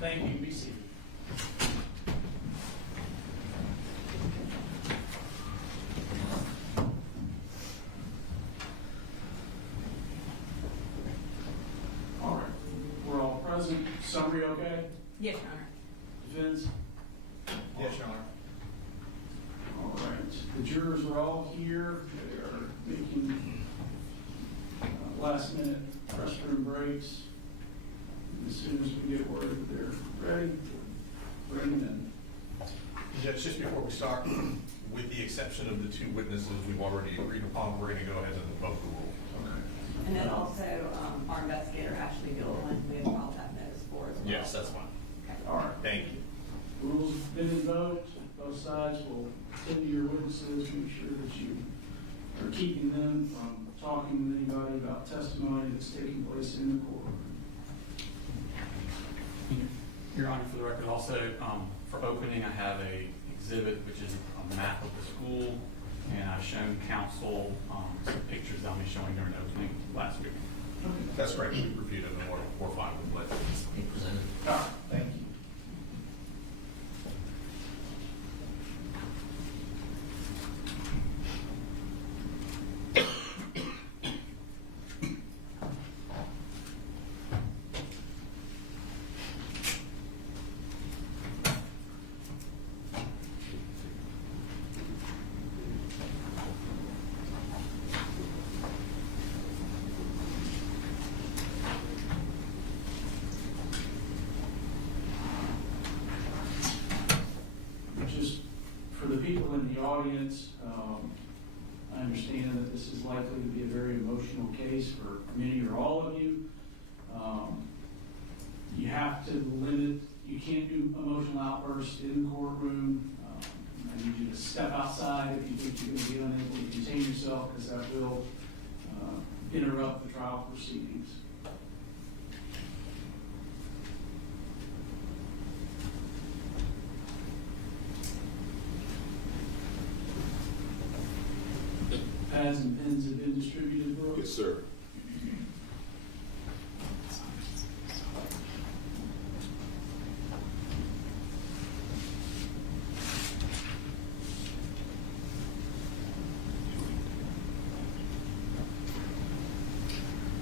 Thank you. Be seated. All right. We're all present. Summary okay? Yes, Your Honor. Defense? Yes, Your Honor. All right. The jurors are all here. They are making last-minute restroom breaks. As soon as we get word that they're ready, bring them in. Judge, just before we start, with the exception of the two witnesses we've already agreed upon, we're going to go ahead and invoke the rule. Okay. And then also, our investigator, Ashley Gilliland, we have filed that notice for as well. Yes, that's fine. Okay. All right. Thank you. Rules have been invoked. Both sides will attend to your witnesses, make sure that you are keeping them from talking with anybody about testimony that's taking place in the courtroom. Your Honor, for the record, also, for opening, I have a exhibit, which is a map of the school, and I've shown counsel some pictures I'll be showing during opening last week. That's great. We've reviewed it and we're fine with what he presented. All right, thank you. Just for the people in the audience, I understand that this is likely to be a very emotional case for many or all of you. You have to limit, you can't do emotional outbursts in the courtroom. I need you to step outside if you think you're going to be unable to contain yourself, because that will interrupt the trial proceedings. Pads and pens have been distributed, Brooke? Yes, sir.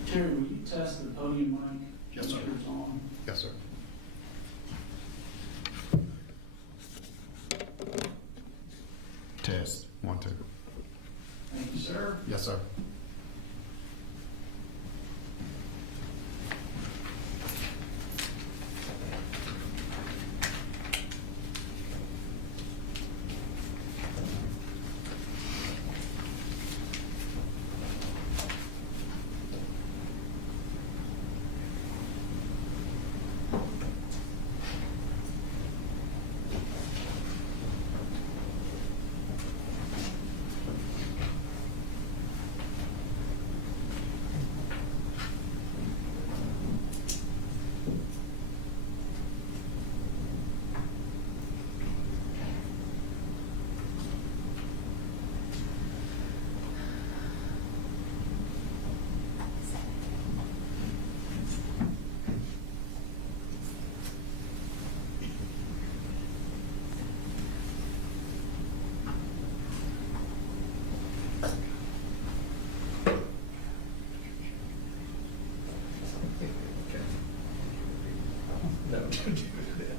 Terry, will you test the podium mic? Yes, sir. Make sure it's on. Yes, sir. Test. 1, 2. Thank you, sir. Yes, sir. No, don't do that.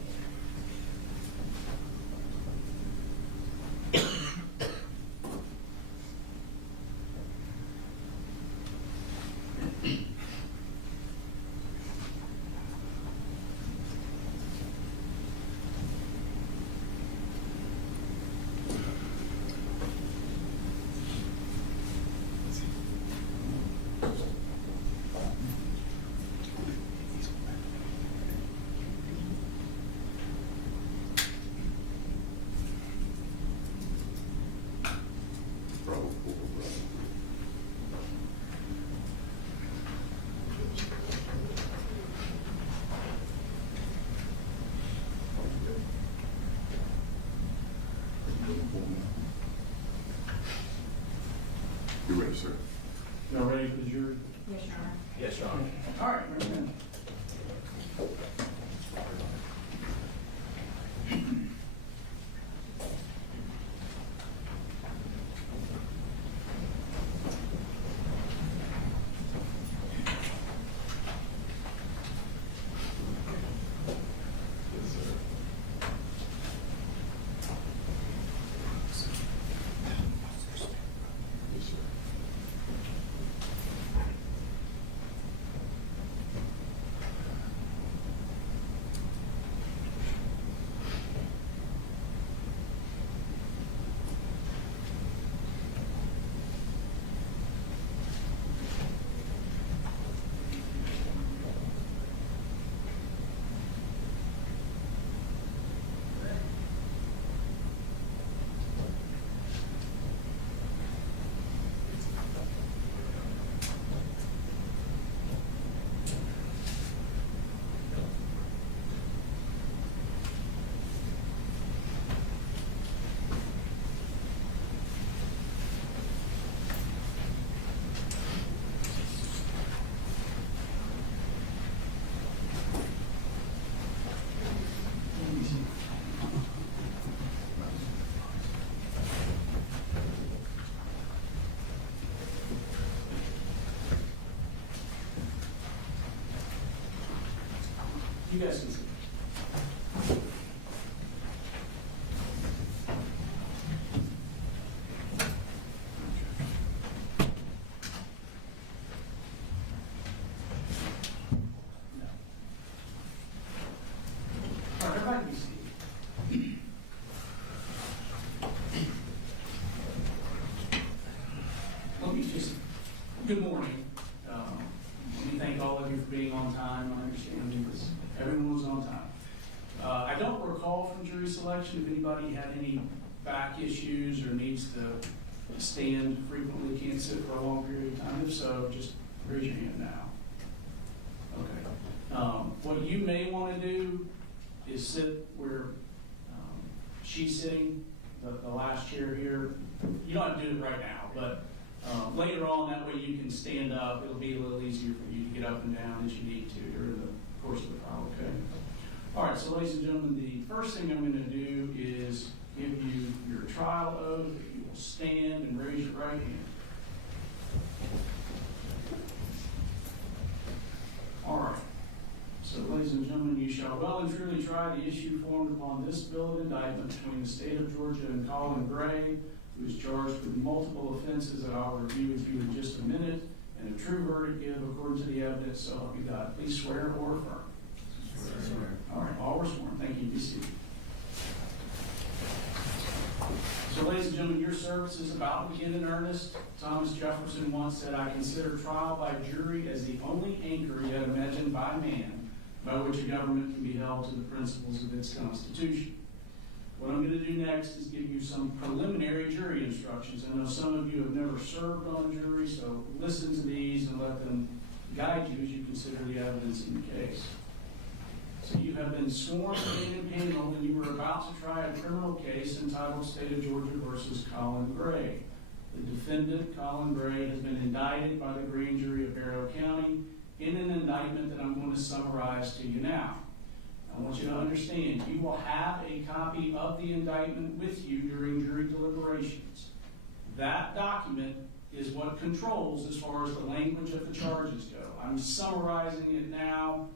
You ready, sir? Y'all ready for the jury? Yes, Your Honor. Yes, Your Honor. All right, bring them in. You guys can sit. All right, everybody be seated. Let me just, good morning. Let me thank all of you for being on time. I understand because everyone was on time. I don't recall from jury selection if anybody had any back issues or needs to stand frequently, can't sit for a long period of time. If so, just raise your hand now. Okay. What you may want to do is sit where she's sitting, the last chair here. You don't have to do it right now, but later on, that way you can stand up. It'll be a little easier for you to get up and down as you need to during the course of the trial, okay? All right, so ladies and gentlemen, the first thing I'm going to do is give you your trial oath. If you will stand and raise your right hand. All right. So, ladies and gentlemen, you shall well and truly try the issue formed upon this bill of indictment between the state of Georgia and Colin Gray, who is charged with multiple offenses that I'll review with you in just a minute, and a true verdict give according to the evidence, so help you God. Please swear or affirm. Swear. All right, all were sworn. Thank you. Be seated. So, ladies and gentlemen, your service is about to begin in earnest. Thomas Jefferson once said, "I consider trial by jury as the only anchor yet imagined by man by which a government can be held to the principles of its Constitution." What I'm going to do next is give you some preliminary jury instructions. I know some of you have never served on a jury, so listen to these and let them guide you as you consider the evidence in the case. So you have been sworn in and paneled, and you were about to try a criminal case entitled State of Georgia versus Colin Gray. The defendant, Colin Gray, has been indicted by the grand jury of Barrow County in an indictment that I'm going to summarize to you now. I want you to understand, you will have a copy of the indictment with you during jury deliberations. That document is what controls as far as the language of the charges go. I'm summarizing it now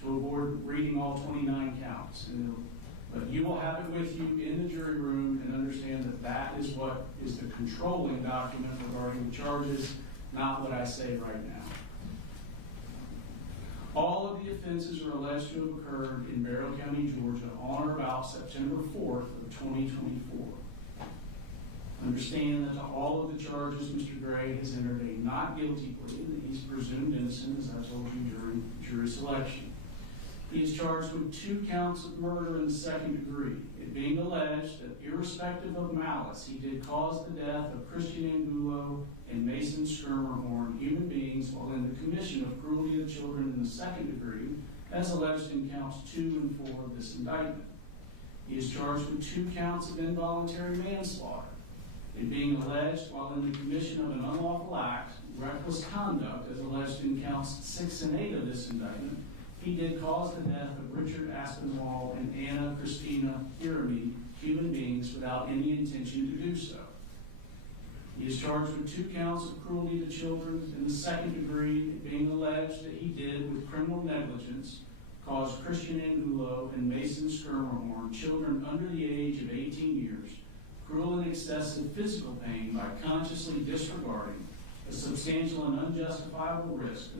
to avoid reading all 29 counts. But you will have it with you in the jury room and understand that that is what is the controlling document regarding the charges, not what I say right now. All of the offenses are alleged to have occurred in Barrow County, Georgia on or about September 4th of 2024. Understand that to all of the charges, Mr. Gray has entered a not guilty plea, and that he's presumed innocent, as I told you during jury selection. He is charged with 2 counts of murder in the second degree, it being alleged that irrespective of malice, he did cause the death of Christian Angulo and Mason Skirmerhorn, human beings, while in the commission of cruelty to children in the second degree, as alleged in counts 2 and 4 of this indictment. He is charged with 2 counts of involuntary manslaughter, it being alleged while in the commission of an unlawful act, reckless conduct, as alleged in counts 6 and 8 of this indictment, he did cause the death of Richard Aspinwall and Anna Christina Hiramy, human beings, without any intention to do so. He is charged with 2 counts of cruelty to children in the second degree, being alleged that he did, with criminal negligence, cause Christian Angulo and Mason Skirmerhorn, children under the age of 18 years, cruel and excessive physical pain by consciously disregarding a substantial and unjustifiable risk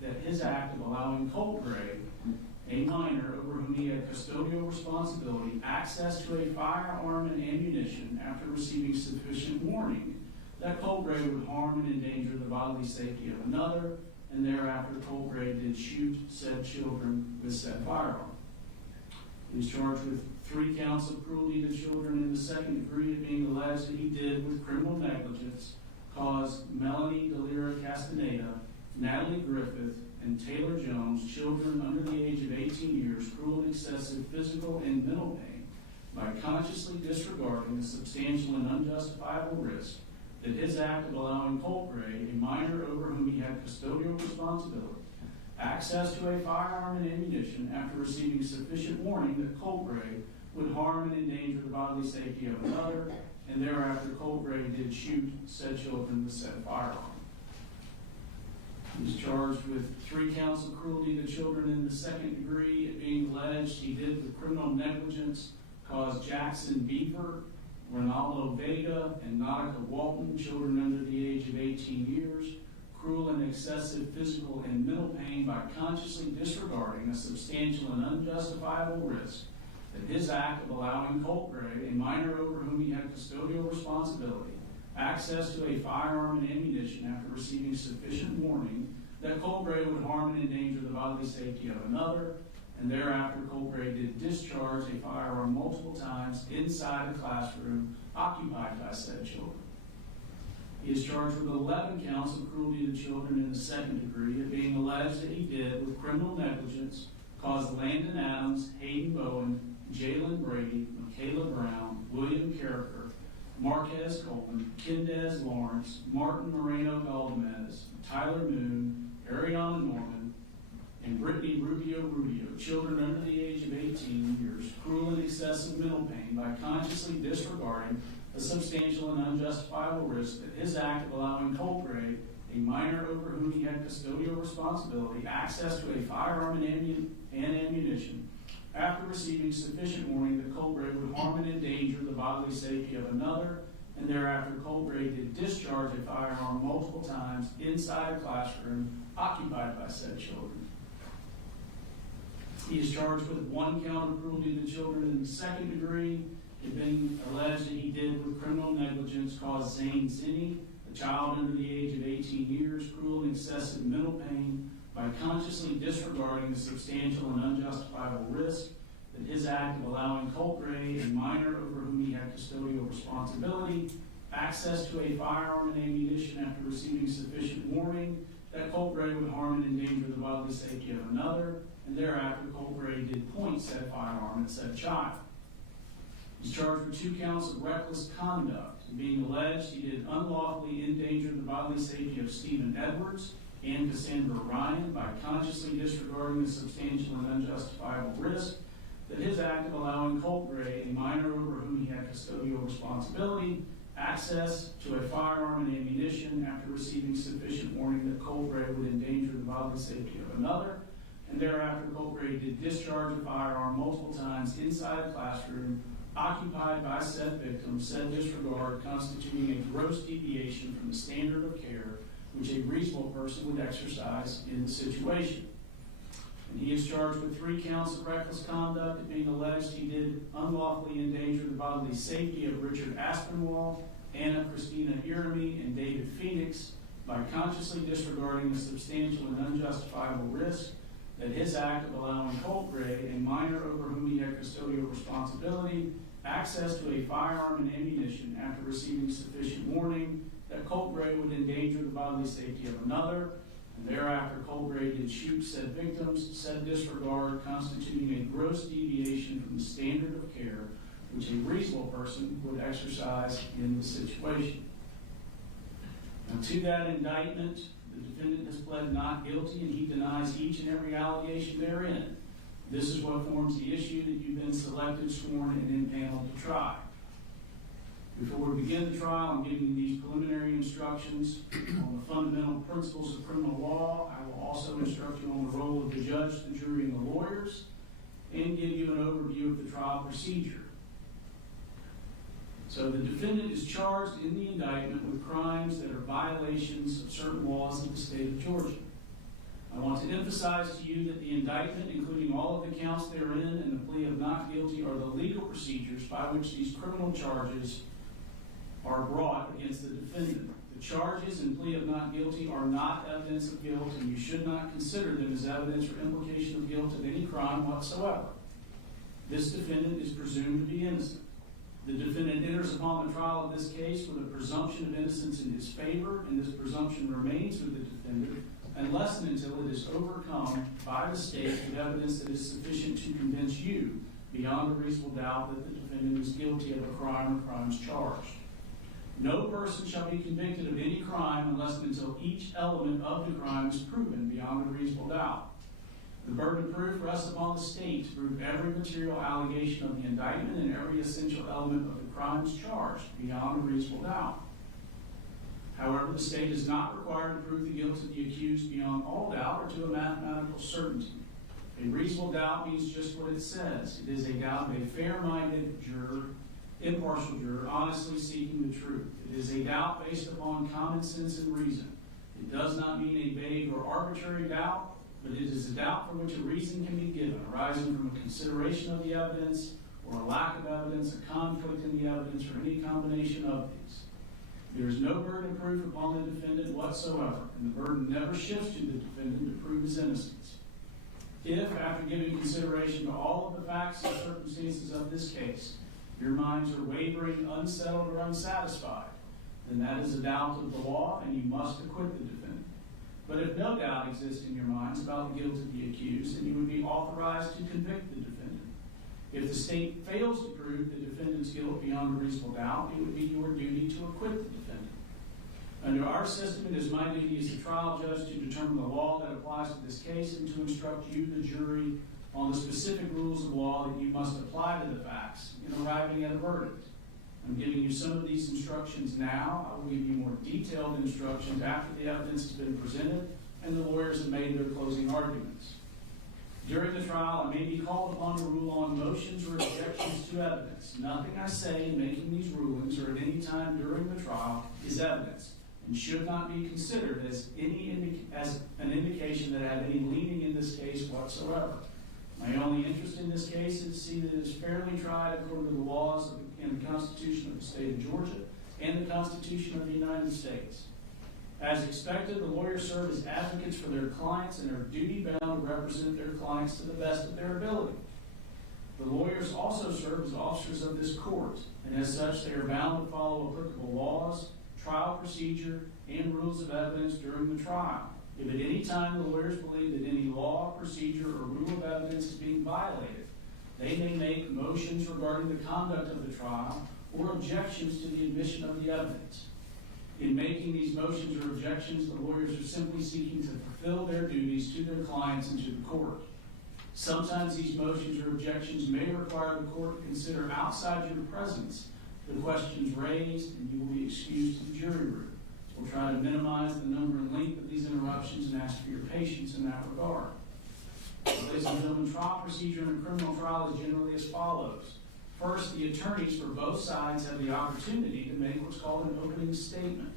that his act of allowing Colt Gray, a minor over whom he had custodial responsibility, access to a firearm and ammunition after receiving sufficient warning that Colt Gray would harm and endanger the bodily safety of another, and thereafter Colt Gray did shoot said children with said firearm. He is charged with 3 counts of cruelty to children in the second degree, being alleged that he did, with criminal negligence, cause Melanie Delira Castaneda, Natalie Griffith, and Taylor Jones, children under the age of 18 years, cruel and excessive physical and mental pain by consciously disregarding a substantial and unjustifiable risk that his act of allowing Colt Gray, a minor over whom he had custodial responsibility, access to a firearm and ammunition after receiving sufficient warning that Colt Gray would harm and endanger the bodily safety of another, and thereafter Colt Gray did shoot said children with said firearm. He was charged with 3 counts of cruelty to children in the second degree. It being alleged he did with criminal negligence cause Jackson Beaver, Ronaldo Vega, and Nautica Walton, children under the age of 18 years, cruel and excessive physical and mental pain by consciously disregarding a substantial and unjustifiable risk that his act of allowing Colt Gray, a minor over whom he had custodial responsibility, access to a firearm and ammunition after receiving sufficient warning that Colt Gray would harm and endanger the bodily safety of another, and thereafter Colt Gray did discharge a firearm multiple times inside a classroom occupied by said children. He is charged with 11 counts of cruelty to children in the second degree, it being alleged that he did, with criminal negligence, cause Landon Adams, Hayden Bowen, Jalen Brady, Michaela Brown, William Carricker, Marquez Coleman, Kendez Lawrence, Martin Moreno Galdamez, Tyler Moon, Ariana Norman, and Brittany Rubio, children under the age of 18 years, cruel and excessive mental pain by consciously disregarding a substantial and unjustifiable risk that his act of allowing Colt Gray, a minor over whom he had custodial responsibility, access to a firearm and ammunition after receiving sufficient warning that Colt Gray would harm and endanger the bodily safety of another, and thereafter Colt Gray did discharge a firearm multiple times inside a classroom occupied by said children. He is charged with 1 count of cruelty to children in the second degree, it being alleged that he did, with criminal negligence, cause Zane Zinni, a child under the age of 18 years, cruel and excessive mental pain by consciously disregarding the substantial and unjustifiable risk that his act of allowing Colt Gray, a minor over whom he had custodial responsibility, access to a firearm and ammunition after receiving sufficient warning that Colt Gray would harm and endanger the bodily safety of another, and thereafter Colt Gray did point said firearm at said child. He's charged with 2 counts of reckless conduct, being alleged he did unlawfully endanger the bodily safety of Stephen Edwards and Cassandra Ryan by consciously disregarding the substantial and unjustifiable risk that his act of allowing Colt Gray, a minor over whom he had custodial responsibility, access to a firearm and ammunition after receiving sufficient warning that Colt Gray would endanger the bodily safety of another, and thereafter Colt Gray did discharge a firearm multiple times inside a classroom occupied by said victim, said disregard constituting a gross deviation from the standard of care which a reasonable person would exercise in the situation. And he is charged with 3 counts of reckless conduct, it being alleged he did unlawfully endanger the bodily safety of Richard Aspinwall, Anna Christina Irami, and David Phoenix by consciously disregarding the substantial and unjustifiable risk that his act of allowing Colt Gray, a minor over whom he had custodial responsibility, access to a firearm and ammunition after receiving sufficient warning that Colt Gray would endanger the bodily safety of another, and thereafter Colt Gray did shoot said victims, said disregard constituting a gross deviation from the standard of care which a reasonable person would exercise in the situation. Now, to that indictment, the defendant has pled not guilty and he denies each and every allegation therein. This is what forms the issue that you've been selected, sworn, and impaneled to try. Before we begin the trial, I'm giving you these preliminary instructions on the fundamental principles of criminal law. I will also instruct you on the role of the judge, the jury, and the lawyers, and give you an overview of the trial procedure. So the defendant is charged in the indictment with crimes that are violations of certain laws of the state of Georgia. I want to emphasize to you that the indictment, including all of the counts therein, and the plea of not guilty are the legal procedures by which these criminal charges are brought against the defendant. The charges and plea of not guilty are not evidence of guilt, and you should not consider them as evidence or implication of guilt of any crime whatsoever. This defendant is presumed to be innocent. The defendant enters upon the trial of this case with a presumption of innocence in his favor, and this presumption remains with the defendant unless and until it is overcome by the state with evidence that is sufficient to convince you beyond a reasonable doubt that the defendant is guilty of a crime or crimes charged. No person shall be convicted of any crime unless and until each element of the crime is proven beyond a reasonable doubt. The burden of proof rests upon the state to prove every material allegation of the indictment and every essential element of the crimes charged beyond a reasonable doubt. However, the state is not required to prove the guilt of the accused beyond all doubt or to a mathematical certainty. A reasonable doubt means just what it says. It is a doubt of a fair-minded juror, impartial juror, honestly seeking the truth. It is a doubt based upon common sense and reason. It does not mean a vague or arbitrary doubt, but it is a doubt for which a reason can be given, arising from a consideration of the evidence or a lack of evidence, a conflict in the evidence, or any combination of these. There is no burden of proof upon the defendant whatsoever, and the burden never shifts to the defendant to prove his innocence. If, after giving consideration to all of the facts and circumstances of this case, your minds are wavering, unsettled, or unsatisfied, then that is a doubt of the law, and you must acquit the defendant. But if no doubt exists in your minds about the guilt of the accused, then you would be authorized to convict the defendant. If the state fails to prove the defendant's guilt beyond a reasonable doubt, it would be your duty to acquit the defendant. Under our system, it is my duty as a trial judge to determine the law that applies to this case and to instruct you, the jury, on the specific rules of law that you must apply to the facts in arriving at a verdict. I'm giving you some of these instructions now. I will give you more detailed instructions after the evidence has been presented and the lawyers have made their closing arguments. During the trial, I may be called upon to rule on motions or objections to evidence. Nothing I say in making these rulings or at any time during the trial is evidence and should not be considered as an indication that I have any leaning in this case whatsoever. My only interest in this case is to see that it is fairly tried according to the laws and the Constitution of the state of Georgia and the Constitution of the United States. As expected, the lawyers serve as advocates for their clients and are duty-bound to represent their clients to the best of their ability. The lawyers also serve as officers of this court, and as such, they are bound to follow applicable laws, trial procedure, and rules of evidence during the trial. If at any time the lawyers believe that any law, procedure, or rule of evidence is being violated, they may make motions regarding the conduct of the trial or objections to the admission of the evidence. In making these motions or objections, the lawyers are simply seeking to fulfill their duties to their clients and to the court. Sometimes these motions or objections may require the court to consider outside your presence the questions raised, and you will be excused to the jury room. We'll try to minimize the number and length of these interruptions and ask for your patience in that regard. Ladies and gentlemen, trial procedure in a criminal trial is generally as follows. First, the attorneys for both sides have the opportunity to make what's called an opening statement.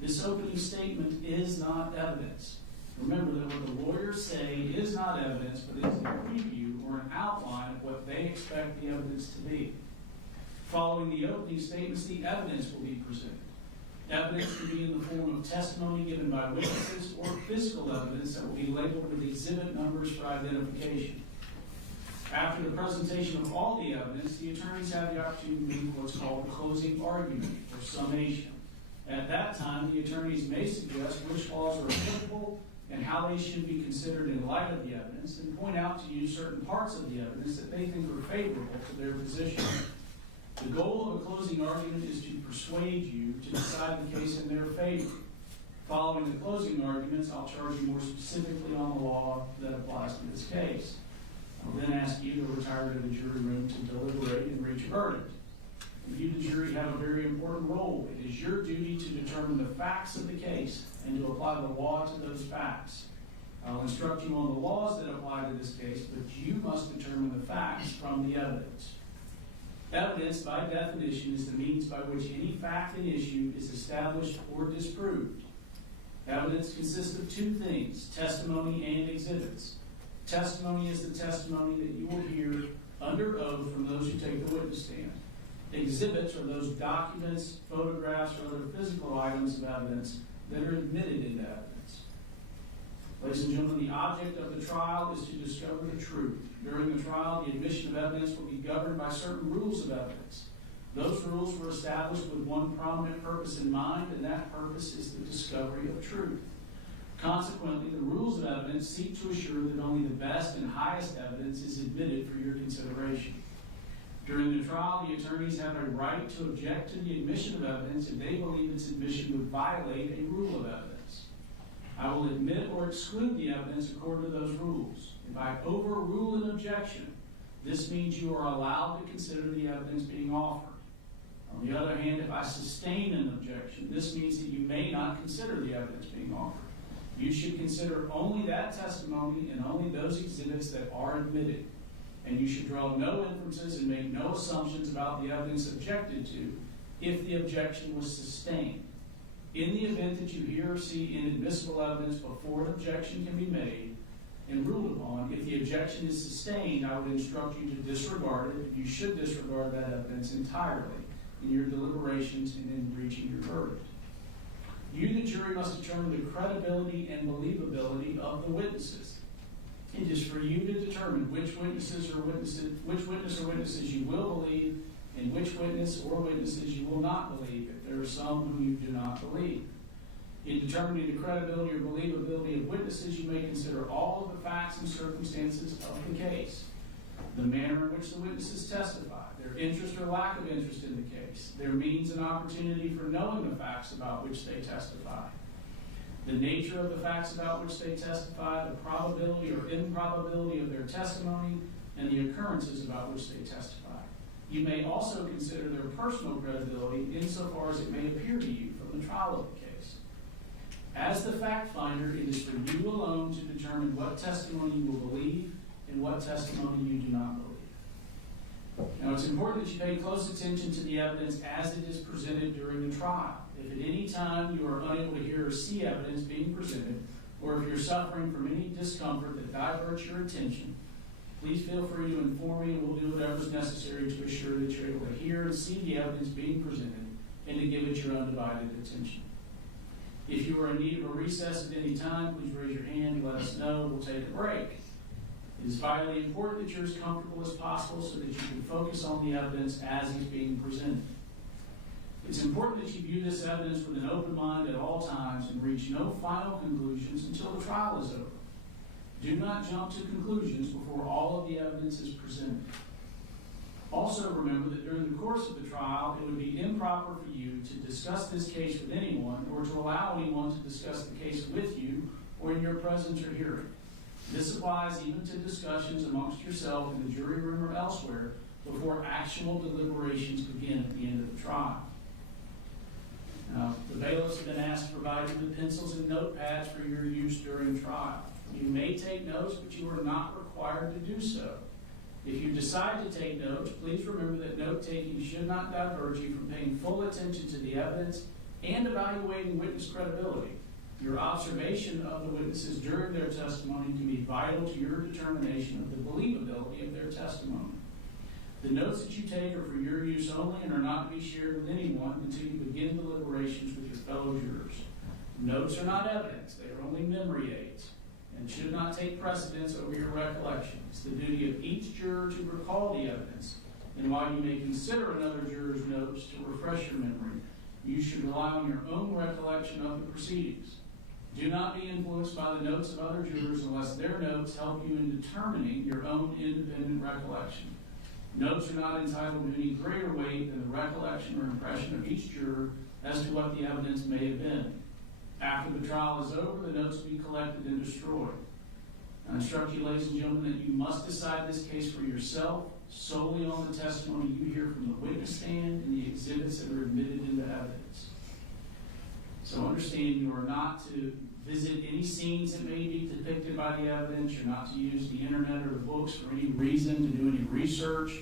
This opening statement is not evidence. Remember that what the lawyers say is not evidence, but is a preview or an outline of what they expect the evidence to be. Following the opening statements, the evidence will be presented. Evidence can be in the form of testimony given by witnesses or physical evidence that will be labeled with exhibit numbers for identification. After the presentation of all the evidence, the attorneys have the opportunity to make what's called a closing argument or summation. At that time, the attorneys may suggest which laws are applicable and how they should be considered in light of the evidence, and point out to you certain parts of the evidence that they think are favorable to their position. The goal of a closing argument is to persuade you to decide the case in their favor. Following the closing arguments, I'll charge you more specifically on the law that applies to this case. I'll then ask you to retire to the jury room to deliberate and reach a verdict. You, the jury, have a very important role. It is your duty to determine the facts of the case and to apply the law to those facts. I'll instruct you on the laws that apply to this case, but you must determine the facts from the evidence. Evidence, by definition, is the means by which any fact and issue is established or disproved. Evidence consists of two things, testimony and exhibits. Testimony is the testimony that you will hear under oath from those who take the witness stand. Exhibits are those documents, photographs, or other physical items of evidence that are admitted into evidence. Ladies and gentlemen, the object of the trial is to discover the truth. During the trial, the admission of evidence will be governed by certain rules of evidence. Those rules were established with one prominent purpose in mind, and that purpose is the discovery of truth. Consequently, the rules of evidence seek to assure that only the best and highest evidence is admitted for your consideration. During the trial, the attorneys have a right to object to the admission of evidence if they believe its admission would violate a rule of evidence. I will admit or exclude the evidence according to those rules. If I overrule an objection, this means you are allowed to consider the evidence being offered. On the other hand, if I sustain an objection, this means that you may not consider the evidence being offered. You should consider only that testimony and only those exhibits that are admitted. And you should draw no inferences and make no assumptions about the evidence objected to if the objection was sustained. In the event that you hear or see inadmissible evidence before an objection can be made and ruled upon, if the objection is sustained, I would instruct you to disregard it. You should disregard that evidence entirely in your deliberations and in reaching your verdict. You, the jury, must determine the credibility and believability of the witnesses. It is for you to determine which witness or witnesses you will believe and which witness or witnesses you will not believe, if there are some whom you do not believe. In determining the credibility or believability of witnesses, you may consider all of the facts and circumstances of the case, the manner in which the witnesses testify, their interest or lack of interest in the case, their means and opportunity for knowing the facts about which they testify, the nature of the facts about which they testify, the probability or improbability of their testimony, and the occurrences about which they testify. You may also consider their personal credibility insofar as it may appear to you from the trial of the case. As the fact finder, it is for you alone to determine what testimony you will believe and what testimony you do not believe. Now, it's important that you pay close attention to the evidence as it is presented during the trial. If at any time you are unable to hear or see evidence being presented, or if you're suffering from any discomfort that diverts your attention, please feel free to inform me and we'll do whatever is necessary to assure that you're able to hear and see the evidence being presented and to give it your undivided attention. If you are in need of a recess at any time, please raise your hand and let us know. We'll take a break. It is vitally important that you're as comfortable as possible so that you can focus on the evidence as it's being presented. It's important that you view this evidence with an open mind at all times and reach no final conclusions until the trial is over. Do not jump to conclusions before all of the evidence is presented. Also remember that during the course of the trial, it would be improper for you to discuss this case with anyone or to allow anyone to discuss the case with you or in your presence or hearing. This applies even to discussions amongst yourself in the jury room or elsewhere before actual deliberations begin at the end of the trial. Now, the bailiffs have been asked to provide you with pencils and notepads for your use during trial. You may take notes, but you are not required to do so. If you decide to take notes, please remember that note-taking should not divert you from paying full attention to the evidence and evaluating witness credibility. Your observation of the witnesses during their testimony can be vital to your determination of the believability of their testimony. The notes that you take are for your use only and are not to be shared with anyone until you begin deliberations with your fellow jurors. Notes are not evidence. They are only memory aids and should not take precedence over your recollection. It's the duty of each juror to recall the evidence, and while you may consider another juror's notes to refresh your memory, you should rely on your own recollection of the proceedings. Do not be influenced by the notes of other jurors unless their notes help you in determining your own independent recollection. Notes are not entitled to any greater weight than the recollection or impression of each juror as to what the evidence may have been. After the trial is over, the notes will be collected and destroyed. I instruct you, ladies and gentlemen, that you must decide this case for yourself solely on the testimony you hear from the witness stand and the exhibits that are admitted into evidence. So understand you are not to visit any scenes that may be depicted by the evidence. You're not to use the internet or the books for any reason, to do any research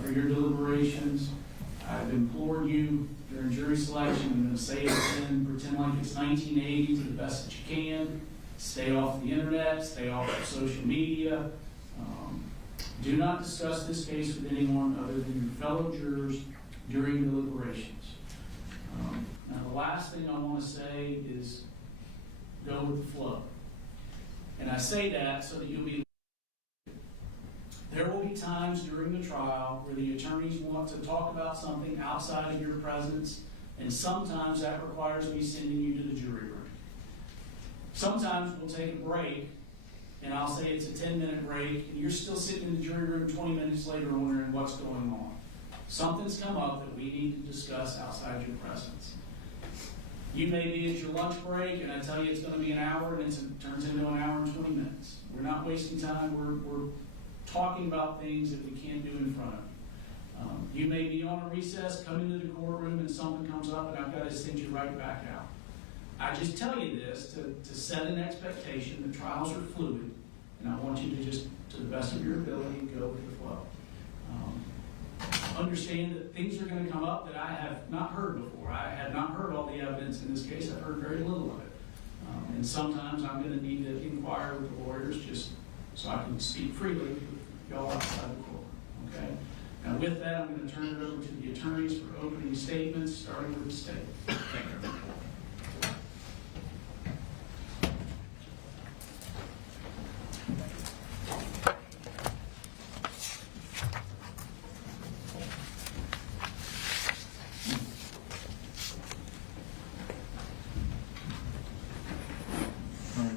for your deliberations. I've implored you during jury selection, I'm going to say it again, pretend like it's 1980 to the best that you can. Stay off the internet, stay off of social media. Do not discuss this case with anyone other than your fellow jurors during deliberations. Now, the last thing I want to say is go with the flow. And I say that so that you'll be. There will be times during the trial where the attorneys want to talk about something outside of your presence, and sometimes that requires me sending you to the jury room. Sometimes we'll take a break, and I'll say it's a 10-minute break, and you're still sitting in the jury room 20 minutes later wondering what's going on. Something's come up that we need to discuss outside your presence. You may be at your lunch break, and I tell you it's going to be an hour, and it turns into an hour and 20 minutes. We're not wasting time. We're talking about things that we can't do in front of you. You may be on a recess, come into the courtroom, and something comes up, and I've got to send you right back out. I just tell you this to set an expectation. The trials are fluid, and I want you to just, to the best of your ability, go with the flow. Understand that things are going to come up that I have not heard before. I have not heard all the evidence in this case. I've heard very little of it. And sometimes I'm going to need to inquire with the lawyers just so I can speak freely with y'all outside the court. Okay? Now with that, I'm going to turn it over to the attorneys for opening statements, starting with the state. Thank you.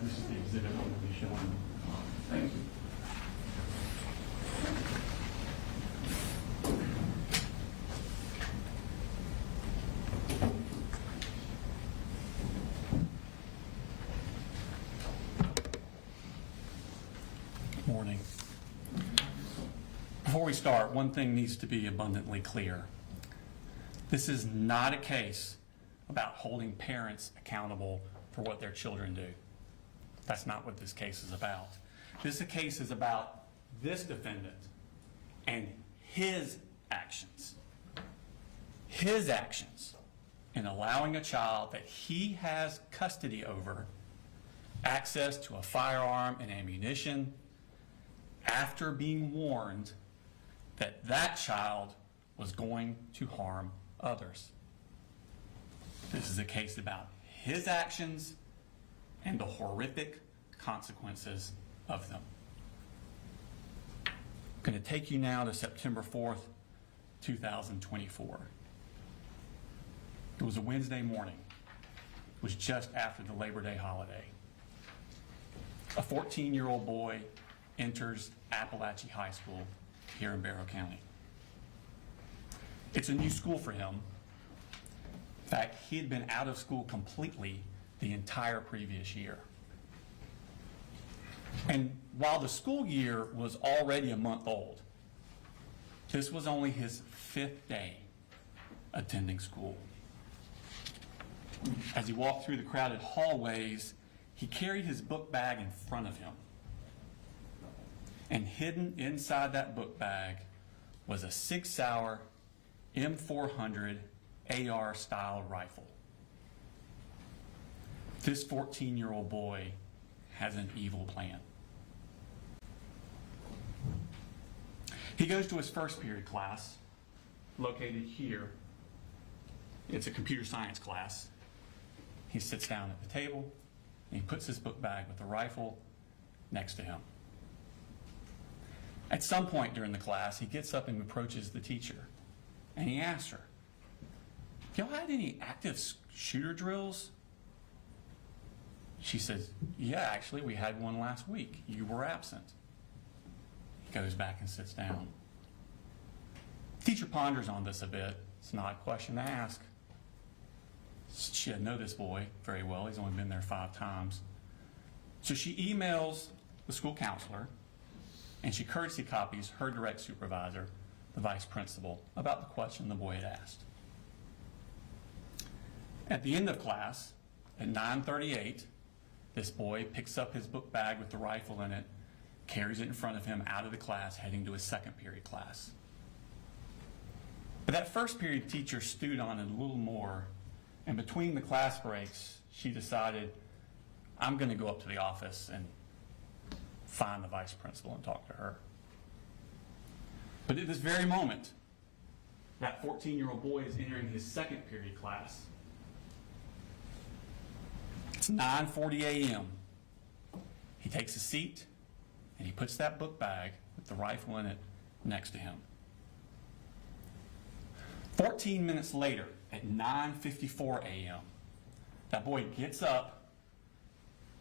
This is the exhibit I'm going to be showing. Thank you. Good morning. Before we start, one thing needs to be abundantly clear. This is not a case about holding parents accountable for what their children do. That's not what this case is about. This case is about this defendant and his actions. His actions in allowing a child that he has custody over access to a firearm and ammunition after being warned that that child was going to harm others. This is a case about his actions and the horrific consequences of them. I'm going to take you now to September 4th, 2024. It was a Wednesday morning. It was just after the Labor Day holiday. A 14-year-old boy enters Apalachee High School here in Barrow County. It's a new school for him. In fact, he had been out of school completely the entire previous year. And while the school year was already a month old, this was only his 5th day attending school. As he walked through the crowded hallways, he carried his book bag in front of him. And hidden inside that book bag was a 6-hour M400 AR-style rifle. This 14-year-old boy has an evil plan. He goes to his first period class, located here. It's a computer science class. He sits down at the table, and he puts his book bag with the rifle next to him. At some point during the class, he gets up and approaches the teacher, and he asks her, "Have y'all had any active shooter drills?" She says, "Yeah, actually, we had one last week. You were absent." He goes back and sits down. The teacher ponders on this a bit. It's an odd question to ask. She didn't know this boy very well. He's only been there 5 times. So she emails the school counselor, and she courtesy copies her direct supervisor, the vice principal, about the question the boy had asked. At the end of class, at 9:38, this boy picks up his book bag with the rifle in it, carries it in front of him out of the class, heading to his second period class. But that first period teacher stewed on it a little more, and between the class breaks, she decided, I'm going to go up to the office and find the vice principal and talk to her. But at this very moment, that 14-year-old boy is entering his second period class. It's 9:40 a.m. He takes a seat, and he puts that book bag with the rifle in it next to him. 14 minutes later, at 9:54 a.m., that boy gets up,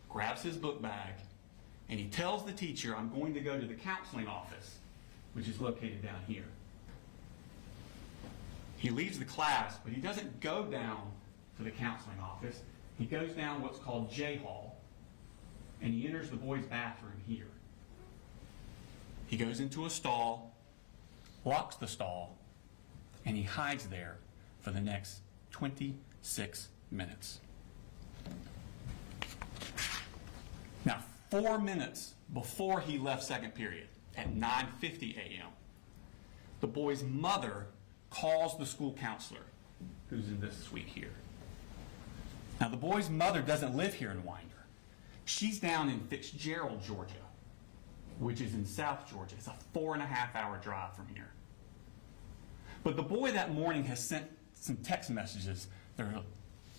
grabs his book bag, and he tells the teacher, I'm going to go to the counseling office, which is located down here. He leaves the class, but he doesn't go down to the counseling office. He goes down what's called J Hall, and he enters the boys' bathroom here. He goes into a stall, locks the stall, and he hides there for the next 26 minutes. Now, 4 minutes before he left second period, at 9:50 a.m., the boy's mother calls the school counselor, who's in this suite here. Now, the boy's mother doesn't live here in Winder. She's down in Fitzgerald, Georgia, which is in South Georgia. It's a 4.5-hour drive from here. But the boy that morning has sent some text messages that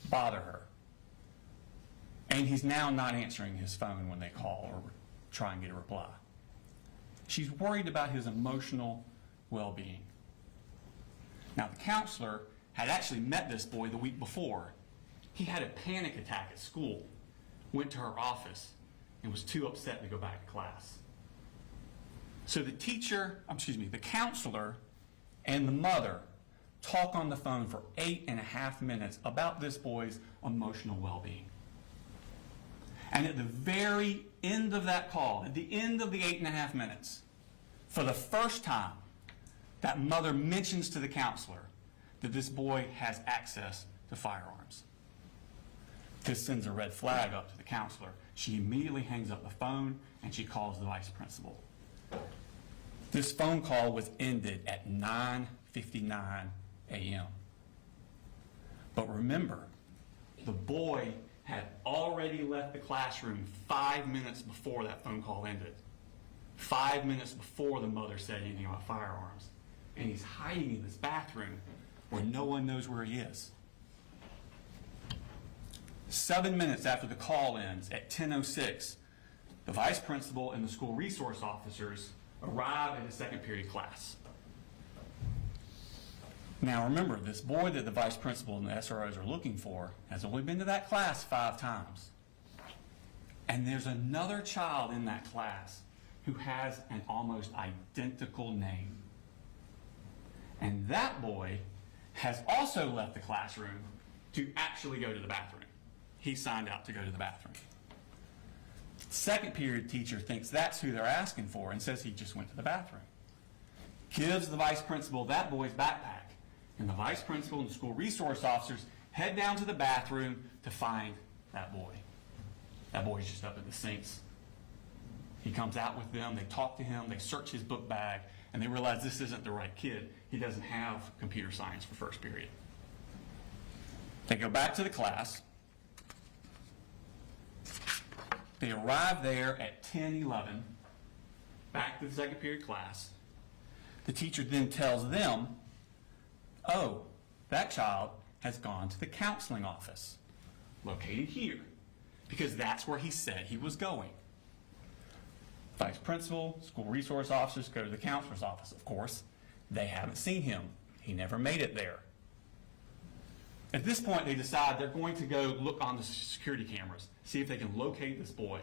bother her. And he's now not answering his phone when they call or try and get a reply. She's worried about his emotional well-being. Now, the counselor had actually met this boy the week before. He had a panic attack at school, went to her office, and was too upset to go back to class. So the counselor and the mother talk on the phone for 8.5 minutes about this boy's emotional well-being. And at the very end of that call, at the end of the 8.5 minutes, for the first time, that mother mentions to the counselor that this boy has access to firearms. This sends a red flag up to the counselor. She immediately hangs up the phone and she calls the vice principal. This phone call was ended at 9:59 a.m. But remember, the boy had already left the classroom 5 minutes before that phone call ended. 5 minutes before the mother said anything about firearms. And he's hiding in this bathroom where no one knows where he is. 7 minutes after the call ends, at 10:06, the vice principal and the school resource officers arrive at a second period class. Now remember, this boy that the vice principal and the SROs are looking for has only been to that class 5 times. And there's another child in that class who has an almost identical name. And that boy has also left the classroom to actually go to the bathroom. He signed out to go to the bathroom. Second period teacher thinks that's who they're asking for and says he just went to the bathroom. Gives the vice principal that boy's backpack. And the vice principal and the school resource officers head down to the bathroom to find that boy. That boy's just up at the sinks. He comes out with them, they talk to him, they search his book bag, and they realize this isn't the right kid. He doesn't have computer science for first period. They go back to the class. They arrive there at 10:11, back to the second period class. The teacher then tells them, oh, that child has gone to the counseling office, located here, because that's where he said he was going. Vice principal, school resource officers go to the counselor's office. Of course, they haven't seen him. He never made it there. At this point, they decide they're going to go look on the security cameras, see if they can locate this boy.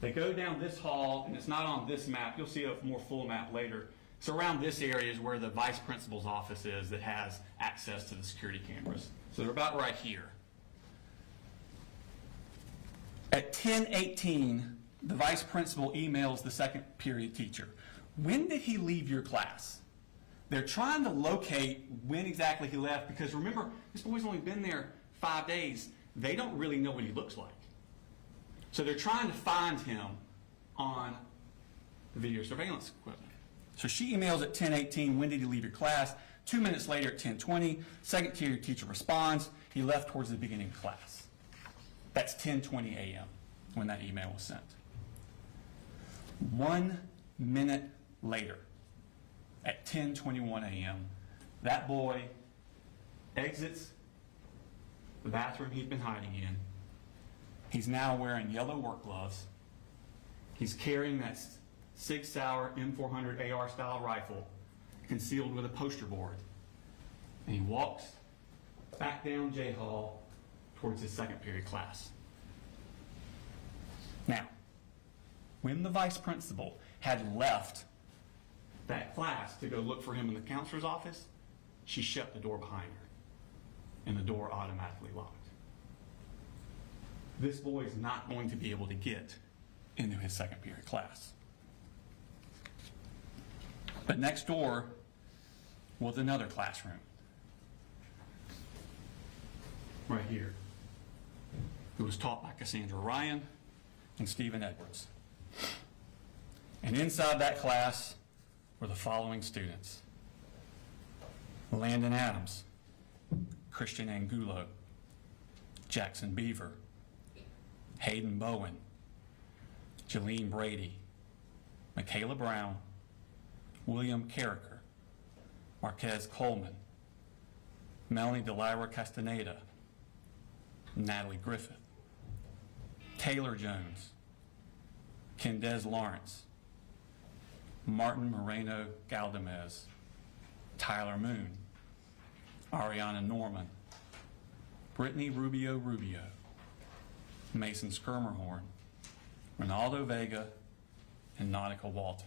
They go down this hall, and it's not on this map. You'll see a more full map later. So around this area is where the vice principal's office is that has access to the security cameras. So they're about right here. At 10:18, the vice principal emails the second period teacher. When did he leave your class? They're trying to locate when exactly he left because remember, this boy's only been there 5 days. They don't really know what he looks like. So they're trying to find him on the video surveillance equipment. So she emails at 10:18, when did he leave your class? 2 minutes later at 10:20, second period teacher responds, he left towards the beginning of class. That's 10:20 a.m. when that email was sent. 1 minute later, at 10:21 a.m., that boy exits the bathroom he'd been hiding in. He's now wearing yellow work gloves. He's carrying that Sig Sauer M400 AR style rifle concealed with a poster board. And he walks back down J Hall towards his second period class. Now, when the vice principal had left that class to go look for him in the counselor's office, she shut the door behind her, and the door automatically locked. This boy is not going to be able to get into his second period class. But next door, was another classroom. Right here. It was taught by Cassandra Ryan and Stephen Edwards. And inside that class were the following students: Landon Adams, Christian Angulo, Jackson Beaver, Hayden Bowen, Jalene Brady, Michaela Brown, William Carricker, Marquez Coleman, Melanie Delira Castaneda, Natalie Griffith, Taylor Jones, Kendez Lawrence, Martin Moreno Galdamez, Tyler Moon, Ariana Norman, Brittany Rubio Rubio, Mason Skirmerhorn, Ronaldo Vega, and Nautica Walton.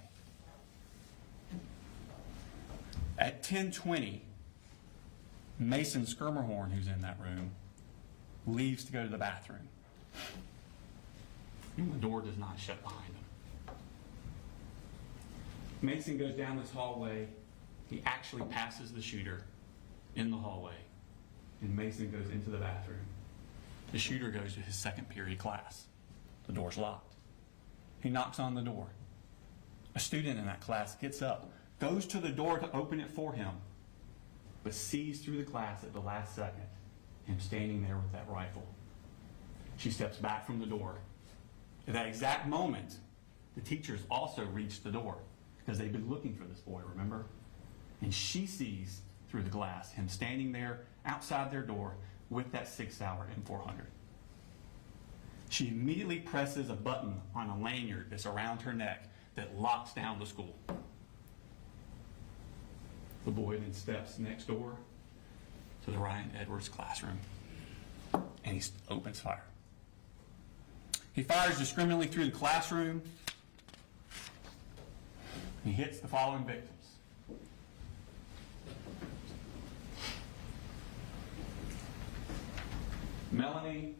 At 10:20, Mason Skirmerhorn, who's in that room, leaves to go to the bathroom. And the door does not shut behind him. Mason goes down this hallway. He actually passes the shooter in the hallway, and Mason goes into the bathroom. The shooter goes to his second period class. The door's locked. He knocks on the door. A student in that class gets up, goes to the door to open it for him, but sees through the glass at the last second him standing there with that rifle. She steps back from the door. At that exact moment, the teachers also reach the door because they've been looking for this boy, remember? And she sees through the glass him standing there outside their door with that 6-hour M400. She immediately presses a button on a lanyard that's around her neck that locks down the school. The boy then steps next door to the Ryan Edwards classroom, and he opens fire. He fires discriminately through the classroom. He hits the following victims: Melanie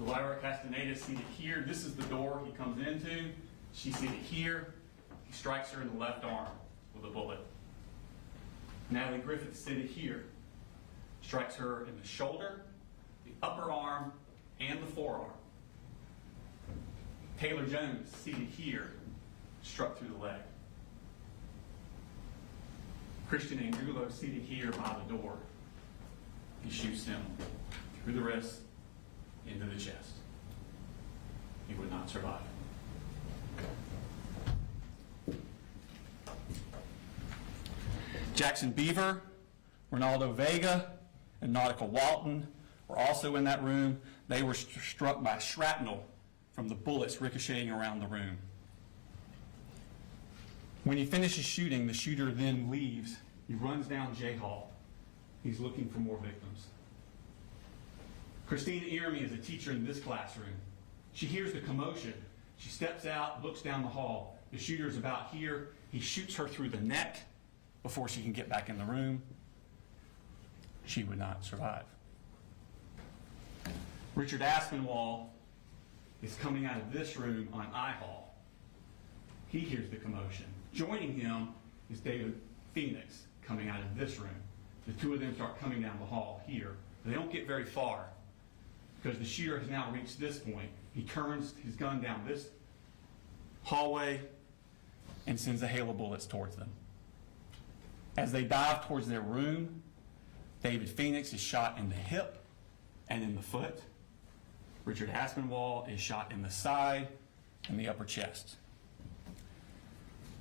Delira Castaneda, seated here. This is the door he comes into. She's seated here. He strikes her in the left arm with a bullet. Natalie Griffith, seated here, strikes her in the shoulder, the upper arm, and the forearm. Taylor Jones, seated here, struck through the leg. Christian Angulo, seated here by the door. He shoots him through the wrist, into the chest. He would not survive. Jackson Beaver, Ronaldo Vega, and Nautica Walton were also in that room. They were struck by shrapnel from the bullets ricocheting around the room. When he finishes shooting, the shooter then leaves. He runs down J Hall. He's looking for more victims. Christina Iermy is a teacher in this classroom. She hears the commotion. She steps out, looks down the hall. The shooter's about here. He shoots her through the neck before she can get back in the room. She would not survive. Richard Aspinwall is coming out of this room on I Hall. He hears the commotion. Joining him is David Phoenix coming out of this room. The two of them start coming down the hall here. They don't get very far because the shooter has now reached this point. He turns his gun down this hallway and sends a hail of bullets towards them. As they dive towards their room, David Phoenix is shot in the hip and in the foot. Richard Aspinwall is shot in the side and the upper chest.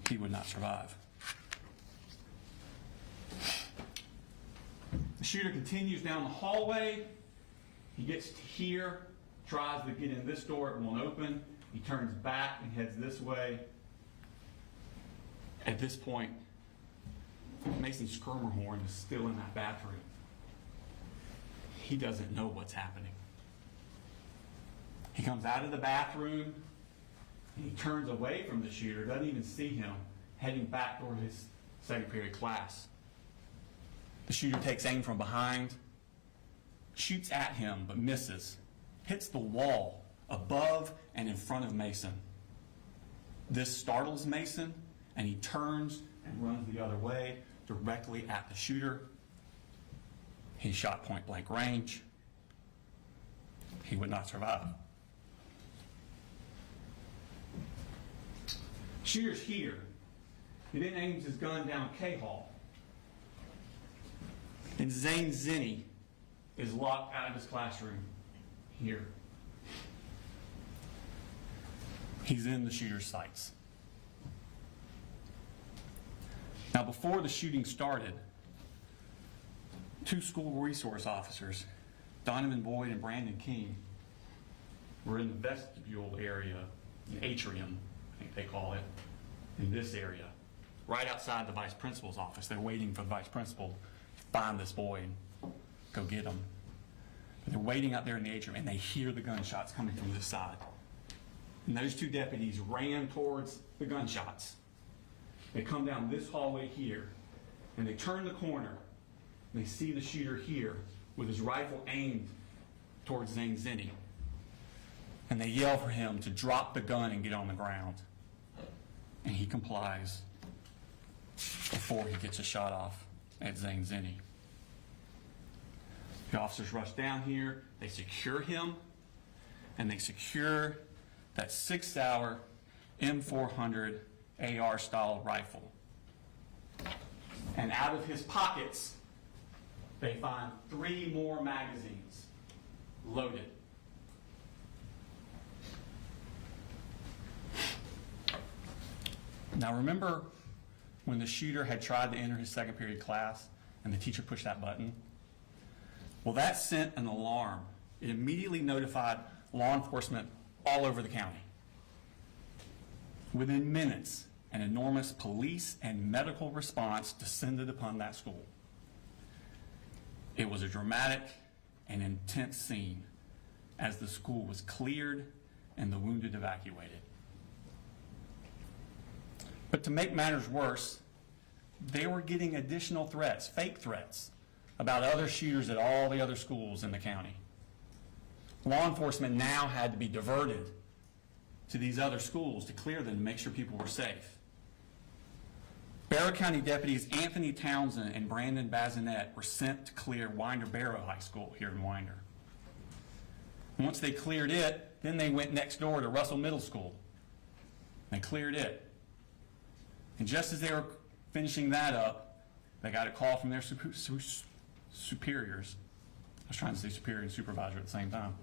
He would not survive. The shooter continues down the hallway. He gets to here, tries to get in this door, it won't open. He turns back and heads this way. At this point, Mason Skirmerhorn is still in that bathroom. He doesn't know what's happening. He comes out of the bathroom and he turns away from the shooter, doesn't even see him, heading back toward his second period class. The shooter takes aim from behind, shoots at him but misses, hits the wall above and in front of Mason. This startles Mason and he turns and runs the other way directly at the shooter. He shot point blank range. He would not survive. Shooter's here. He then aims his gun down K-Hall. And Zane Zinni is locked out of his classroom here. He's in the shooter's sights. Now, before the shooting started, two school resource officers, Donovan Boyd and Brandon King, were in the vestibule area, the atrium, I think they call it, in this area, right outside the vice principal's office. They're waiting for the vice principal to find this boy and go get him. And they're waiting out there in the atrium, and they hear the gunshots coming from this side. And those two deputies ran towards the gunshots. They come down this hallway here, and they turn the corner, and they see the shooter here with his rifle aimed towards Zane Zinni. And they yell for him to drop the gun and get on the ground. And he complies before he gets a shot off at Zane Zinni. The officers rush down here, they secure him, and they secure that 6-hour M400 AR-style rifle. And out of his pockets, they find 3 more magazines loaded. Now remember when the shooter had tried to enter his second period class and the teacher pushed that button? Well, that sent an alarm. It immediately notified law enforcement all over the county. Within minutes, an enormous police and medical response descended upon that school. It was a dramatic and intense scene as the school was cleared and the wounded evacuated. But to make matters worse, they were getting additional threats, fake threats, about other shooters at all the other schools in the county. Law enforcement now had to be diverted to these other schools to clear them, to make sure people were safe. Barrow County deputies Anthony Townsend and Brandon Bazinet were sent to clear Winder-Barrow High School here in Winder. Once they cleared it, then they went next door to Russell Middle School. They cleared it. And just as they were finishing that up, they got a call from their superiors. I was trying to say superior and supervisor at the same time.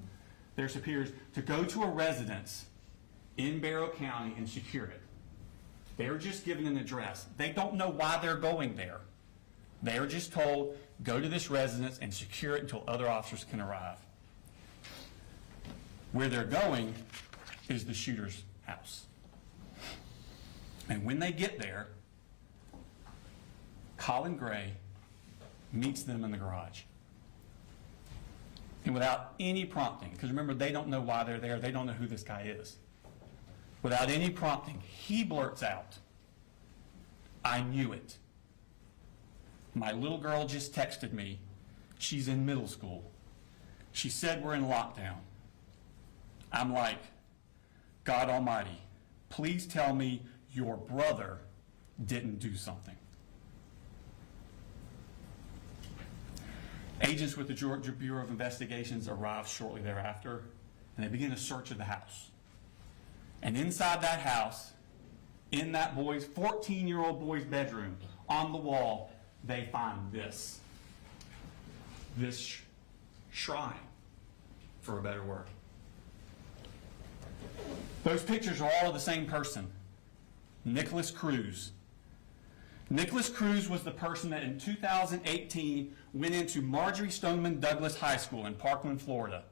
Their superiors to go to a residence in Barrow County and secure it. They were just given an address. They don't know why they're going there. They are just told, go to this residence and secure it until other officers can arrive. Where they're going is the shooter's house. And when they get there, Colin Gray meets them in the garage. And without any prompting, because remember, they don't know why they're there, they don't know who this guy is. Without any prompting, he blurts out, "I knew it. My little girl just texted me. She's in middle school. She said we're in lockdown." I'm like, God Almighty, please tell me your brother didn't do something. Agents with the Georgia Bureau of Investigations arrived shortly thereafter, and they begin a search of the house. And inside that house, in that 14-year-old boy's bedroom, on the wall, they find this shrine, for a better word. Those pictures are all of the same person, Nicholas Cruz. Nicholas Cruz was the person that in 2018 went into Marjorie Stoneman Douglas High School in Parkland, Florida,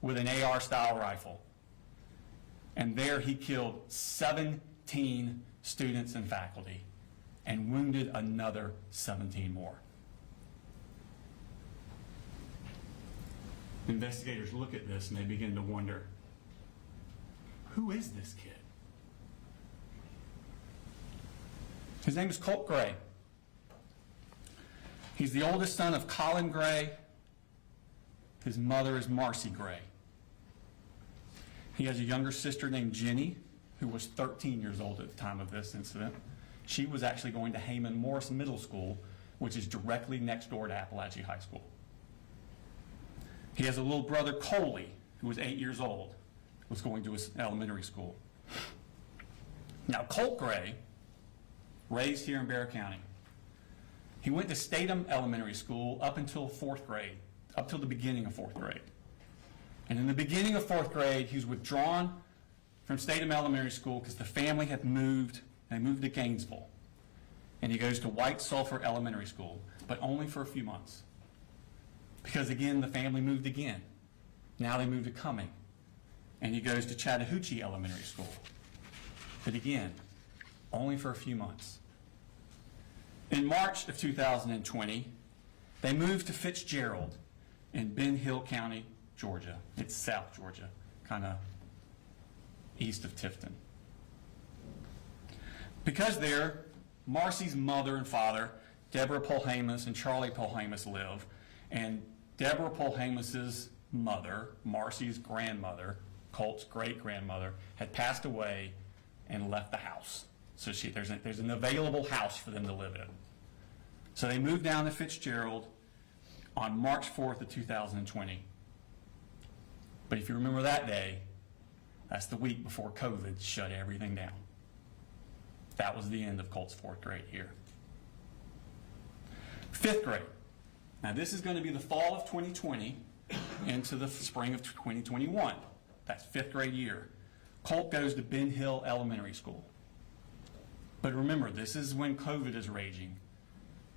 with an AR-style rifle. And there he killed 17 students and faculty and wounded another 17 more. Investigators look at this and they begin to wonder, who is this kid? His name is Colt Gray. He's the oldest son of Colin Gray. His mother is Marcy Gray. He has a younger sister named Jenny, who was 13 years old at the time of this incident. She was actually going to Heyman Morris Middle School, which is directly next door to Apalachee High School. He has a little brother, Coley, who was 8 years old, was going to his elementary school. Now, Colt Gray, raised here in Bear County, he went to Statham Elementary School up until 4th grade, up till the beginning of 4th grade. And in the beginning of 4th grade, he was withdrawn from Statham Elementary School because the family had moved. They moved to Gainesville. And he goes to White Sulphur Elementary School, but only for a few months. Because again, the family moved again. Now they moved to Cumming. And he goes to Chattahoochee Elementary School. But again, only for a few months. In March of 2020, they moved to Fitzgerald in Ben Hill County, Georgia. It's South Georgia, kind of east of Tifton. Because there, Marcy's mother and father, Deborah Polhamus and Charlie Polhamus, live. And Deborah Polhamus's mother, Marcy's grandmother, Colt's great-grandmother, had passed away and left the house. So there's an available house for them to live in. So they moved down to Fitzgerald on March 4th of 2020. But if you remember that day, that's the week before COVID shut everything down. That was the end of Colt's 4th grade year. 5th grade. Now this is going to be the fall of 2020 into the spring of 2021. That's 5th grade year. Colt goes to Ben Hill Elementary School. But remember, this is when COVID is raging,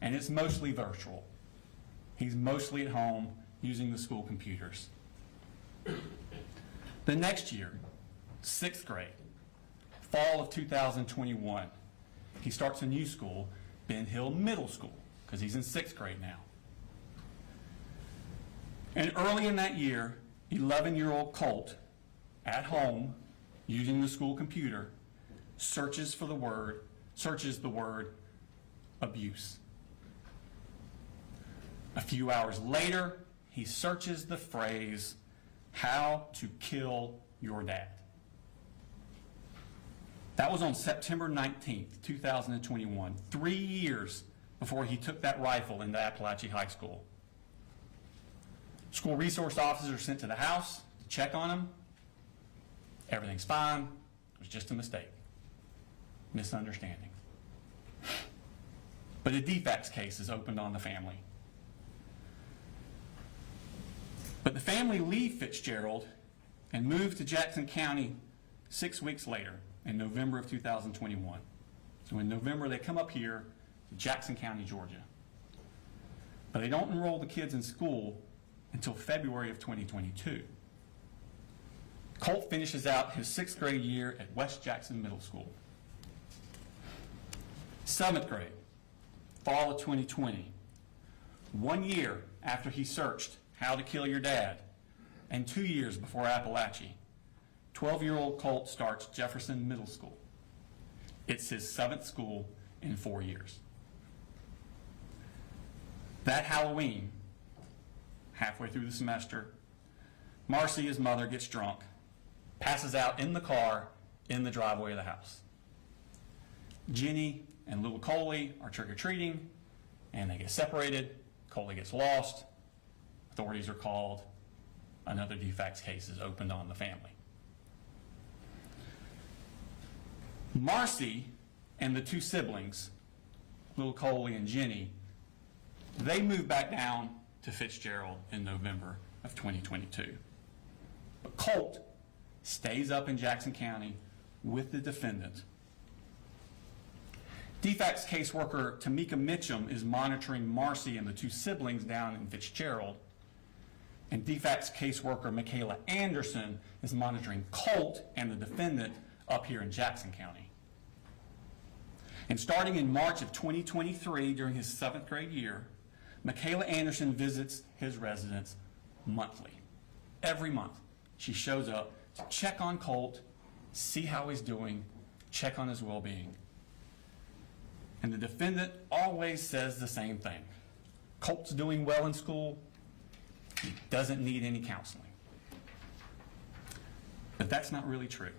and it's mostly virtual. He's mostly at home using the school computers. The next year, 6th grade, fall of 2021, he starts a new school, Ben Hill Middle School, because he's in 6th grade now. And early in that year, 11-year-old Colt, at home, using the school computer, searches the word abuse. A few hours later, he searches the phrase, "how to kill your dad." That was on September 19th, 2021, 3 years before he took that rifle into Apalachee High School. School resource officers are sent to the house to check on him. Everything's fine. It was just a mistake. Misunderstanding. But a defects case is opened on the family. But the family leave Fitzgerald and move to Jackson County 6 weeks later, in November of 2021. So in November, they come up here to Jackson County, Georgia. But they don't enroll the kids in school until February of 2022. Colt finishes out his 6th grade year at West Jackson Middle School. 7th grade, fall of 2020. 1 year after he searched How to Kill Your Dad, and 2 years before Apalachee, 12-year-old Colt starts Jefferson Middle School. It's his 7th school in 4 years. That Halloween, halfway through the semester, Marcy, his mother, gets drunk, passes out in the car in the driveway of the house. Jenny and little Coley are trick-or-treating, and they get separated. Coley gets lost. Authorities are called. Another defects case is opened on the family. Marcy and the 2 siblings, little Coley and Jenny, they moved back down to Fitzgerald in November of 2022. But Colt stays up in Jackson County with the defendant. Defects caseworker Tamika Mitchum is monitoring Marcy and the 2 siblings down in Fitzgerald. And defects caseworker Michaela Anderson is monitoring Colt and the defendant up here in Jackson County. And starting in March of 2023, during his 7th grade year, Michaela Anderson visits his residence monthly. Every month, she shows up to check on Colt, see how he's doing, check on his well-being. And the defendant always says the same thing. Colt's doing well in school. He doesn't need any counseling. But that's not really true.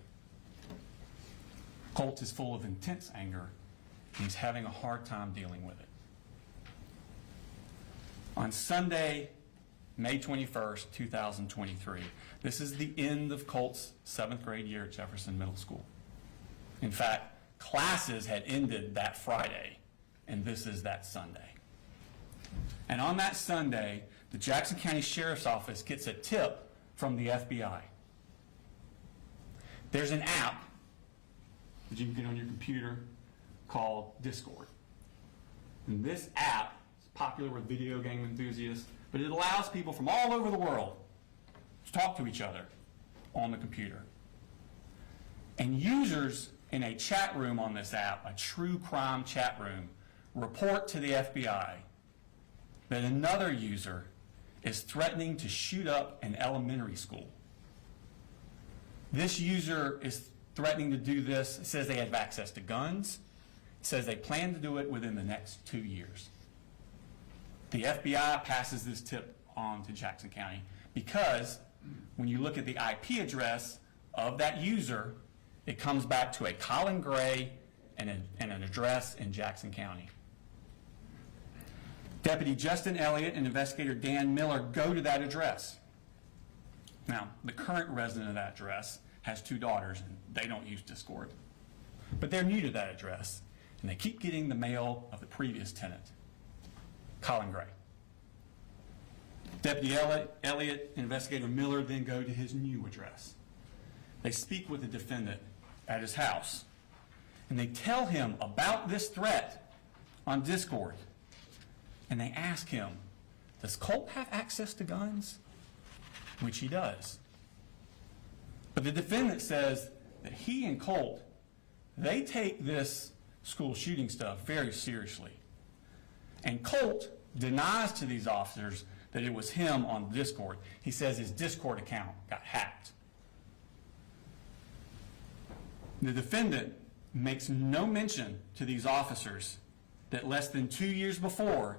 Colt is full of intense anger He's having a hard time dealing with it. On Sunday, May 21st, 2023, this is the end of Colt's 7th grade year at Jefferson Middle School. In fact, classes had ended that Friday, and this is that Sunday. And on that Sunday, the Jackson County Sheriff's Office gets a tip from the FBI. There's an app that you can get on your computer called Discord. And this app is popular with video game enthusiasts, but it allows people from all over the world to talk to each other on the computer. And users in a chat room on this app, a true crime chat room, report to the FBI that another user is threatening to shoot up an elementary school. This user is threatening to do this. It says they have access to guns. It says they plan to do it within the next 2 years. The FBI passes this tip on to Jackson County because when you look at the IP address of that user, it comes back to a Colin Gray and an address in Jackson County. Deputy Justin Elliott and investigator Dan Miller go to that address. Now, the current resident of that address has 2 daughters, and they don't use Discord. But they're new to that address, and they keep getting the mail of the previous tenant, Colin Gray. Deputy Elliott and investigator Miller then go to his new address. They speak with the defendant at his house, and they tell him about this threat on Discord. And they ask him, does Colt have access to guns? Which he does. But the defendant says that he and Colt, they take this school shooting stuff very seriously. And Colt denies to these officers that it was him on Discord. He says his Discord account got hacked. The defendant makes no mention to these officers that less than 2 years before,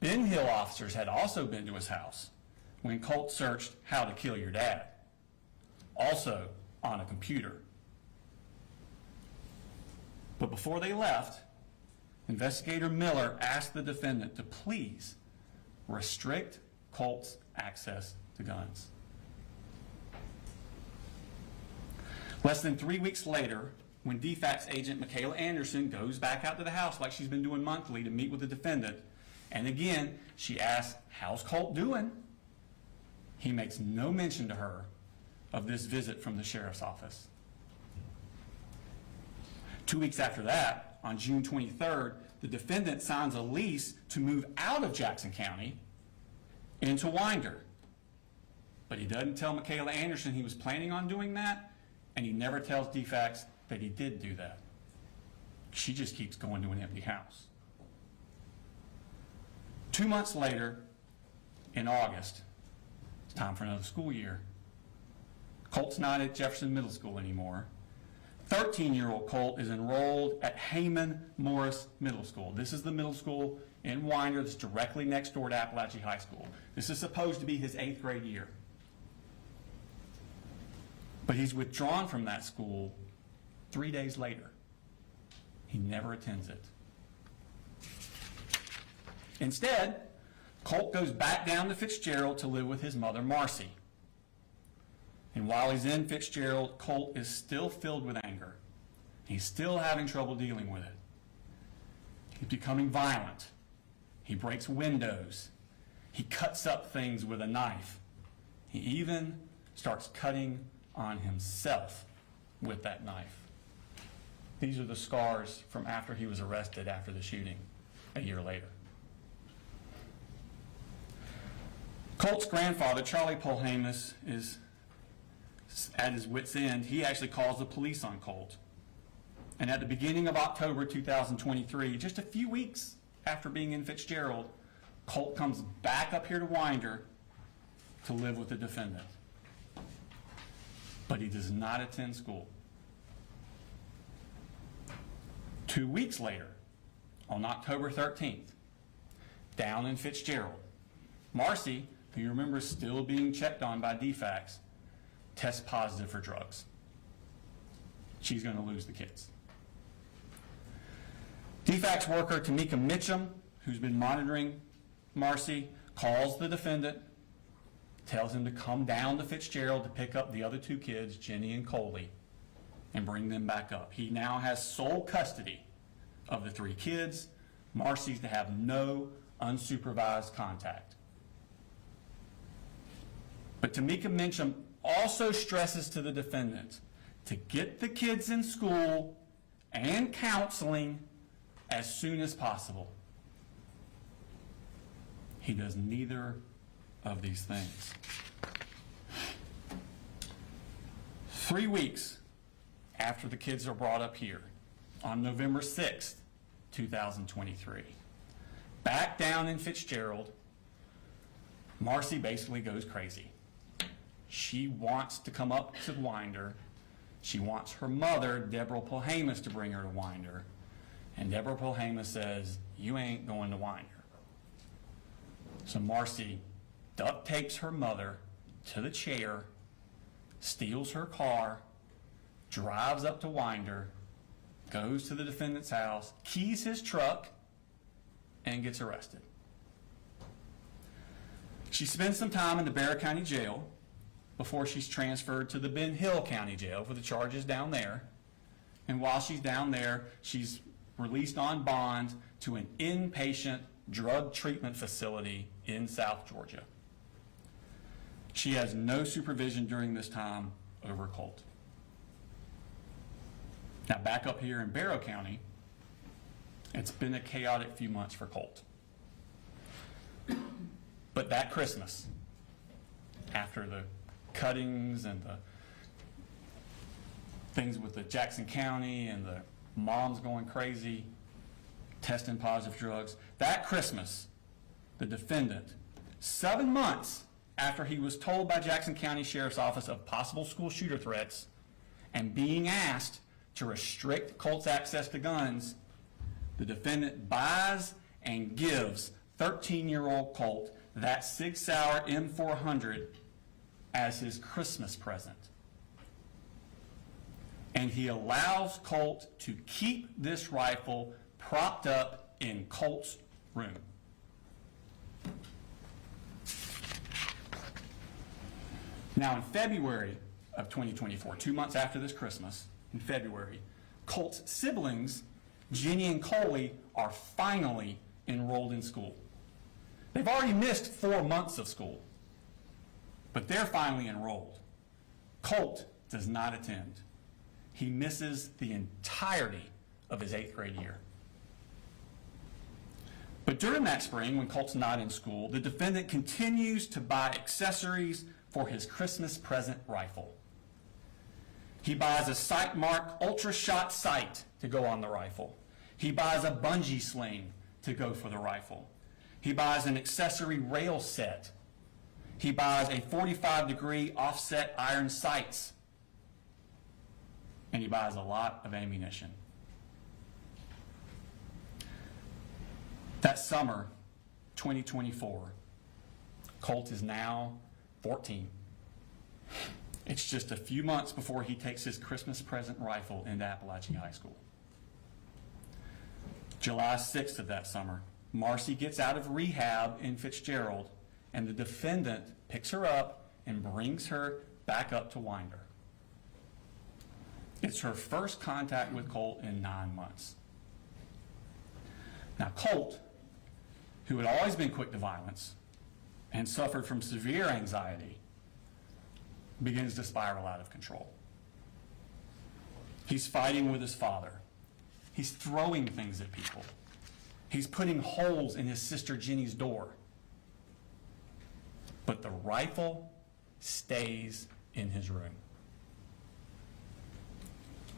Ben Hill officers had also been to his house when Colt searched how to kill your dad, also on a computer. But before they left, investigator Miller asked the defendant to please restrict Colt's access to guns. Less than 3 weeks later, when DFACS agent Michaela Anderson goes back out to the house like she's been doing monthly to meet with the defendant, and again, she asks, how's Colt doing? He makes no mention to her of this visit from the sheriff's office. 2 weeks after that, on June 23rd, the defendant signs a lease to move out of Jackson County into Winder. But he doesn't tell Michaela Anderson he was planning on doing that, and he never tells DFACS that he did do that. She just keeps going to an empty house. 2 months later, in August, it's time for another school year. Colt's not at Jefferson Middle School anymore. 13-year-old Colt is enrolled at Heyman Morris Middle School. This is the middle school in Winder that's directly next door to Apalachee High School. This is supposed to be his 8th grade year. But he's withdrawn from that school 3 days later. He never attends it. Instead, Colt goes back down to Fitzgerald to live with his mother, Marcy. And while he's in Fitzgerald, Colt is still filled with anger. He's still having trouble dealing with it. He's becoming violent. He breaks windows. He cuts up things with a knife. He even starts cutting on himself with that knife. These are the scars from after he was arrested after the shooting a year later. Colt's grandfather, Charlie Polhamus, is at his wit's end. He actually calls the police on Colt. And at the beginning of October 2023, just a few weeks after being in Fitzgerald, Colt comes back up here to Winder to live with the defendant. But he does not attend school. 2 weeks later, on October 13th, down in Fitzgerald, Marcy, who you remember is still being checked on by DFACS, tests positive for drugs. She's going to lose the kids. DFACS worker Tamika Mitchum, who's been monitoring Marcy, calls the defendant, tells him to come down to Fitzgerald to pick up the other two kids, Jenny and Coley, and bring them back up. He now has sole custody of the three kids. Marcy's to have no unsupervised contact. But Tamika Mitchum also stresses to the defendant to get the kids in school and counseling as soon as possible. He does neither of these things. 3 weeks after the kids are brought up here, on November 6th, 2023, back down in Fitzgerald, Marcy basically goes crazy. She wants to come up to Winder. She wants her mother, Deborah Polhamus, to bring her to Winder. And Deborah Polhamus says, "You ain't going to Winder." So Marcy duct tapes her mother to the chair, steals her car, drives up to Winder, goes to the defendant's house, keys his truck, and gets arrested. She spends some time in the Bexar County Jail before she's transferred to the Ben Hill County Jail for the charges down there. And while she's down there, she's released on bond to an inpatient drug treatment facility in South Georgia. She has no supervision during this time over Colt. Now back up here in Barrow County, it's been a chaotic few months for Colt. But that Christmas, after the cuttings and the things with the Jackson County and the moms going crazy, testing positive drugs, that Christmas, the defendant, 7 months after he was told by Jackson County Sheriff's Office of possible school shooter threats and being asked to restrict Colt's access to guns, the defendant buys and gives 13-year-old Colt that Sig Sauer M400 as his Christmas present. And he allows Colt to keep this rifle propped up in Colt's room. Now in February of 2024, 2 months after this Christmas, in February, Colt's siblings, Jenny and Coley, are finally enrolled in school. They've already missed 4 months of school, but they're finally enrolled. Colt does not attend. He misses the entirety of his 8th grade year. But during that spring, when Colt's not in school, the defendant continues to buy accessories for his Christmas present rifle. He buys a Sight Mark Ultra Shot sight to go on the rifle. He buys a bungee sling to go for the rifle. He buys an accessory rail set. He buys a 45-degree offset iron sights. And he buys a lot of ammunition. That summer, 2024, Colt is now 14. It's just a few months before he takes his Christmas present rifle into Apalachee High School. July 6th of that summer, Marcy gets out of rehab in Fitzgerald, and the defendant picks her up and brings her back up to Winder. It's her first contact with Colt in 9 months. Now Colt, who had always been quick to violence and suffered from severe anxiety, begins to spiral out of control. He's fighting with his father. He's throwing things at people. He's putting holes in his sister Jenny's door. But the rifle stays in his room.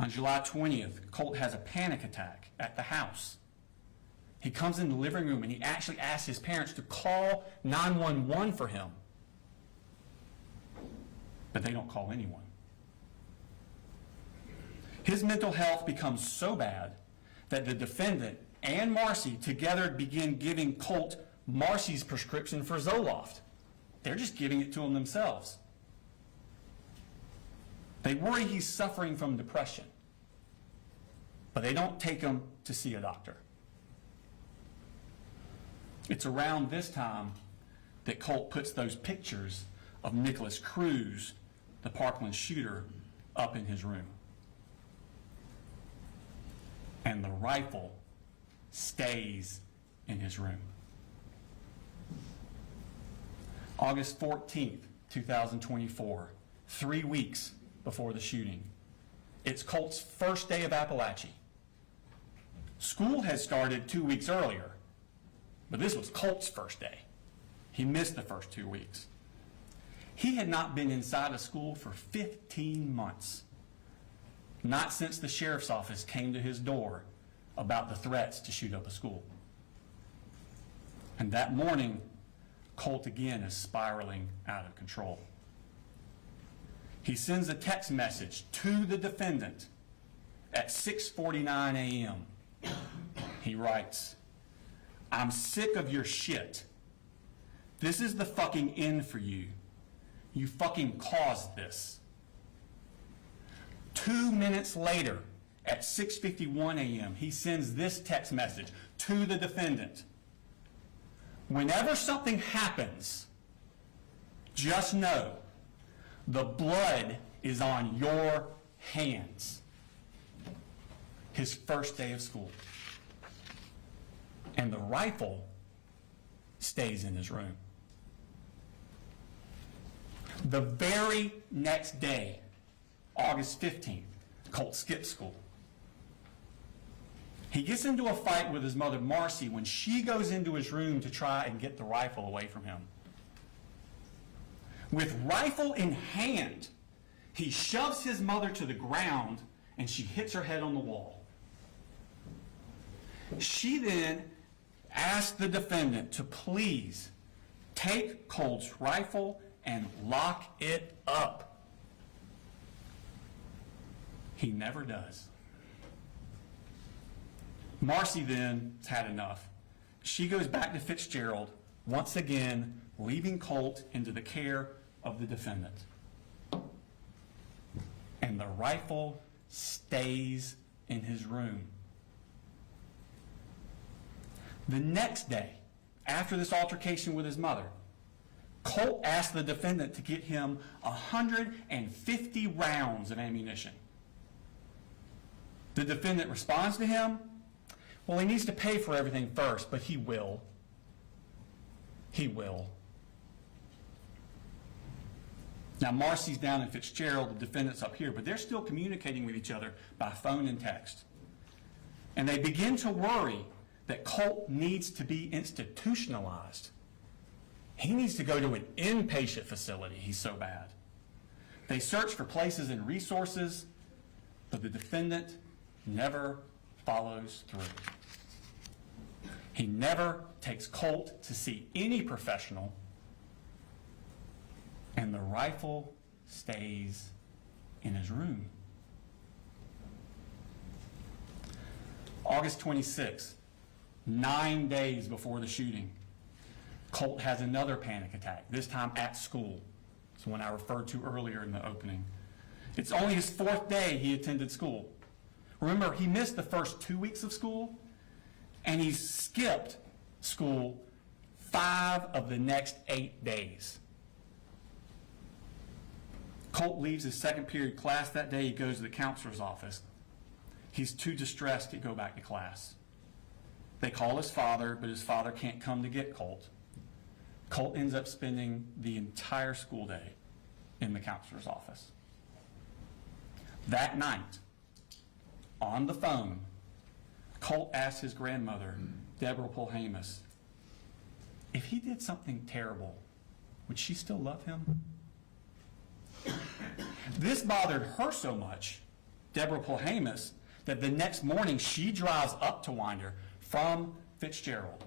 On July 20th, Colt has a panic attack at the house. He comes in the living room and he actually asks his parents to call 911 for him. But they don't call anyone. His mental health becomes so bad that the defendant and Marcy together begin giving Colt Marcy's prescription for Zoloft. They're just giving it to him themselves. They worry he's suffering from depression, but they don't take him to see a doctor. It's around this time that Colt puts those pictures of Nicholas Cruz, the Parkland shooter, up in his room. And the rifle stays in his room. August 14th, 2024, 3 weeks before the shooting. It's Colt's first day of Apalachee. School had started 2 weeks earlier, but this was Colt's first day. He missed the first 2 weeks. He had not been inside of school for 15 months. Not since the sheriff's office came to his door about the threats to shoot up a school. And that morning, Colt again is spiraling out of control. He sends a text message to the defendant at 6:49 a.m. He writes, "I'm sick of your shit. This is the fucking end for you. You fucking caused this." 2 minutes later, at 6:51 a.m., he sends this text message to the defendant. "Whenever something happens, just know the blood is on your hands." His first day of school. And the rifle stays in his room. The very next day, August 15th, Colt skips school. He gets into a fight with his mother, Marcy, when she goes into his room to try and get the rifle away from him. With rifle in hand, he shoves his mother to the ground and she hits her head on the wall. She then asks the defendant to please take Colt's rifle and lock it up. He never does. Marcy then has had enough. She goes back to Fitzgerald, once again leaving Colt into the care of the defendant. And the rifle stays in his room. The next day, after this altercation with his mother, Colt asked the defendant to get him 150 rounds of ammunition. The defendant responds to him, well, he needs to pay for everything first, but he will. He will. Now, Marcy's down in Fitzgerald, the defendant's up here, but they're still communicating with each other by phone and text. And they begin to worry that Colt needs to be institutionalized. He needs to go to an inpatient facility. He's so bad. They search for places and resources, but the defendant never follows through. He never takes Colt to see any professional, and the rifle stays in his room. August 26th, 9 days before the shooting, Colt has another panic attack, this time at school. It's the one I referred to earlier in the opening. It's only his 4th day he attended school. Remember, he missed the first 2 weeks of school, and he skipped school 5 of the next 8 days. Colt leaves his second period class that day. He goes to the counselor's office. He's too distressed to go back to class. They call his father, but his father can't come to get Colt. Colt ends up spending the entire school day in the counselor's office. That night, on the phone, Colt asks his grandmother, Deborah Polhamus, if he did something terrible, would she still love him? This bothered her so much, Deborah Polhamus, that the next morning she drives up to Winder from Fitzgerald.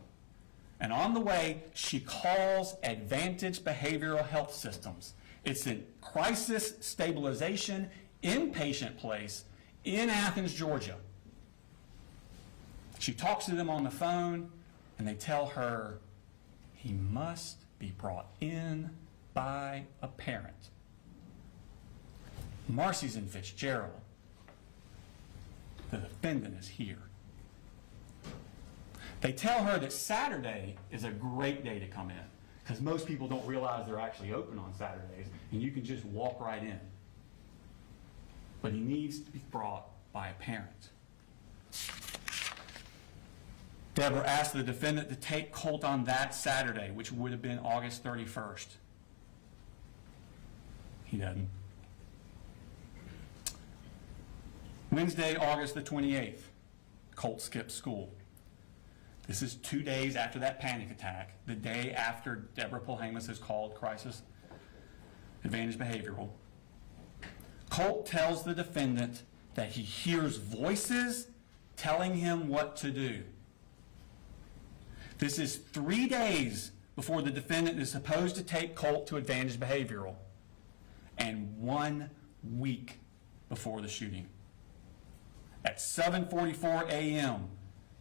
And on the way, she calls Advantage Behavioral Health Systems. It's a crisis stabilization inpatient place in Athens, Georgia. She talks to them on the phone, and they tell her he must be brought in by a parent. Marcy's in Fitzgerald. The defendant is here. They tell her that Saturday is a great day to come in because most people don't realize they're actually open on Saturdays and you can just walk right in. But he needs to be brought by a parent. Deborah asked the defendant to take Colt on that Saturday, which would have been August 31st. He doesn't. Wednesday, August the 28th, Colt skips school. This is 2 days after that panic attack, the day after Deborah Polhamus is called crisis advantage behavioral. Colt tells the defendant that he hears voices telling him what to do. This is 3 days before the defendant is supposed to take Colt to advantage behavioral, and 1 week before the shooting. At 7:44 a.m.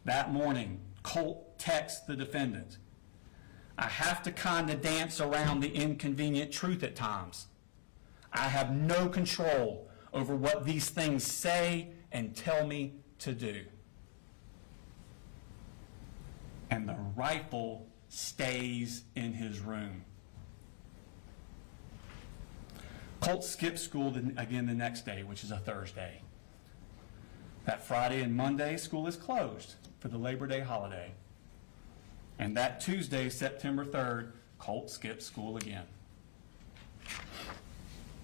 that morning, Colt texts the defendant, "I have to kind of dance around the inconvenient truth at times. I have no control over what these things say and tell me to do." And the rifle stays in his room. Colt skips school again the next day, which is a Thursday. That Friday and Monday, school is closed for the Labor Day holiday. And that Tuesday, September 3rd, Colt skips school again.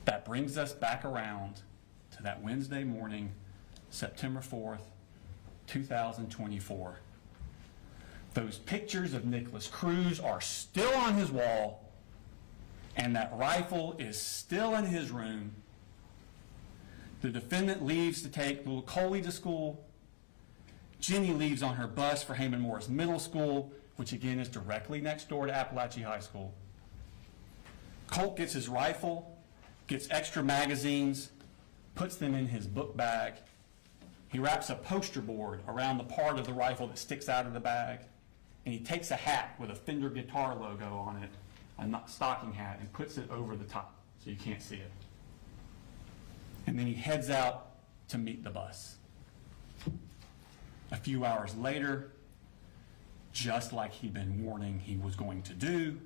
That brings us back around to that Wednesday morning, September 4th, 2024. Those pictures of Nicholas Cruz are still on his wall, and that rifle is still in his room. The defendant leaves to take little Coley to school. Jenny leaves on her bus for Heyman Morris Middle School, which again is directly next door to Apalachee High School. Colt gets his rifle, gets extra magazines, puts them in his book bag. He wraps a poster board around the part of the rifle that sticks out of the bag, and he takes a hat with a Fender guitar logo on it, a stocking hat, and puts it over the top so you can't see it. And then he heads out to meet the bus. A few hours later, just like he'd been warning he was going to do,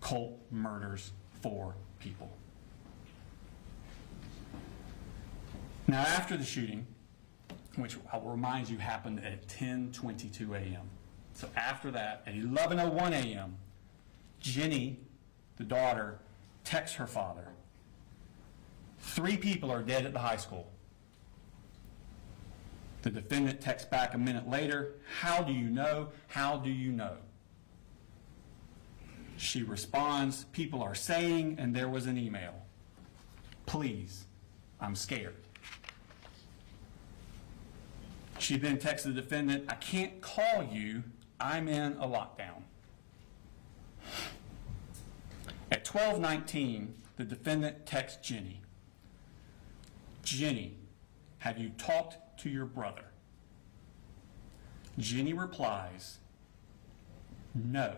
Colt murders 4 people. Now, after the shooting, which I'll remind you happened at 10:22 a.m. So after that, at 11:01 a.m., Jenny, the daughter, texts her father. 3 people are dead at the high school. The defendant texts back a minute later, "How do you know? How do you know?" She responds, "People are saying, and there was an email. Please, I'm scared." She then texts the defendant, "I can't call you. I'm in a lockdown." At 12:19, the defendant texts Jenny, "Jenny, have you talked to your brother?" Jenny replies, "No.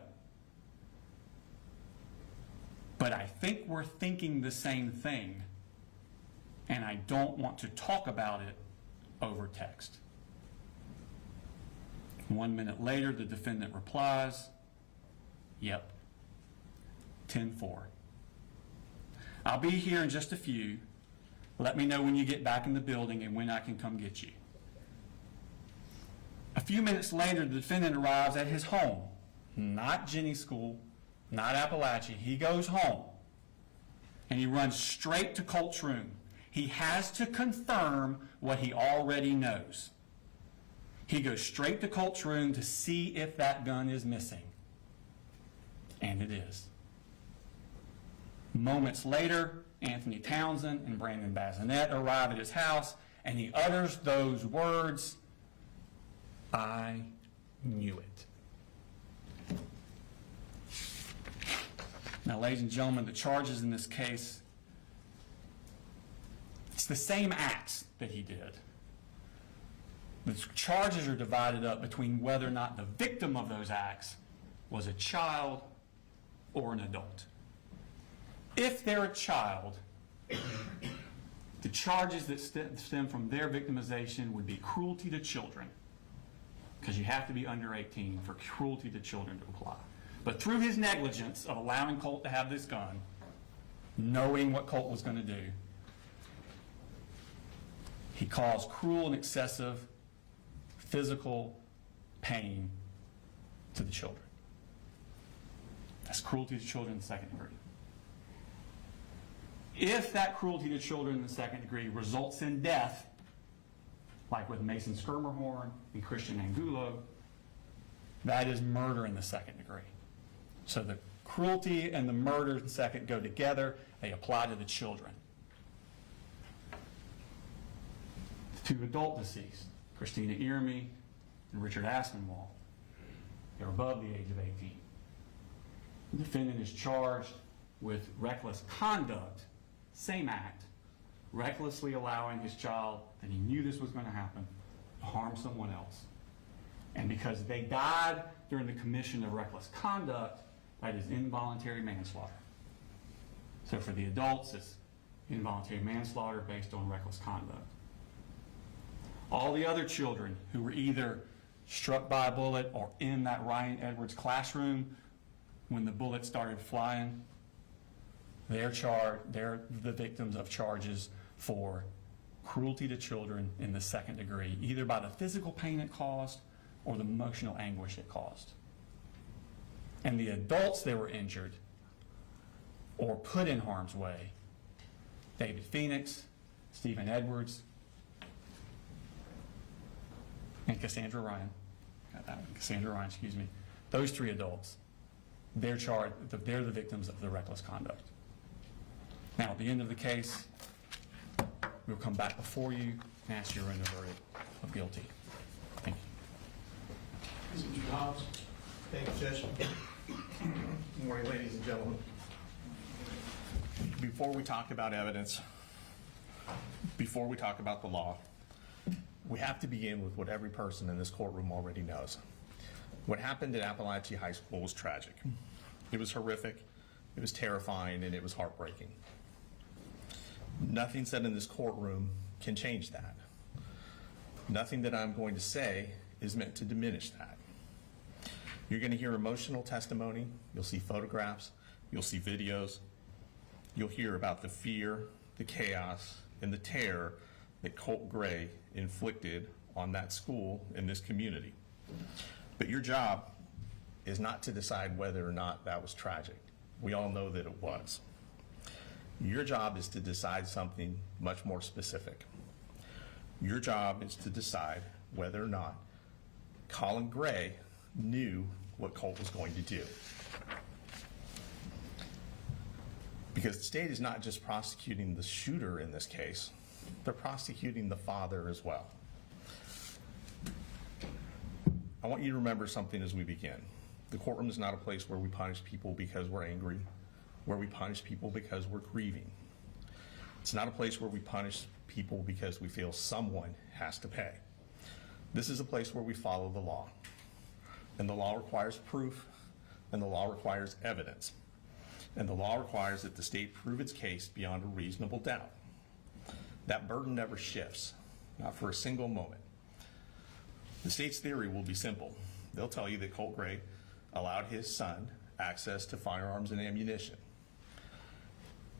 But I think we're thinking the same thing, and I don't want to talk about it over text." 1 minute later, the defendant replies, "Yep, 10-4. I'll be here in just a few. Let me know when you get back in the building and when I can come get you." A few minutes later, the defendant arrives at his home, not Jenny's school, not Apalachee. He goes home, and he runs straight to Colt's room. He has to confirm what he already knows. He goes straight to Colt's room to see if that gun is missing. And it is. Moments later, Anthony Townsend and Brandon Bazinet arrive at his house, and he utters those words, "I knew it." Now, ladies and gentlemen, the charges in this case, it's the same acts that he did. The charges are divided up between whether or not the victim of those acts was a child or an adult. If they're a child, the charges that stem from their victimization would be cruelty to children, because you have to be under 18 for cruelty to children to apply. But through his negligence of allowing Colt to have this gun, knowing what Colt was going to do, he caused cruel and excessive physical pain to the children. That's cruelty to children in the second degree. If that cruelty to children in the second degree results in death, like with Mason Skirmerhorn and Christian Angulo, that is murder in the second degree. So the cruelty and the murder in the second go together. They apply to the children. The 2 adult deceased, Christina Irmy and Richard Aspinwall, they're above the age of 18. The defendant is charged with reckless conduct, same act, recklessly allowing his child, that he knew this was going to happen, to harm someone else. And because they died during the commission of reckless conduct, that is involuntary manslaughter. So for the adults, it's involuntary manslaughter based on reckless conduct. All the other children who were either struck by a bullet or in that Ryan Edwards classroom when the bullet started flying, they're the victims of charges for cruelty to children in the second degree, either by the physical pain it caused or the emotional anguish it caused. And the adults that were injured or put in harm's way, David Phoenix, Stephen Edwards, and Cassandra Ryan. Got that one, Cassandra Ryan, excuse me. Those 3 adults, they're the victims of the reckless conduct. Now, at the end of the case, we'll come back before you and ask you to render a verdict of guilty. Thank you. Mr. Hobbs? Thank you, Judge. Good morning, ladies and gentlemen. Before we talk about evidence, before we talk about the law, we have to begin with what every person in this courtroom already knows. What happened at Apalachee High School was tragic. It was horrific, it was terrifying, and it was heartbreaking. Nothing said in this courtroom can change that. Nothing that I'm going to say is meant to diminish that. You're going to hear emotional testimony, you'll see photographs, you'll see videos, you'll hear about the fear, the chaos, and the terror that Colt Gray inflicted on that school and this community. But your job is not to decide whether or not that was tragic. We all know that it was. Your job is to decide something much more specific. Your job is to decide whether or not Colin Gray knew what Colt was going to do. Because the state is not just prosecuting the shooter in this case, they're prosecuting the father as well. I want you to remember something as we begin. The courtroom is not a place where we punish people because we're angry, where we punish people because we're grieving. It's not a place where we punish people because we feel someone has to pay. This is a place where we follow the law. And the law requires proof, and the law requires evidence. And the law requires that the state prove its case beyond a reasonable doubt. That burden never shifts, not for a single moment. The state's theory will be simple. They'll tell you that Colt Gray allowed his son access to firearms and ammunition.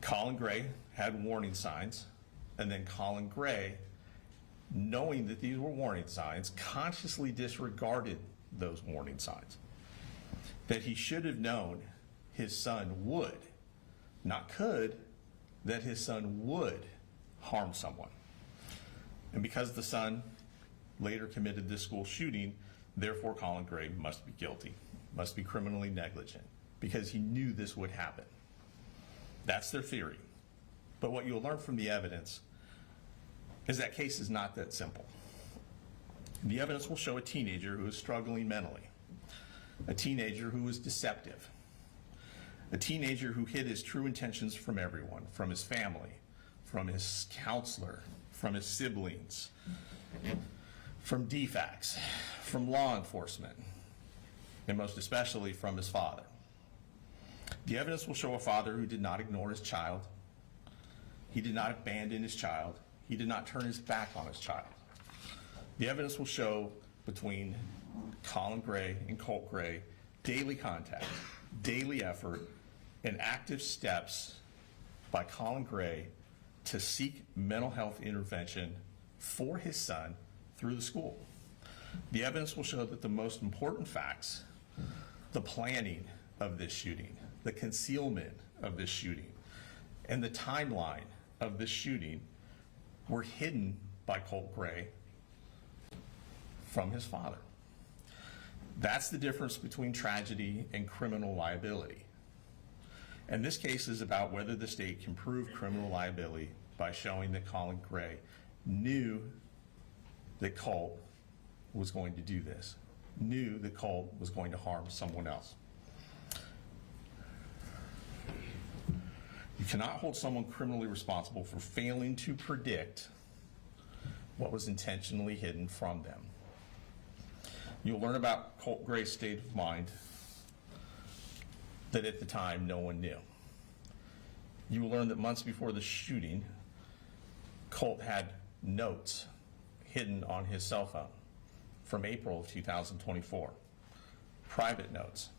Colin Gray had warning signs, and then Colin Gray, knowing that these were warning signs, consciously disregarded those warning signs. That he should have known his son would, not could, that his son would harm someone. And because the son later committed this school shooting, therefore Colin Gray must be guilty, must be criminally negligent, because he knew this would happen. That's their theory. But what you'll learn from the evidence is that case is not that simple. The evidence will show a teenager who is struggling mentally, a teenager who is deceptive, a teenager who hid his true intentions from everyone, from his family, from his counselor, from his siblings, from DFACS, from law enforcement, and most especially from his father. The evidence will show a father who did not ignore his child. He did not abandon his child. He did not turn his back on his child. The evidence will show between Colin Gray and Colt Gray, daily contact, daily effort, and active steps by Colin Gray to seek mental health intervention for his son through the school. The evidence will show that the most important facts, the planning of this shooting, the concealment of this shooting, and the timeline of this shooting were hidden by Colt Gray from his father. That's the difference between tragedy and criminal liability. And this case is about whether the state can prove criminal liability by showing that Colin Gray knew that Colt was going to do this, knew that Colt was going to harm someone else. You cannot hold someone criminally responsible for failing to predict what was intentionally hidden from them. You'll learn about Colt Gray's state of mind that at the time no one knew. You will learn that months before the shooting, Colt had notes hidden on his cell phone from April of 2024, private notes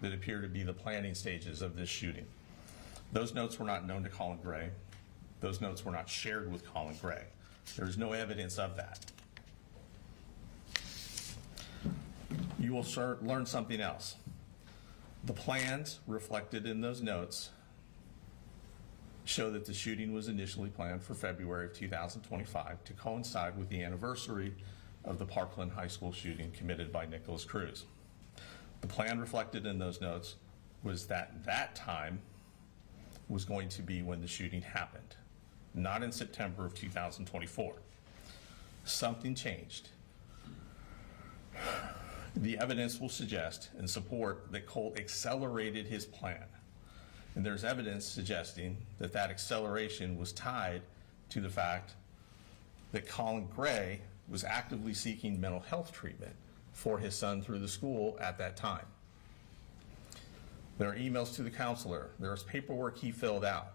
that appear to be the planning stages of this shooting. Those notes were not known to Colin Gray. Those notes were not shared with Colin Gray. There's no evidence of that. You will learn something else. The plans reflected in those notes show that the shooting was initially planned for February of 2025 to coincide with the anniversary of the Parkland High School shooting committed by Nicholas Cruz. The plan reflected in those notes was that that time was going to be when the shooting happened, not in September of 2024. Something changed. The evidence will suggest and support that Colt accelerated his plan. And there's evidence suggesting that that acceleration was tied to the fact that Colin Gray was actively seeking mental health treatment for his son through the school at that time. There are emails to the counselor. There was paperwork he filled out.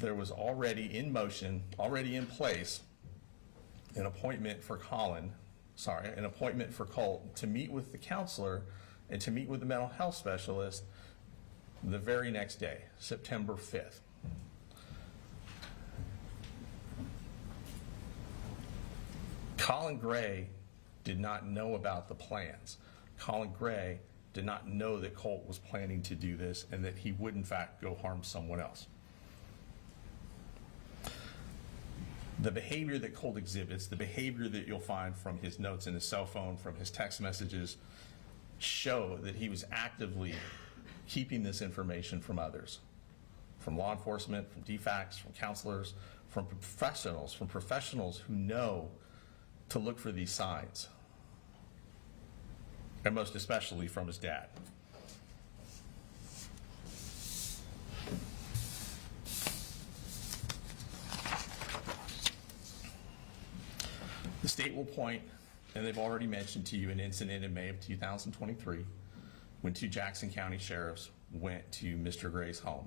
There was already in motion, already in place, an appointment for Colt to meet with the counselor and to meet with the mental health specialist the very next day, September 5th. Colin Gray did not know about the plans. Colin Gray did not know that Colt was planning to do this and that he would in fact go harm someone else. The behavior that Colt exhibits, the behavior that you'll find from his notes in his cell phone, from his text messages, show that he was actively keeping this information from others, from law enforcement, from DFACs, from counselors, from professionals who know to look for these signs, and most especially from his dad. The state will point, and they've already mentioned to you, an incident in May of 2023 when two Jackson County sheriffs went to Mr. Gray's home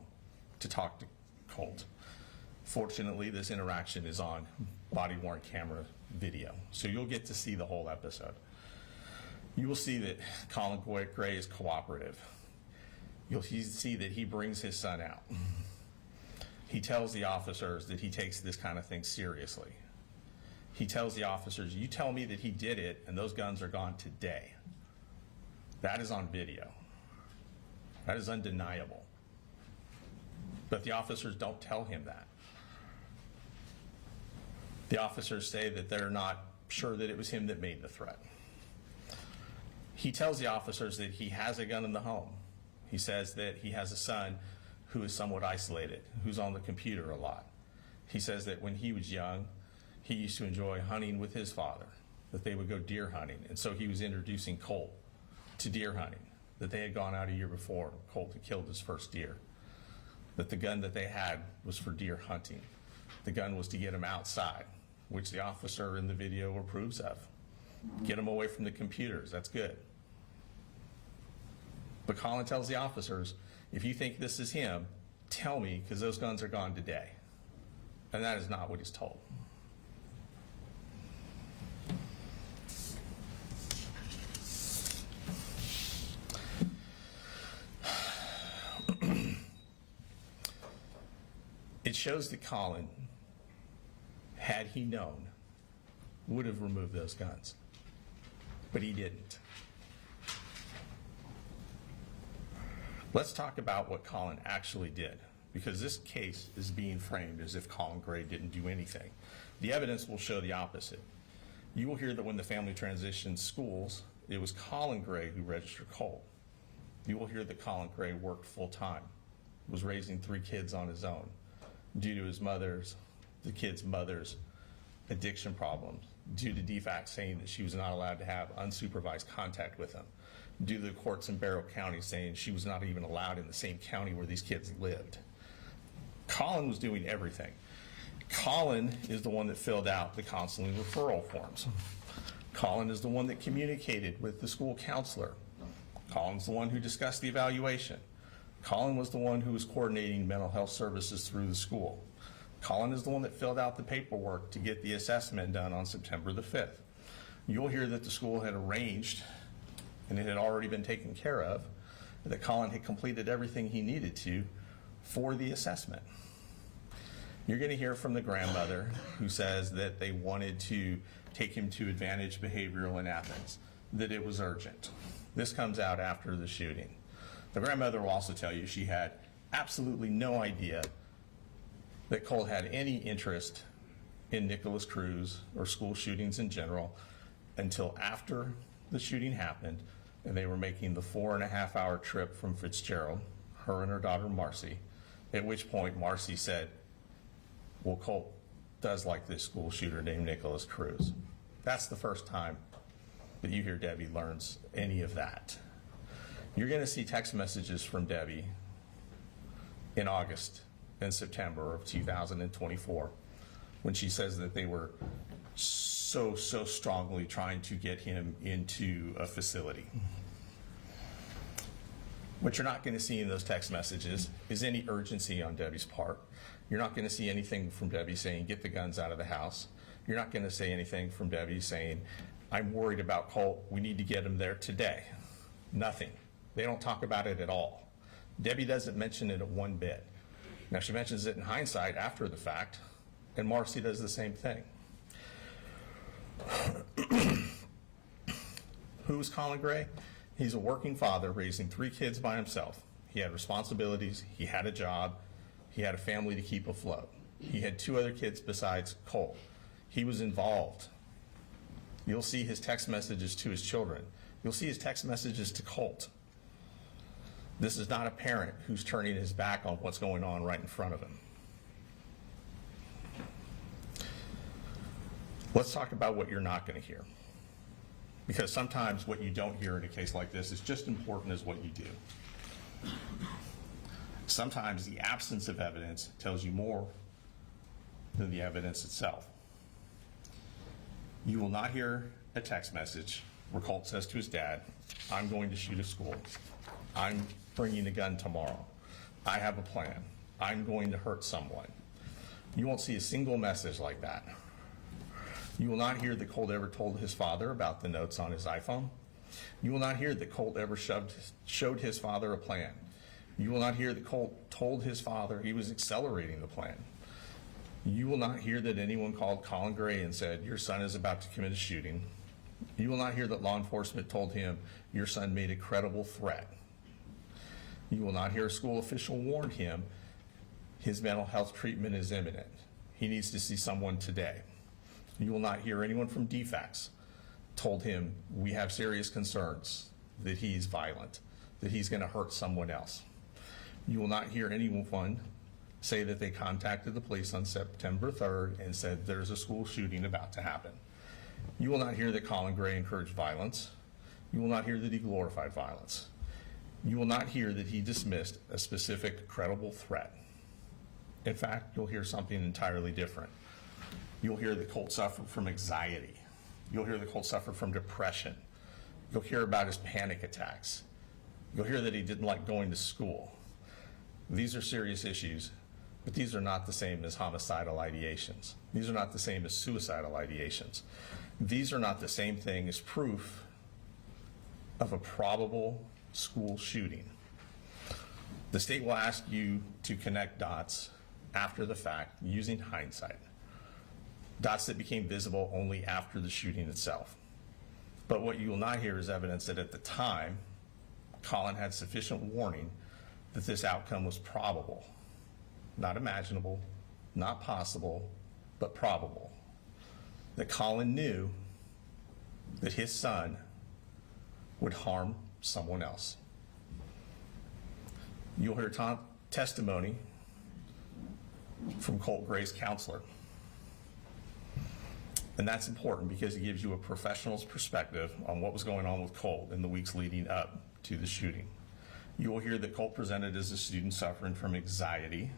to talk to Colt. Fortunately, this interaction is on body-worn camera video, so you'll get to see the whole episode. You will see that Colin Gray is cooperative. You'll see that he brings his son out. He tells the officers that he takes this kind of thing seriously. He tells the officers, you tell me that he did it and those guns are gone today. That is on video. That is undeniable. But the officers don't tell him that. The officers say that they're not sure that it was him that made the threat. He tells the officers that he has a gun in the home. He says that he has a son who is somewhat isolated, who's on the computer a lot. He says that when he was young, he used to enjoy hunting with his father, that they would go deer hunting. And so he was introducing Colt to deer hunting, that they had gone out a year before. Colt had killed his first deer, that the gun that they had was for deer hunting. The gun was to get him outside, which the officer in the video approves of. Get him away from the computers, that's good. But Colin tells the officers, if you think this is him, tell me, because those guns are gone today. And that is not what he's told. shows that Colin, had he known, would have removed those guns. But he didn't. Let's talk about what Colin actually did, because this case is being framed as if Colin Gray didn't do anything. The evidence will show the opposite. You will hear that when the family transitioned schools, it was Colin Gray who registered Colt. You will hear that Colin Gray worked full-time, was raising 3 kids on his own due to the kids' mother's addiction problems, due to DFAC saying that she was not allowed to have unsupervised contact with him, due to the courts in Barrow County saying she was not even allowed in the same county where these kids lived. Colin was doing everything. Colin is the one that filled out the counseling referral forms. Colin is the one that communicated with the school counselor. Colin's the one who discussed the evaluation. Colin was the one who was coordinating mental health services through the school. Colin is the one that filled out the paperwork to get the assessment done on September the 5th. You'll hear that the school had arranged, and it had already been taken care of, that Colin had completed everything he needed to for the assessment. You're going to hear from the grandmother who says that they wanted to take him to Advantage Behavioral in Athens, that it was urgent. This comes out after the shooting. The grandmother will also tell you she had absolutely no idea that Colt had any interest in Nicholas Cruz or school shootings in general until after the shooting happened and they were making the 4.5-hour trip from Fitzgerald, her and her daughter Marcy, at which point Marcy said, well, Colt does like this school shooter named Nicholas Cruz. That's the first time that you hear Debbie learns any of that. You're going to see text messages from Debbie in August and September of 2024 when she says that they were so strongly trying to get him into a facility. What you're not going to see in those text messages is any urgency on Debbie's part. You're not going to see anything from Debbie saying, get the guns out of the house. You're not going to say anything from Debbie saying, I'm worried about Colt, we need to get him there today. Nothing. They don't talk about it at all. Debbie doesn't mention it one bit. Now, she mentions it in hindsight after the fact, and Marcy does the same thing. Who is Colin Gray? He's a working father raising 3 kids by himself. He had responsibilities, he had a job, he had a family to keep afloat. He had 2 other kids besides Colt. He was involved. You'll see his text messages to his children. You'll see his text messages to Colt. This is not a parent who's turning his back on what's going on right in front of him. Let's talk about what you're not going to hear. Because sometimes what you don't hear in a case like this is just important as what you do. Sometimes the absence of evidence tells you more than the evidence itself. You will not hear a text message where Colt says to his dad, I'm going to shoot a school. I'm bringing a gun tomorrow. I have a plan. I'm going to hurt someone. You won't see a single message like that. You will not hear that Colt ever told his father about the notes on his iPhone. You will not hear that Colt ever showed his father a plan. You will not hear that Colt told his father he was accelerating the plan. You will not hear that anyone called Colin Gray and said, your son is about to commit a shooting. You will not hear that law enforcement told him, your son made a credible threat. You will not hear a school official warn him his mental health treatment is imminent. He needs to see someone today. You will not hear anyone from DFACS told him, we have serious concerns that he's violent, that he's going to hurt someone else. You will not hear anyone say that they contacted the police on September 3rd and said there's a school shooting about to happen. You will not hear that Colin Gray encouraged violence. You will not hear that he glorified violence. You will not hear that he dismissed a specific credible threat. In fact, you'll hear something entirely different. You'll hear that Colt suffered from anxiety. You'll hear that Colt suffered from depression. You'll hear about his panic attacks. You'll hear that he didn't like going to school. These are serious issues, but these are not the same as homicidal ideations. These are not the same as suicidal ideations. These are not the same thing as proof of a probable school shooting. The state will ask you to connect dots after the fact, using hindsight. Dots that became visible only after the shooting itself. But what you will not hear is evidence that at the time, Colin had sufficient warning that this outcome was probable. Not imaginable, not possible, but probable. That Colin knew that his son would harm someone else. You'll hear testimony from Colt Gray's counselor. And that's important because it gives you a professional's perspective on what was going on with Colt in the weeks leading up to the shooting. You will hear that Colt presented as a student suffering from anxiety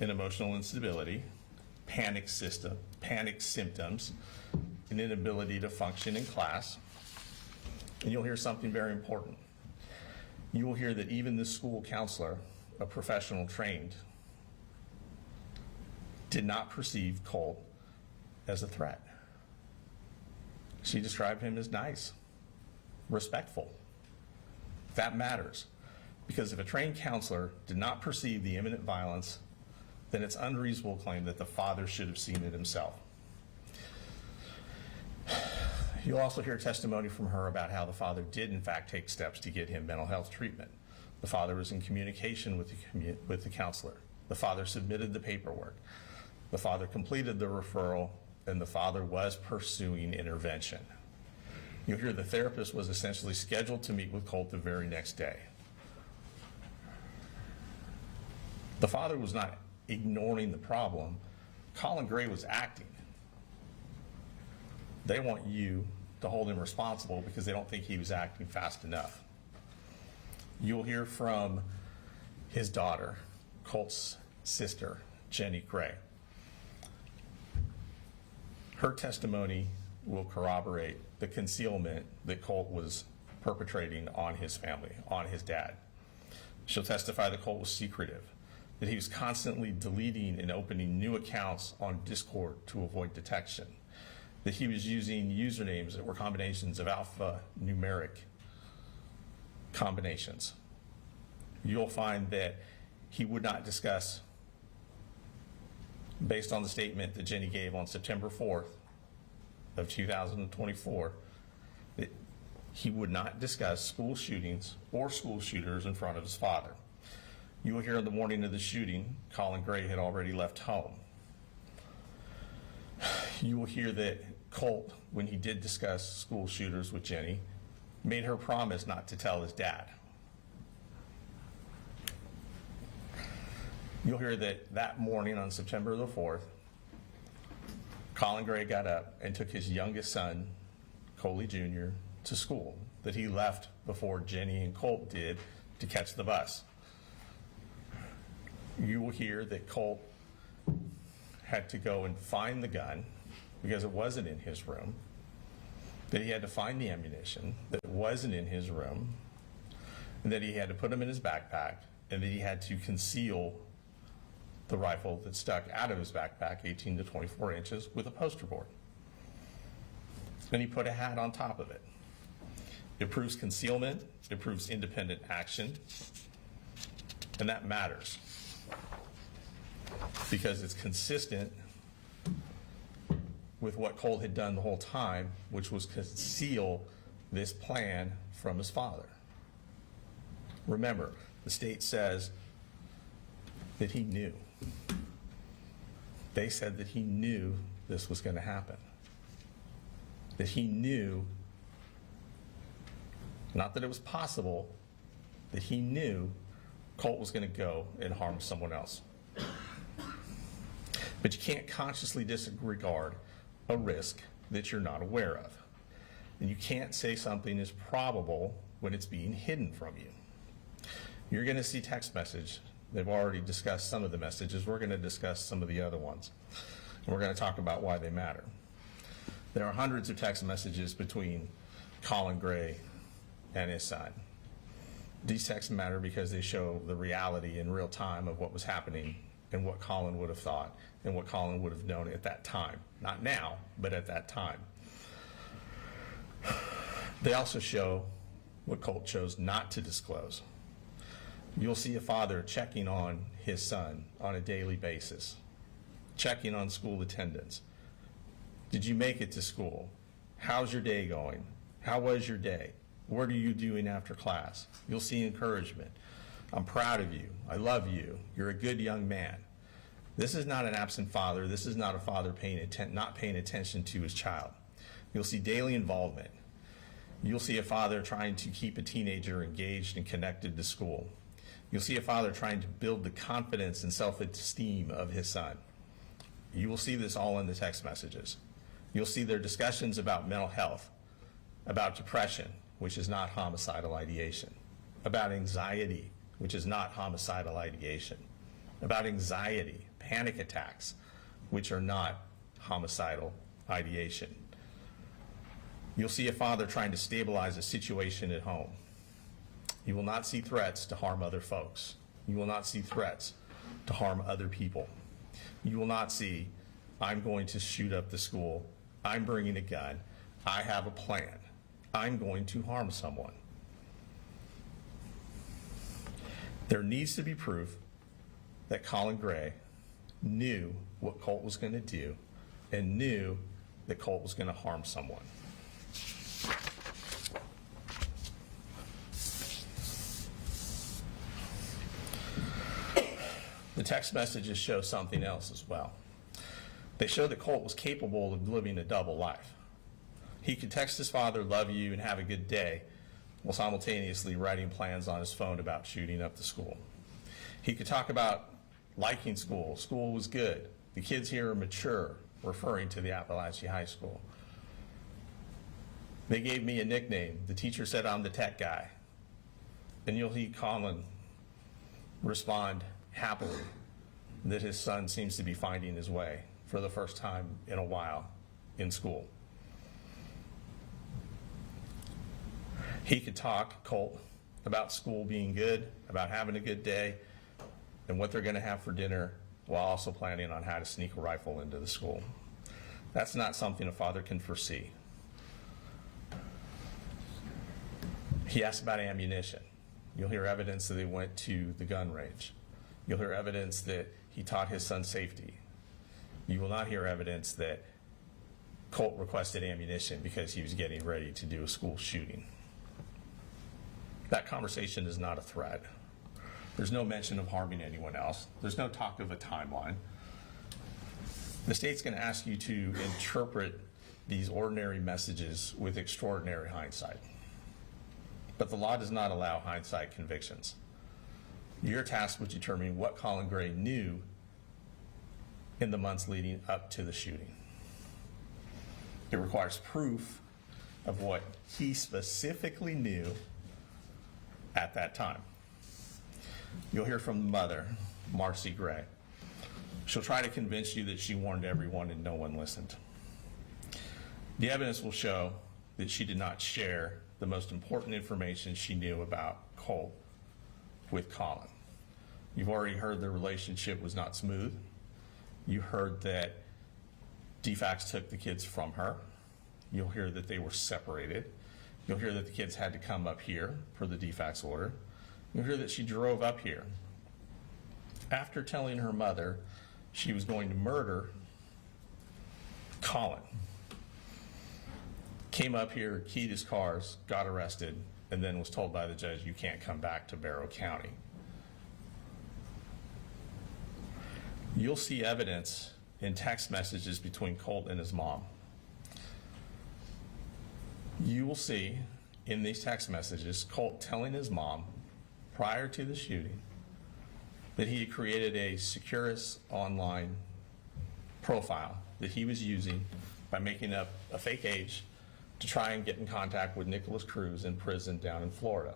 and emotional instability, panic symptoms, an inability to function in class. And you'll hear something very important. You will hear that even the school counselor, a professional trained, did not perceive Colt as a threat. She described him as nice, respectful. That matters, because if a trained counselor did not perceive the imminent violence, then it's unreasonable to claim that the father should have seen it himself. You'll also hear testimony from her about how the father did in fact take steps to get him mental health treatment. The father was in communication with the counselor. The father submitted the paperwork. The father completed the referral, and the father was pursuing intervention. You'll hear the therapist was essentially scheduled to meet with Colt the very next day. The father was not ignoring the problem. Colin Gray was acting. They want you to hold him responsible because they don't think he was acting fast enough. You'll hear from his daughter, Colt's sister, Jenny Gray. Her testimony will corroborate the concealment that Colt was perpetrating on his family, on his dad. She'll testify that Colt was secretive, that he was constantly deleting and opening new accounts on Discord to avoid detection, that he was using usernames that were combinations of alphanumeric combinations. You'll find that he would not discuss, based on the statement that Jenny gave on September 4th of 2024, that he would not discuss school shootings or school shooters in front of his father. You will hear on the morning of the shooting, Colin Gray had already left home. You will hear that Colt, when he did discuss school shooters with Jenny, made her promise not to tell his dad. You'll hear that that morning on September the 4th, Colin Gray got up and took his youngest son, Coley Jr., to school, that he left before Jenny and Colt did to catch the bus. You will hear that Colt had to go and find the gun because it wasn't in his room, that he had to find the ammunition that wasn't in his room, and that he had to put them in his backpack, and that he had to conceal the rifle that stuck out of his backpack 18 to 24 inches with a poster board. And he put a hat on top of it. It proves concealment, it proves independent action, and that matters because it's consistent with what Colt had done the whole time, which was conceal this plan from his father. Remember, the state says that he knew. They said that he knew this was going to happen. That he knew, not that it was possible, that he knew Colt was going to go and harm someone else. But you can't consciously disregard a risk that you're not aware of. And you can't say something is probable when it's being hidden from you. You're going to see text message. They've already discussed some of the messages. We're going to discuss some of the other ones. And we're going to talk about why they matter. There are hundreds of text messages between Colin Gray and his son. These texts matter because they show the reality in real time of what was happening and what Colin would have thought and what Colin would have known at that time. Not now, but at that time. They also show what Colt chose not to disclose. You'll see a father checking on his son on a daily basis, checking on school attendance. Did you make it to school? How's your day going? How was your day? What are you doing after class? You'll see encouragement. I'm proud of you. I love you. You're a good young man. This is not an absent father. This is not a father not paying attention to his child. You'll see daily involvement. You'll see a father trying to keep a teenager engaged and connected to school. You'll see a father trying to build the confidence and self-esteem of his son. You will see this all in the text messages. You'll see their discussions about mental health, about depression, which is not homicidal ideation, about anxiety, which is not homicidal ideation, about anxiety, panic attacks, which are not homicidal ideation. You'll see a father trying to stabilize a situation at home. You will not see threats to harm other folks. You will not see threats to harm other people. You will not see, I'm going to shoot up the school, I'm bringing a gun, I have a plan, I'm going to harm someone. There needs to be proof that Colin Gray knew what Colt was going to do and knew that Colt was going to harm someone. The text messages show something else as well. They show that Colt was capable of living a double life. He could text his father, love you, and have a good day, while simultaneously writing plans on his phone about shooting up the school. He could talk about liking school. School was good. The kids here are mature, referring to the Apalachee High School. They gave me a nickname. The teacher said I'm the tech guy. And you'll see Colin respond happily that his son seems to be finding his way for the first time in a while in school. He could talk, Colt, about school being good, about having a good day, and what they're going to have for dinner, while also planning on how to sneak a rifle into the school. That's not something a father can foresee. He asked about ammunition. You'll hear evidence that they went to the gun range. You'll hear evidence that he taught his son safety. You will not hear evidence that Colt requested ammunition because he was getting ready to do a school shooting. That conversation is not a threat. There's no mention of harming anyone else. There's no talk of a timeline. The state's going to ask you to interpret these ordinary messages with extraordinary hindsight. But the law does not allow hindsight convictions. You're tasked with determining what Colin Gray knew in the months leading up to the shooting. It requires proof of what he specifically knew at that time. You'll hear from the mother, Marcy Gray. She'll try to convince you that she warned everyone and no one listened. The evidence will show that she did not share the most important information she knew about Colt with Colin. You've already heard the relationship was not smooth. You heard that DFACS took the kids from her. You'll hear that they were separated. You'll hear that the kids had to come up here per the DFACS order. You'll hear that she drove up here. After telling her mother she was going to murder Colin, came up here, keyed his cars, got arrested, and then was told by the judge, you can't come back to Barrow County. You'll see evidence in text messages between Colt and his mom. You will see in these text messages Colt telling his mom prior to the shooting that he had created a Securus online profile that he was using by making up a fake age to try and get in contact with Nicholas Cruz in prison down in Florida.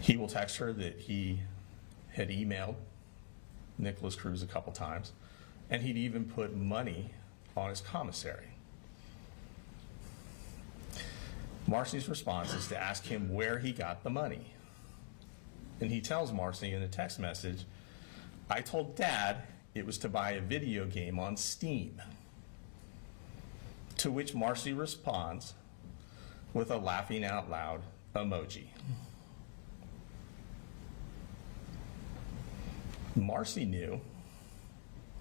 He will text her that he had emailed Nicholas Cruz a couple times, and he'd even put money on his commissary. Marcy's response is to ask him where he got the money. And he tells Marcy in a text message, I told Dad it was to buy a video game on Steam. To which Marcy responds, with a laughing out loud emoji. Marcy knew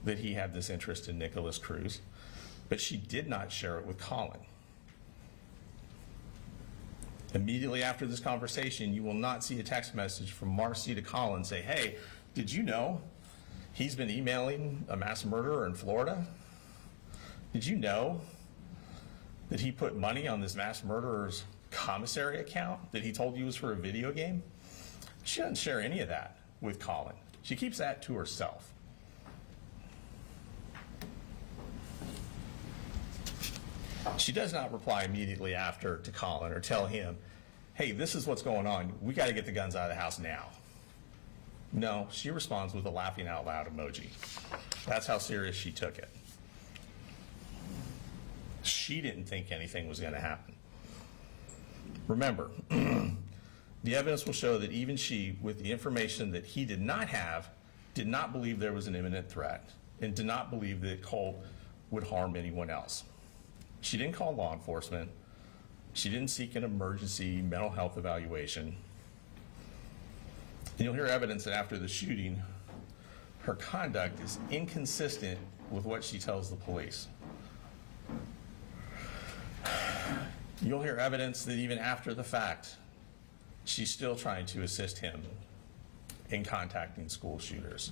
that he had this interest in Nicholas Cruz, but she did not share it with Colin. Immediately after this conversation, you will not see a text message from Marcy to Colin say, hey, did you know he's been emailing a mass murderer in Florida? Did you know that he put money on this mass murderer's commissary account that he told you was for a video game? She doesn't share any of that with Colin. She keeps that to herself. She does not reply immediately after to Colin or tell him, hey, this is what's going on. We got to get the guns out of the house now. No, she responds with a laughing out loud emoji. That's how serious she took it. She didn't think anything was going to happen. Remember, the evidence will show that even she, with the information that he did not have, did not believe there was an imminent threat and did not believe that Colt would harm anyone else. She didn't call law enforcement. She didn't seek an emergency mental health evaluation. And you'll hear evidence that after the shooting, her conduct is inconsistent with what she tells the police. You'll hear evidence that even after the fact, she's still trying to assist him in contacting school shooters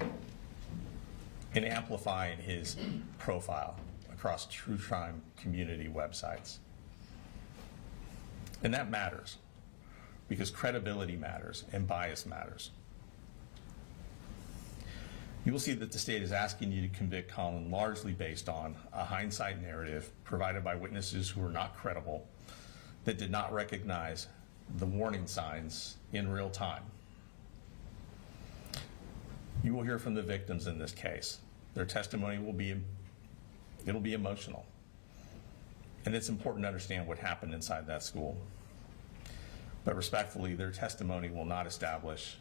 and amplifying his profile across true crime community websites. And that matters because credibility matters and bias matters. You will see that the state is asking you to convict Colin largely based on a hindsight narrative provided by witnesses who are not credible, that did not recognize the warning signs in real time. You will hear from the victims in this case. Their testimony will be emotional. And it's important to understand what happened inside that school. But respectfully, their testimony will not establish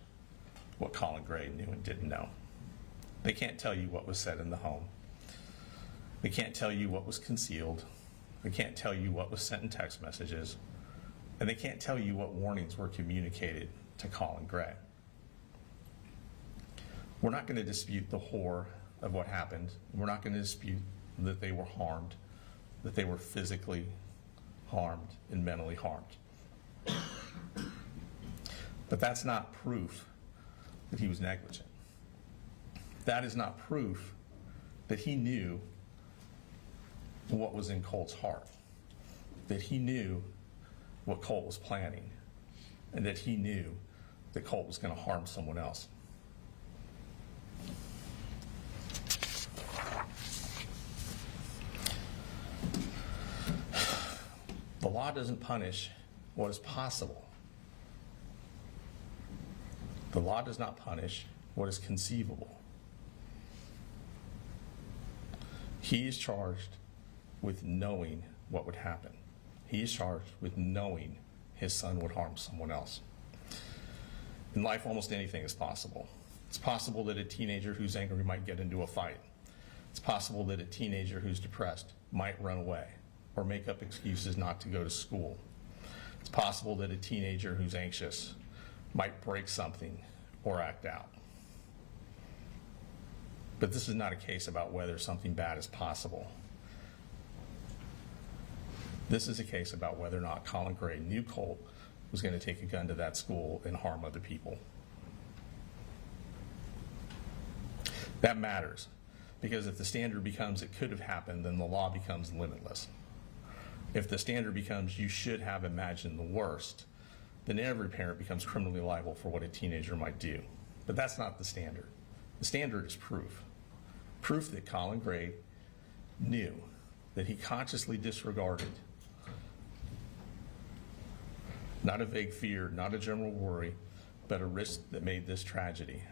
what Colin Gray knew and didn't know. They can't tell you what was said in the home. They can't tell you what was concealed. They can't tell you what was sent in text messages. And they can't tell you what warnings were communicated to Colin Gray. We're not going to dispute the horror of what happened. We're not going to dispute that they were harmed, that they were physically harmed and mentally harmed. But that's not proof that he was negligent. That is not proof that he knew what was in Colt's heart, that he knew what Colt was planning, and that he knew that Colt was going to harm someone else. The law doesn't punish what is possible. The law does not punish what is conceivable. He is charged with knowing what would happen. He is charged with knowing his son would harm someone else. In life, almost anything is possible. It's possible that a teenager who's angry might get into a fight. It's possible that a teenager who's depressed might run away or make up excuses not to go to school. It's possible that a teenager who's anxious might break something or act out. But this is not a case about whether something bad is possible. This is a case about whether or not Colin Gray knew Colt was going to take a gun to that school and harm other people. That matters, because if the standard becomes it could have happened, then the law becomes limitless. If the standard becomes you should have imagined the worst, then every parent becomes criminally liable for what a teenager might do. But that's not the standard. The standard is proof. Proof that Colin Gray knew, that he consciously disregarded, not a vague fear, not a general worry, but a risk that made this tragedy.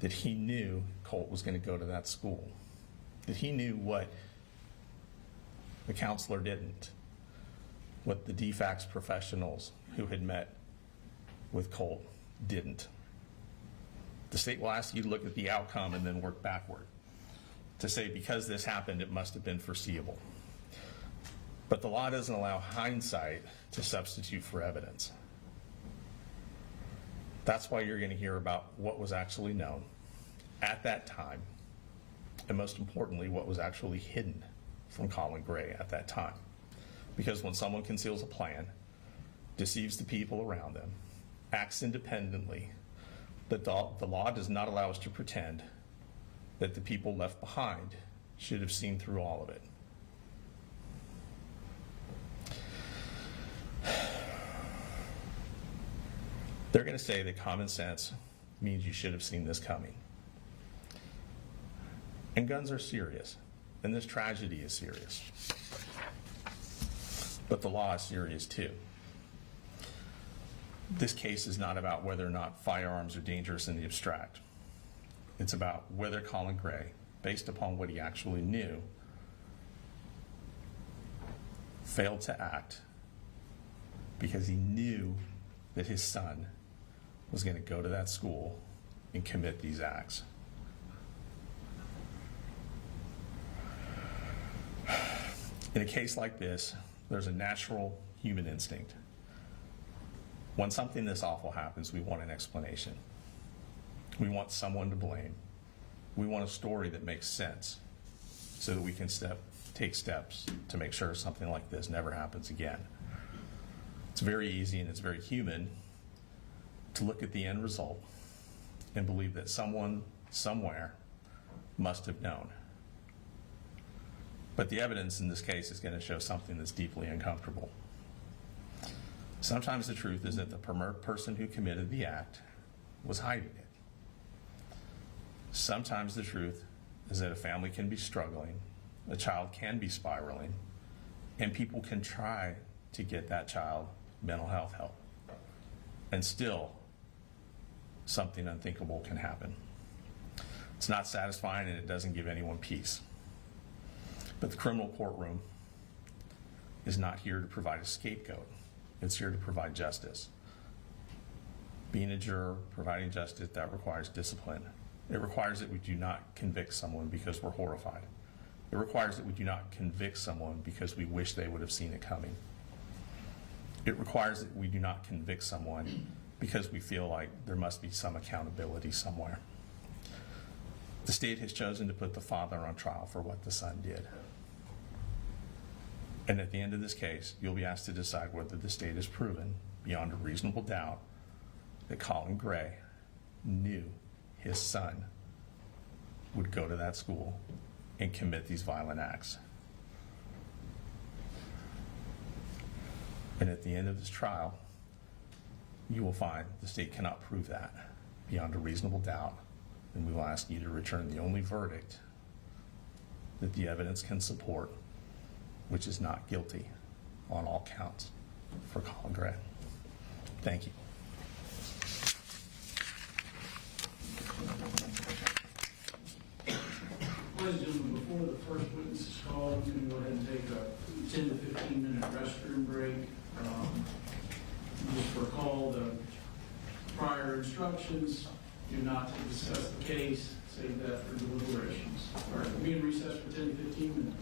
That he knew Colt was going to go to that school. That he knew what the counselor didn't, what the DFACS professionals who had met with Colt didn't. The state will ask you to look at the outcome and then work backward to say because this happened, it must have been foreseeable. But the law doesn't allow hindsight to substitute for evidence. That's why you're going to hear about what was actually known at that time, and most importantly, what was actually hidden from Colin Gray at that time. Because when someone conceals a plan, deceives the people around them, acts independently, the law does not allow us to pretend that the people left behind should have seen through all of it. They're going to say that common sense means you should have seen this coming. And guns are serious, and this tragedy is serious. But the law is serious too. This case is not about whether or not firearms are dangerous in the abstract. It's about whether Colin Gray, based upon what he actually knew, failed to act because he knew that his son was going to go to that school and commit these acts. In a case like this, there's a natural human instinct. When something this awful happens, we want an explanation. We want someone to blame. We want a story that makes sense so that we can take steps to make sure something like this never happens again. It's very easy and it's very human to look at the end result and believe that someone somewhere must have known. But the evidence in this case is going to show something that's deeply uncomfortable. Sometimes the truth is that the person who committed the act was hiding it. Sometimes the truth is that a family can be struggling, a child can be spiraling, and people can try to get that child mental health help. And still, something unthinkable can happen. It's not satisfying and it doesn't give anyone peace. But the criminal courtroom is not here to provide a scapegoat. It's here to provide justice. Being a juror, providing justice, that requires discipline. It requires that we do not convict someone because we're horrified. It requires that we do not convict someone because we wish they would have seen it coming. It requires that we do not convict someone because we feel like there must be some accountability somewhere. The state has chosen to put the father on trial for what the son did. And at the end of this case, you'll be asked to decide whether the state has proven, beyond a reasonable doubt, that Colin Gray knew his son would go to that school and commit these violent acts. And at the end of this trial, you will find the state cannot prove that beyond a reasonable doubt, and we will ask you to return the only verdict that the evidence can support, which is not guilty on all counts for Colin Gray. Thank you. Ladies and gentlemen, before the first witness is called, we can go ahead and take a 10 to 15 minute restroom break. Just recall the prior instructions, do not to discuss the case, save that for deliberations. All right, we'll be in recess for 10 to 15 minutes.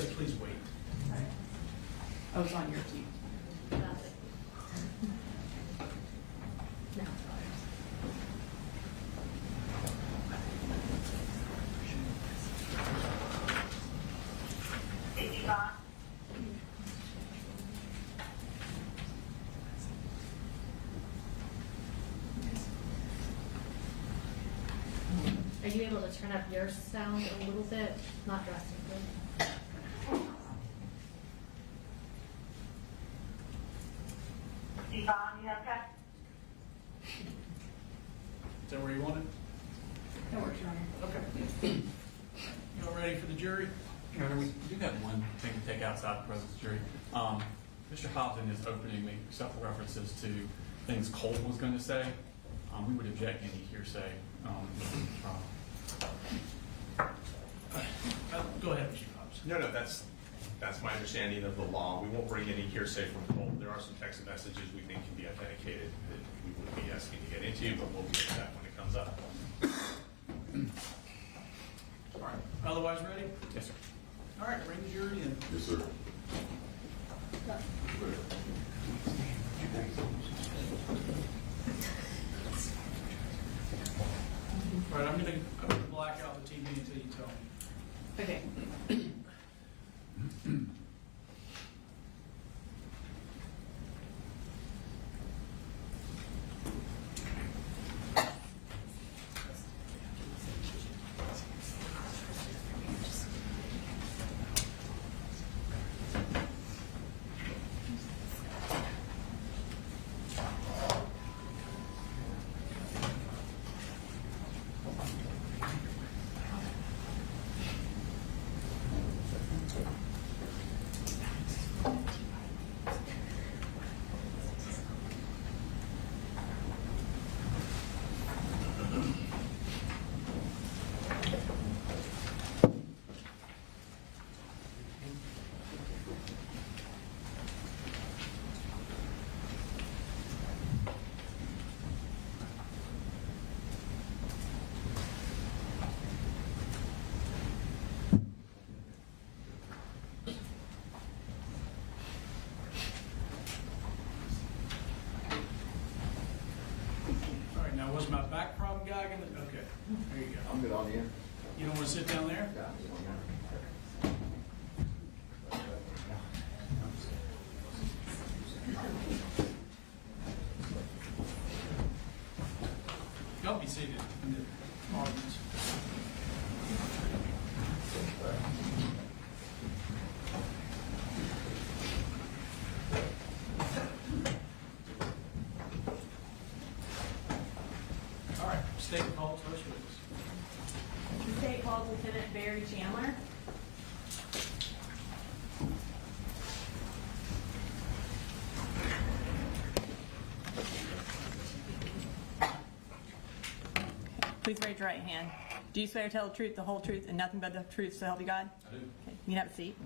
says please wait. Oh, it's on your team. Are you able to turn up your sound a little bit? Not drastically. Is that where you want it? That works, Your Honor. Okay. Y'all ready for the jury? Your Honor, we do have one thing to take outside the presence of the jury. Mr. Hobson is opening me several references to things Colt was going to say. We would object any hearsay. Go ahead, Mr. Thompson. No, that's my understanding of the law. We won't bring any hearsay from Colt. There are some text messages we think can be authenticated that we wouldn't be asking to get into, but we'll get to that when it comes up. All right. Otherwise ready? Yes, sir. All right, bring the jury in. Yes, sir. All right, I'm gonna black out the TV until you tell me. Okay. All right, now was my back problem guy gonna, okay, there you go. I'm good on you. You don't wanna sit down there? Y'all be seated in the audience. All right, state calls, first witness. The state calls Lieutenant Barry Chandler. Please raise your right hand. Do you swear to tell the truth, the whole truth, and nothing but the truth, so help you God? I do. Okay, you can have a seat.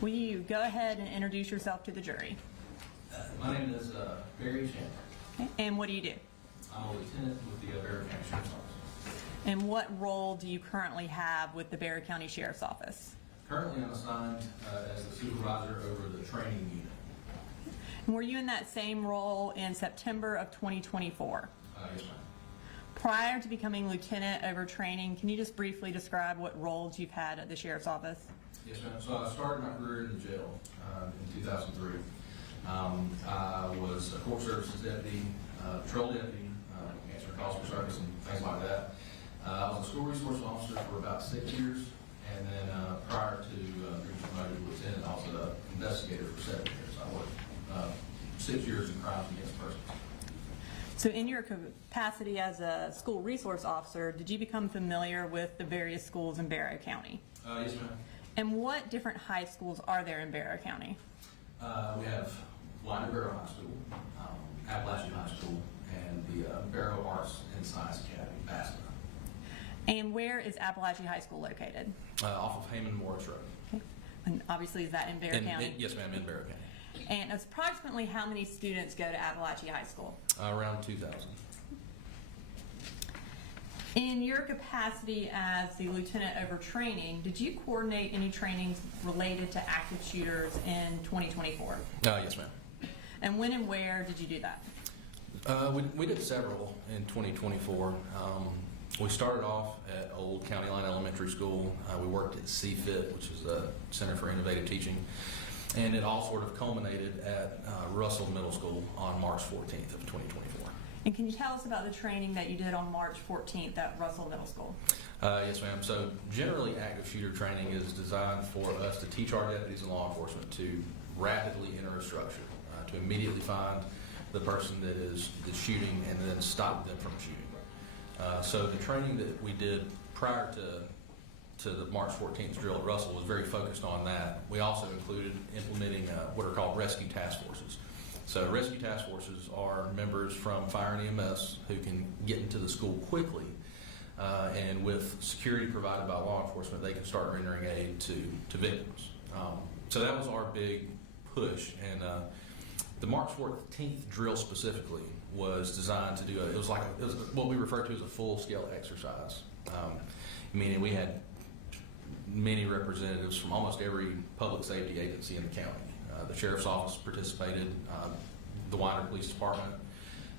Will you go ahead and introduce yourself to the jury? My name is Barry Chandler. Okay, and what do you do? I'm a lieutenant with the Bexar County Sheriff's Office. And what role do you currently have with the Bexar County Sheriff's Office? Currently, I'm assigned as the supervisor over the training unit. And were you in that same role in September of 2024? Yes, ma'am. Prior to becoming lieutenant over training, can you just briefly describe what roles you've had at the Sheriff's Office? Yes, ma'am. So I started my career in the jail in 2003. I was a court services deputy, patrol deputy, answering calls for service and things like that. I was a school resource officer for about 6 years, and then prior to being promoted to lieutenant, I was an investigator for 7 years. I worked 6 years in crimes against persons. So in your capacity as a school resource officer, did you become familiar with the various schools in Barrow County? Yes, ma'am. And what different high schools are there in Barrow County? We have Barrow High School, Apalachee High School, and the Barrow Arts and Science Academy, Baskin. And where is Apalachee High School located? Off of Heyman Morris Road. Okay. And obviously, is that in Barrow County? Yes, ma'am, in Barrow County. And approximately how many students go to Apalachee High School? Around 2,000. In your capacity as the lieutenant over training, did you coordinate any trainings related to active shooters in 2024? Yes, ma'am. And when and where did you do that? We did several in 2024. We started off at Old County Line Elementary School. We worked at CFIT, which is the Center for Innovative Teaching. And it all sort of culminated at Russell Middle School on March 14th of 2024. And can you tell us about the training that you did on March 14th at Russell Middle School? Yes, ma'am. So generally, active shooter training is designed for us to teach our deputies and law enforcement to rapidly enter a structure, to immediately find the person that is shooting and then stop them from shooting. So the training that we did prior to the March 14th drill at Russell was very focused on that. We also included implementing what are called rescue task forces. So rescue task forces are members from fire and EMS who can get into the school quickly, and with security provided by law enforcement, they can start rendering aid to victims. So that was our big push, and the March 14th drill specifically was designed to do it was what we refer to as a full-scale exercise, meaning we had many representatives from almost every public safety agency in the county. The Sheriff's Office participated, the Winder Police Department,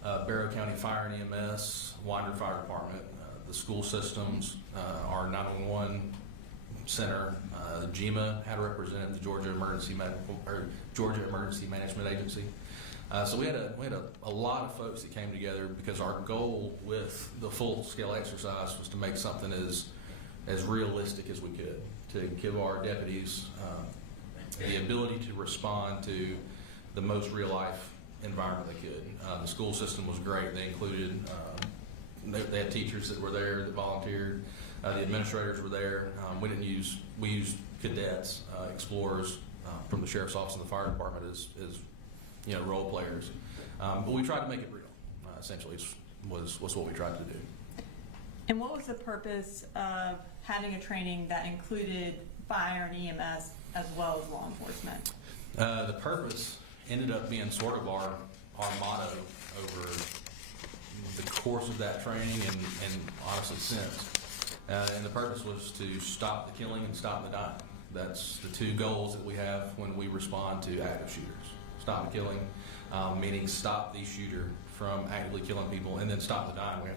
Barrow County Fire and EMS, Winder Fire Department, the school systems, our 911 Center, GEMA had represented the Georgia Emergency Management Agency. So we had a lot of folks that came together because our goal with the full-scale exercise was to make something as realistic as we could, to give our deputies the ability to respond to the most real-life environment they could. The school system was great. They included, they had teachers that were there that volunteered. The administrators were there. We used cadets, explorers from the Sheriff's Office and the Fire Department as role players. But we tried to make it real, essentially, was what we tried to do. And what was the purpose of having a training that included fire and EMS as well as law enforcement? The purpose ended up being sort of our motto over the course of that training and honestly since. And the purpose was to stop the killing and stop the dying. That's the two goals that we have when we respond to active shooters. Stop the killing, meaning stop the shooter from actively killing people, and then stop the dying. We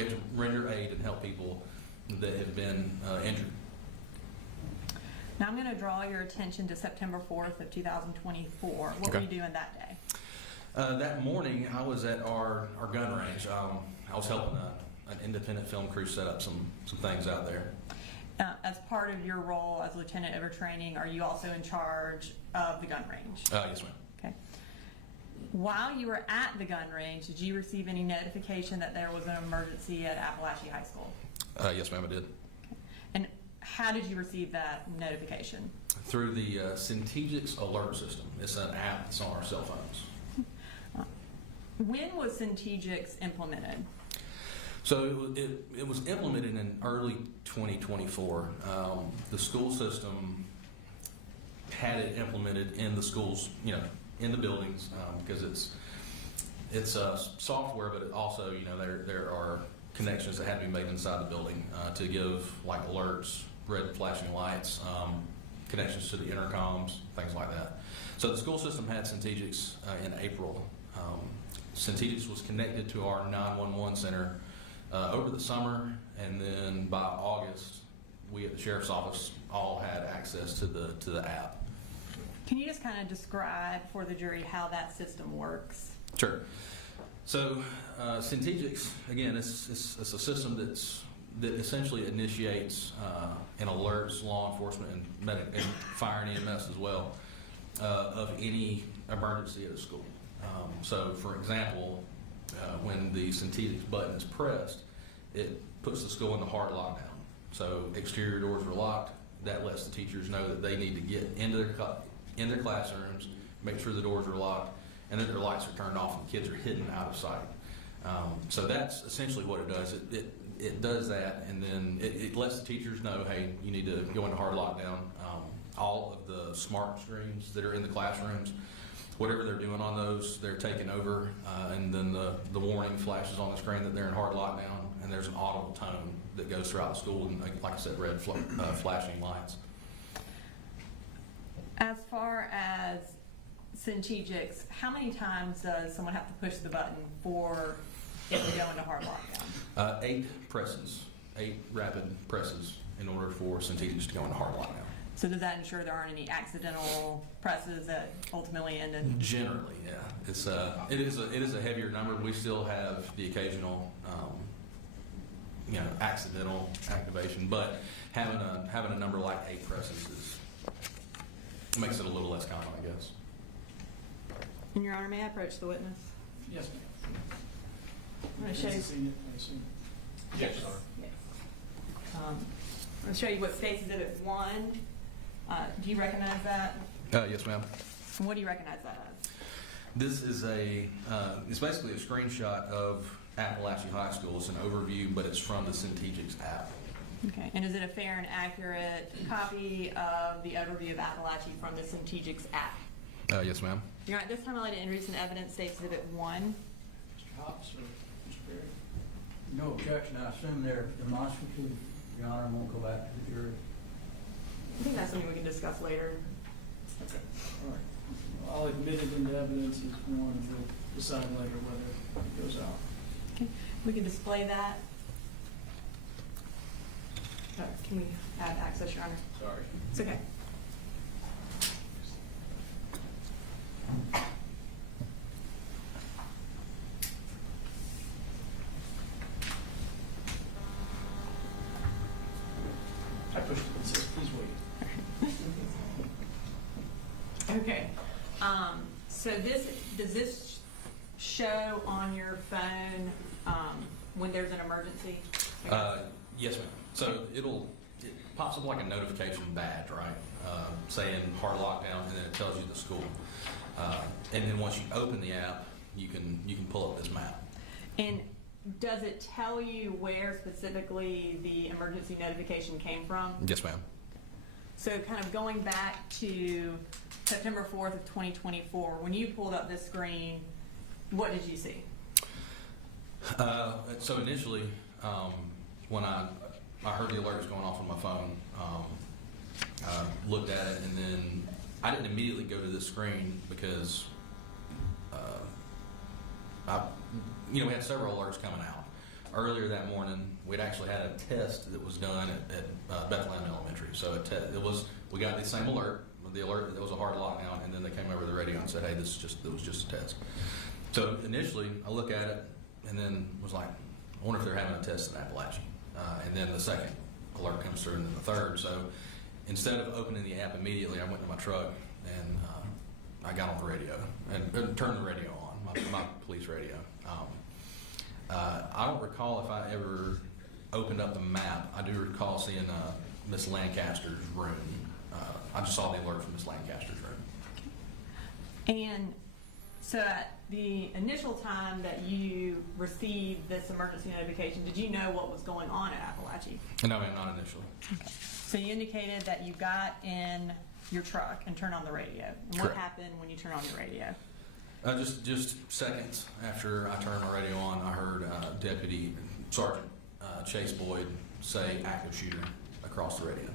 have to render aid and help people that have been injured. Now I'm going to draw your attention to September 4th of 2024. What were you doing that day? That morning, I was at our gun range. I was helping an independent film crew set up some things out there. As part of your role as lieutenant over training, are you also in charge of the gun range? Yes, ma'am. Okay. While you were at the gun range, did you receive any notification that there was an emergency at Apalachee High School? Yes, ma'am, I did. Okay. And how did you receive that notification? Through the Centegix alert system. It's an app that's on our cell phones. When was Centegix implemented? So it was implemented in early 2024. The school system had it implemented in the schools, in the buildings, because it's software, but it also, there are connections that had to be made inside the building to give like alerts, red flashing lights, connections to the intercoms, things like that. So the school system had Centegix in April. Centegix was connected to our 911 center over the summer, and then by August, we at the Sheriff's Office all had access to the app. Can you just kind of describe for the jury how that system works? Sure. So Centegix, again, it's a system that essentially initiates and alerts law enforcement and fire and EMS as well of any emergency at a school. So, for example, when the Centegix button is pressed, it puts the school in the hard lockdown. So exterior doors are locked. That lets the teachers know that they need to get into their classrooms, make sure the doors are locked, and that their lights are turned off and the kids are hidden out of sight. So that's essentially what it does. It does that, and then it lets the teachers know, hey, you need to go into hard lockdown. All of the smart screens that are in the classrooms whatever they're doing on those, they're taking over, and then the warning flashes on the screen that they're in hard lockdown, and there's an audible tone that goes throughout the school, and like I said, red flashing lights. As far as Centegics, how many times does someone have to push the button for it to go into hard lockdown? 8 presses, 8 rapid presses in order for Centegics to go into hard lockdown. So does that ensure there aren't any accidental presses that ultimately end in? Generally, yeah. It is a heavier number. We still have the occasional, accidental activation, but having a number like 8 presses makes it a little less common, I guess. And Your Honor, may I approach the witness? Yes, ma'am. I'm going to show you. Seen it, I assume. Yes. Yes. I'm going to show you what State's Exhibit 1. Do you recognize that? Yes, ma'am. And what do you recognize that as? This is it's basically a screenshot of Apalachee High School. It's an overview, but it's from the Centegics app. Okay. And is it a fair and accurate copy of the overview of Apalachee from the Centegics app? Yes, ma'am. Your Honor, at this time I'd like to introduce an evidence, State's Exhibit 1. Mr. Hobbs or Mr. Berry? No objection, I assume they're demonstrative, Your Honor, won't go back to the jury. I think that's something we can discuss later. Okay, all right. Well, I'll admit it into evidence as one, and we'll decide later whether it goes out. Okay. We can display that. Can we have access, Your Honor? Sorry. It's okay. I pushed it and said, please wait. Okay. So does this show on your phone when there's an emergency? Yes, ma'am. So it pops up like a notification badge, right? Saying hard lockdown, and then it tells you the school. And then once you open the app, you can pull up this map. And does it tell you where specifically the emergency notification came from? Yes, ma'am. So kind of going back to September 4th of 2024, when you pulled up this screen, what did you see? So initially, when I heard the alerts going off on my phone, looked at it, and then I didn't immediately go to this screen because we had several alerts coming out. Earlier that morning, we'd actually had a test that was done at Bethlehem Elementary. So we got the same alert, the alert that there was a hard lockdown, and then they came over the radio and said, "Hey, it was just a test." So initially, I look at it and then was like, "I wonder if they're having a test at Apalachee." And then the second alert comes through, and then the third. So instead of opening the app immediately, I went to my truck and I got on the radio and turned the radio on, my police radio. I don't recall if I ever opened up the map. I do recall seeing Miss Lancaster's room. I just saw the alert from Miss Lancaster's room. And so at the initial time that you received this emergency notification, did you know what was going on at Apalachee? No, ma'am, not initially. Okay. So you indicated that you got in your truck and turned on the radio. And what Correct. happened when you turned on your radio? Just seconds after I turned my radio on, I heard Deputy Sergeant Chase Boyd say active shooter across the radio.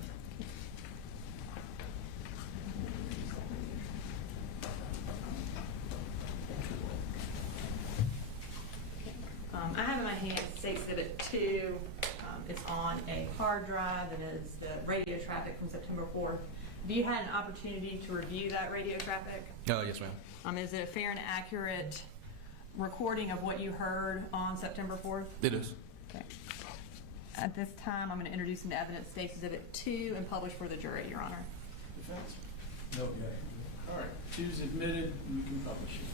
I have in my hand State Exhibit 2. It's on a hard drive, and it's the radio traffic from September 4th. Have you had an opportunity to review that radio traffic? Yes, ma'am. Is it a fair and accurate recording of what you heard on September 4th? It is. Okay. At this time, I'm going to introduce into evidence State Exhibit 2 and publish for the jury, Your Honor. Defense? No objection. All right, 2's admitted, and you can publish it.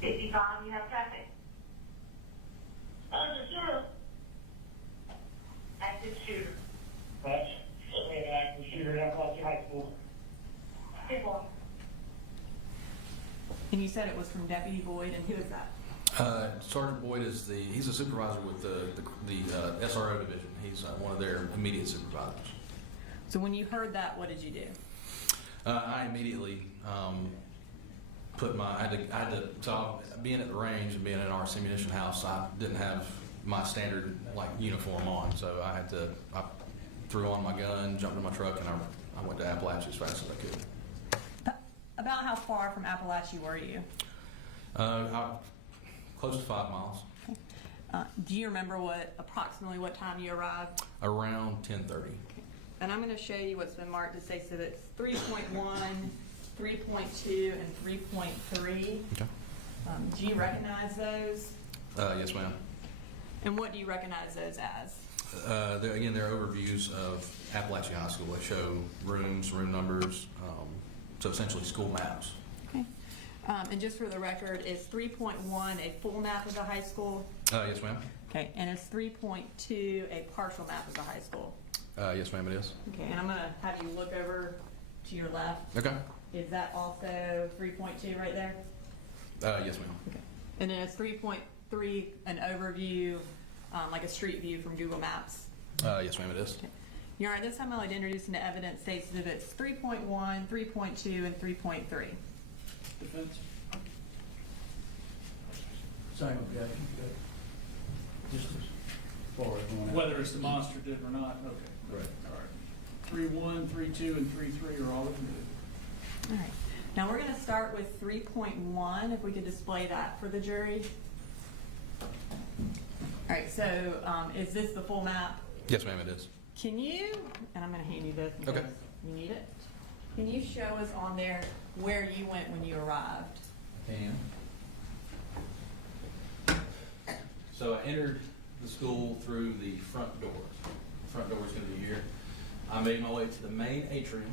Safety Tom, you have traffic. Sure. Active shooter. That's certainly an active shooter at Apalachee High School. People. And you said it was from Deputy Boyd, and who is that? Sergeant Boyd he's a supervisor with the SRO division. He's one of their immediate supervisors. So when you heard that, what did you do? I immediately so being at the range and being in our ammunition house, I didn't have my standard uniform on, so I threw on my gun, jumped in my truck, and I went to Apalachee as fast as I could. About how far from Apalachee were you? Close to 5 miles. Do you remember approximately what time you arrived? Around 10:30. And I'm going to show you what's been marked as say exhibits 3.1, 3.2, and 3.3. Okay. Do you recognize those? Yes, ma'am. And what do you recognize those as? They're overviews of Apalachee High School. They show rooms, room numbers, so essentially school maps. Okay. And just for the record, is 3.1 a full map of the high school? Yes, ma'am. Okay. And is 3.2 a partial map of the high school? Yes, ma'am, it is. Okay. And I'm going to have you look over to your left. Okay. Is that also 3.2 right there? Yes, ma'am. Okay. And then is 3.3 an overview, like a street view from Google Maps? Yes, ma'am, it is. Okay. Your Honor, this time I'd like to introduce into evidence states exhibits 3.1, 3.2, and 3.3. Defense? Same objection, Judge. Just as far as going out. Whether it's demonstrative or not, okay. Right. All right. 3.1, 3.2, and 3.3 are all looking good. All right. Now we're going to start with 3.1, if we could display that for the jury. All right, so is this the full map? Yes, ma'am, it is. Can you, and I'm going to hand you this because Okay. you need it. Can you show us on there where you went when you arrived? So I entered the school through the front door. The front door is going to be here. I made my way to the main atrium,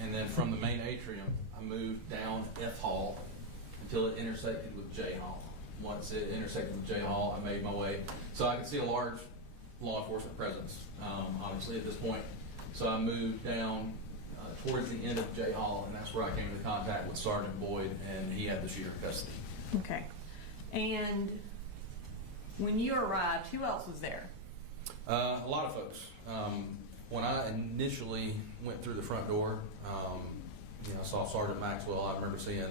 and then from the main atrium, I moved down F Hall until it intersected with J Hall. Once it intersected with J Hall, I made my way. So I could see a large law enforcement presence, obviously, at this point. So I moved down towards the end of J Hall, and that's where I came into contact with Sergeant Boyd, and he had the shooter in custody. Okay. And when you arrived, who else was there? A lot of folks. When I initially went through the front door, I saw Sergeant Maxwell. I remember seeing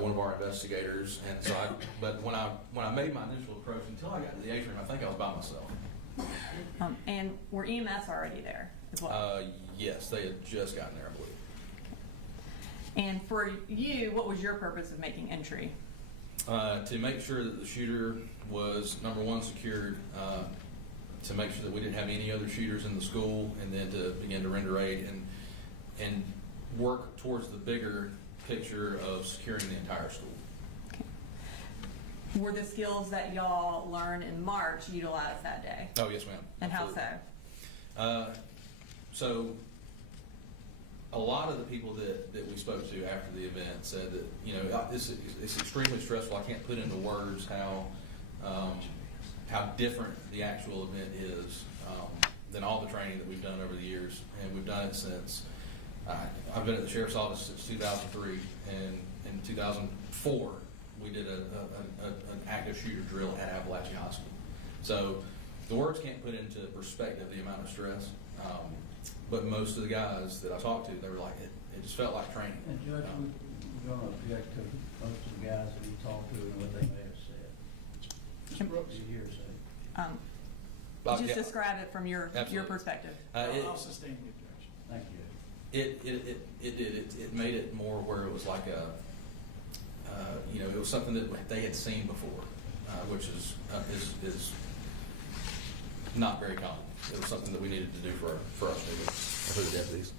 one of our investigators, and so but when I made my initial approach, until I got to the atrium, I think I was by myself. And were EMS already there as well? Yes, they had just gotten there, I believe. And for you, what was your purpose of making entry? To make sure that the shooter was, number one, secured, to make sure that we didn't have any other shooters in the school, and then to begin to render aid and work towards the bigger picture of securing the entire school. Okay. Were the skills that y'all learned in March utilized that day? Oh, yes, ma'am. And how so? So a lot of the people that we spoke to after the event said that, it's extremely stressful. I can't put into words how different the actual event is than all the training that we've done over the years. And we've done it since, I've been at the Sheriff's Office since 2003, and in 2004, we did an active shooter drill at Apalachee High School. So the words can't put into perspective the amount of stress, but most of the guys that I talked to, they were like, it just felt like training. And Judge, we're going to object to most of the guys that you talked to and what they may have said. Can- Brooks, you hear say. Just Yeah. describe it from your Absolutely. perspective. I'll sustain the objection. Thank you. It made it more where it was like it was something that they had seen before, which is not very common. It was something that we needed to do for the deputies.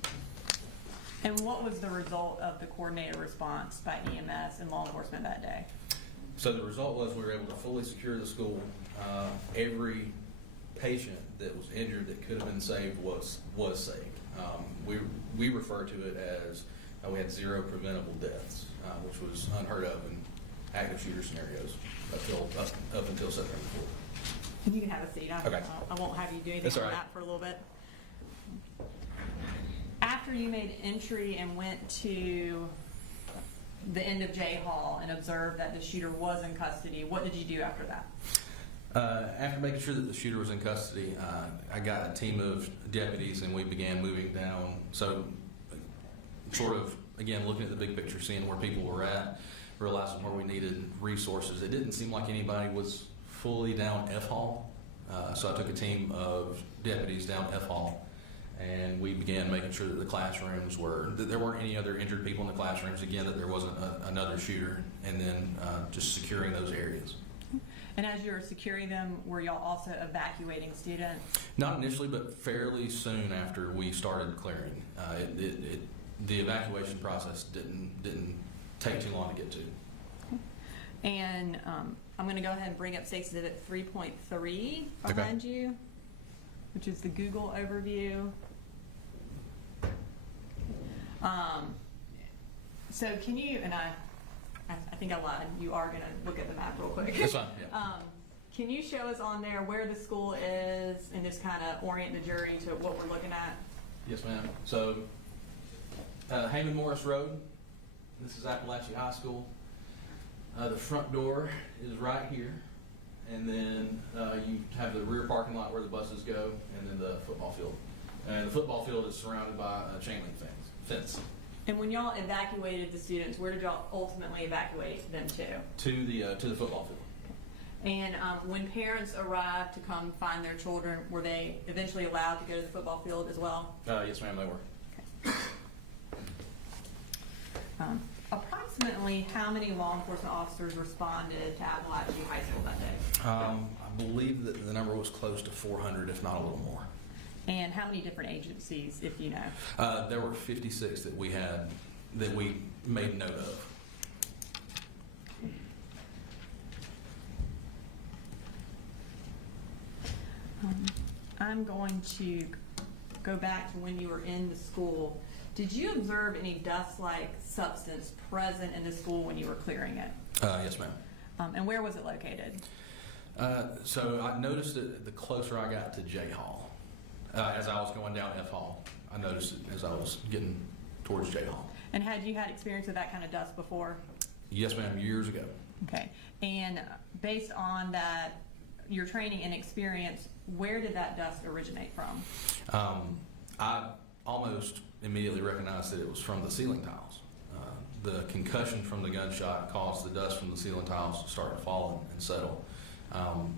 And what was the result of the coordinated response by EMS and law enforcement that day? So the result was we were able to fully secure the school. Every patient that was injured that could have been saved was saved. We refer to it as we had 0 preventable deaths, which was unheard of in active shooter scenarios up until September 4th. You can have a seat. Okay. I won't have you do anything That's on all right. that for a little bit. After you made entry and went to the end of J Hall and observed that the shooter was in custody, what did you do after that? After making sure that the shooter was in custody, I got a team of deputies and we began moving down. So, sort of, again, looking at the big picture, seeing where people were at, realizing where we needed resources. It didn't seem like anybody was fully down F Hall. So I took a team of deputies down F Hall, and we began making sure that the classrooms that there weren't any other injured people in the classrooms, again, that there wasn't another shooter, and then just securing those areas. And as you were securing them, were y'all also evacuating students? Not initially, but fairly soon after we started clearing. The evacuation process didn't take too long to get to. And I'm going to go ahead and bring up State Exhibit 3.3 behind you, which is the Google overview. So can you, and I think I lied, you are going to look at the map real quick. That's fine, yeah. Can you show us on there where the school is and just kind of orient the jury to what we're looking at? Yes, ma'am. So, Heyman Morris Road, this is Apalachee High School. The front door is right here, and then you have the rear parking lot where the buses go, and then the football field. And the football field is surrounded by a chain link fence. And when y'all evacuated the students, where did y'all ultimately evacuate them to? To the football field. And when parents arrived to come find their children, were they eventually allowed to go to the football field as well? Yes, ma'am, they were. Approximately how many law enforcement officers responded to Apalachee High School that day? I believe that the number was close to 400, if not a little more. And how many different agencies, if you know? There were 56 that we made note of. I'm going to go back to when you were in the school. Did you observe any dust-like substance present in the school when you were clearing it? Yes, ma'am. And where was it located? So I noticed it the closer I got to J Hall. As I was going down F Hall, I noticed it as I was getting towards J Hall. And had you had experience with that kind of dust before? Yes, ma'am, years ago. Okay. And based on that, your training and experience, where did that dust originate from? I almost immediately recognized that it was from the ceiling tiles. The concussion from the gunshot caused the dust from the ceiling tiles to start to fall and settle.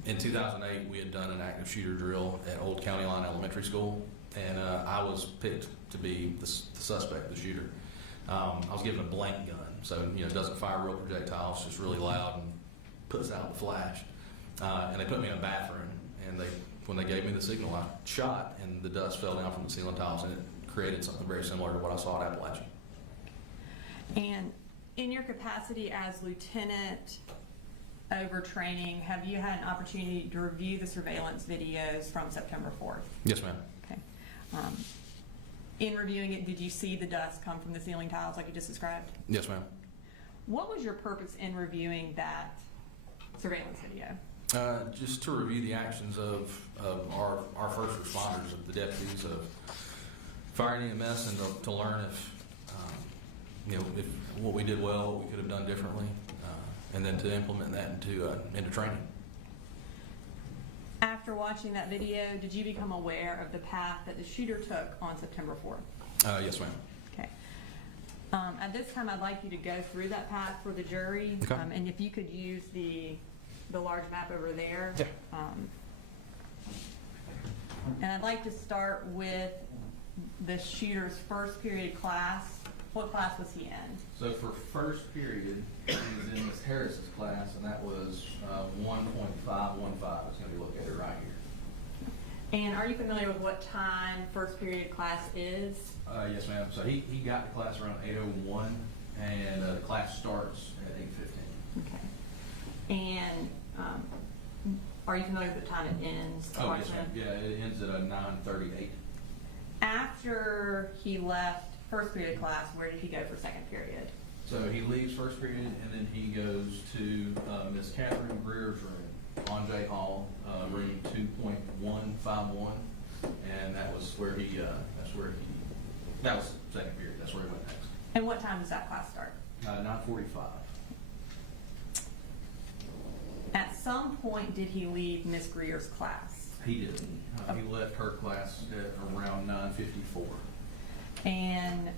In 2008, we had done an active shooter drill at Old County Line Elementary School, and I was picked to be the suspect, the shooter. I was given a blank gun, so it doesn't fire real projectiles, just really loud and puts out the flash. And they put me in a bathroom, and when they gave me the signal, I shot, and the dust fell down from the ceiling tiles, and it created something very similar to what I saw at Apalachee. And in your capacity as lieutenant over training, have you had an opportunity to review the surveillance videos from September 4th? Yes, ma'am. Okay. In reviewing it, did you see the dust come from the ceiling tiles like you just described? Yes, ma'am. What was your purpose in reviewing that surveillance video? Just to review the actions of our first responders, of the deputies, of fire and EMS, and to learn if what we did well, what we could have done differently, and then to implement that into training. After watching that video, did you become aware of the path that the shooter took on September 4th? Yes, ma'am. Okay. At this time, I'd like you to go through that path for the jury, Okay. And if you could use the large map over there. Yeah. And I'd like to start with the shooter's first period class. What class was he in? So for first period, he was in Ms. Harris's class, and that was 1.515. It's going to be located right here. And are you familiar with what time first period class is? Yes, ma'am. So he got to class around 8:01, and the class starts at 8:15. Okay. And are you familiar with the time it ends? Oh, yes, ma'am. Yeah, it ends at 9:38. After he left first period class, where did he go for second period? So he leaves first period, and then he goes to Miss Catherine Greer's room on J Hall, room 2.151, and that was where that was second period. That's where he went next. And what time does that class start? 9:45. At some point, did he leave Miss Greer's class? He didn't. He left her class at around 9:54. And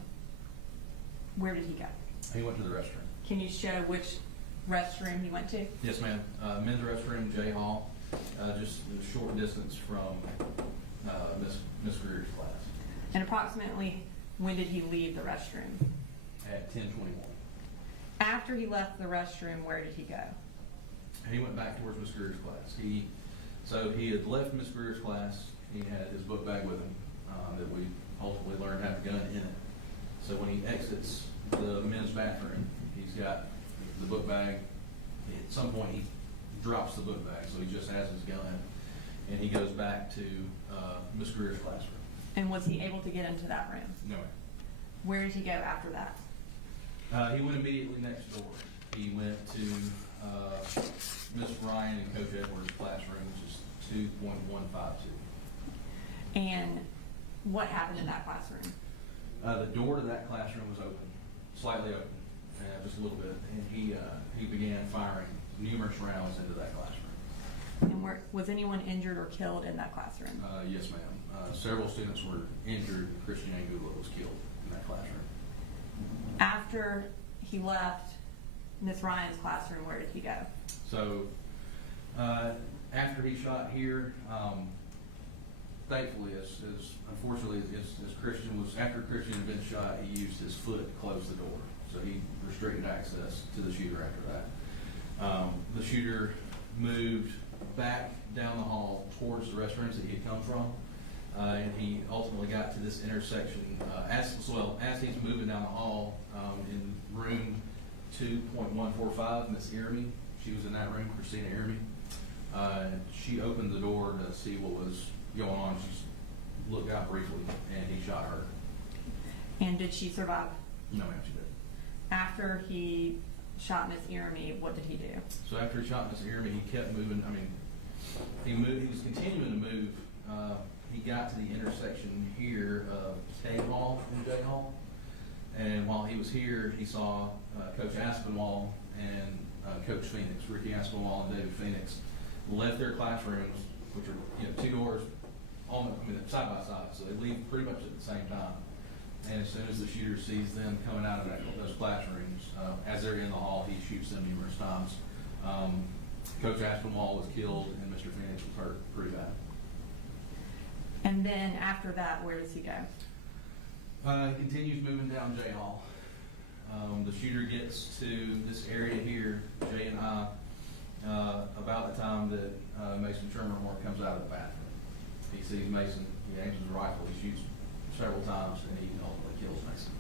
where did he go? He went to the restroom. Can you show which restroom he went to? Yes, ma'am. Men's restroom, J Hall, just a short distance from Miss Greer's class. And approximately when did he leave the restroom? At 10:21. After he left the restroom, where did he go? He went back towards Miss Greer's class. So he had left Miss Greer's class. He had his book bag with him that we ultimately learned had a gun in it. So when he exits the men's bathroom, he's got the book bag. At some point, he drops the book bag, so he just has his gun, and he goes back to Miss Greer's classroom. And was he able to get into that room? No. Where did he go after that? He went immediately next door. He went to Miss Ryan and Coach Edwards' classroom, which is 2.152. And what happened in that classroom? The door to that classroom was open, slightly open, just a little bit, and he began firing numerous rounds into that classroom. And was anyone injured or killed in that classroom? Yes, ma'am. Several students were injured. Christian Angula was killed in that classroom. After he left Miss Ryan's classroom, where did he go? So after he shot here, thankfully, unfortunately, as Christian was, after Christian had been shot, he used his foot to close the door. So he restricted access to the shooter after that. The shooter moved back down the hall towards the restrooms that he had come from. And he ultimately got to this intersection as he's moving down the hall in room 2.145, Miss Irmy. She was in that room, Christina Irmy. She opened the door to see what was going on. She looked out briefly, and he shot her. And did she survive? No, ma'am, she didn't. After he shot Miss Irmy, what did he do? So after he shot Miss Irmy, he kept moving. I mean, he moved. He was continuing to move. He got to the intersection here of K Hall and J Hall, and while he was here, he saw Coach Aspinwall and Coach Phoenix, Ricky Aspinwall and David Phoenix, left their classrooms, which are 2 doors, side by side, so they leave pretty much at the same time. And as soon as the shooter sees them coming out of those classrooms, as they're in the hall, he shoots them numerous times. Coach Aspinwall was killed, and Mr. Phoenix was hurt pretty bad. And then after that, where does he go? He continues moving down J Hall. The shooter gets to this area here, Jay and I, about the time that Mason Shermermore comes out of the bathroom. He sees Mason, he aims his rifle, he shoots several times, and he ultimately kills Mason.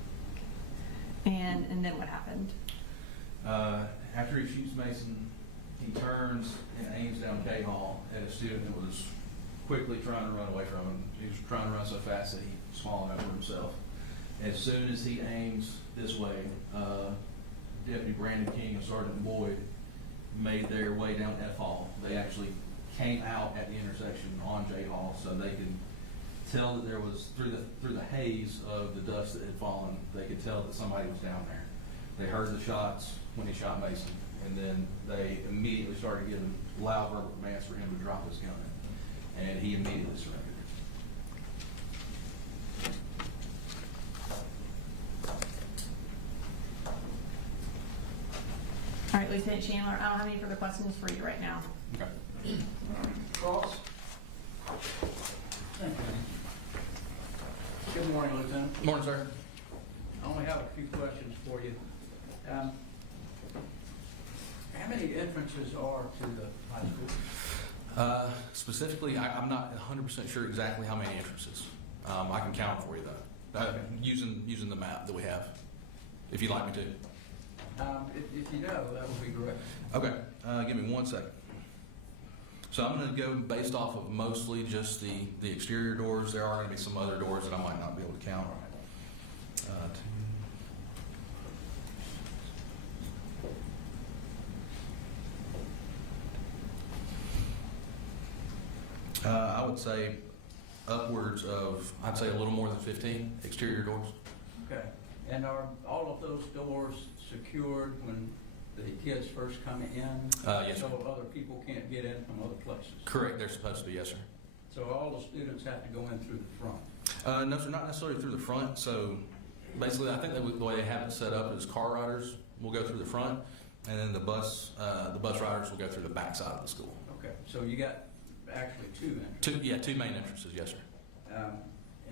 And then what happened? After he shoots Mason, he turns and aims down K Hall at a student that was quickly trying to run away from him. He was trying to run so fast that he swallowed over himself. As soon as he aims this way, Deputy Brandon King and Sergeant Boyd made their way down F Hall. They actually came out at the intersection on J Hall, so they could tell that there was, through the haze of the dust that had fallen, they could tell that somebody was down there. They heard the shots when he shot Mason, and then they immediately started giving loud verbal commands for him to drop his gun, and he immediately surrendered. All right, Lieutenant Chandler, I don't have any further questions for you right now. Okay. Cross. Thank you. Good morning, Lieutenant. Morning, sir. I only have a few questions for you. How many entrances are to the high school? Specifically, I'm not 100% sure exactly how many entrances. I can count for you though, using the map that we have, if you'd like me to. If you know, that would be great. Okay, give me 1 second. So I'm going to go based off of mostly just the exterior doors. There are going to be some other doors that I might not be able to count. I would say upwards of, I'd say a little more than 15 exterior doors. Okay. And are all of those doors secured when the kids first come in? Yes, sir. So other people can't get in from other places? Correct, they're supposed to be, yes, sir. So all the students have to go in through the front? No, sir, not necessarily through the front. So basically, I think the way they have it set up is car riders will go through the front, and then the bus riders will go through the back side of the school. Okay, so you got actually two entrances? Two main entrances, yes, sir.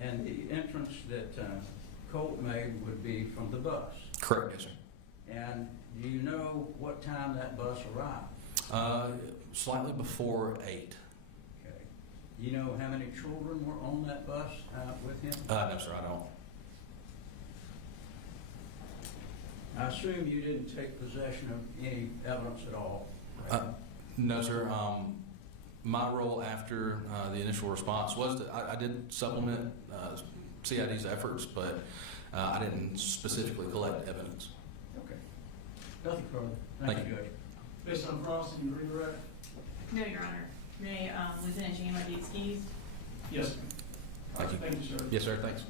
And the entrance that Colt made would be from the bus? Correct, yes, sir. And do you know what time that bus arrived? Slightly before 8. Okay. Do you know how many children were on that bus with him? No, sir, I don't. I assume you didn't take possession of any evidence at all? No, sir. My role after the initial response was that I did supplement CID's efforts, but I didn't specifically collect evidence. Okay. Nothing further. Thank you. Judge. Based on crossing and redirect? No, Your Honor. May Lieutenant Chandler be excused? Yes, ma'am. Thank you. Thank you, sir. Yes, sir. Thanks.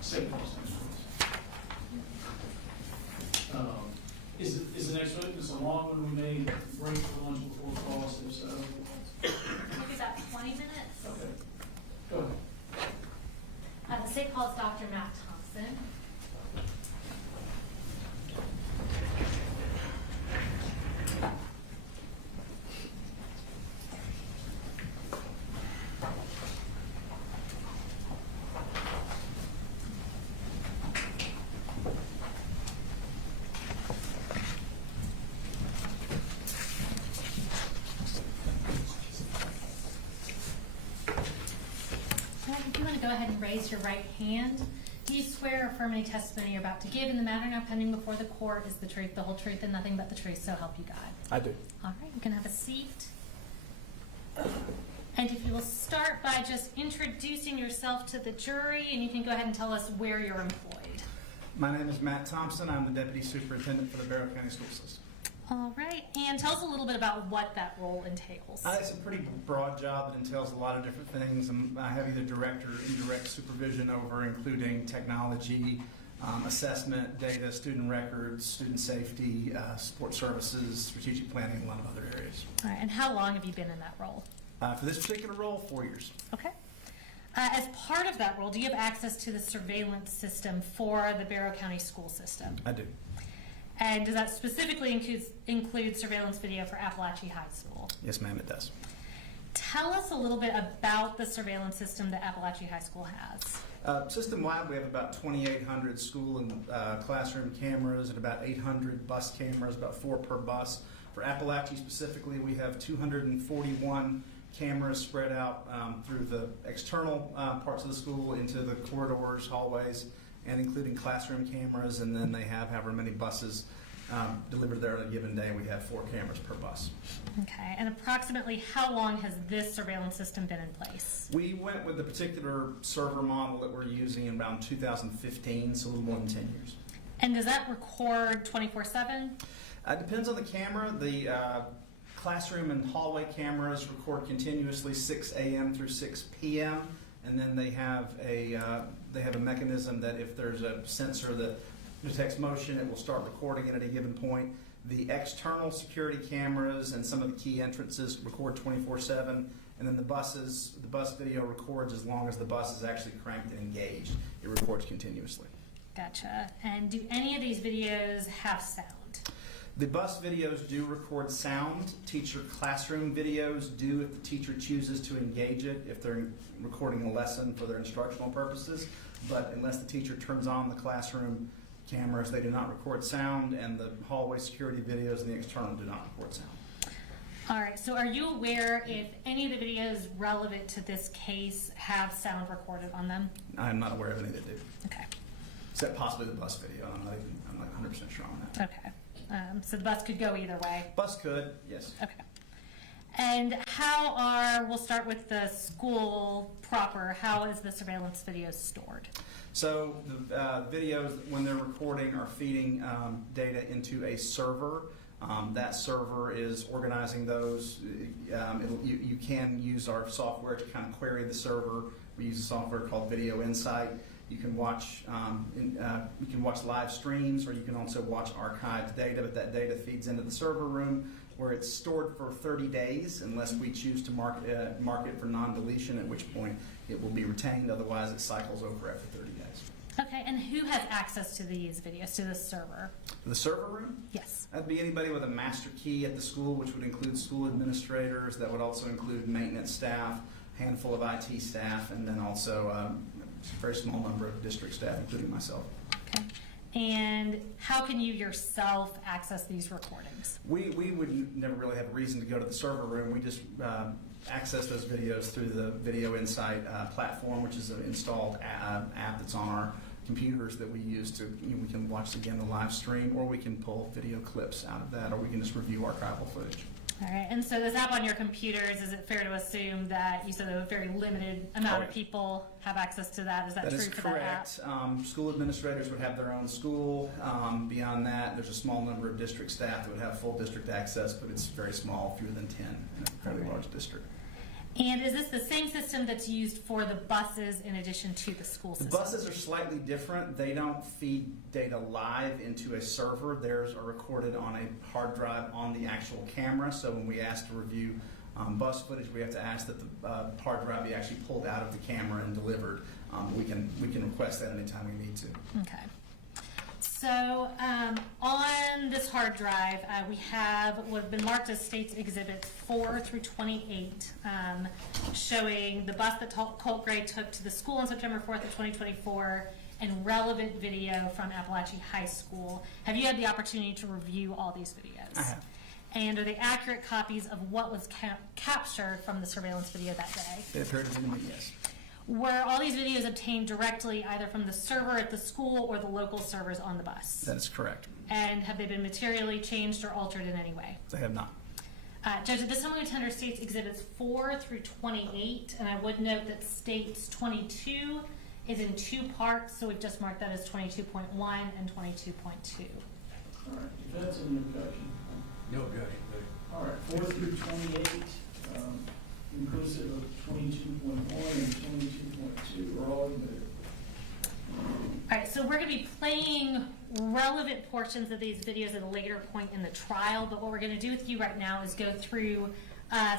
Second question, please. Is the next witness a long one? We may break for lunch before cross, if so. Maybe about 20 minutes. Okay. Go ahead. The state calls Dr. Matt Thompson. If you want to go ahead and raise your right hand, do you swear or affirm any testimony you're about to give in the matter now pending before the court is the truth, the whole truth, and nothing but the truth, so help you God? I do. All right, you can have a seat. And if you will start by just introducing yourself to the jury, and you can go ahead and tell us where you're employed. My name is Matt Thompson. I'm the Deputy Superintendent for the Barrow County School System. All right, and tell us a little bit about what that role entails. It's a pretty broad job that entails a lot of different things. I have either direct or indirect supervision over, including technology, assessment, data, student records, student safety, support services, strategic planning, and a lot of other areas. All right, and how long have you been in that role? For this particular role, 4 years. Okay. As part of that role, do you have access to the surveillance system for the Barrow County school system? I do. And does that specifically include surveillance video for Apalachee High School? Yes, ma'am, it does. Tell us a little bit about the surveillance system that Apalachee High School has. System-wide, we have about 2,800 school and classroom cameras and about 800 bus cameras, about 4 per bus. For Apalachee specifically, we have 241 cameras spread out through the external parts of the school into the corridors, hallways, and including classroom cameras, and then they have however many buses delivered there on a given day. We have 4 cameras per bus. Okay, and approximately how long has this surveillance system been in place? We went with the particular server model that we're using in around 2015, so a little more than 10 years. And does that record 24/7? It depends on the camera. The classroom and hallway cameras record continuously 6 a.m. through 6 p.m., and then they have a mechanism that if there's a sensor that detects motion, it will start recording it at a given point. The external security cameras and some of the key entrances record 24/7, and then the bus video records as long as the bus is actually cranked and engaged. It records continuously. Gotcha. And do any of these videos have sound? The bus videos do record sound. Teacher classroom videos do if the teacher chooses to engage it, if they're recording a lesson for their instructional purposes. But unless the teacher turns on the classroom cameras, they do not record sound, and the hallway security videos and the external do not record sound. All right, so are you aware if any of the videos relevant to this case have sound recorded on them? I am not aware of any that do, Okay. except possibly the bus video. I'm not 100% sure on that. Okay. So the bus could go either way? Bus could, yes. Okay. And we'll start with the school proper, how is the surveillance video stored? So the videos, when they're recording, are feeding data into a server. That server is organizing those. You can use our software to kind of query the server We use a software called Video Insight. You can watch live streams, or you can also watch archived data, but that data feeds into the server room where it's stored for 30 days unless we choose to mark it for non-deletion, at which point it will be retained. Otherwise, it cycles over after 30 days. Okay, and who has access to these videos, to this server? The server room? Yes. That'd be anybody with a master key at the school, which would include school administrators. That would also include maintenance staff, a handful of IT staff, and then also a very small number of district staff, including myself. Okay. And how can you yourself access these recordings? We would never really have a reason to go to the server room. We just access those videos through the Video Insight platform, which is an installed app that's on our computers that we use to, we can watch again the live stream, or we can pull video clips out of that, or we can just review archival footage. All right, and so this app on your computers, is it fair to assume that you said a very limited amount of people have access to that? Is that true for that app? That is correct. School administrators would have their own school. Beyond that, there's a small number of district staff that would have full district access, but it's very small, fewer than 10 in a fairly large district. And is this the same system that's used for the buses in addition to the school system? The buses are slightly different. They don't feed data live into a server. Theirs are recorded on a hard drive on the actual camera. So when we ask to review bus footage, we have to ask that the hard drive be actually pulled out of the camera and delivered. We can request that anytime we need to. Okay. So on this hard drive, we have what have been marked as States Exhibits 4 through 28, showing the bus that Colt Gray took to the school on September 4th of 2024, and relevant video from Apalachee High School. Have you had the opportunity to review all these videos? I have. And are they accurate copies of what was captured from the surveillance video that day? It appeared to me, yes. Were all these videos obtained directly either from the server at the school or the local servers on the bus? That is correct. And have they been materially changed or altered in any way? They have not. Judge, at this time we attend States Exhibits 4 through 28, and I would note that States 22 is in 2 parts, so we've just marked that as 22.1 and 22.2. All right, if that's an objection. No objection. All right, 4 through 28, inclusive of 22.1 and 22.2 are all admitted. All right, so we're going to be playing relevant portions of these videos at a later point in the trial, but what we're going to do with you right now is go through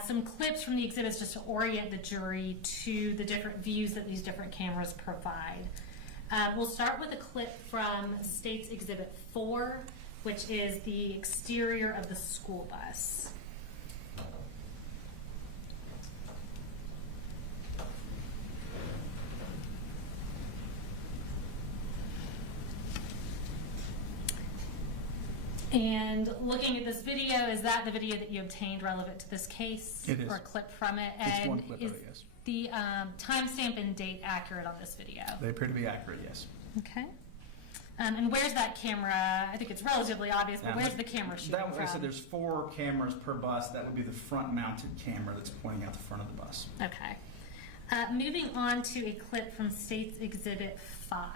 some clips from the exhibits just to orient the jury to the different views that these different cameras provide. We'll start with a clip from States Exhibit 4, which is the exterior of the school bus. And looking at this video, is that the video that you obtained relevant to this case? It is. Or a clip from it? It's And one clip of is it, yes. the timestamp and date accurate on this video? They appear to be accurate, yes. Okay. And where's that camera? I think it's relatively obvious, but Now, where's the camera shooting That, like I said, from? there's 4 cameras per bus. That would be the front-mounted camera that's pointing out the front of the bus. Okay. Moving on to a clip from States Exhibit 5.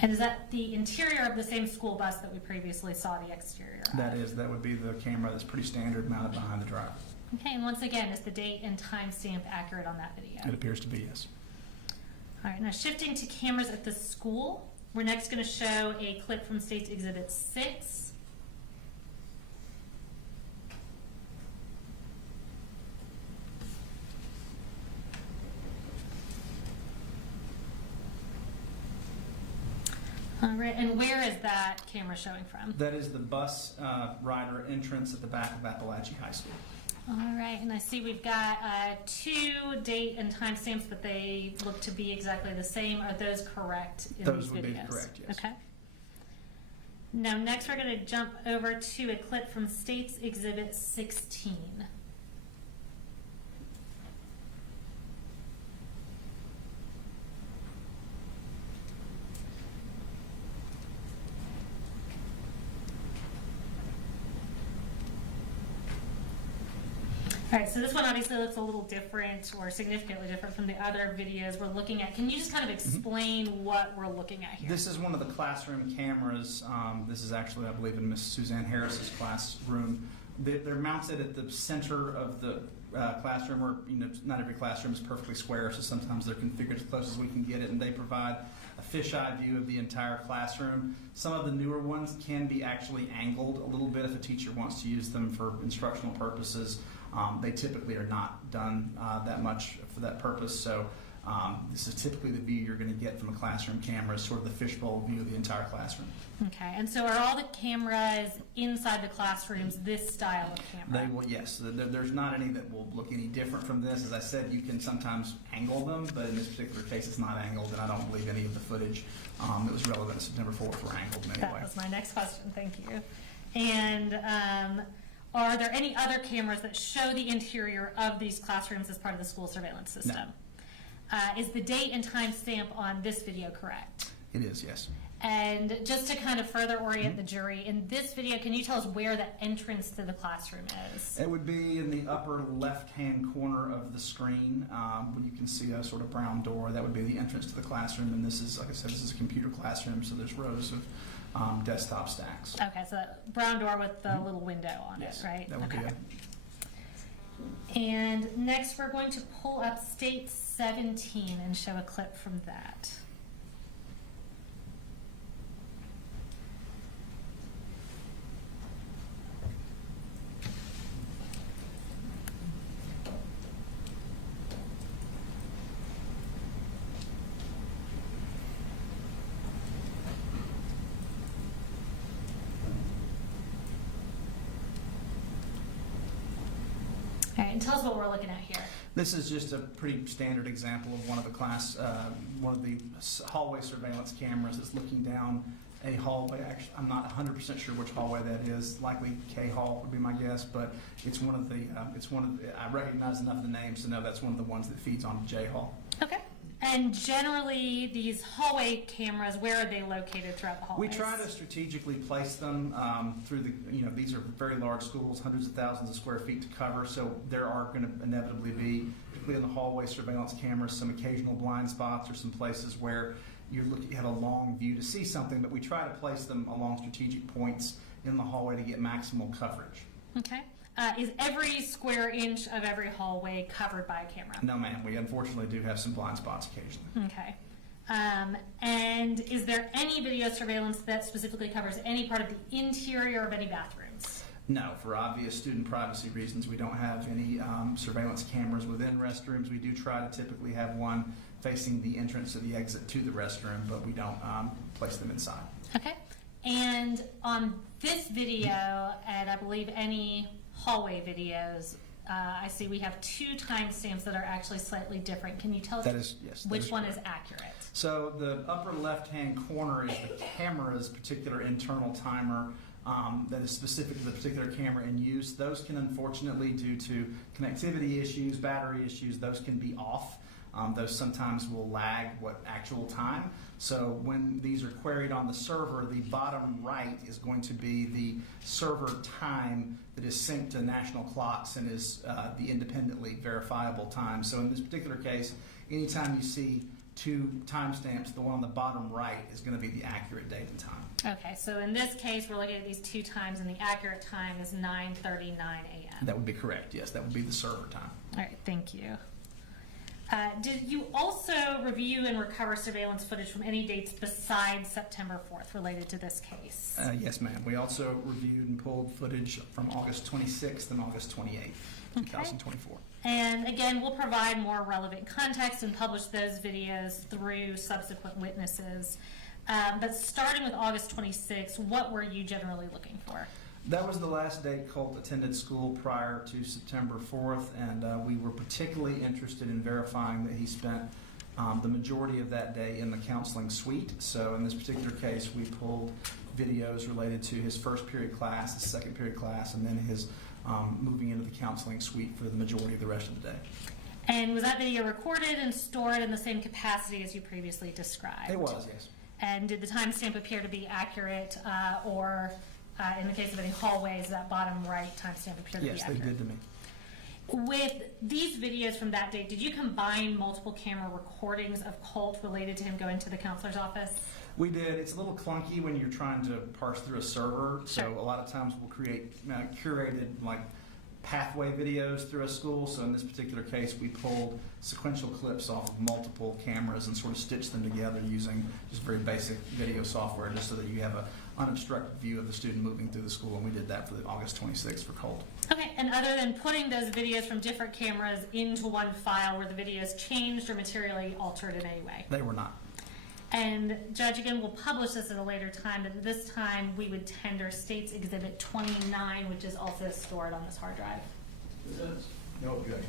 And is that the interior of the same school bus that we previously saw the exterior of? That would be the camera that's pretty standard mounted behind the driver. Okay, and once again, is the date and timestamp accurate on that video? It appears to be, yes. All right, now shifting to cameras at the school, we're next going to show a clip from States Exhibit 6. All right, and where is that camera showing from? That is the bus rider entrance at the back of Apalachee High School. All right, and I see we've got 2 date and timestamps, but they look to be exactly the same. Are those correct in Those these would be videos? correct, yes. Okay. Now, next we're going to jump over to a clip from States Exhibit 16. All right, so this one obviously looks a little different or significantly different from the other videos we're looking at. Can you just kind of explain what we're looking at here? This is one of the classroom cameras. This is actually, I believe, in Miss Suzanne Harris's classroom. They're mounted at the center of the classroom, or not every classroom is perfectly square, so sometimes they're configured as close as we can get it, and they provide a fisheye view of the entire classroom. Some of the newer ones can be actually angled a little bit if a teacher wants to use them for instructional purposes. They typically are not done that much for that purpose, so this is typically the view you're going to get from a classroom camera, sort of the fishbowl view of the entire classroom. Okay, and so are all the cameras inside the classrooms this style of camera? They will, yes. There's not any that will look any different from this. As I said, you can sometimes angle them, but in this particular case, it's not angled, and I don't believe any of the footage that was relevant to September 4th were angled in any way. That was my next question, thank you. And are there any other cameras that show the interior of these classrooms as part of the school surveillance system? No. Is the date and time stamp on this video correct? It is, yes. And just to kind of further orient the jury, in this video, can you tell us where the entrance to the classroom is? It would be in the upper left-hand corner of the screen, when you can see a sort of brown door. That would be the entrance to the classroom, and this is, like I said, this is a computer classroom, so there's rows of desktop stacks. Okay, so that brown door with the little window on Yes, it, right? that would okay. be it. And next, we're going to pull up State 17 and show a clip from that. All right, and tell us what we're looking at here. This is just a pretty standard example of one of the hallway surveillance cameras that's looking down a hallway. Actually, I'm not 100% sure which hallway that is. Likely K Hall would be my guess, but it's one of the. I recognize enough of the names to know that's one of the ones that feeds onto J Hall. Okay. And generally, these hallway cameras, where are they located throughout the hallways? We try to strategically place them through the, these are very large schools, hundreds of thousands of square feet to cover, so there are going to inevitably be, particularly in the hallway surveillance cameras, some occasional blind spots or some places where you have a long view to see something, but we try to place them along strategic points in the hallway to get maximal coverage. Okay. Is every square inch of every hallway covered by a camera? No, ma'am. We unfortunately do have some blind spots occasionally. Okay. And is there any video surveillance that specifically covers any part of the interior of any bathrooms? No, for obvious student privacy reasons, we don't have any surveillance cameras within restrooms. We do try to typically have one facing the entrance or the exit to the restroom, but we don't place them inside. Okay. And on this video, and I believe any hallway videos, I see we have 2 timestamps that are actually slightly different. Can you tell us That is, yes. that which is one correct. is accurate? So the upper left-hand corner is the camera's particular internal timer that is specific to the particular camera in use. Those can unfortunately, due to connectivity issues, battery issues, those can be off. Those sometimes will lag what actual time. So when these are queried on the server, the bottom right is going to be the server time that is synced to national clocks and is the independently verifiable time. So in this particular case, anytime you see 2 timestamps, the one on the bottom right is going to be the accurate date and time. Okay, so in this case, we're looking at these 2 times, and the accurate time is 9:39 a.m. That would be correct, yes. That would be the server time. All right, thank you. Did you also review and recover surveillance footage from any dates besides September 4th related to this case? Yes, ma'am. We also reviewed and pulled footage from August 26th and August 28th, 2024. And again, we'll provide more relevant context and publish those videos through subsequent witnesses. But starting with August 26th, what were you generally looking for? That was the last day Colt attended school prior to September 4th, and we were particularly interested in verifying that he spent the majority of that day in the counseling suite. So in this particular case, we pulled videos related to his first period class, his second period class, and then his moving into the counseling suite for the majority of the rest of the day. And was that video recorded and stored in the same capacity as you previously described? It was, yes. And did the timestamp appear to be accurate, or in the case of any hallways, that bottom right timestamp appear to be Yes, accurate? they did to me. With these videos from that date, did you combine multiple camera recordings of Colt related to him going to the counselor's office? We did. It's a little clunky when you're trying to parse through a server. So Sure. a lot of times we'll create curated like pathway videos through a school. So in this particular case, we pulled sequential clips off of multiple cameras and sort of stitched them together using just very basic video software, just so that you have an unobstructed view of the student moving through the school. And we did that for the August 26th for Colt. Okay, and other than putting those videos from different cameras into one file, were the videos changed or materially altered in any way? They were not. And Judge, again, we'll publish this at a later time, but at this time, we would tender State's Exhibit 29, which is also stored on this hard drive. Presents. No objection.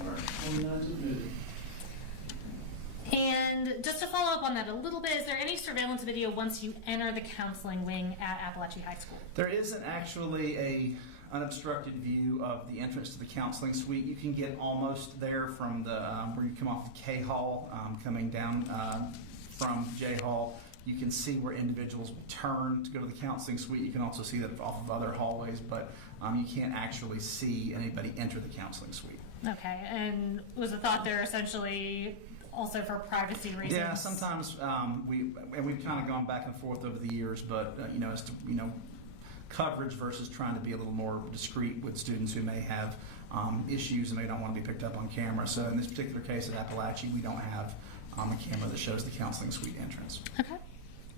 All right, 29 is admitted. And just to follow up on that a little bit, is there any surveillance video once you enter the counseling wing at Apalachee High School? There isn't actually a unobstructed view of the entrance to the counseling suite. You can get almost there from the where you come off the K Hall, coming down from J Hall. You can see where individuals will turn to go to the counseling suite. You can also see that off of other hallways, but you can't actually see anybody enter the counseling suite. Okay, and was the thought there essentially also for privacy reasons? Yeah, sometimes we've kind of gone back and forth over the years, but as to coverage versus trying to be a little more discreet with students who may have issues and they don't want to be picked up on camera. So in this particular case at Apalachee, we don't have a camera that shows the counseling suite entrance. Okay.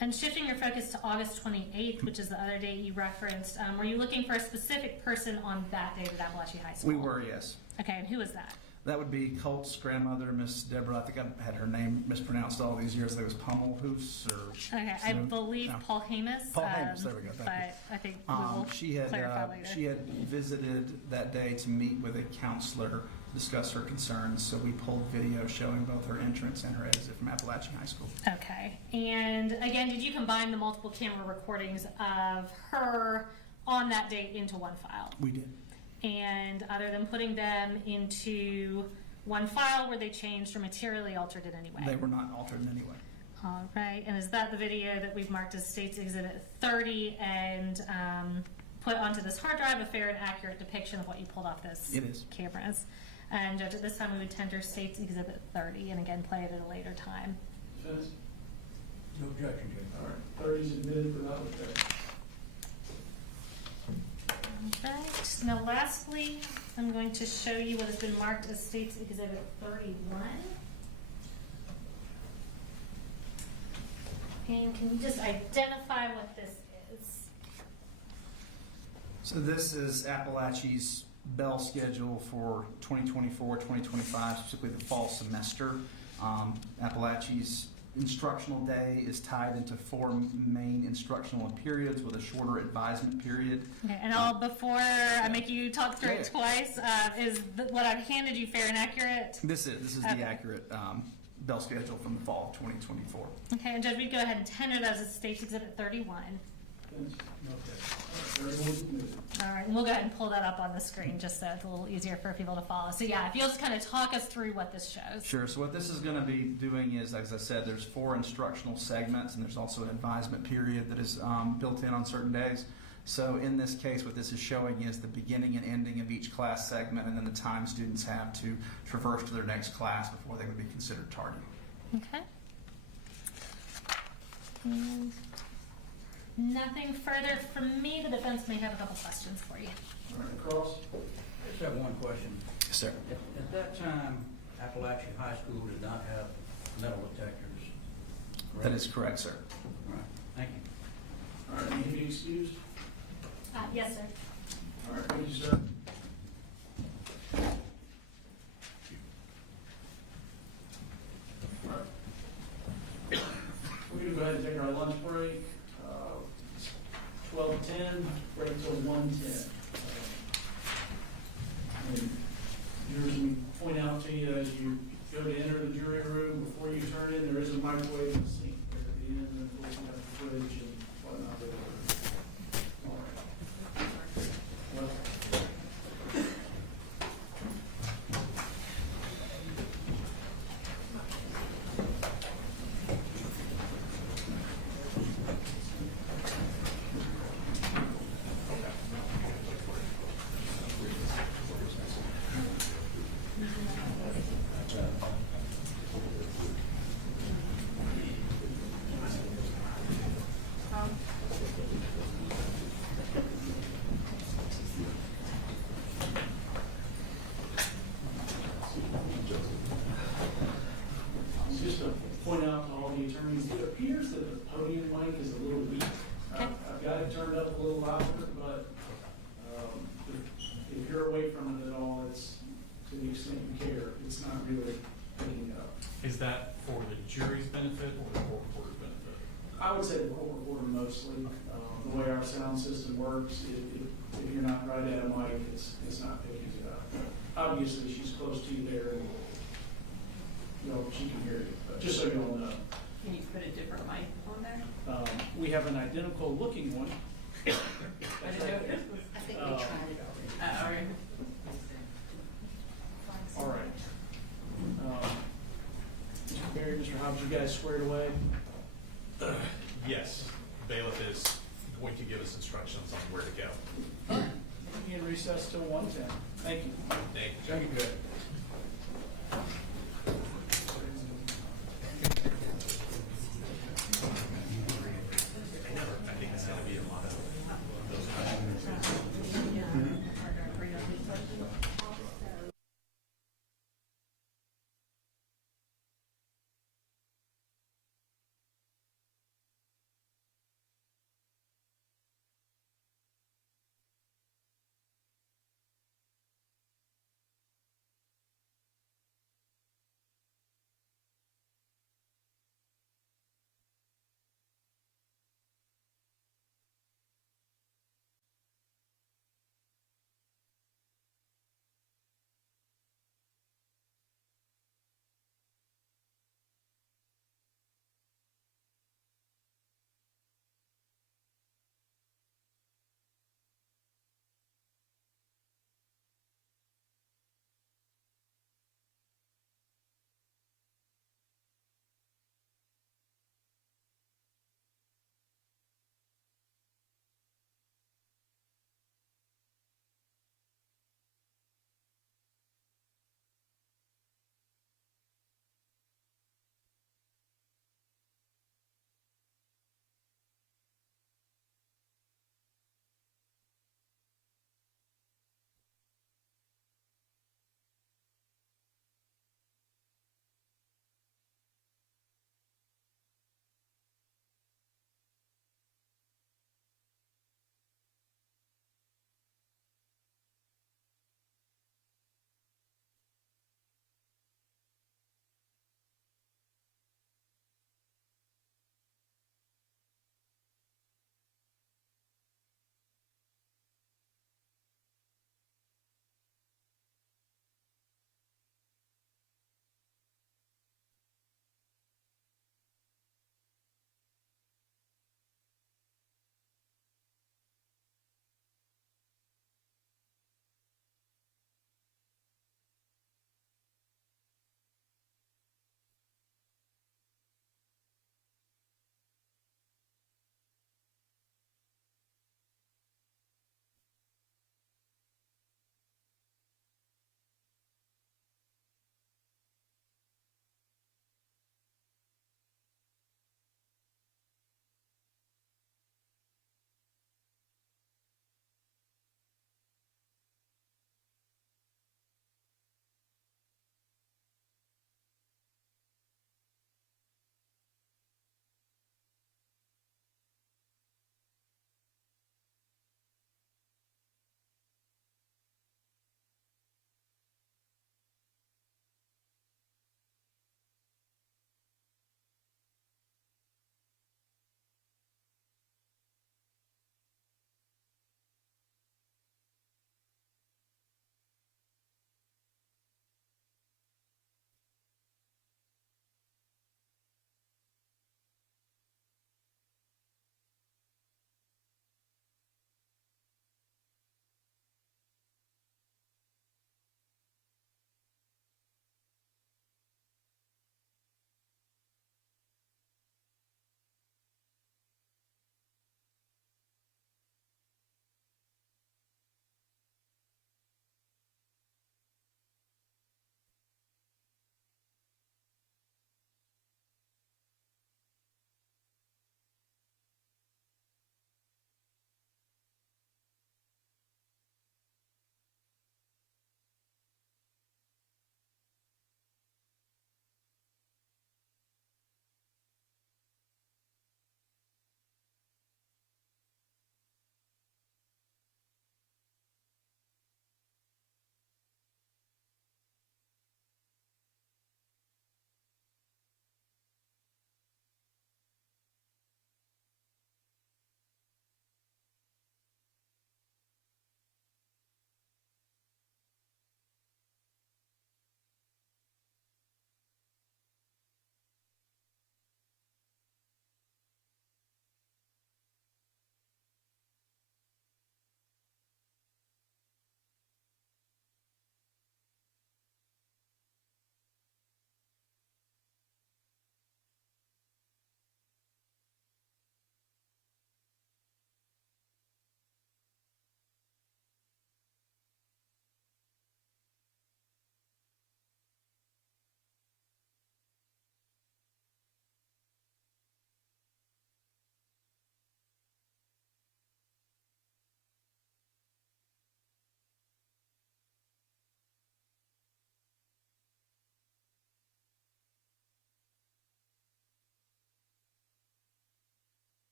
And shifting your focus to August 28th, which is the other date you referenced, were you looking for a specific person on that date at Apalachee High School? We were, yes. Okay, and who was that? That would be Colt's grandmother, Miss Deborah. I think I've had her name mispronounced all these years. I think it was Pummelhoose or... Okay, I believe no. Paul Hamus. Paul Hamus, there we go. Thank you. But I think we will clarify later. She had visited that day to meet with a counselor to discuss her concerns, so we pulled video showing both her entrance and her exit from Apalachee High School. Okay, and again, did you combine the multiple camera recordings of her on that date into one file? We did. And other than putting them into one file, were they changed or materially altered in any way? They were not altered in any way. All right, and is that the video that we've marked as State's Exhibit 30 and put onto this hard drive, a fair and accurate depiction of what you pulled off those It is. cameras? And Judge, at this time we would tender State's Exhibit 30 and again play it at a later time. Defense. No objection, Judge. All right, 30 is admitted without objection. All right, now lastly, I'm going to show you what has been marked as State's Exhibit 31. And can you just identify what this is? So this is Apalachee's bell schedule for 2024-2025, specifically the fall semester. Appalachee's instructional day is tied into 4 main instructional periods with a shorter advisement period. Okay, and before I make you talk through it twice, is what I've handed you fair and accurate? This is Okay. the accurate bell schedule from the fall of 2024. Okay, and Judge, we'd go ahead and tender those as State's Exhibit 31. Defense. No objection. All right, 31 is admitted. All right, and we'll go ahead and pull that up on the screen just so it's a little easier for people to follow. So yeah, if you'll just kind of talk us through what this shows. Sure. So what this is going to be doing is, as I said, there's 4 instructional segments, and there's also an advisement period that is built in on certain days. So in this case, what this is showing is the beginning and ending of each class segment, and then the time students have to traverse to their next class before they would be considered tardy. Okay. And nothing further from me. The defense may have a couple questions for you. All right, cross. I just have one question. Yes, sir. At that time, Apalachee High School did not have metal detectors, correct? That is correct, sir. All right, thank you. All right, need to be excused. Yes, sir. All right, thank you, sir. All right. We're going to go ahead and take our lunch break. 12:10, break until 1:10. And here's we point out to you as you go to enter the jury room, before you turn in, there is a microwave and a sink there at the end, and of course we have the fridge and whatnot there. All right. Well, not right at a mic, it's not picking it up. Obviously, she's close to you there, and, you know, she can hear you, but just so you all know. Can you put a different mic on there? We have an identical looking one. I didn't know this was. I think we tried it already. All right. All right. Mr. Barry, Mr. Hobbs, you guys squared away? Yes, bailiff is going to give us instructions on where to go. All right. Be in recess till 1:10. Thank you. Thank you. Thank you, good. I think it's gonna be a lot of those questions.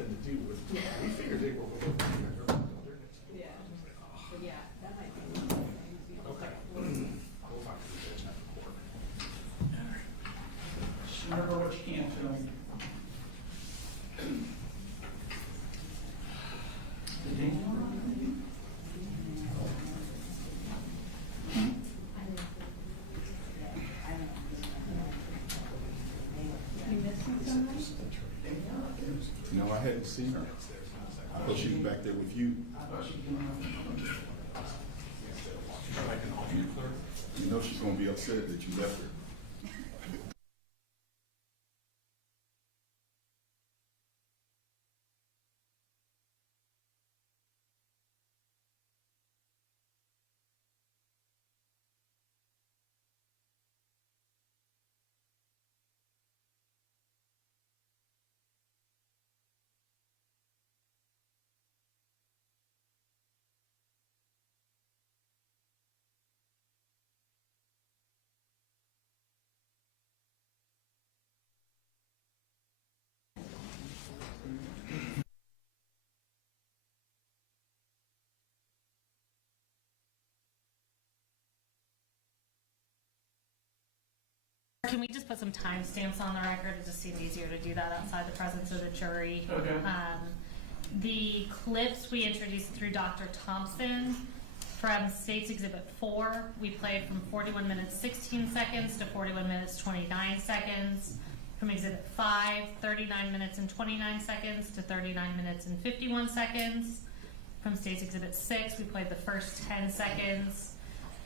nothing to do with, we figured they were within the Yeah. But yeah, that might be. Okay. We'll talk to the judge at the court. Just remember what you can't film. The date? No, I hadn't seen her. I thought she was back there with you. I thought she came out. Like an alternate clerk? You know she's gonna be upset that you left her. Can we just put some timestamps on the record? It just seemed easier to do that outside the presence of the jury. Okay. The clips we introduced through Dr. Thompson from State's Exhibit 4, we played from 41 minutes 16 seconds to 41 minutes 29 seconds. From Exhibit 5, 39 minutes and 29 seconds to 39 minutes and 51 seconds. From State's Exhibit 6, we played the first 10 seconds.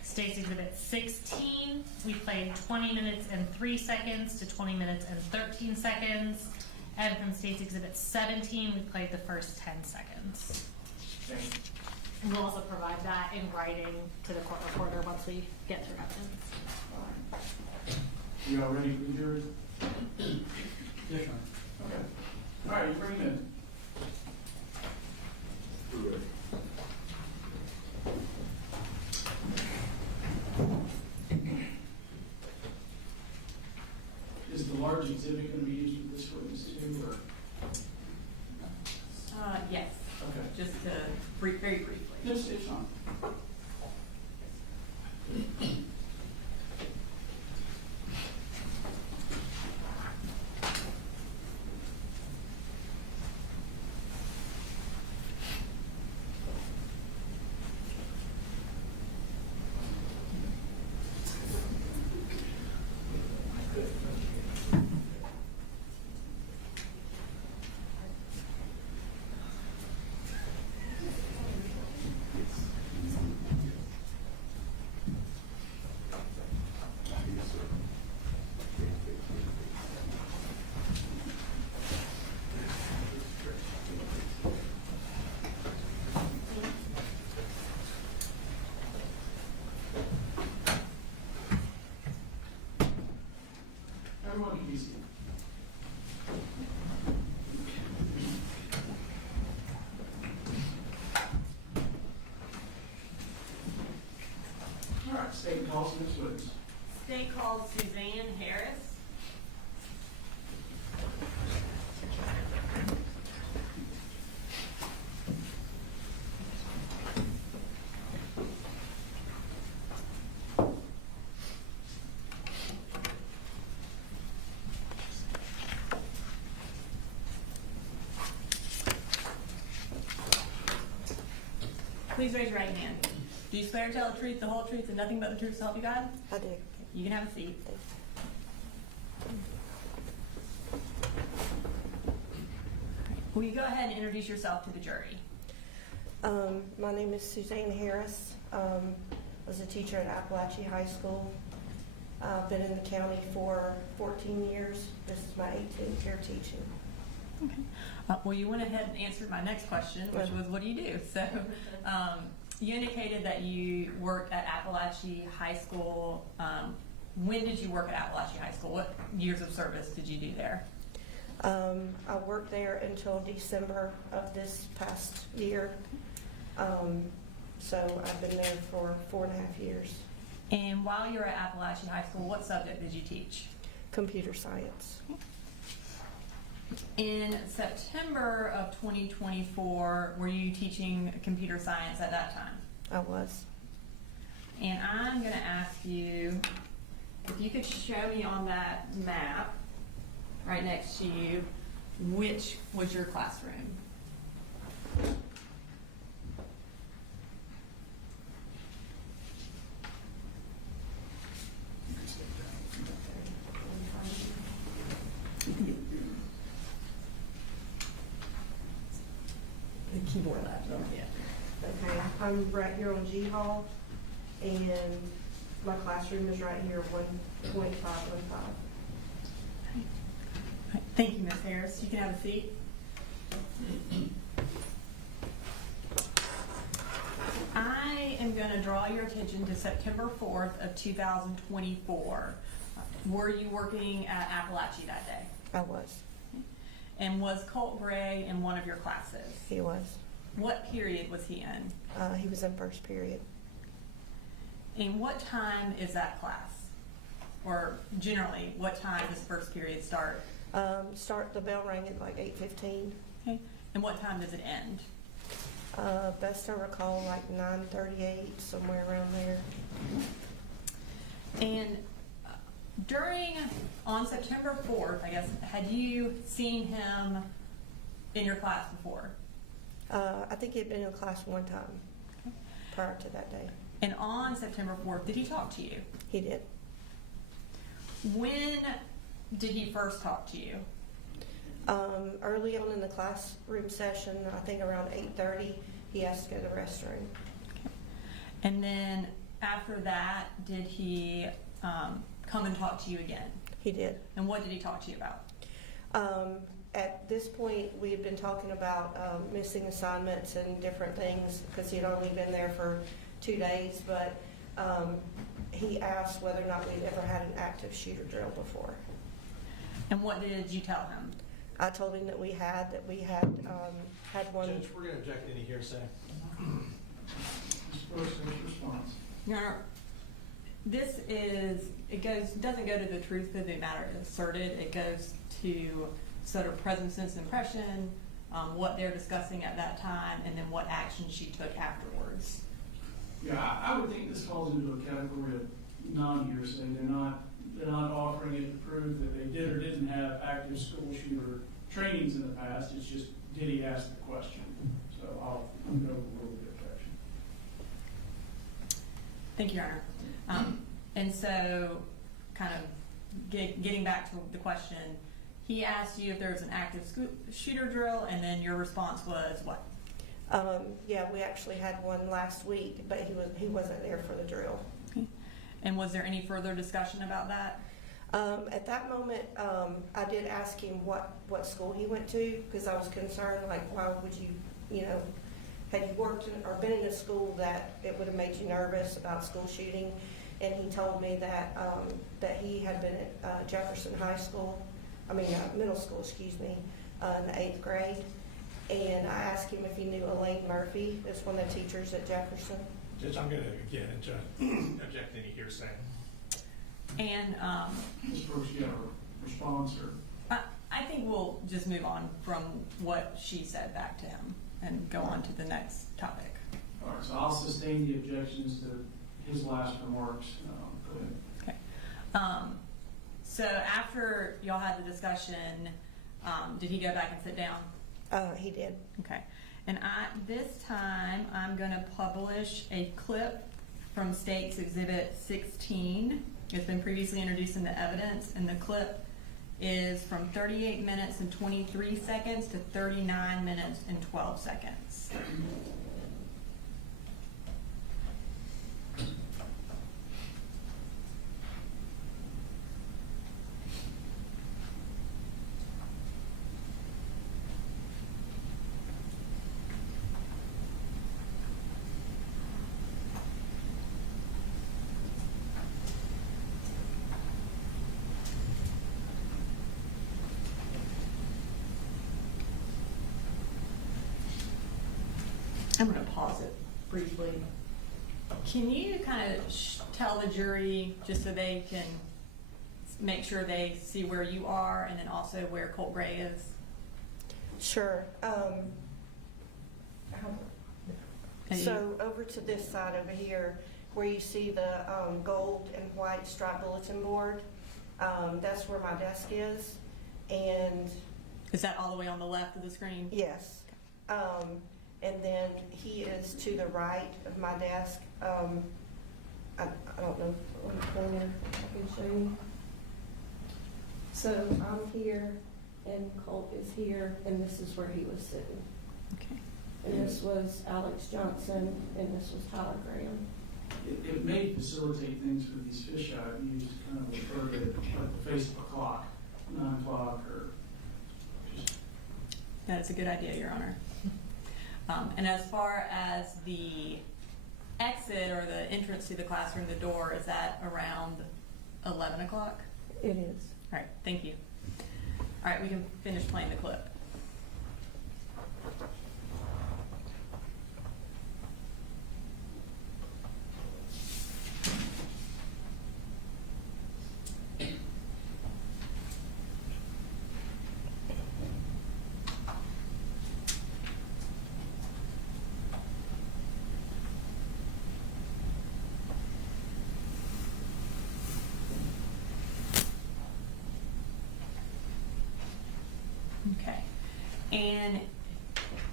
State's Exhibit 16, we played 20 minutes and 3 seconds to 20 minutes and 13 seconds. And from State's Exhibit 17, we played the first 10 seconds. Okay. And we'll also provide that in writing to the court reporter once we get through evidence. All right. You all ready for the jury? Yes, sir. Okay. All right, you bring them in. We're ready. Is the large exhibit going to be used with this witness too, or? Yes, Okay. just to very briefly. It's fine. Everyone can be seated. All right, state calls the next witness. State calls Suzanne Harris. Please raise your right hand. Do you swear to tell the truth, the whole truth, and nothing but the truth to help you God? I do. You can have a seat. Will you go ahead and introduce yourself to the jury? My name is Suzanne Harris. I was a teacher at Apalachee High School. I've been in the county for 14 years. This is my 18th year teaching. Okay. Well, you went ahead and answered my next question, which was, what do you do? So, you indicated that you worked at Apalachee High School. When did you work at Apalachee High School? What years of service did you do there? I worked there until December of this past year. So I've been there for 4.5 years. And while you were at Apalachee High School, what subject did you teach? Computer science. In September of 2024, were you teaching computer science at that time? I was. And I'm going to ask you if you could show me on that map right next to you which was your classroom. The keyboard laptop, yeah. Okay, I'm right here on G Hall, and my classroom is right here, 1.515. Thank you, Ms. Harris. You can have a seat. I am going to draw your attention to September 4th of 2024. Were you working at Apalachee that day? I was. And was Colt Gray in one of your classes? He was. What period was he in? He was in first period. And what time is that class? Or generally, what time does first period start? The bell rang at like 8:15. Okay. And what time does it end? Best I recall, like 9:38, somewhere around there. And on September 4th, I guess, had you seen him in your class before? I think he had been in class one time prior to that day. And on September 4th, did he talk to you? He did. When did he first talk to you? Early on in the classroom session, I think around 8:30, he asked to go to the restroom. Okay. And then after that, did he come and talk to you again? He did. And what did he talk to you about? At this point, we had been talking about missing assignments and different things because he had only been there for 2 days, but he asked whether or not we'd ever had an active shooter drill before. And what did you tell him? I told him that we had had one. Judge, we're going to object any hearsay. First response. Your Honor, doesn't go to the truth of the matter asserted. It goes to sort of present sense impression, what they're discussing at that time, and then what action she took afterwards. Yeah, I would think this falls into a category of non-hearsay. They're not offering it to prove that they did or didn't have active school shooter trainings in the past. It's just, did he ask the question? So I'm going to overrule the objection. Thank you, Your Honor. And so, kind of getting back to the question, he asked you if there was an active school shooter drill, and then your response was what? Yeah, we actually had one last week, but he wasn't there for the drill. Okay. And was there any further discussion about that? At that moment, I did ask him what school he went to because I was concerned, like, why would you, had you worked or been in a school that it would have made you nervous about school shooting? And he told me that he had been at Jefferson High School, middle school, excuse me, in the 8th grade. And I asked him if he knew Elaine Murphy, is one of the teachers at Jefferson. Judge, I'm going to again object any hearsay. And Ms. Brooks, you have a response? Or? I think we'll just move on from what she said back to him and go on to the next topic. All right, so I'll sustain the objections to his last remarks. Go ahead. Okay. So after y'all had the discussion, did he go back and sit down? He did. Okay. And this time, I'm going to publish a clip from State's Exhibit 16. It's been previously introduced into evidence, and the clip is from 38 minutes and 23 seconds to 39 minutes and 12 seconds. I'm going to pause it briefly. Can you kind of tell the jury, just so they can make sure they see where you are and then also where Colt Gray is? Sure. So over to this side over here, where you see the gold and white striped bulletin board, that's where my desk is. And Is that all the way on the left of the screen? yes. And then he is to the right of my desk. I don't know what corner I can show you. So I'm here, and Colt is here, and this is where he was sitting. Okay. And this was Alex Johnson, and this was Tyler Graham. It may facilitate things for these fisheye views to kind of refer to like the face of a clock, 9 o'clock, or just. That is a good idea, Your Honor. And as far as the exit or the entrance to the classroom, the door, is that around 11 o'clock? It is. All right, thank you. All right, we can finish playing the clip. Okay. And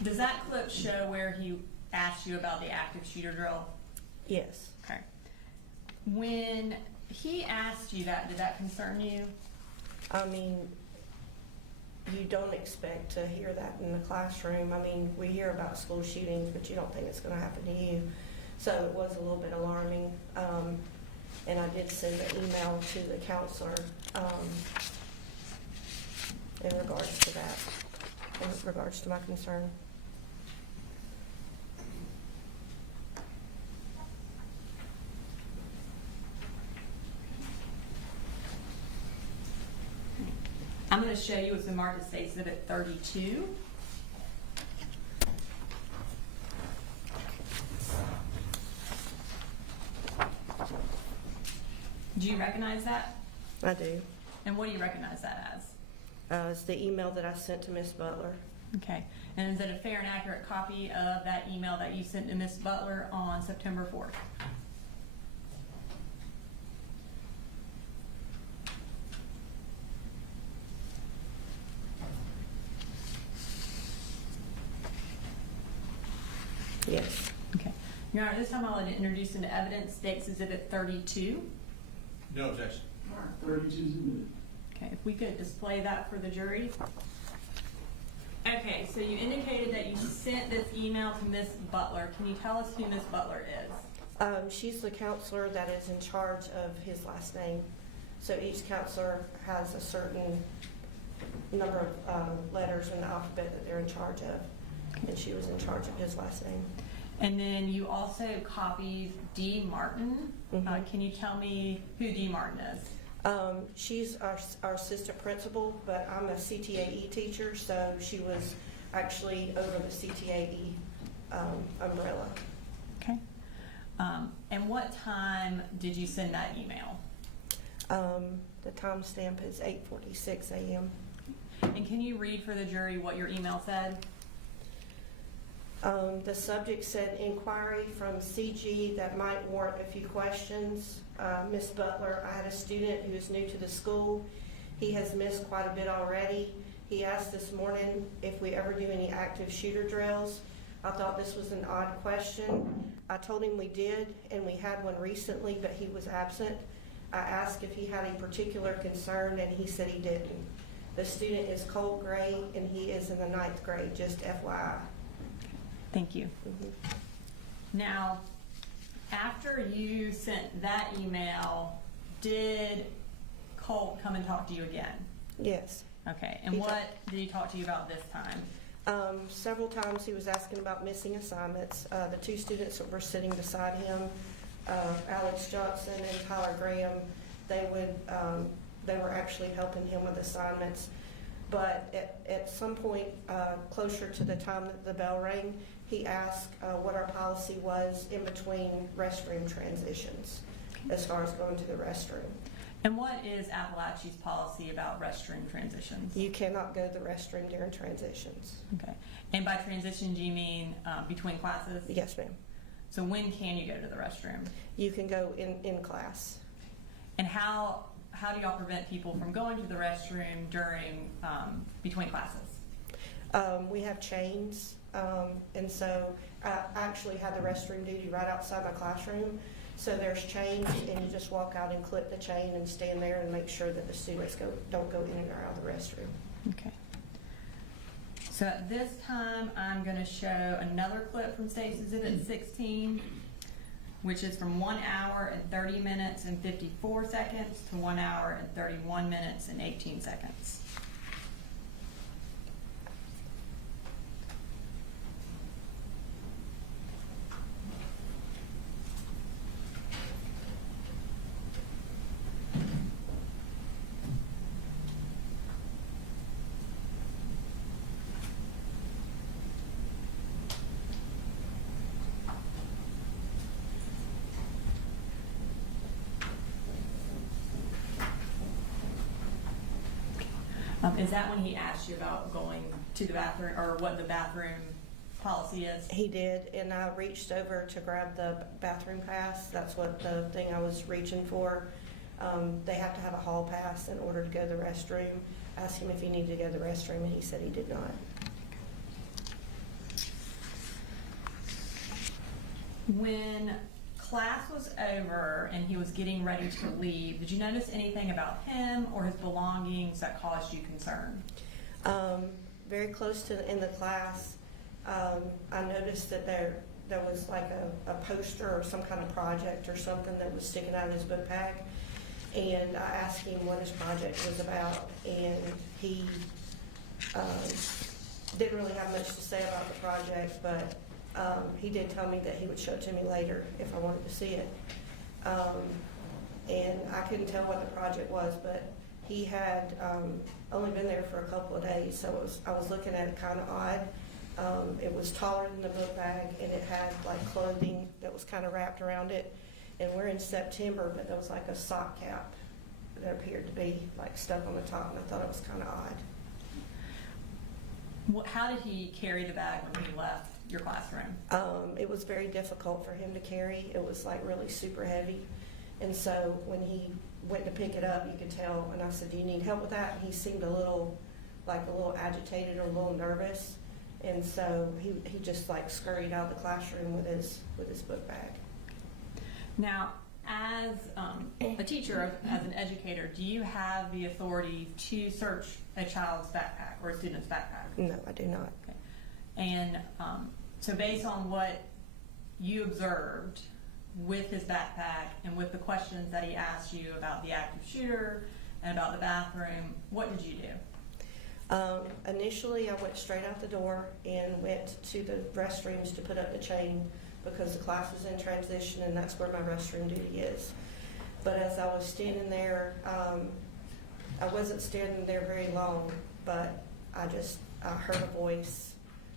does that clip show where he asked you about the active shooter drill? Yes. Okay. When he asked you that, did that concern you? I mean, you don't expect to hear that in the classroom. I mean, we hear about school shootings, but you don't think it's going to happen to you. So it was a little bit alarming. And I did send an email to the counselor in regards to that, in regards to my concern. I'm going to show you what's been marked as State Exhibit 32. Do you recognize that? I do. And what do you recognize that as? It's the email that I sent to Miss Butler. Okay. And is it a fair and accurate copy of that email that you sent to Miss Butler on September 4th? Yes. Okay. Your Honor, this time I'll introduce into evidence State's Exhibit 32. No objection. All right, 32 is admitted. Okay, if we could display that for the jury. Okay, so you indicated that you sent this email to Miss Butler. Can you tell us who Miss Butler is? She's the counselor that is in charge of his last name. So each counselor has a certain number of letters in the alphabet that they're in charge of. And she was in charge of his last name. And then you also copied D. Martin. Mhm. Can you tell me who D. Martin is? She's our assistant principal, but I'm a CTAE teacher, so she was actually over the CTAE umbrella. Okay. And what time did you send that email? The timestamp is 8:46 a.m. And can you read for the jury what your email said? The subject said inquiry from CG that might warrant a few questions. Miss Butler, I had a student who is new to the school. He has missed quite a bit already. He asked this morning if we ever do any active shooter drills. I thought this was an odd question. I told him we did, and we had one recently, but he was absent. I asked if he had a particular concern, and he said he didn't. The student is Colt Gray, and he is in the 9th grade, just FYI. Thank you. Mhm. Now, after you sent that email, did Colt come and talk to you again? Yes. Okay, and He what did he talk to you about this time? Several times he was asking about missing assignments. The two students that were sitting beside him, Alex Johnson and Tyler Graham, they were actually helping him with assignments. But at some point, closer to the time that the bell rang, he asked what our policy was in between restroom transitions, as far as going to the restroom. And what is Apalachee's policy about restroom transitions? You cannot go to the restroom during transitions. Okay. And by transition, do you mean between classes? Yes, ma'am. So when can you go to the restroom? You can go in class. And how do y'all prevent people from going to the restroom during between classes? We have chains, and so I actually had the restroom duty right outside my classroom. So there's chains, and you just walk out and clip the chain and stand there and make sure that the students don't go in and out of the restroom. Okay. So at this time, I'm going to show another clip from State's Exhibit 16, which is from 1 hour and 30 minutes and 54 seconds to 1 hour and 31 minutes and 18 seconds. Is that when he asked you about going to the bathroom, or what the bathroom policy is? He did, and I reached over to grab the bathroom pass. That's what the thing I was reaching for. They have to have a hall pass in order to go to the restroom. I asked him if he needed to go to the restroom, and he said he did not. When class was over and he was getting ready to leave, did you notice anything about him or his belongings that caused you concern? Very close to in the class, I noticed that there was like a poster or some kind of project or something that was sticking out of his book bag. And I asked him what his project was about, and he didn't really have much to say about the project, but he did tell me that he would show it to me later if I wanted to see it. And I couldn't tell what the project was, but he had only been there for a couple of days, so I was looking at it kind of odd. It was taller than the book bag, and it had like clothing that was kind of wrapped around it. And we're in September, but there was like a sock cap that appeared to be like stuck on the top, and I thought it was kind of odd. How did he carry the bag when he left your classroom? It was very difficult for him to carry. It was like really super heavy. And so when he went to pick it up, you could tell, and I said, "Do you need help with that?" And he seemed a little agitated or a little nervous. And so he just like scurried out of the classroom with his book bag. Now, as a teacher, as an educator, do you have the authority to search a child's backpack or a student's backpack? No, I do not. Okay. And so based on what you observed with his backpack and with the questions that he asked you about the active shooter and about the bathroom, what did you do? Initially, I went straight out the door and went to the restrooms to put up the chain because the class was in transition, and that's where my restroom duty is. But as I was standing there, I wasn't standing there very long, but I heard a voice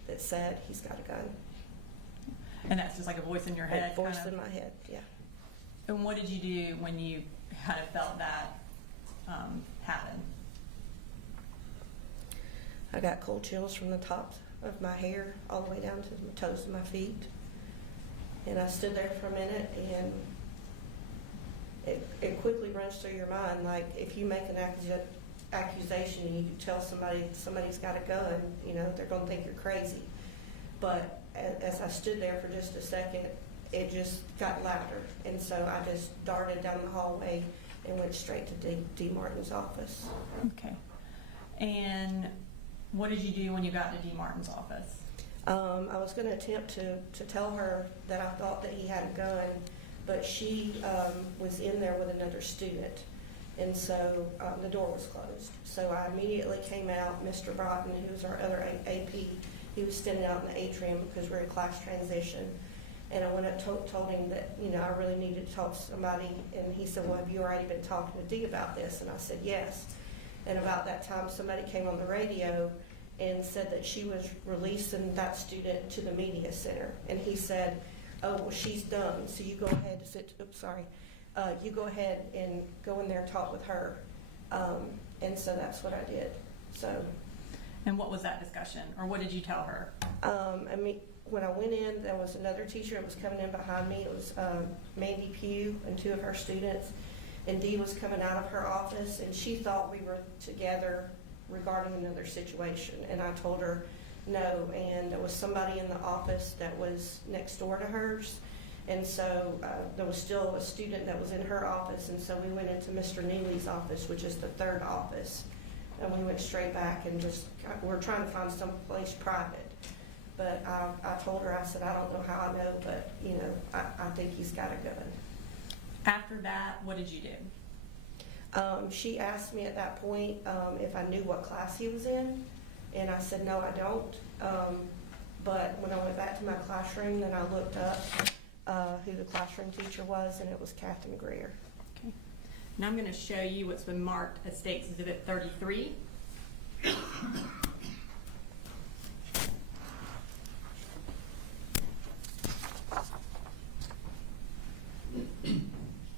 that said, "He's got a gun." And that's just like a voice in your head? A voice kind of? in my head, yeah. And what did you do when you kind of felt that happen? I got cold chills from the top of my hair all the way down to the toes of my feet. And I stood there for a minute, and it quickly runs through your mind, like if you make an accusation and you tell somebody's got a gun, they're going to think you're crazy. But as I stood there for just a second, it just got louder. And so I just darted down the hallway and went straight to D. Martin's office. Okay. And what did you do when you got to D. Martin's office? I was going to attempt to tell her that I thought that he had a gun, but she was in there with another student, and so the door was closed. So I immediately came out. Mr. Broughton, who was our other AP, he was standing out in the atrium because we're in class transition. And I went up told him that, I really needed to talk to somebody, and he said, "Well, have you already been talking to Dee about this?" And I said, "Yes." And about that time, somebody came on the radio and said that she was releasing that student to the media center. And he said, "Oh, well, she's done, so you go ahead and sit." Oops, sorry. you go ahead and go in there and talk with her. And so that's what I did. So, And what was that discussion, or what did you tell her? I mean, when I went in, there was another teacher that was coming in behind me. It was Mandy Pugh and 2 of her students. And Dee was coming out of her office, and she thought we were together regarding another situation. And I told her no, and there was somebody in the office that was next door to hers. And so there was still a student that was in her office, and so we went into Mr. Neely's office, which is the 3rd office. And we went straight back and just, we're trying to find some place private. But I told her, I said, I don't know how I know, but, you know, I think he's got a gun. After that, what did you do? She asked me at that point if I knew what class he was in, and I said, no, I don't. But when I went back to my classroom, then I looked up who the classroom teacher was, and it was Captain Greer. Okay. Now I'm going to show you what's been marked as State's Exhibit 33.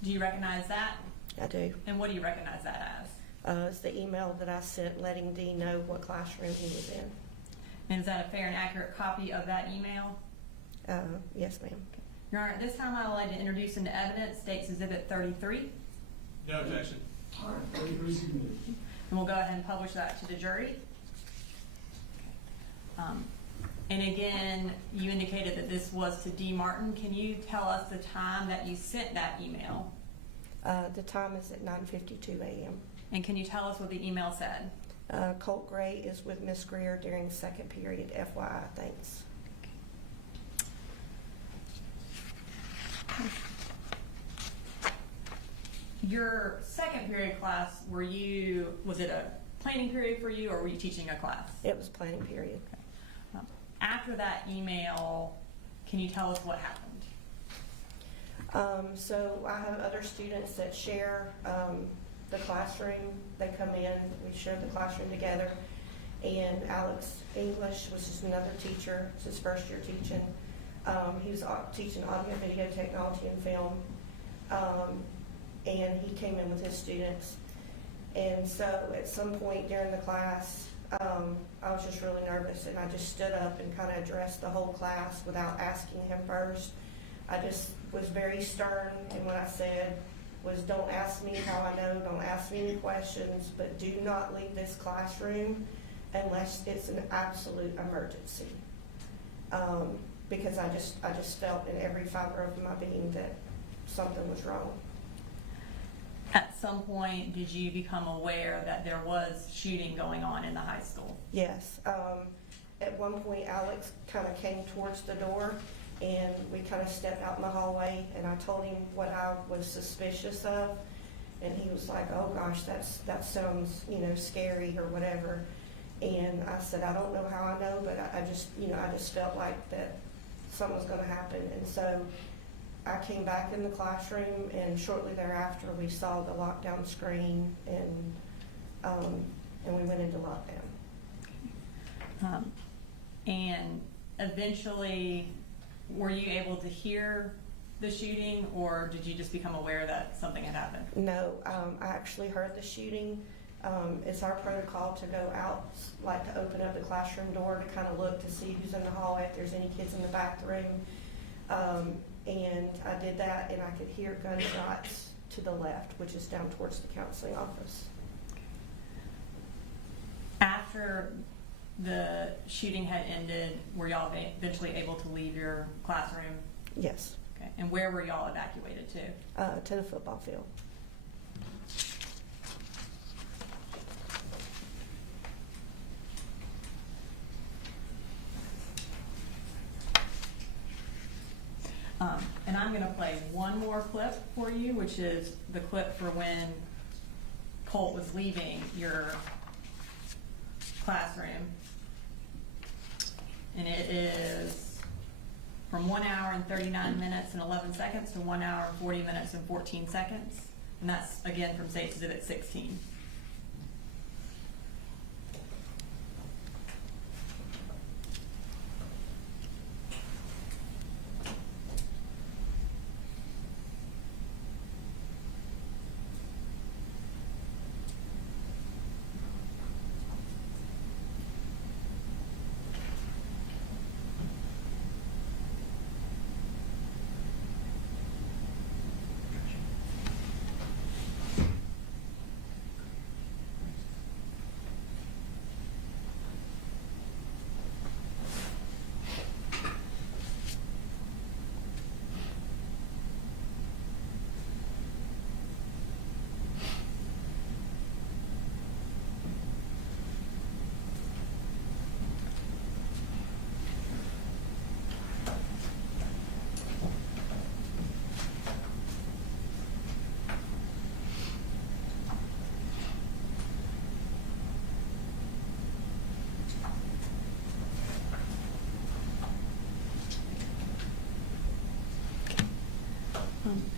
Do you recognize that? I do. And what do you recognize that as? It's the email that I sent letting Dee know what classroom he was in. And is that a fair and accurate copy of that email? Yes, ma'am. Your Honor, at this time I would like to introduce into evidence State's Exhibit 33. No objection. All right, 33 submitted. And we'll go ahead and publish that to the jury. And again, you indicated that this was to Dee Martin. Can you tell us the time that you sent that email? The time is at 9:52 a.m. And can you tell us what the email said? Colt Gray is with Miss Greer during second period. FYI, thanks. Your second period class, was it a planning period for you, or were you teaching a class? It was planning period. After that email, can you tell us what happened? So I have other students that share the classroom. They come in, we share the classroom together. And Alex English, which is another teacher, it's his first year teaching. He was teaching audio, video technology, and film. And he came in with his students. And so at some point during the class, I was just really nervous, and I just stood up and kind of addressed the whole class without asking him first. I just was very stern, and what I said was, don't ask me how I know, don't ask me any questions, but do not leave this classroom unless it's an absolute emergency. Because I just felt in every fiber of my being that something was wrong. At some point, did you become aware that there was shooting going on in the high school? Yes. At one point, Alex kind of came towards the door, and we kind of stepped out in the hallway, and I told him what I was suspicious of, and he was like, oh gosh, that sounds, scary or whatever. And I said, I don't know how I know, but I just felt like that something was going to happen. And so I came back in the classroom, and shortly thereafter we saw the lockdown screen, and we went into lockdown. And eventually, were you able to hear the shooting, or did you just become aware that something had happened? No, I actually heard the shooting. It's our protocol to go out, like to open up the classroom door to kind of look to see who's in the hallway, if there's any kids in the bathroom. And I did that, and I could hear gunshots to the left, which is down towards the counseling office. After the shooting had ended, were y'all eventually able to leave your classroom? Yes. Okay. And where were y'all evacuated to? To the football field. And I'm going to play one more clip for you, which is the clip for when Colt was leaving your classroom. And it is from 1 hour and 39 minutes and 11 seconds to 1 hour, 40 minutes and 14 seconds. And that's, again, from State's Exhibit 16.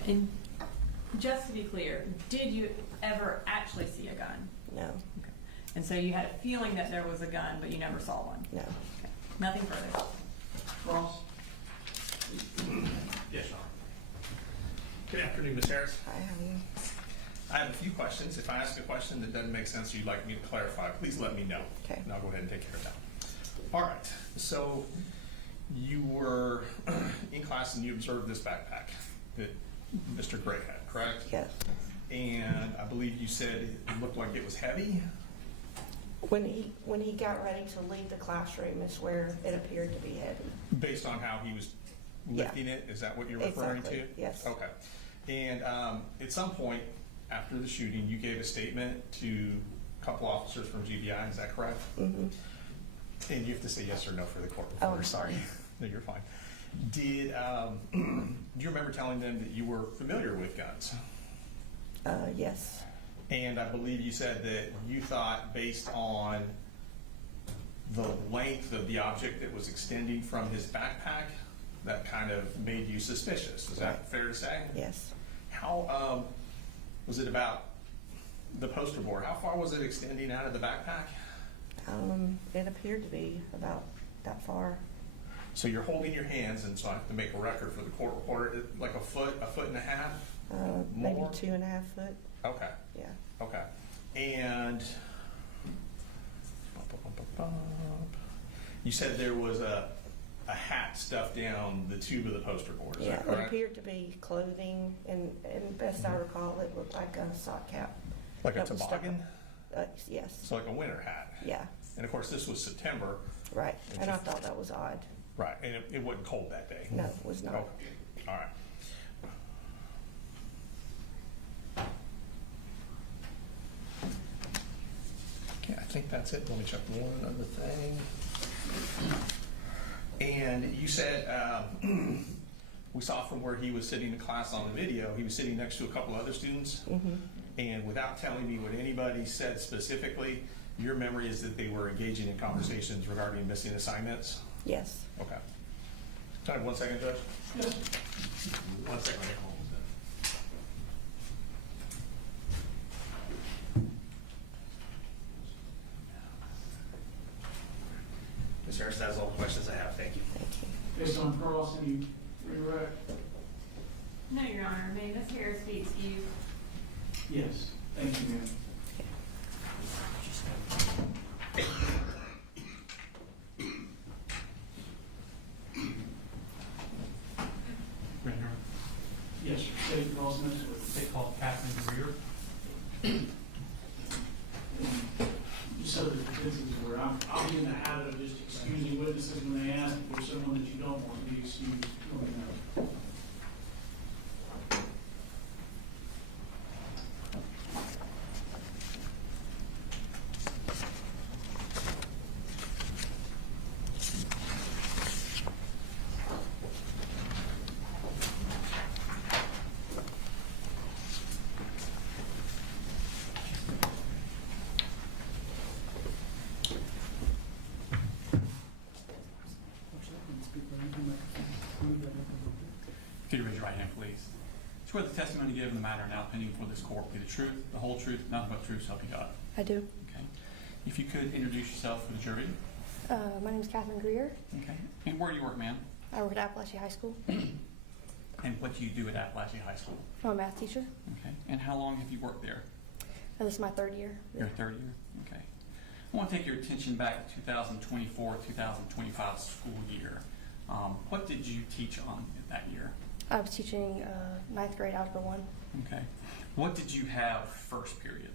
And just to be clear, did you ever actually see a gun? No, Okay. And so you had a feeling that there was a gun, but you never saw one? no. Okay. Nothing further. Cross? Yes, Sean. Good afternoon, Ms. Harris. Hi, how are you? I have a few questions. If I ask a question that doesn't make sense, or you'd like me to clarify, please let me know. Okay. And I'll go ahead and take care of that. All right, so you were in class and you observed this backpack that Mr. Gray had, correct? Yes. And I believe you said it looked like it was heavy? When he got ready to leave the classroom is where it appeared to be heavy. Based on how he was Yeah. lifting it, is that what you're referring to? Exactly, yes. Okay. And at some point after the shooting, you gave a statement to a couple officers from GBI, is that correct? Mm-hmm. And you have to say yes or no for the court Oh, reporter, I'm sorry. No, you're fine. Did, do you remember telling them that you were familiar with guns? Yes. And I believe you said that you thought based on the length of the object that was extending from his backpack, that kind of made you suspicious. Is that Right. fair to say? Yes. How, was it about the poster board? How far was it extending out of the backpack? It appeared to be about that far. So you're holding your hands, and so I have to make a record for the court reporter, like a foot and a half? Maybe More? 2.5 foot. Okay, Yeah. okay. And you said there was a hat stuffed down the tube of the poster board, is Yeah, that it correct? appeared to be clothing, and best I recall, it looked like a sock cap. Like a that was stuck toboggan? up. Yes. So like a winter hat? Yeah. And of course, this was September. Right. It's And I just- thought that was odd. Right, and it wasn't cold that day? No, it was not. Okay, all right. Okay, I think that's it. Let me check one other thing. And you said, we saw from where he was sitting in class on the video, he was sitting next to a couple other students. Mm-hmm. And without telling me what anybody said specifically, your memory is that they were engaging in conversations regarding missing assignments? Yes. Okay. Can I have 1 second, Judge? Yes. 1 second, I'll get home with that. Ms. Harris, that's all the questions I have. Thank you. Thank you. Based on cross, any redirect? No, Your Honor. May Ms. Harris be excused? Yes. Thank you, ma'am. Render. Yes, sir. State cross next with. They call Captain Greer. Just so that this is where I'll be in the habit of just excusing witnesses when they ask for someone that you don't want to be excused. Let me know. Could you raise your right hand, please? Swear the testimony given in the matter now pending before this court be the truth, the whole truth, nothing but the truth, so help you God. I do. Okay. If you could introduce yourself for the jury. My name is Catherine Greer. Okay. And where do you work, ma'am? I work at Apalachee High School. And what do you do at Apalachee High School? I'm a math teacher. Okay. And how long have you worked there? This is my third year. Your third year? Okay. I want to take your attention back to 2024, 2025 school year. What did you teach on that year? I was teaching 9th grade Algebra 1. Okay. What did you have first period?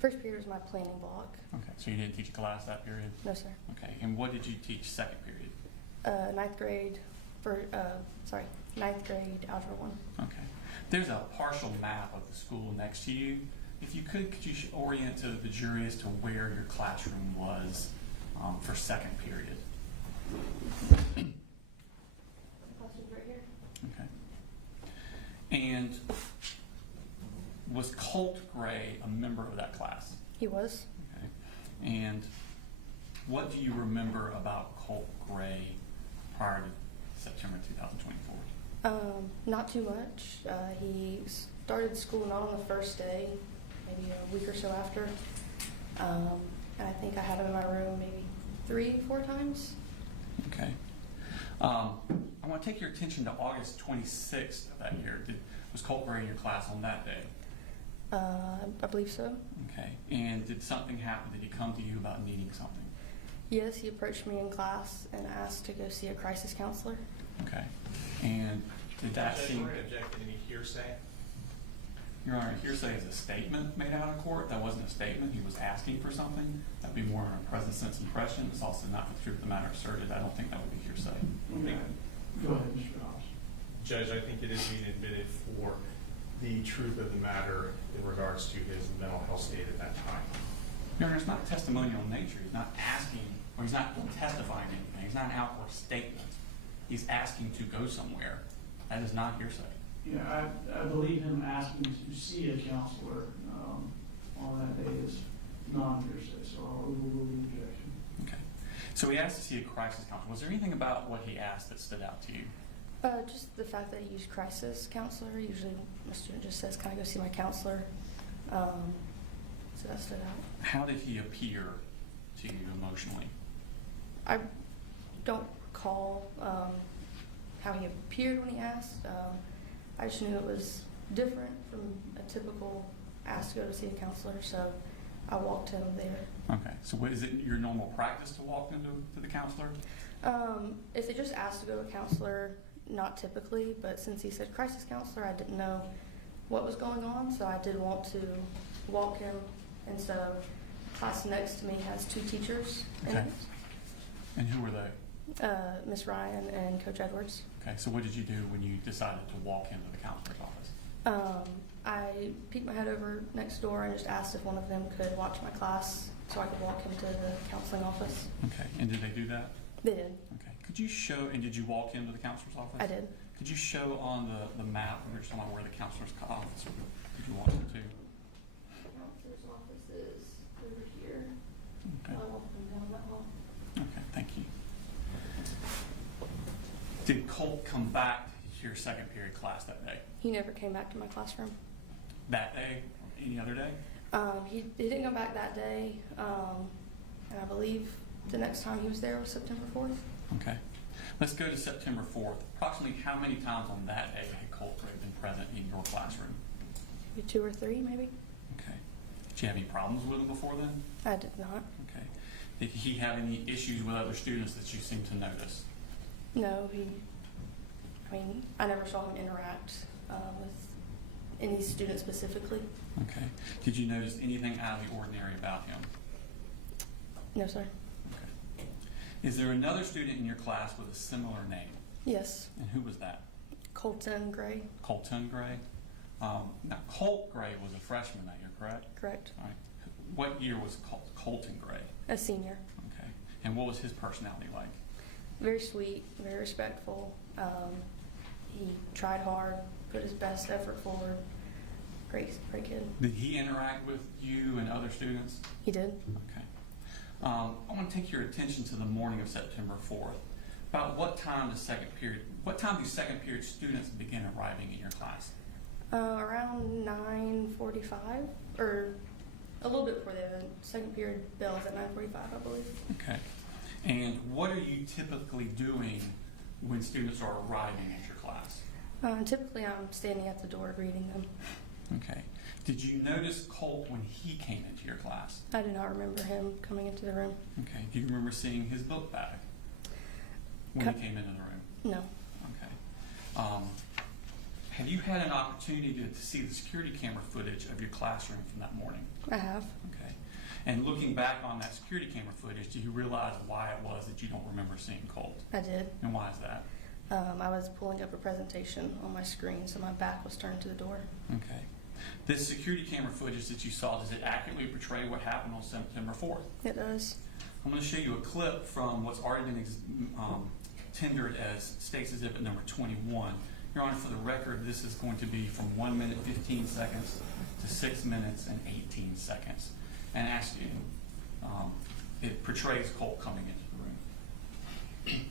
First period was my planning block. Okay. So you didn't teach a class that period? No, sir. Okay. And what did you teach second period? 9th grade, 9th grade Algebra 1. Okay. There's a partial map of the school next to you. If you could you orient to the jury as to where your classroom was for second period? Classroom's right here. Okay. And was Colt Gray a member of that class? He was. Okay. And what do you remember about Colt Gray prior to September 2024? Not too much. He started school not on the first day, maybe a week or so after. And I think I had him in my room maybe 3-4 times. Okay. I want to take your attention to August 26th of that year. Was Colt Gray in your class on that day? I believe so. Okay. And did something happen? Did he come to you about needing something? Yes, he approached me in class and asked to go see a crisis counselor. Okay. And did that Judge, seem... we're going to object to any hearsay. Your Honor, hearsay is a statement made out in court. That wasn't a statement. He was asking for something. That'd be more a present sense impression. It's also not the truth of the matter asserted. I don't think that would be hearsay. Okay. Go ahead, Mr. Hobbs. Judge, I think it is being admitted for the truth of the matter in regards to his mental health state at that time. Your Honor, it's not testimonial in nature. He's not asking, or he's not testifying anything. He's not an outward statement. He's asking to go somewhere. That is not hearsay. Yeah, I believe him asking to see a counselor on that day is non-hearsay, so I'll overrule the objection. Okay. So he asked to see a crisis counselor. Was there anything about what he asked that stood out to you? Just the fact that he used crisis counselor. Usually my student just says, can I go see my counselor? So that stood out. How did he appear to you emotionally? I don't recall how he appeared when he asked. I just knew it was different from a typical ask to go to see a counselor, so I walked him there. Okay. So what, is it your normal practice to walk into the counselor? If they just asked to go to a counselor, not typically, but since he said crisis counselor, I didn't know what was going on, so I did want to walk him. And so the class next to me has 2 teachers in Okay. it. And who were they? Miss Ryan and Coach Edwards. Okay, so what did you do when you decided to walk into the counselor's office? I peeked my head over next door and just asked if one of them could watch my class so I could walk him to the counseling office. Okay, and did they do that? They did. Okay, could you show, and did you walk into the counselor's office? I did. Could you show on the map, we were just talking about where the counselor's office, did you walk into? Counselor's office is over here. Okay. I walked him down that hall. Okay, thank you. Did Colt come back to your second period class that day? He never came back to my classroom. That day, or any other day? He didn't come back that day, and I believe the next time he was there was September 4th. Okay. Let's go to September 4th. Approximately how many times on that day had Colt Gray been present in your classroom? Maybe 2 or 3, maybe. Okay. Did you have any problems with him before then? I did not. Okay. Did he have any issues with other students that you seem to notice? No, I never saw him interact with any student specifically. Okay. Did you notice anything out of the ordinary about him? No, sir. Okay. Is there another student in your class with a similar name? Yes. And who was that? Colton Gray. Colton Gray? Now, Colt Gray was a freshman that year, correct? Correct. All right. What year was Colton Gray? A senior. Okay. And what was his personality like? Very sweet, very respectful. He tried hard, put his best effort forward. Great kid. Did he interact with you and other students? He did. Okay. I want to take your attention to the morning of September 4th. About what time do second period students begin arriving in your class? Around 9:45, or a little bit before the second period bell is at 9:45, I believe. Okay. And what are you typically doing when students are arriving at your class? Typically, I'm standing at the door greeting them. Okay. Did you notice Colt when he came into your class? I do not remember him coming into the room. Okay. Do you remember seeing his book bag when he came into the room? No. Okay. Have you had an opportunity to see the security camera footage of your classroom from that morning? I have. Okay. And looking back on that security camera footage, do you realize why it was that you don't remember seeing Colt? I did. And why is that? I was pulling up a presentation on my screen, so my back was turned to the door. Okay. This security camera footage that you saw, does it accurately portray what happened on September 4th? It does. I'm going to show you a clip from what's already been tendered as State's Exhibit number 21. Your Honor, for the record, this is going to be from 1 minute 15 seconds to 6 minutes and 18 seconds. And actually, it portrays Colt coming into the room.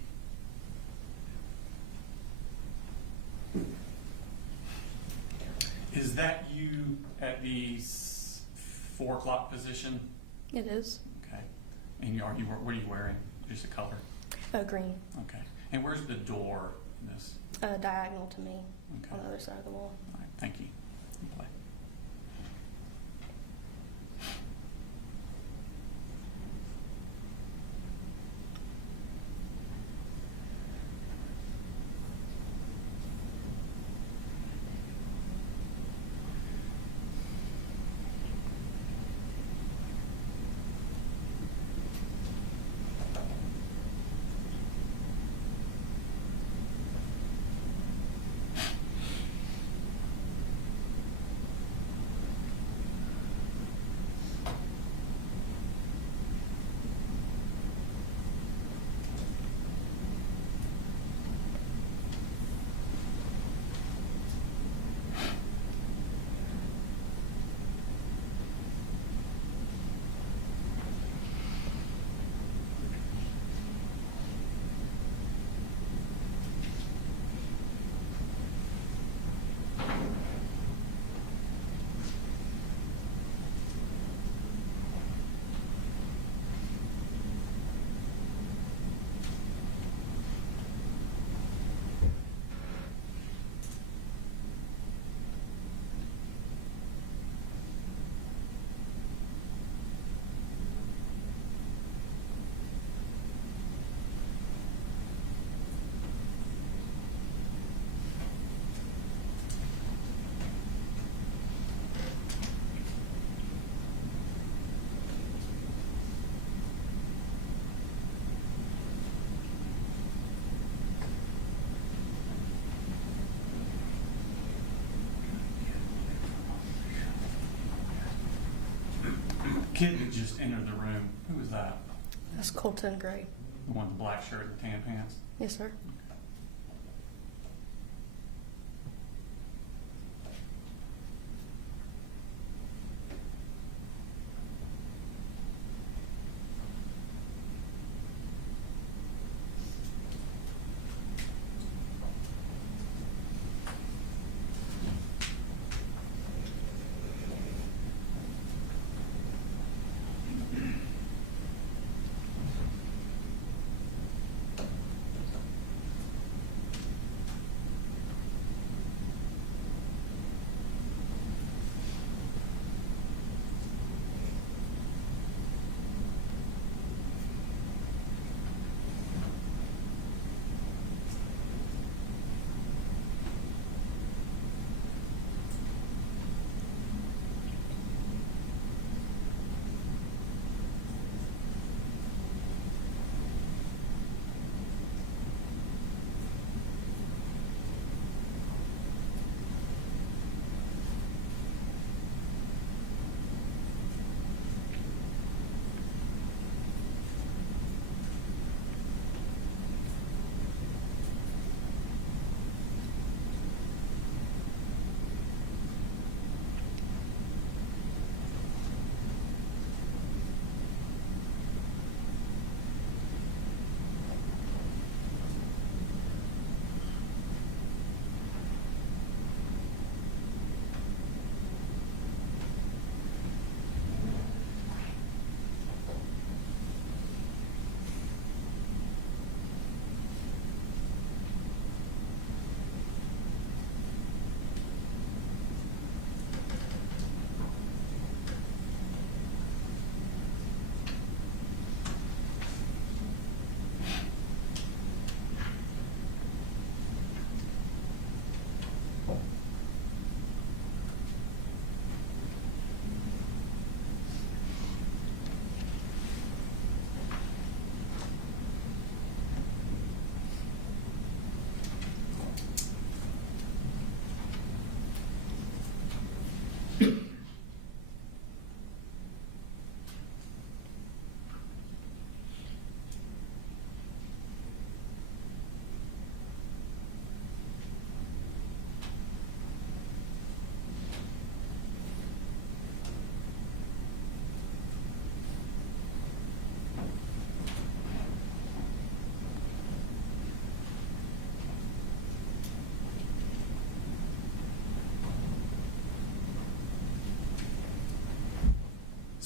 the 4 o'clock position? It is Okay. And what are you wearing? Just a color? green, Okay. And where's the door in this? diagonal to me Okay. on the other side of the wall. All right, thank you. Play. Kid that just entered the room, who was that? That's Colin Gray. The one with the black shirt and tan pants? Yes, sir.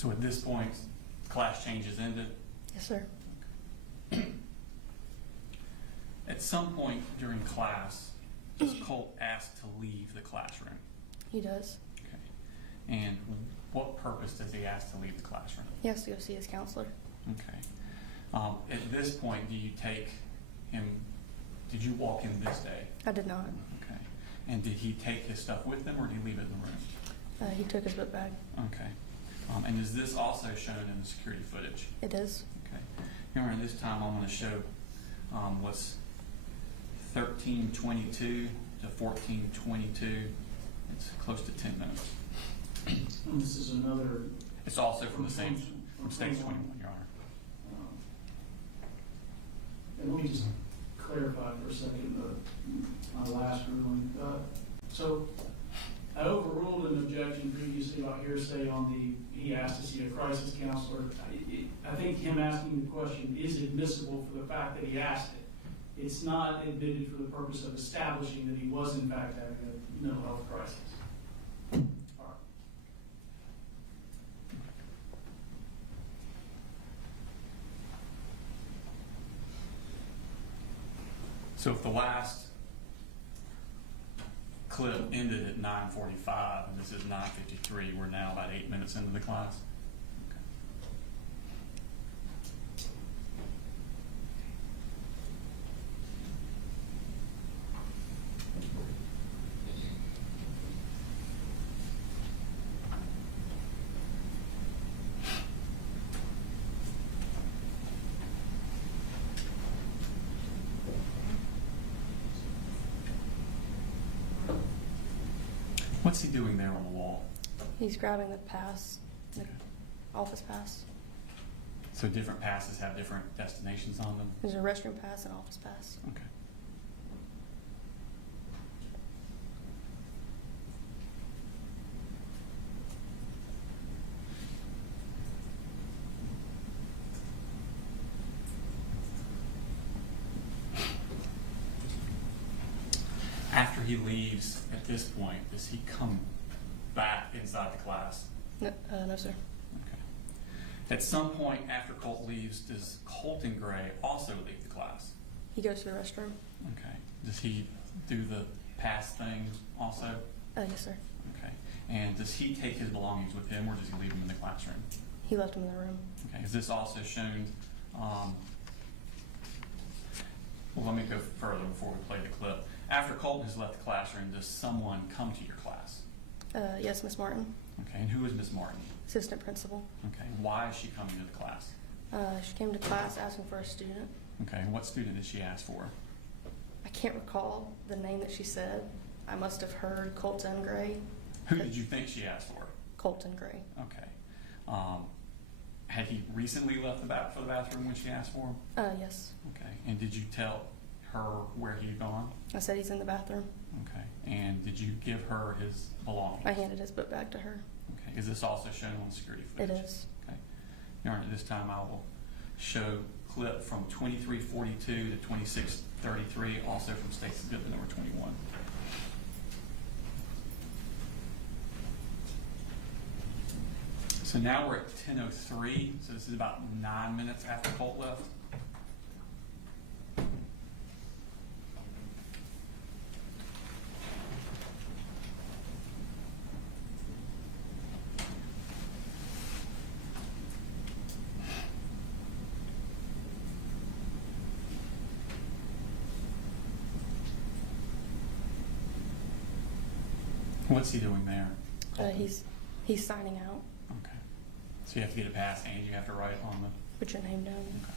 So at this point, class change is ended. Yes, sir. At some point during class, does Colt ask to leave the classroom? He does. Okay. And what purpose does he ask to leave the classroom? He has to go see his counselor. Okay. At this point, do you take him, did you walk him this day? I did not. Okay. And did he take his stuff with him or did he leave it in the room? He took his book bag. Okay. And is this also shown in the security footage? It is. Okay. Your Honor, this time I'm going to show what's 13:22 to 14:22. It's close to 10 minutes. And this is another. It's also from the same, From from stage 21. 21, Your Honor. And let me just clarify for a second my last ruling. So I overruled an objection previously about hearsay on he asked to see a crisis counselor. I think him asking the question is admissible for the fact that he asked it. It's not admitted for the purpose of establishing that he was in fact having a mental health crisis. All right. So if the last clip ended at 9:45 and this is 9:53, we're now about 8 minutes into the class. Okay. What's he doing there on the wall? He's grabbing the pass, the office pass. So different passes have different destinations on them? There's a restroom pass and office pass. Okay. After he leaves, at this point, does he come back inside the class? No, no sir. Okay. At some point after Colt leaves, does Colin Gray also leave the class? He goes to the restroom. Okay. Does he do the pass thing also? Yes, sir. Okay. And does he take his belongings with him or does he leave them in the classroom? He left him in the room. Okay. Is this also shown? Well, let me go further before we play the clip. After Colton has left the classroom, does someone come to your class? Yes, Miss Martin. Okay. And who is Miss Martin? Assistant principal. Okay. Why is she coming to the class? She came to class asking for a student. Okay. And what student did she ask for? I can't recall the name that she said. I must have heard Colton Gray. Who did you think she asked for? Colton Gray. Okay. Had he recently left for the bathroom when she asked for him? Yes. Okay. And did you tell her where he'd gone? I said he's in the bathroom. Okay. And did you give her his belongings? I handed his book bag to her. Okay. Is this also shown on the security footage? It is. Okay. Your Honor, this time I will show clip from 2342 to 2633, also from State's Exhibit number 21. So now we're at 10:03, so this is about 9 minutes after Colt left. What's he doing there? He's signing out. Okay. So you have to get a pass and you have to write on the... Put your name down. Okay.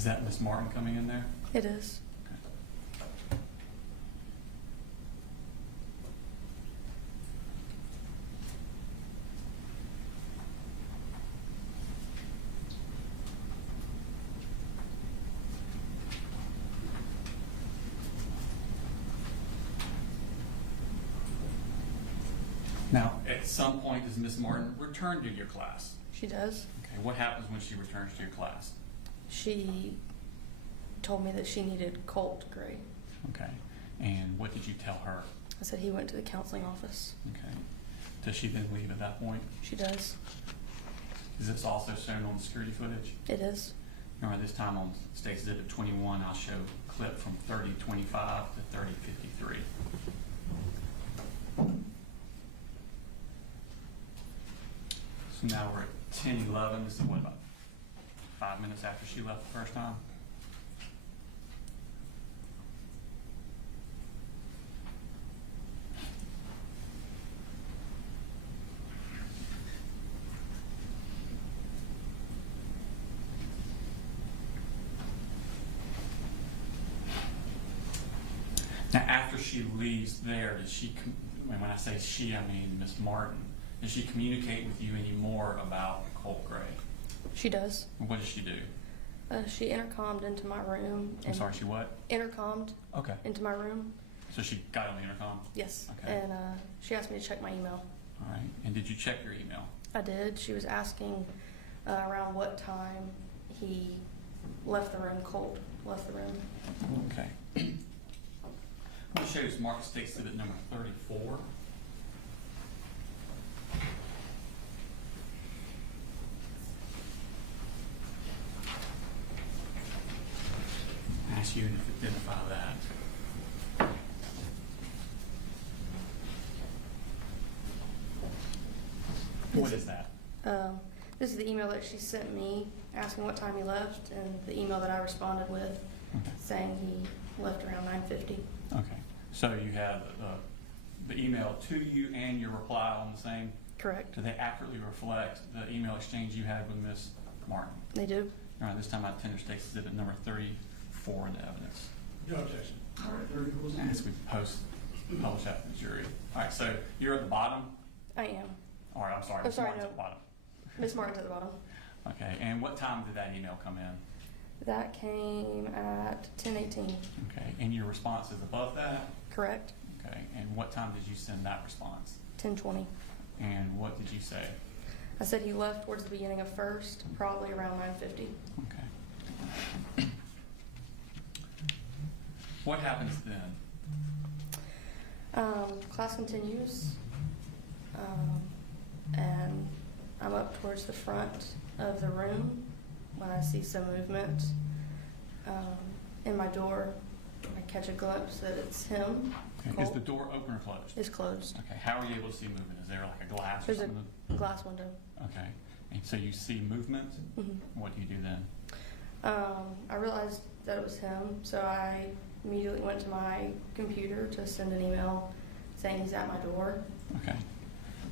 Is that Miss Martin coming in there? It is. Now, at some point, does Miss Martin return to your class? She does. Okay, what happens when she returns to your class? She told me that she needed Colt Gray. Okay, and what did you tell her? I said he went to the counseling office. Okay, does she then leave at that point? She does. Is this also shown on the security footage? It is. Remember, this time on State's Exhibit 21, I'll show a clip from 30:25 to 30:53. So now we're at 10:11. This is what, about 5 minutes after she left the first time? Now, after she leaves there, does she, and when I say she, I mean Miss Martin, does she communicate with you any more about Colt Gray? She does. What does she do? She intercomed into my room. I'm sorry, she what? Intercomed Okay. into my room. So she got on the intercom? Yes. Okay. And she asked me to check my email. All right. And did you check your email? I did. She was asking around what time he left the room, Colt left the room. Okay. I'm going to show you Mark State Exhibit number 34. Ask you to identify that. What is that? This is the email that she sent me asking what time he left, and the email that I responded with Okay. saying he left around 9:50. Okay. So you have the email to you and your reply on the same? Correct. Do they accurately reflect the email exchange you had with Ms. Martin? They do. All right, this time I tender State's Exhibit number 34 in the evidence. No objection. All right, 30 goes in. As we publish that to the jury. All right, so you're at the bottom? I am. All right, I'm sorry. I'm Ms. sorry, Martin's no. at the bottom. Miss Martin's at the bottom. Okay, and what time did that email come in? That came at 10:18. Okay, and your response is above that? Correct. Okay, and what time did you send that response? 10:20. And what did you say? I said he left towards the beginning of first, probably around 9:50. Okay. What happens then? Class continues, and I'm up towards the front of the room when I see some movement in my door. I catch a glimpse that it's him. Okay. Colt. Is the door open or closed? It's closed. Okay, how are you able to see movement? Is there like a glass or There's something? a glass window. Okay, and so you see movement? Mhm. What do you do then? I realized that it was him, so I immediately went to my computer to send an email saying he's at my door. Okay.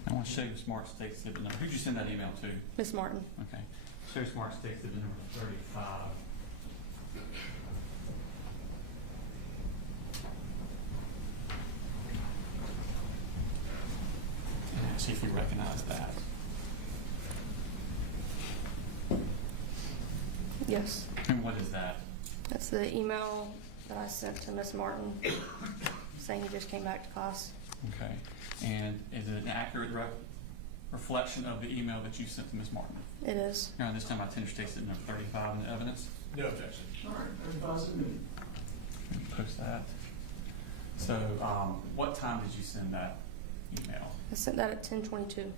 I want to show you Smart State Exhibit number. Who'd you send that email to? Miss Martin. Okay. Show Smart State Exhibit number 35. And see if we recognize that. Yes. And what is that? That's the email that I sent to Miss Martin saying he just came back to class. Okay. And is it an accurate reflection of the email that you sent to Ms. Martin? It is. Now, this time I tender State Exhibit number 35 in the evidence. No objection. All right, 35 submitted. Post that. So, what time did you send that email? I sent that at 10:22. Okay.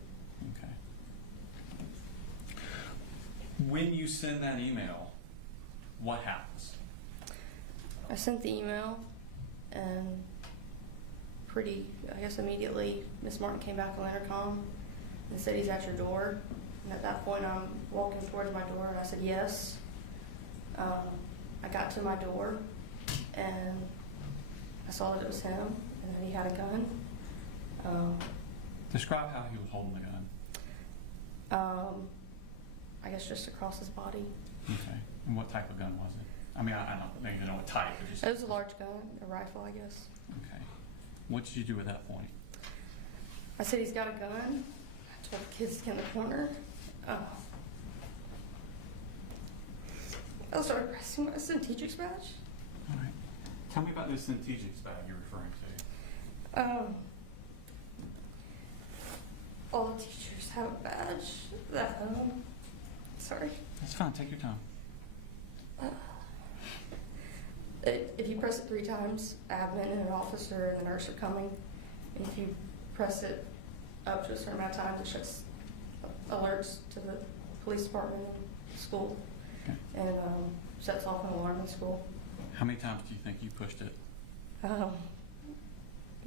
When you send that email, what happens? I sent the email, and I guess immediately, Miss Martin came back on the intercom and said he's at your door. And at that point, I'm walking towards my door, and I said yes. I got to my door, and I saw that it was him, and that he had a gun. Describe how he was holding the gun. I guess just across his body. Okay. And what type of gun was it? I mean, I don't maybe know what type, but just. It was a large gun, a rifle, I guess. Okay. What did you do at that point? I said he's got a gun. I told the kids to get in the corner. I started pressing my teacher's badge. All right. Tell me about this Centegix bag you're referring to. All the teachers have a badge that, sorry. That's fine. Take your time. If you press it 3 times, admin and an officer and the nurse are coming. And if you press it up to a certain amount of times, it shuts alerts to the police department and school, Okay. and sets off an alarm in school. How many times do you think you pushed it? A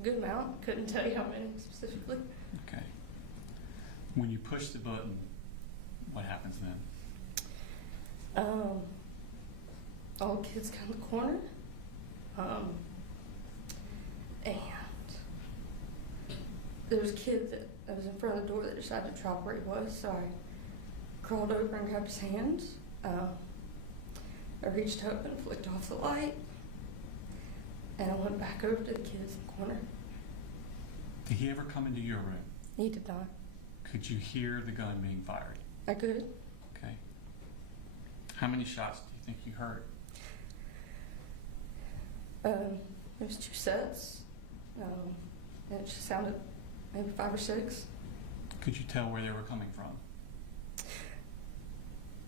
good amount. Couldn't tell you how many specifically. Okay. When you push the button, what happens then? All the kids got in the corner, and there was a kid that was in front of the door that decided to drop where he was, so I crawled over and grabbed his hands. I reached up and flicked off the light, and I went back over to the kids in the corner. Did he ever come into your room? He did not. Could you hear the gun being fired? I could. Okay. How many shots do you think you heard? There was 2 sets, and it just sounded maybe 5 or 6. Could you tell where they were coming from?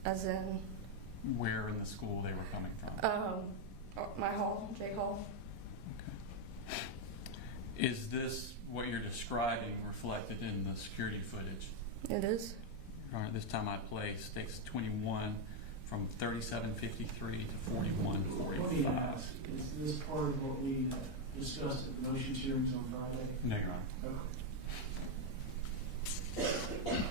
As in, Where in the school they were coming from? my hall, J Hall. Okay. Is this what you're describing reflected in the security footage? It is. All right, this time I play stakes 21 from 37:53 to 41:45. Let me ask, is this part of what we discussed at the motions hearings on Friday? No, Your Honor. Okay.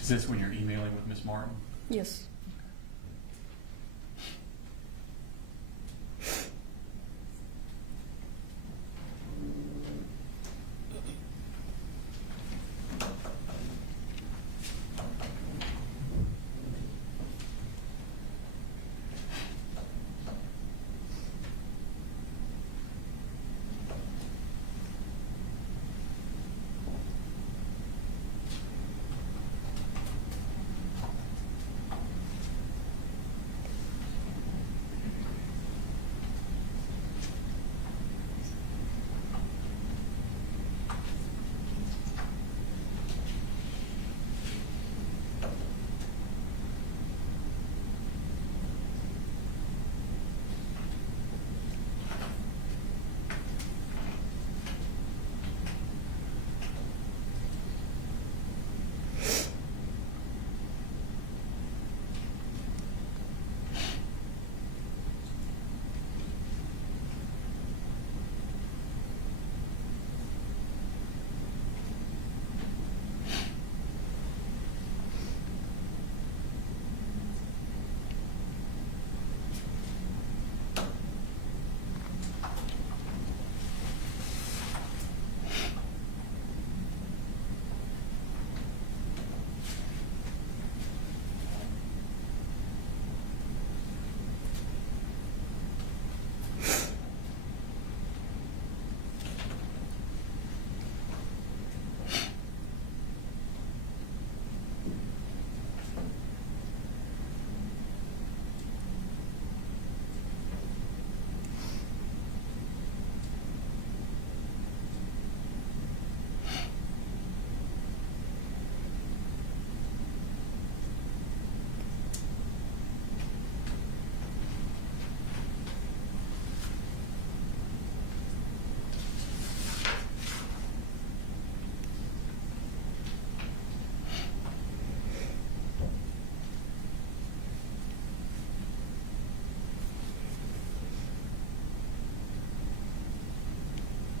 Is this when you're emailing with Miss Martin? Yes.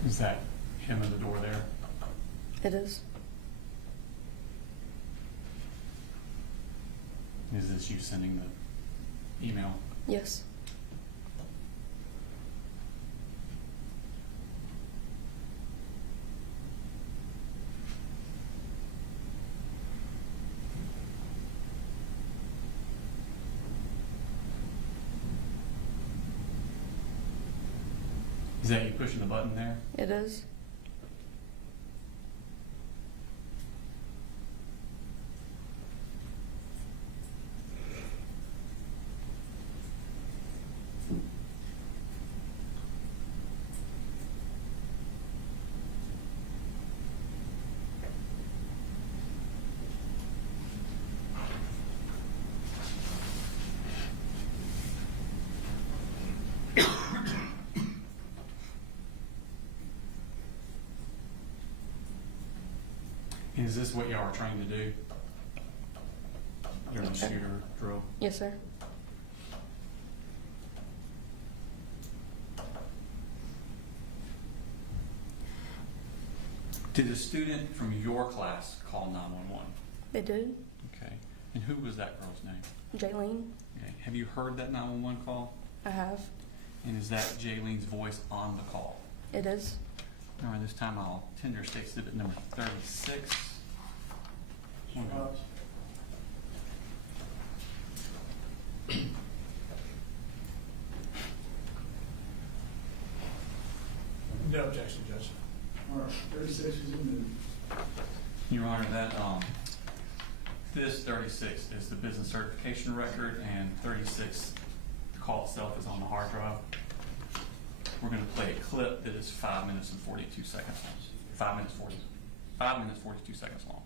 Is that him at the door there? It is. Is this you sending the email? Yes. Is that you pushing the button there? It is. Is this what y'all are trying to do? During the shooter drill? Yes, sir. Did a student from your class call 911? They did. Okay. And who was that girl's name? Jacqueline. Okay. Have you heard that 911 call? I have. And is that Jayleen's voice on the call? It is. All right, this time I'll tender state exhibit number 36. No objection, Judge. All right, 36 is admitted. Your Honor, that this 36 is the business certification record, and 36, the call itself is on the hard drive. We're going to play a clip that is 5 minutes and 42 seconds long. 5 minutes 42 seconds long.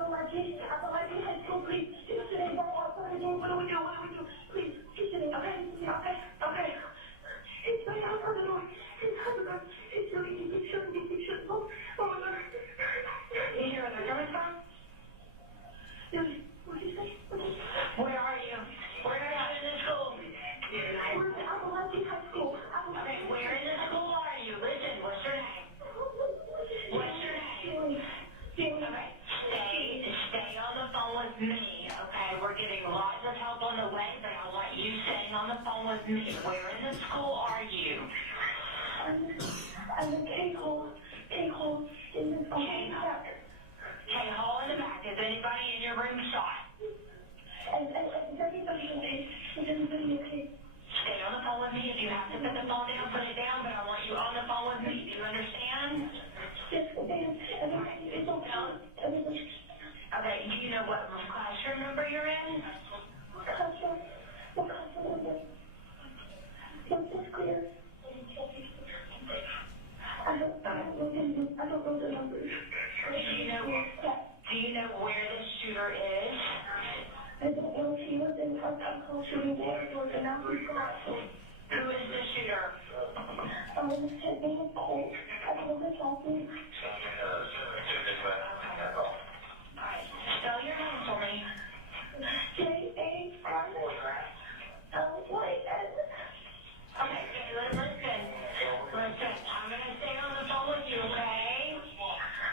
Apalachee High School, please. Today, what do we do? Please, he's sitting. Okay. It's right outside the door. It's shooting. Oh my God. You hear where they're coming from? What did you say? Where are you? Where are you in the school? We're at Apalachee High School. Okay, where in the school are you? Listen, what's your name? Okay. Stay on the phone with me, okay? We're getting lots of help on the way, but I want you staying on the phone with me. Where in the school are you? I'm in K-hole in the back. K-hole in the back. Is anybody in your room shot? Is everybody okay? Stay on the phone with me. If you have to put the phone down, put it down, but I want you on the phone with me. Do you understand? Yes, ma'am. It's okay. Okay, do you know what classroom number you're in? What classroom number? Yes, it's clear. I don't know the numbers. Do you know where the shooter is? I don't know if he was in our shooting there or the numbers. Who is the shooter? His name is Colt. I don't know Thompson. Spell your name for me. J-A-R-L-Y-N. Okay, listen. I'm going to stay on the phone with you, okay?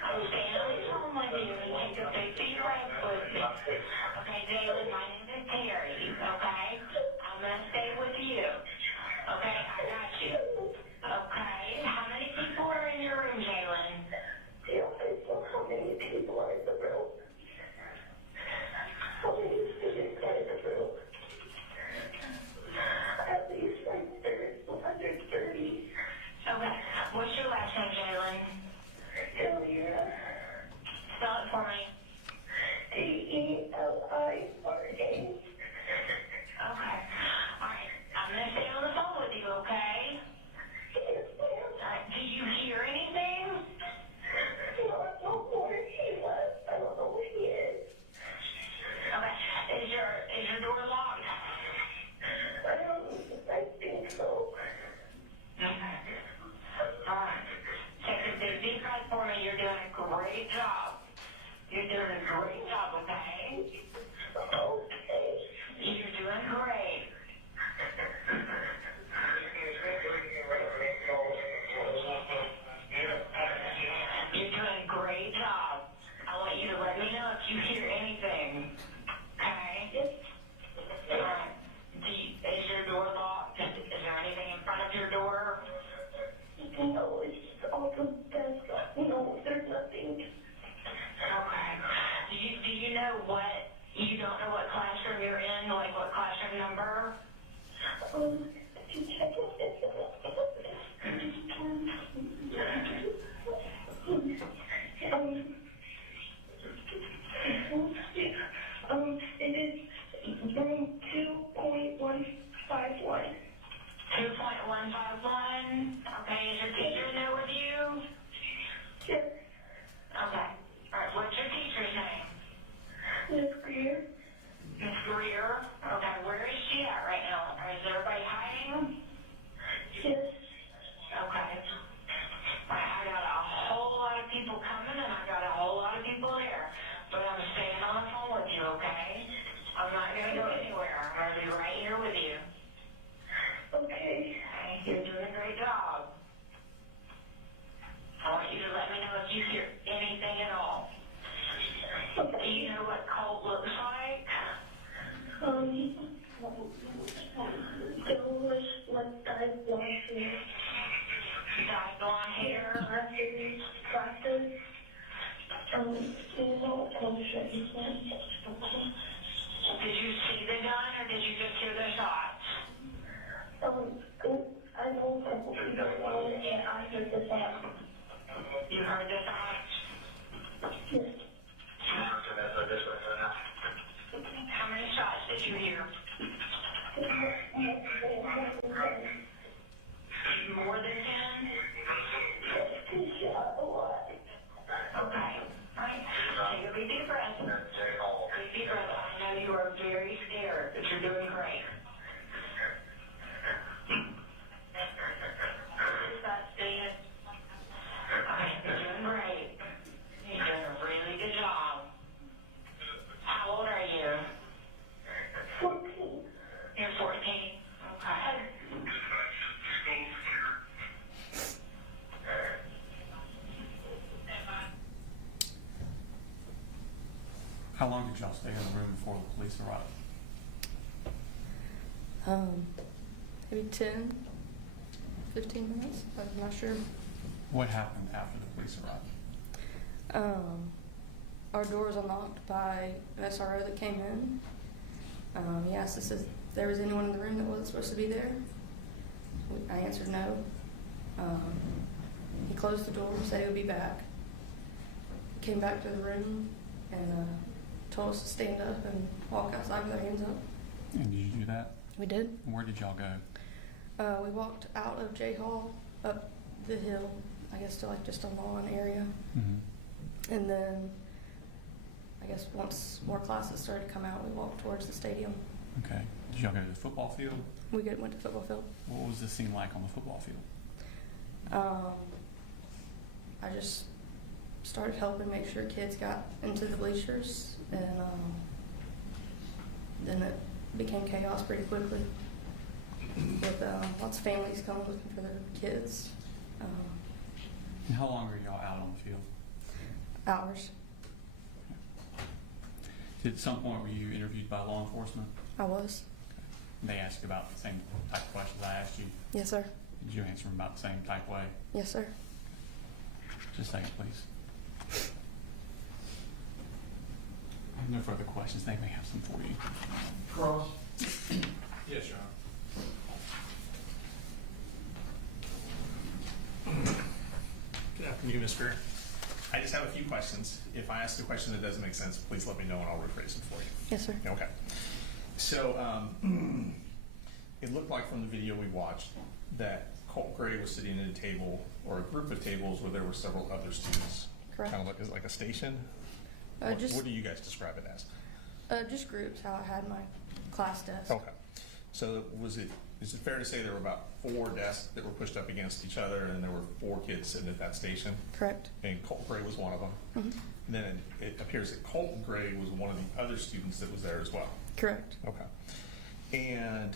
I'm staying on the phone with you and take a big deep breath with me. Okay, Jalen, my name is Terry, okay? I'm going to stay with you. Okay, I got you. Okay, how many people are in your room, Jalen? 2. It is room 2.151. 2.151. Okay, is your teacher in there with you? Yes. Okay. All right, what's your teacher's name? Miss Greer. Miss Greer? Okay, where is she at right now? Is everybody hiding? Yes. Okay. I got a whole lot of people coming and I got a whole lot of people there. But I'm staying on the phone with you, okay? I'm not going to go anywhere. I'm going to be right here with you. Okay. You're doing a great job. I want you to let me know if you hear anything at all. Do you know what Colt looks like? There was like dyed blonde hair. Dyed blonde hair? Glasses. Did you see the gun or did you just hear the shots? I don't I heard the shots. You heard the shots? Yes. How many shots did you hear? More than 10? Okay. Right. Take a big deep breath. Big deep breath. I know you are very scared, but you're doing great. Stop staying. Okay, you're doing great. You're doing a really good job. How old are you? 14. You're 14? Okay. How long did y'all stay in the room before the police arrived? Maybe 10, 15 minutes. I'm not sure. What happened after the police arrived? Our door was unlocked by an SRO that came in. He asked us if there was anyone in the room that wasn't supposed to be there. I answered no. He closed the door, said he would be back. He came back to the room and told us to stand up and walk outside with our hands up. And did you do that? We did. And where did y'all go? We walked out of J Hall up the hill, I guess to like just a lawn area. Mm-hmm. And then I guess once more classes started to come out, we walked towards the stadium. Okay. Did y'all go to the football field? We went to the football field. What was the scene like on the football field? I just started helping make sure kids got into the bleachers, and then it became chaos pretty quickly with lots of families coming looking for their kids. And how long were y'all out on the field? Hours. At some point were you interviewed by law enforcement? I was. And they asked you about the same type of questions I asked you? Yes, sir. Did you answer them about the same type way? Yes, sir. Just a second, please. I have no further questions. They may have some for you. Cross. Yes, Your Honor. Good afternoon, Ms. Greer. I just have a few questions. If I ask a question that doesn't make sense, please let me know and I'll rephrase it for you. Yes, sir. Okay. So it looked like from the video we watched that Colt Gray was sitting at a table or a group of tables where there were several other students. Correct. Kind of like a station? What do you guys describe it as? Just groups, how I had my class desk. Okay. So is it fair to say there were about 4 desks that were pushed up against each other and there were 4 kids sitting at that station? Correct. And Colt Gray was one of them? Mm-hmm. And then it appears that Colton Gray was one of the other students that was there as well? Correct. Okay. And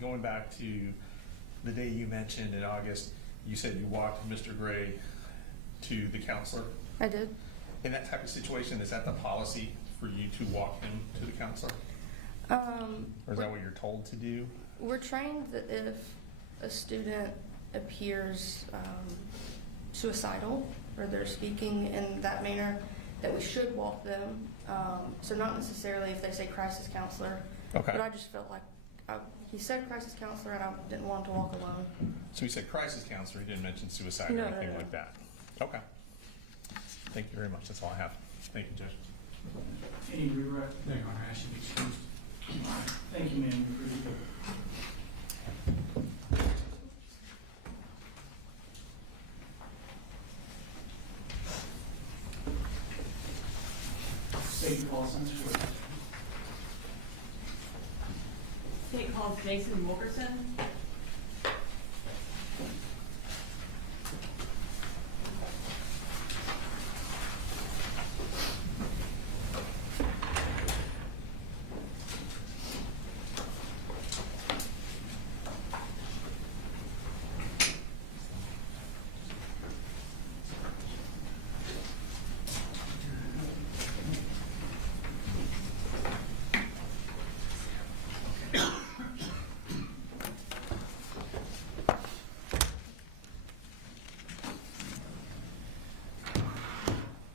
going back to the day you mentioned in August, you said you walked Mr. Gray to the counselor? I did. In that type of situation, is that the policy for you to walk him to the counselor? Or is that what you're told to do? We're trained that if a student appears suicidal or they're speaking in that manner, that we should walk them. So not necessarily if they say crisis counselor, Okay. but I just felt like He said crisis counselor, and I didn't want to walk alone. So he said crisis counselor, he didn't mention suicide No, or no, anything no. like that? Okay. Thank you very much, that's all I have. Thank you, Judge. Any redirect? No, Your Honor, I should be excused. Thank you, ma'am. Appreciate it. State Paulson's for State calls Jason Wilkerson.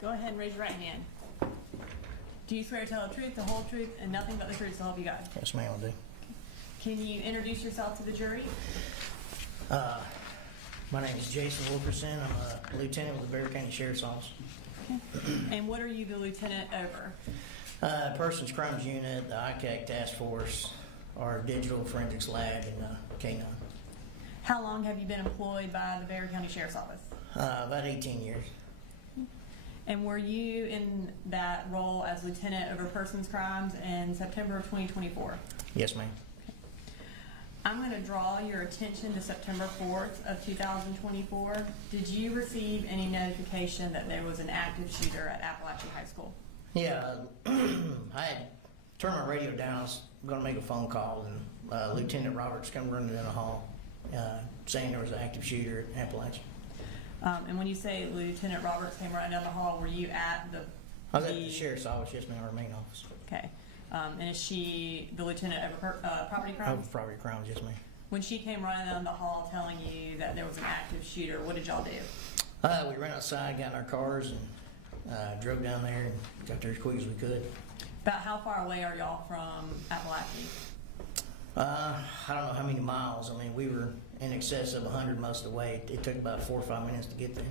Go ahead and raise your right hand. Do you swear to tell the truth, the whole truth, and nothing but the truth, so help you God? Yes, ma'am, I do. Can you introduce yourself to the jury? My name is Jason Wilkerson. I'm a lieutenant with the Bear County Sheriff's Office. And what are you the lieutenant over? Persons Crimes Unit, the ICAC Task Force, our Digital Forensics Lab, and K9. How long have you been employed by the Bear County Sheriff's Office? About 18 years. And were you in that role as lieutenant over persons crimes in September of 2024? Yes, ma'am. I'm going to draw your attention to September 4th of 2024. Did you receive any notification that there was an active shooter at Apalachee High School? Yeah, I had turned my radio down. I was going to make a phone call, and Lieutenant Roberts come running in the hall saying there was an active shooter at Apalachee. And when you say Lieutenant Roberts came running down the hall, were you at the... I was at the Sheriff's Office, yes, ma'am, our main office. Okay. And is she the lieutenant over property crimes? Over property crimes, yes, ma'am. When she came running down the hall telling you that there was an active shooter, what did y'all do? We ran outside, got in our cars, and drove down there and got there as quick as we could. About how far away are y'all from Apalachee? I don't know how many miles. I mean, we were in excess of 100 most of the way. It took about 4 or 5 minutes to get there.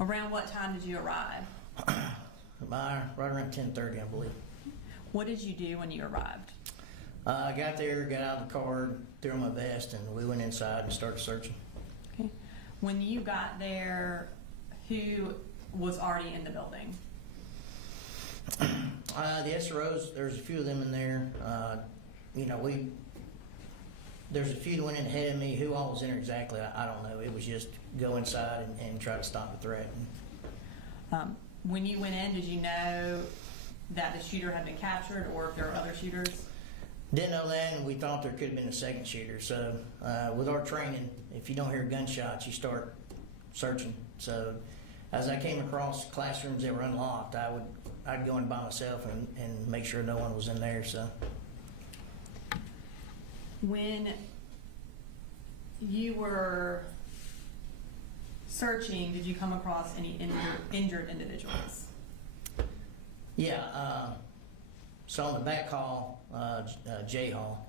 Around what time did you arrive? Right around 10:30, I believe. What did you do when you arrived? I got there, got out of the car, threw on my vest, and we went inside and started searching. Okay. When you got there, who was already in the building? The SROs, there's a few of them in there. There's a few that went in ahead of me. Who all was in there exactly, I don't know. It was just go inside and try to stop the threat. When you went in, did you know that the shooter had been captured or if there were other shooters? Didn't know that, and we thought there could have been a second shooter. So with our training, if you don't hear gunshots, you start searching. So as I came across classrooms that were unlocked, I'd go in by myself and make sure no one was in there. So when you were searching, did you come across any injured individuals? yeah, so on the back hall, J hall,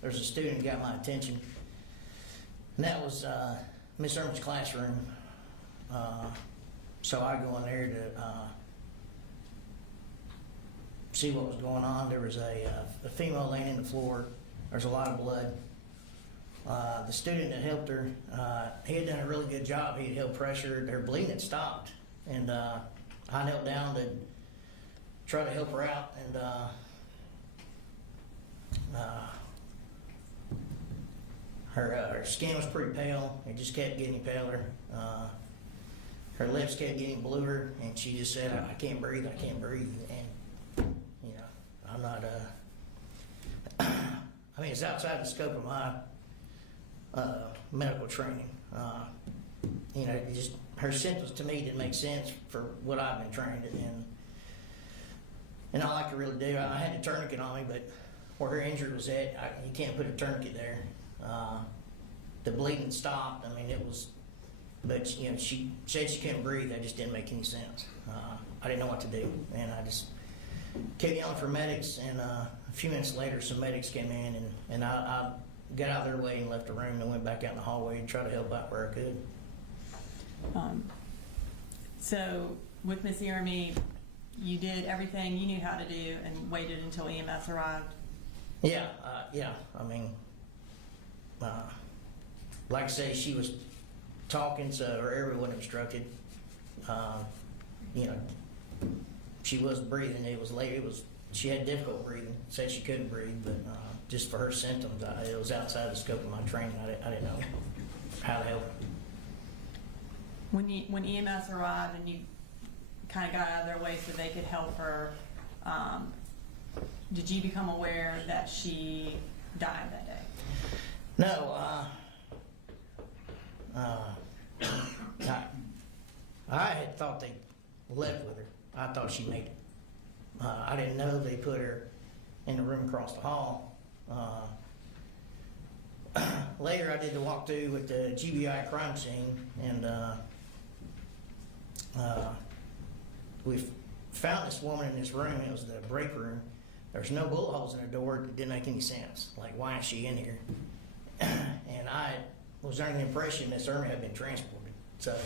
there's a student that got my attention, and that was Miss Irma's classroom. So I go in there to see what was going on. There was a female laying in the floor. There's a lot of blood. The student that helped her, he had done a really good job. He had held pressure. Her bleeding had stopped, and I knelt down to try to help her out, and her skin was pretty pale. It just kept getting paler. Her lips kept getting bluer, and she just said, "I can't breathe. I can't breathe." And I'm not. I mean, it's outside the scope of my medical training. Just her symptoms to me didn't make sense for what I've been trained in, and all I could really do, I had a tourniquet on me, but where her injury was at, you can't put a tourniquet there. The bleeding stopped. I mean, it was, but she said she couldn't breathe. That just didn't make any sense. I didn't know what to do, and I just kept yelling for medics, and a few minutes later, some medics came in, and I got out of their way and left the room and went back out in the hallway and tried to help out where I could. So with Miss Jeremy, you did everything you knew how to do and waited until EMS arrived? Yeah, I mean, like I say, she was talking, so her airway wasn't obstructed. You know, she wasn't breathing. It was late. She had difficult breathing. Said she couldn't breathe, but just for her symptoms, it was outside the scope of my training. I didn't know how to help her. When EMS arrived and you kind of got out of their way so they could help her, did you become aware that she died that day? No, I had thought they left with her. I thought she made it. I didn't know they put her in the room across the hall. Later, I did the walkthrough with the GBI crime scene, and we found this woman in this room. It was the break room. There's no bullet holes in her door. It didn't make any sense. Like, why is she in here? And I was under the impression Miss Irma had been transported. So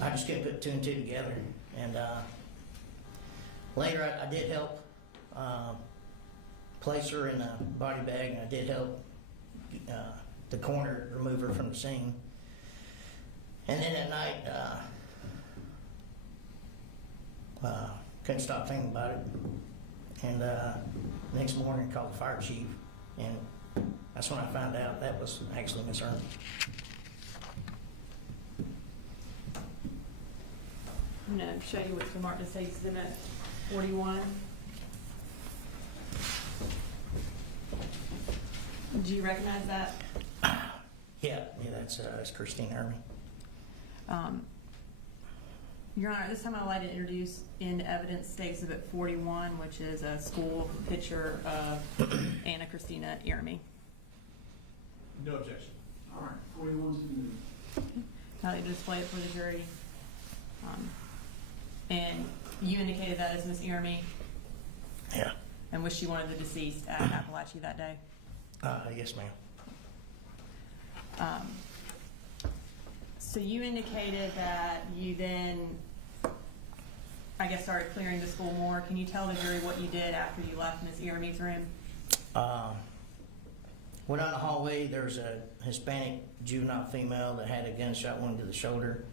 I just couldn't put two and two together. And later, I did help place her in a body bag, and I did help the coroner remove her from the scene. And then at night, couldn't stop thinking about it. And next morning, I called the fire chief, and that's when I found out that was actually Miss Irma. I'm going to show you what's marked as Exhibit 41. Do you recognize that? Yeah, that's Christine Irma. Your Honor, at this time I'd like to introduce in evidence State Exhibit 41, which is a school picture of Anna Christina Jeremy. No objection. All right, 41's been moved. Now they display it for the jury. And you indicated that as Miss Jeremy? Yeah. And was she one of the deceased at Apalachee that day? Yes, ma'am. So you indicated that you then, I guess, started clearing the school more. Can you tell the jury what you did after you left Miss Jeremy's room? Went out in the hallway. There's a Hispanic juvenile female that had a gunshot wound to the shoulder.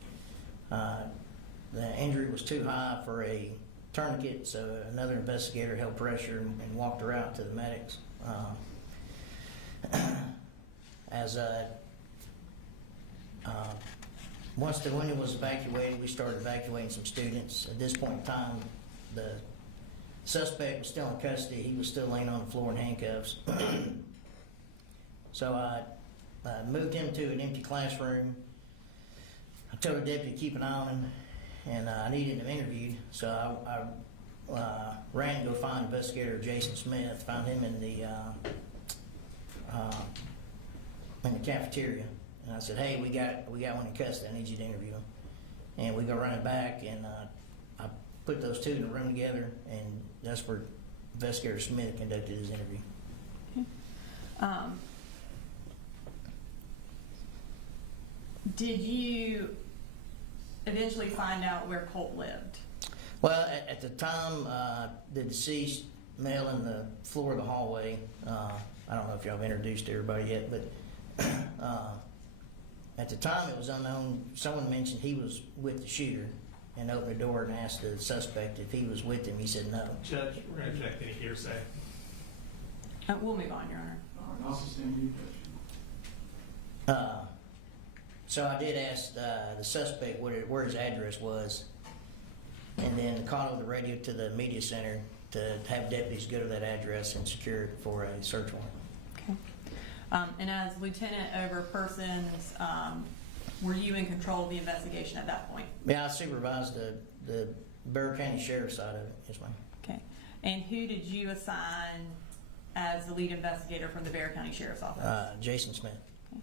The injury was too high for a tourniquet, so another investigator held pressure and walked her out to the medics. Once the window was evacuated, we started evacuating some students. At this point in time, the suspect was still in custody. He was still laying on the floor in handcuffs. So I moved him to an empty classroom. I told the deputy to keep an eye on him, and I needed him interviewed. So I ran to go find investigator Jason Smith, found him in the cafeteria. And I said, hey, we got one in custody. I need you to interview him. And we go running back, and I put those two in the room together, and that's where investigator Smith conducted his interview. Okay. Did you eventually find out where Colt lived? Well, at the time, the deceased male in the floor of the hallway, I don't know if y'all have introduced everybody yet, but at the time it was unknown. Someone mentioned he was with the shooter and opened the door and asked the suspect if he was with him. He said no. Judge, we're going to check any hearsay. We'll move on, Your Honor. All right, I'll sustain the objection. So I did ask the suspect where his address was, and then called over the radio to the media center to have deputies go to that address and secure it for a search warrant. Okay. And as lieutenant over persons, were you in control of the investigation at that point? Yeah, I supervised the Bexar County Sheriff's side of it. Yes, ma'am. Okay. And who did you assign as the lead investigator from the Bexar County Sheriff's Office? Jason Smith. Okay.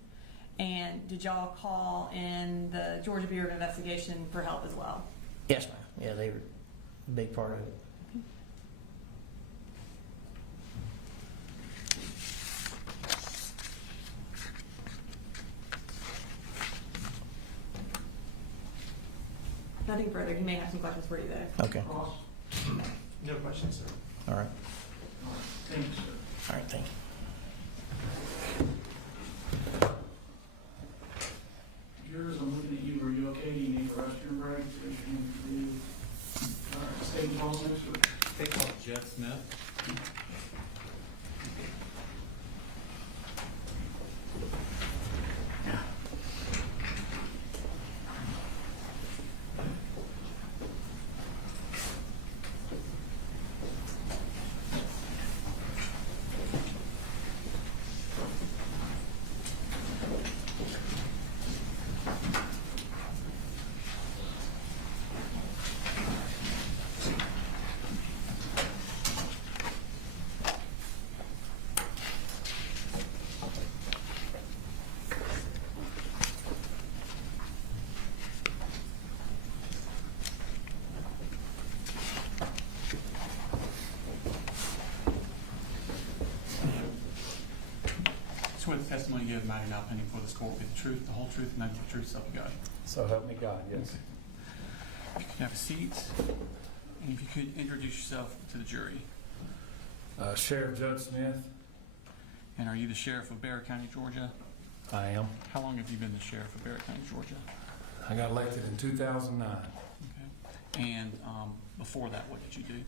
And did y'all call in the Georgia Bureau of Investigation for help as well? Yes, ma'am. Yeah, they were a big part of it. Nothing further. He may have some questions for you though. Okay, Cross? No questions, sir. all right, Thank you, sir. all right, thank you. Jurors, I'm looking at you. Are you okay? Do you need a restroom break? Raise your hand for you. All right, state calls next week. They call Jeff Smith. Swear the testimony you give, matter now pending before this court, will be the truth, the whole truth, and nothing but the truth, so help you God. So help me God, yes. Okay. If you could have a seat, and if you could introduce yourself to the jury. Sheriff Judge Smith, And are you the sheriff of Barrett County, Georgia? I am. How long have you been the sheriff of Barrett County, Georgia? I got elected in 2009. Okay. And before that, what did you do?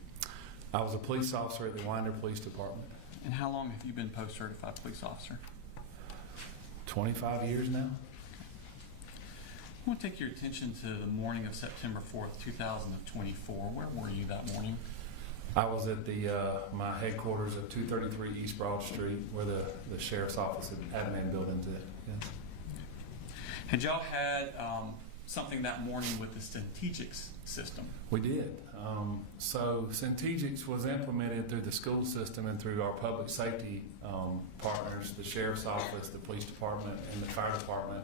I was a police officer at the Winder Police Department. And how long have you been post-certified police officer? 25 years now. I want to take your attention to the morning of September 4th, 2024. Where were you that morning? I was at my headquarters at 233 East Broad Street, where the sheriff's office had admin buildings at. Yeah. Had y'all had something that morning with the Strategics system? We did. So Strategics was implemented through the school system and through our public safety partners, the sheriff's office, the police department, and the fire department.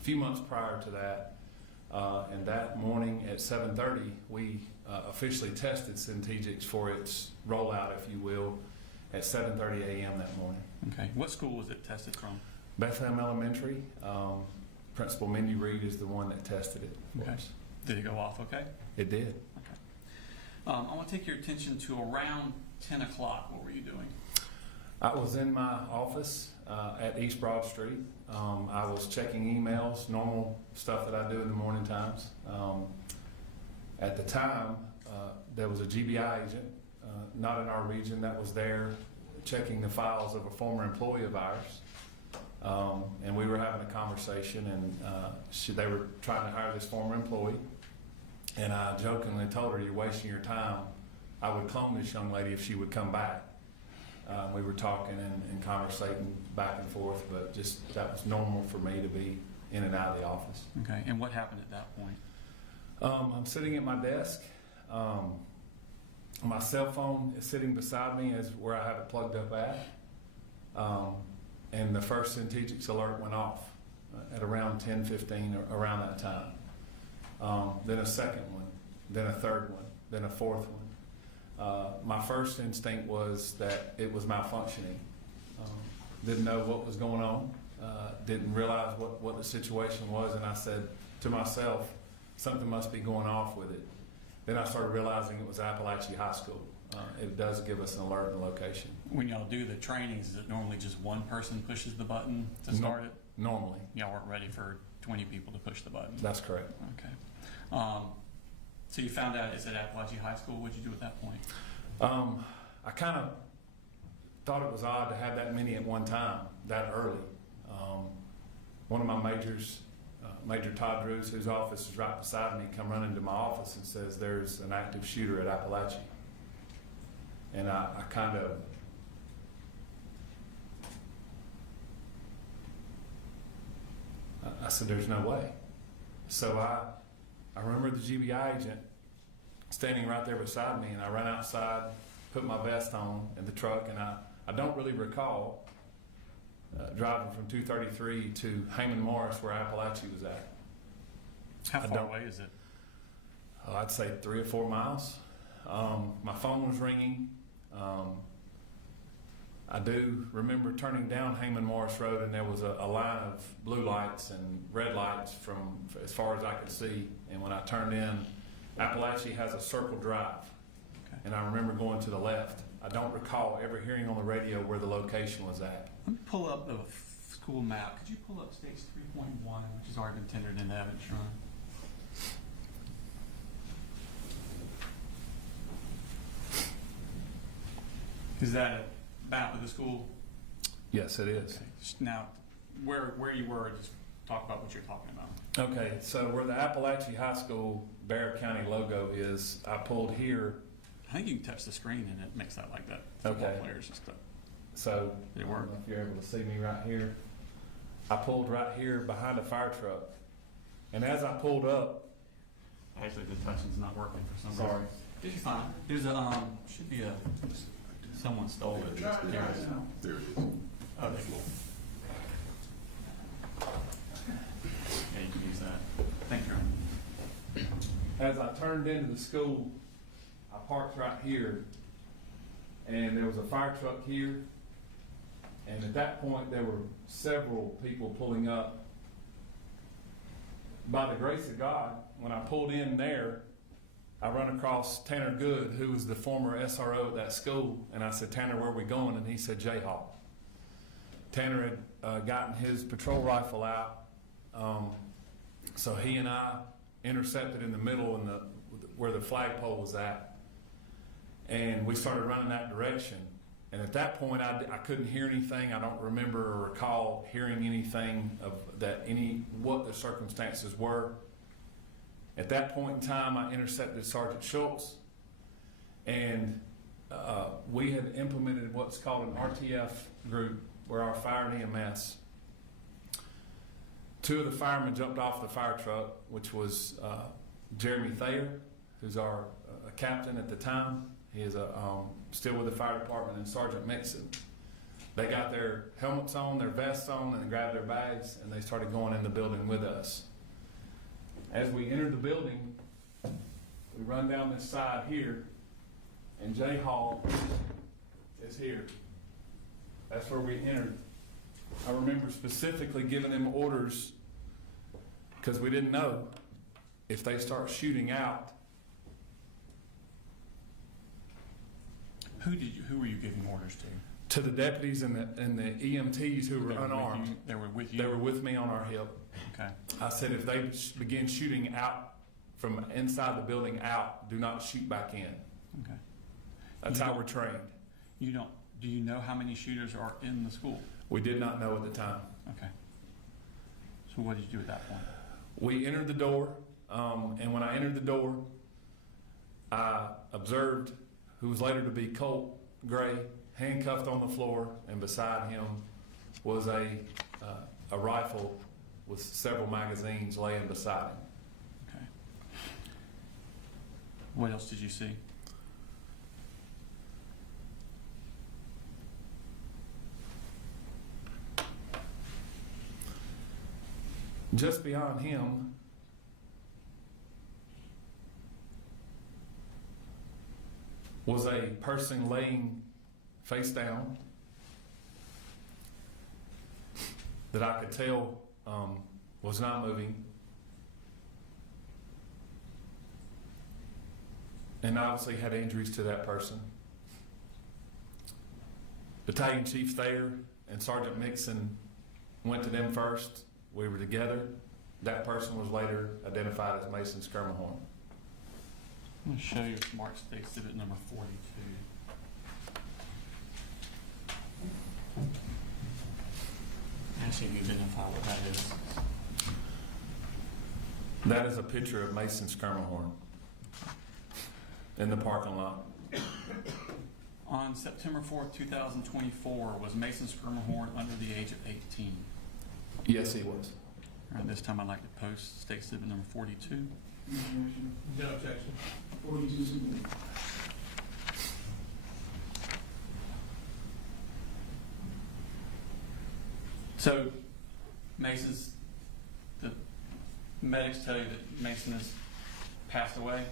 A few months prior to that, and that morning at 7:30, we officially tested Strategics for its rollout, if you will, at 7:30 a.m. that morning. Okay. What school was it tested from? Bethlehem Elementary. Principal Mindy Reed is the one that tested it for Okay. us. Did it go off okay? It did. Okay. I want to take your attention to around 10 o'clock. What were you doing? I was in my office at East Broad Street. I was checking emails, normal stuff that I do in the morning times. At the time, there was a GBI agent, not in our region, that was there checking the files of a former employee of ours. And we were having a conversation, and they were trying to hire this former employee. And I jokingly told her, "You're wasting your time. I would clone this young lady if she would come back." We were talking and conversating back and forth, but just that was normal for me to be in and out of the office. Okay. And what happened at that point? I'm sitting at my desk. My cell phone is sitting beside me as where I have it plugged up at. And the first Strategics alert went off at around 10:15 or around that time. Then a second one, then a third one, then a fourth one. My first instinct was that it was malfunctioning. Didn't know what was going on, didn't realize what the situation was, and I said to myself, something must be going off with it. Then I started realizing it was Apalachee High School. It does give us an alert in the location. When y'all do the trainings, is it normally just one person pushes the button to start it? Normally. Y'all weren't ready for 20 people to push the button? That's correct. Okay. So you found out it's at Apalachee High School. What'd you do at that point? I kind of thought it was odd to have that many at one time, that early. One of my majors, Major Todd Drews, whose office is right beside me, come running to my office and says there's an active shooter at Apalachee. And I kind of, I said, there's no way. So I remember the GBI agent standing right there beside me, and I ran outside, put my vest on in the truck, and I don't really recall driving from 233 to Heyman Morris, where Apalachee was at. How far away is it? I'd say 3 or 4 miles. My phone was ringing. I do remember turning down Heyman Morris Road, and there was a line of blue lights and red lights from as far as I could see. And when I turned in, Apalachee has a circle drive, and I remember going to the left. I don't recall ever hearing on the radio where the location was at. Let me pull up the school map. Could you pull up States 3.1, which has already been tendered into evidence, Ron? Is that a map of the school? Yes, it is. Okay. Now, where you were, just talk about what you're talking about. Okay, so where the Apalachee High School Bear County logo is, I pulled here. I think you can touch the screen and it makes that like that. Okay. Football players and stuff. So, Did it I work? don't know if you're able to see me right here. I pulled right here behind a fire truck. And as I pulled up, Actually, the touching's not working for some sorry, reason. It's fine. There's a, should be a, someone stole it. There it is. There it is. Okay, cool. Yeah, you can use that. Thank you. as I turned into the school, I parked right here, and there was a fire truck here, and at that point, there were several people pulling up. By the grace of God, when I pulled in there, I run across Tanner Good, who was the former SRO at that school, and I said, "Tanner, where are we going?" And he said, "J-Hall." Tanner had gotten his patrol rifle out, so he and I intercepted in the middle in where the flagpole was at, and we started running that direction. And at that point, I couldn't hear anything. I don't remember or recall hearing anything of that, what the circumstances were. At that point in time, I intercepted Sergeant Schultz, and we had implemented what's called an RTF group, where our fire and EMS. Two of the firemen jumped off the fire truck, which was Jeremy Thayer, who's our captain at the time. He is still with the fire department, and Sergeant Mixon. They got their helmets on, their vests on, and they grabbed their bags, and they started going in the building with us. As we entered the building, we run down this side here, and J Hall is here. That's where we entered. I remember specifically giving them orders, because we didn't know if they start shooting out. Who were you giving orders to? To the deputies and the EMTs who were unarmed. They were with you? They were with me on our hip. Okay. I said, if they begin shooting out from inside the building out, do not shoot back in. Okay. That's how we're trained. Do you know how many shooters are in the school? We did not know at the time. Okay. So what did you do at that point? We entered the door, and when I entered the door, I observed who was later to be Colt Gray, handcuffed on the floor, and beside him was a rifle with several magazines laying beside him. Okay. What else did you see? Just beyond him was a person laying face down that I could tell was not moving. And obviously had injuries to that person. Battalion Chief Thayer and Sergeant Mixon went to them first. We were together. That person was later identified as Mason Skirmahorn. I'm going to show you Mark State Exhibit number 42. Actually, you identify what that is. That is a picture of Mason Skirmahorn in the parking lot. On September 4th, 2024, was Mason Skirmahorn under the age of 18? Yes, he was. All right, this time I'd like to post State Exhibit number 42. No objection. 42 submitted. So, the medics tell you that Mason has passed away?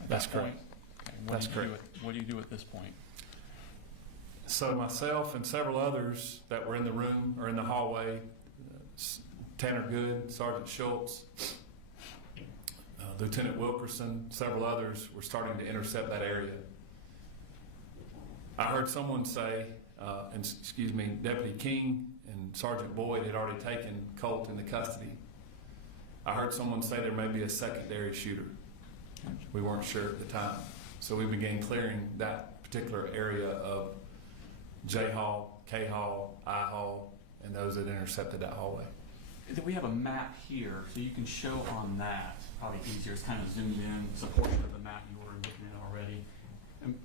At That's that point? correct. Okay, That's correct. What do you do at this point? So myself and several others that were in the room or in the hallway, Tanner Good, Sergeant Schultz, Lieutenant Wilkerson, several others were starting to intercept that area. I heard someone say, Deputy King and Sergeant Boyd had already taken Colt into custody. I heard someone say there may be a secondary shooter. We weren't sure at the time. So we began clearing that particular area of J Hall, K Hall, I Hall, and those that intercepted that hallway. Then we have a map here, so you can show on that, probably easier, it's kind of zoomed in, it's a portion of the map you were looking at already.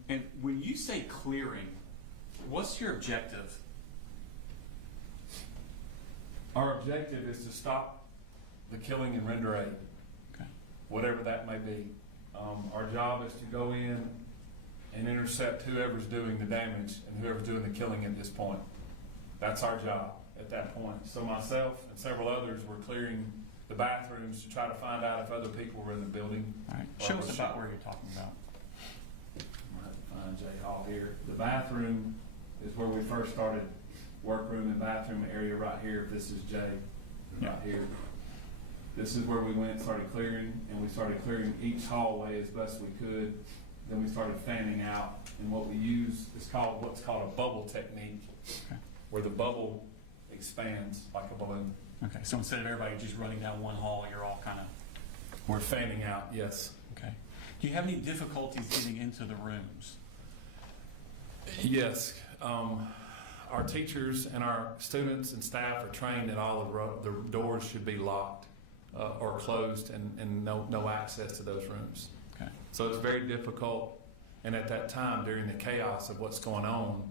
And when you say clearing, what's your objective? Our objective is to stop the killing and render aid, whatever that may be. Our job is to go in and intercept whoever's doing the damage and whoever's doing the killing at this point. That's our job at that point. So myself and several others were clearing the bathrooms to try to find out if other people were in the building. All right. Show us about where you're talking about. I'm going to find J Hall here. The bathroom is where we first started. Workroom and bathroom area right here. This is J, right here. This is where we went and started clearing, and we started clearing each hallway as best we could. Then we started fanning out, and what we use is what's called a bubble technique, where the bubble expands like a balloon. Okay, so instead of everybody just running down one hall, you're all kind of... We're fanning out, yes. Okay. Do you have any difficulties getting into the rooms? Yes. Our teachers and our students and staff are trained that all of the doors should be locked or closed and no access to those rooms. Okay. So it's very difficult. And at that time, during the chaos of what's going on,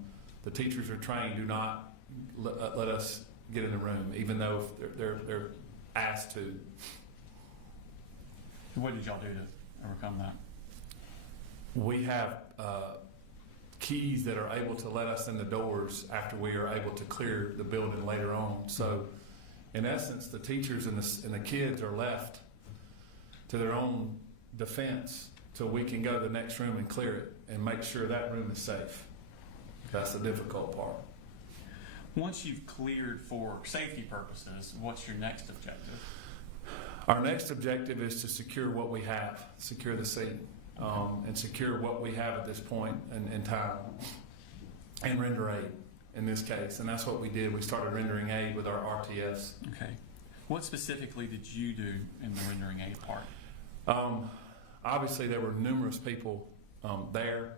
the teachers are trained, do not let us get in the room, even though they're asked to. What did y'all do to overcome that? We have keys that are able to let us in the doors after we are able to clear the building later on. So in essence, the teachers and the kids are left to their own defense till we can go to the next room and clear it and make sure that room is safe. That's the difficult part. Once you've cleared for safety purposes, what's your next objective? Our next objective is to secure what we have, secure the scene, and secure what we have at this point in time, and render aid in this case. And that's what we did. We started rendering aid with our RTFs. Okay. What specifically did you do in the rendering aid part? Obviously, there were numerous people there.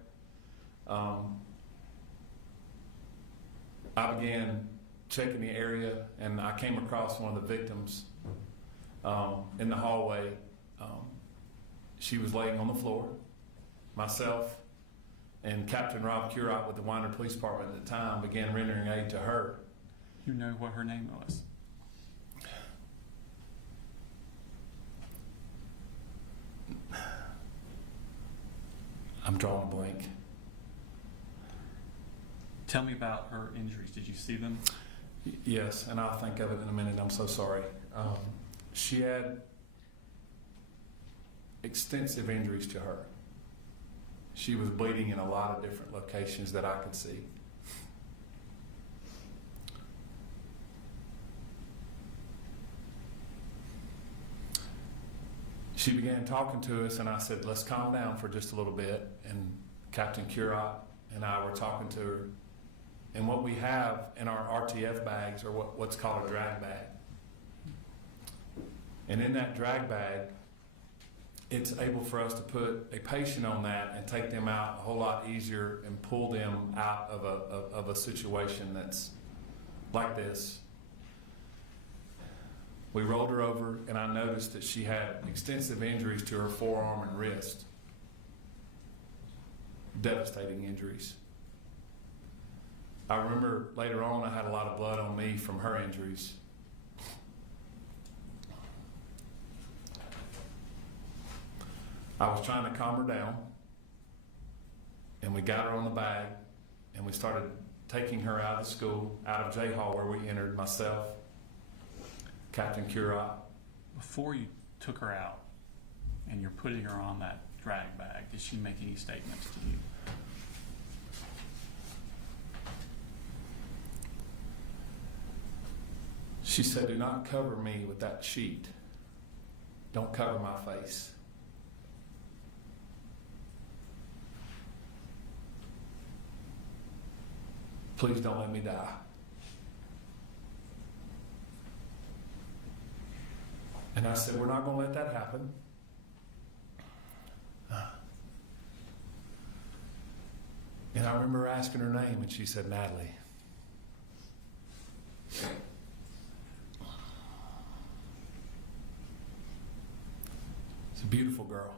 I began checking the area, and I came across one of the victims in the hallway. She was laying on the floor. Myself and Captain Rob Curott with the Winder Police Department at the time began rendering aid to her. You know what her name was? I'm drawing a blank. Tell me about her injuries. Did you see them? Yes, and I'll think of it in a minute. I'm so sorry. She had extensive injuries to her. She was bleeding in a lot of different locations that I could see. She began talking to us, and I said, let's calm down for just a little bit. And Captain Curott and I were talking to her. And what we have in our RTF bags are what's called a drag bag. And in that drag bag, it's able for us to put a patient on that and take them out a whole lot easier and pull them out of a situation that's like this. We rolled her over, and I noticed that she had extensive injuries to her forearm and wrist. Devastating injuries. I remember later on I had a lot of blood on me from her injuries. I was trying to calm her down, and we got her on the bag, and we started taking her out of the school, out of J Hall where we entered, myself, Captain Curott. Before you took her out and you're putting her on that drag bag, did she make any statements to you? She said, do not cover me with that sheet. Don't cover my face. Please don't let me die. And I said, we're not going to let that happen. And I remember asking her name, and she said, Natalie. It's a beautiful girl.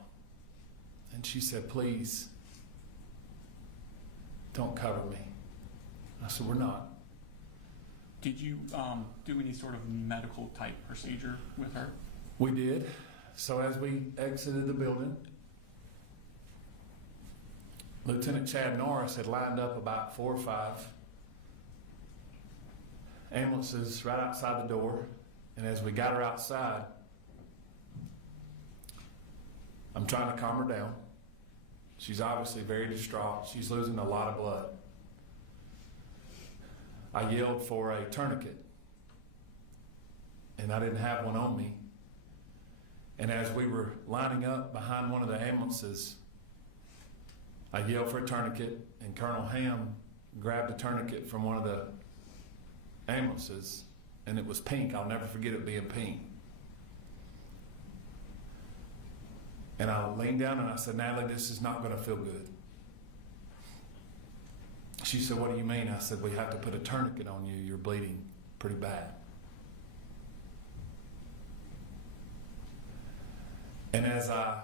And she said, please, don't cover me. I said, we're not. Did you do any sort of medical type procedure with her? We did. So as we exited the building, Lieutenant Chad Norris had lined up about 4 or 5 ambulances right outside the door. And as we got her outside, I'm trying to calm her down. She's obviously very distraught. She's losing a lot of blood. I yelled for a tourniquet, and I didn't have one on me. And as we were lining up behind one of the ambulances, I yelled for a tourniquet, and Colonel Ham grabbed a tourniquet from one of the ambulances, and it was pink. I'll never forget it being pink. And I leaned down and I said, Natalie, this is not going to feel good. She said, what do you mean? I said, we have to put a tourniquet on you. You're bleeding pretty bad. And as I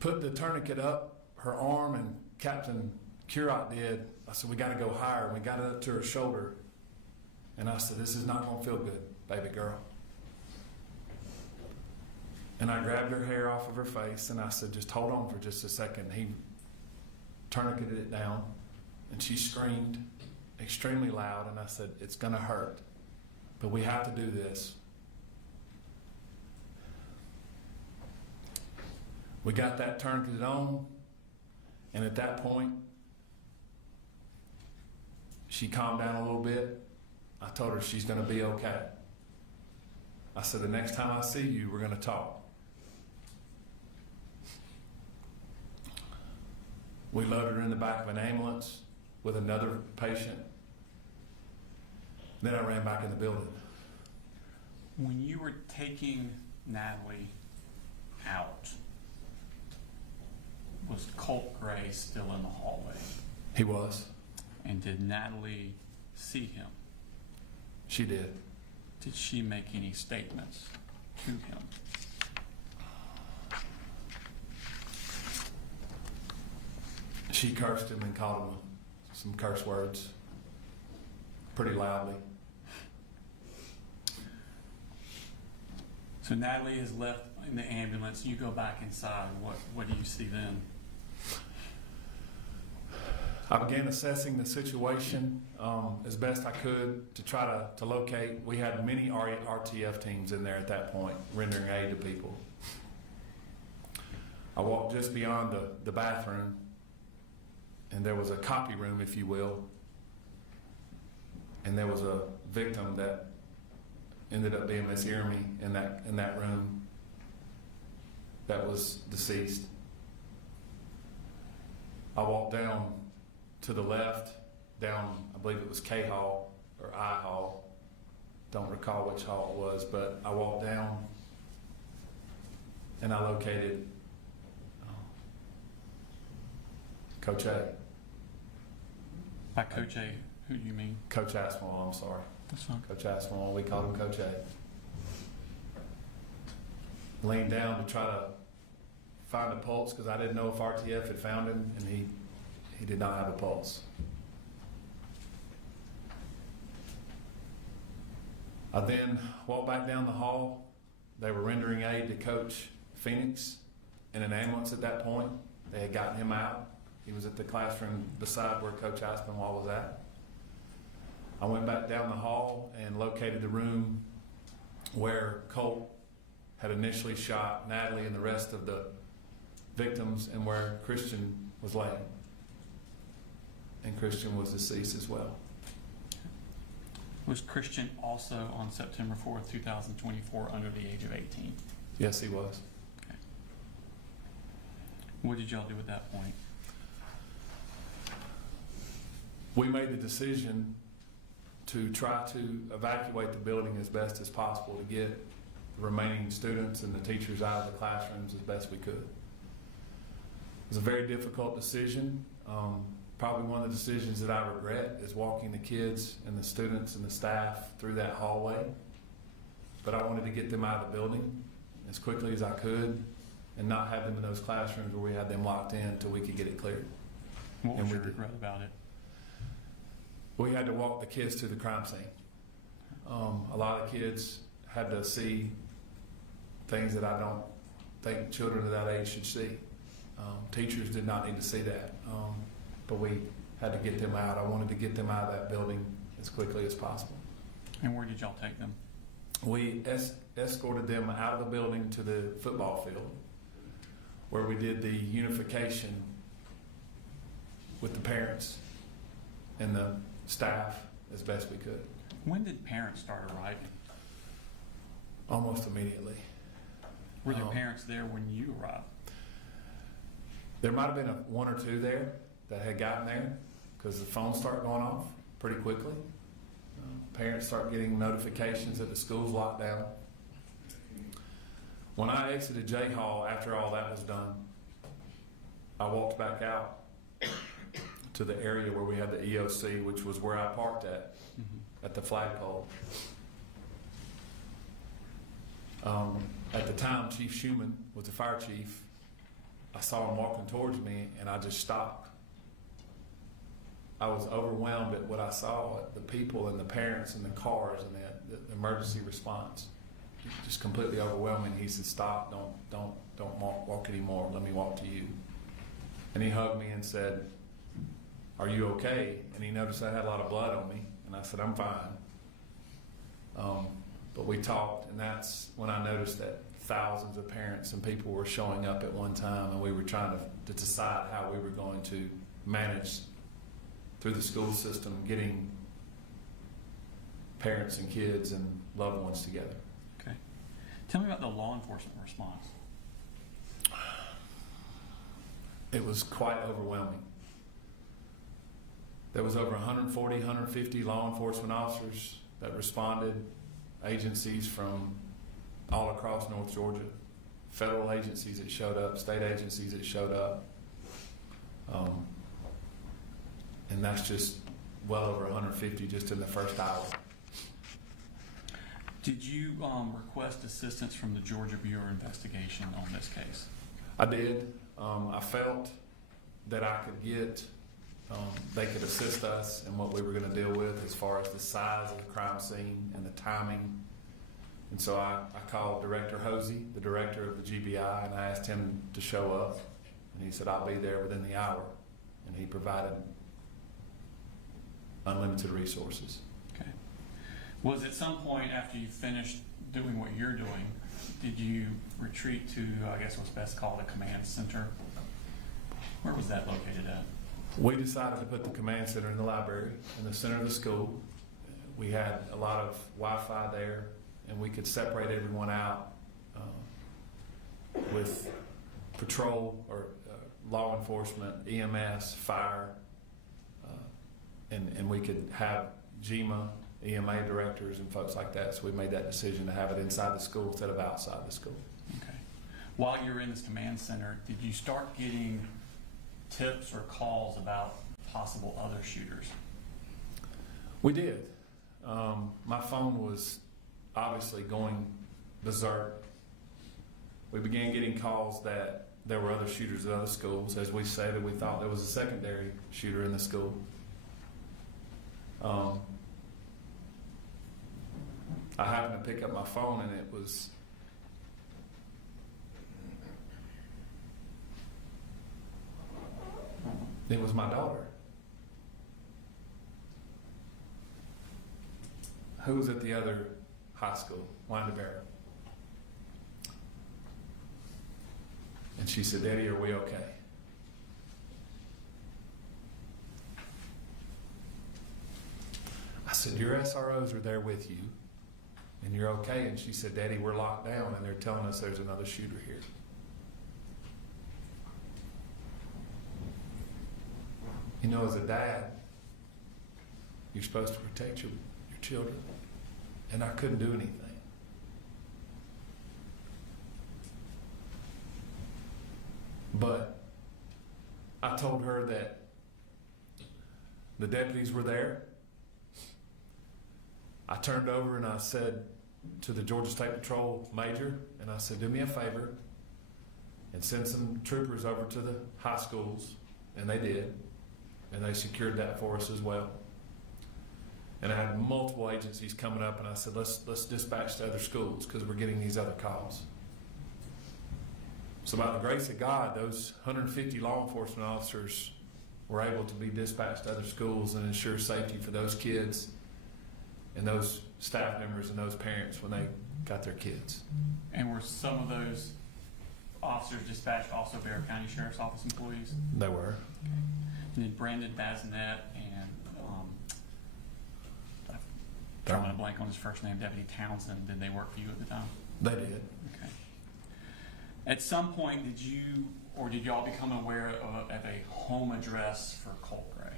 put the tourniquet up her arm, and Captain Curot did, I said, we got to go higher. And we got it up to her shoulder. And I said, this is not going to feel good, baby girl. And I grabbed her hair off of her face, and I said, just hold on for just a second. He tourniqueted it down, and she screamed extremely loud, and I said, it's going to hurt, but we have to do this. We got that tourniqueted on, and at that point, she calmed down a little bit. I told her she's going to be okay. I said, the next time I see you, we're going to talk. We loaded her in the back of an ambulance with another patient. Then I ran back in the building. When you were taking Natalie out, was Colt Gray still in the hallway? He was. And did Natalie see him? She did. Did she make any statements to him? She cursed him and called him some curse words pretty loudly. So Natalie is left in the ambulance. You go back inside. What do you see then? I began assessing the situation as best I could to try to locate. We had many RTF teams in there at that point, rendering aid to people. I walked just beyond the bathroom, and there was a copy room, if you will, and there was a victim that ended up being Miss Irmy in that room that was deceased. I walked down to the left, down, I believe it was K Hall or I Hall. Don't recall which hall it was, but I walked down and I located Coach A. By Coach A, who do you mean? Coach Aspinwall, I'm sorry. That's fine. Coach Aspinwall, we called him Coach A. Leaned down to try to find a pulse because I didn't know if RTF had found him, and he did not have a pulse. I then walked back down the hall. They were rendering aid to Coach Phoenix in an ambulance at that point. They had gotten him out. He was at the classroom beside where Coach Aspinwall was at. I went back down the hall and located the room where Colt had initially shot Natalie and the rest of the victims, and where Christian was laying. And Christian was deceased as well. Was Christian also on September 4th, 2024 under the age of 18? Yes, he was. Okay. What did y'all do at that point? We made the decision to try to evacuate the building as best as possible to get the remaining students and the teachers out of the classrooms as best we could. It was a very difficult decision. Probably one of the decisions that I regret is walking the kids and the students and the staff through that hallway. But I wanted to get them out of the building as quickly as I could and not have them in those classrooms where we had them locked in until we could get it cleared. What was And your we did. regret about it? We had to walk the kids to the crime scene. A lot of kids had to see things that I don't think children of that age should see. Teachers did not need to see that, but we had to get them out. I wanted to get them out of that building as quickly as possible. And where did y'all take them? We escorted them out of the building to the football field, where we did the unification with the parents and the staff as best we could. When did parents start arriving? Almost immediately. Were there parents there when you arrived? There might have been one or two there that had gotten there because the phones start going off pretty quickly. Parents start getting notifications that the school's locked down. When I exited J Hall after all that was done, I walked back out to the area where we had the EOC, which was where I parked at the flagpole. At the time, Chief Schumann was the fire chief. I saw him walking towards me, and I just stopped. I was overwhelmed at what I saw, at the people and the parents and the cars and the emergency response. Just completely overwhelming. He said, "Stop! Don't walk anymore. Let me walk to you." And he hugged me and said, "Are you okay?" And he noticed I had a lot of blood on me, and I said, "I'm fine." But we talked, and that's when I noticed that thousands of parents and people were showing up at one time, and we were trying to decide how we were going to manage through the school system, getting parents and kids and loved ones together. Okay. Tell me about the law enforcement response. It was quite overwhelming. There was over 140, 150 law enforcement officers that responded, agencies from all across North Georgia, federal agencies that showed up, state agencies that showed up. And that's just well over 150 just in the first hour. Did you request assistance from the Georgia Bureau of Investigation on this case? I did. I felt that I could get, they could assist us in what we were going to deal with as far as the size of the crime scene and the timing. And so I called Director Hosey, the director of the GBI, and I asked him to show up. And he said, "I'll be there within the hour." And he provided unlimited resources. Okay. Was at some point after you finished doing what you're doing, did you retreat to, I guess what's best called a command center? Where was that located at? We decided to put the command center in the library, in the center of the school. We had a lot of Wi-Fi there, and we could separate everyone out with patrol or law enforcement, EMS, fire, and we could have GMA, EMA directors and folks like that. So we made that decision to have it inside the school instead of outside the school. Okay. While you were in this command center, did you start getting tips or calls about possible other shooters? We did. My phone was obviously going berserk. We began getting calls that there were other shooters at other schools. As we said, we thought there was a secondary shooter in the school. I happened to pick up my phone, and it was my daughter, who was at the other high school, Winderberry. And she said, "Daddy, are we okay?" I said, said, your SROs are there with you, and you're okay. And she said, Daddy, we're locked down, and they're telling us there's another shooter here. You know, as a dad, you're supposed to protect your children, and I couldn't do anything. But I told her that the deputies were there. I turned over and I said to the Georgia State Patrol major, and I said, do me a favor and send some troopers over to the high schools. And they did. And they secured that for us as well. And I had multiple agencies coming up, and I said, let's dispatch to other schools because we're getting these other calls. So by the grace of God, those 150 law enforcement officers were able to be dispatched to other schools and ensure safety for those kids and those staff members and those parents when they got their kids. And were some of those officers dispatched also Bexar County Sheriff's Office employees? They were. Okay. And then Brandon Bazinet and I'm drawing a blank on his first name, Deputy Townsend, did they work for you at the time? They did. Okay. At some point, did you or did y'all become aware of a home address for Colt Gray?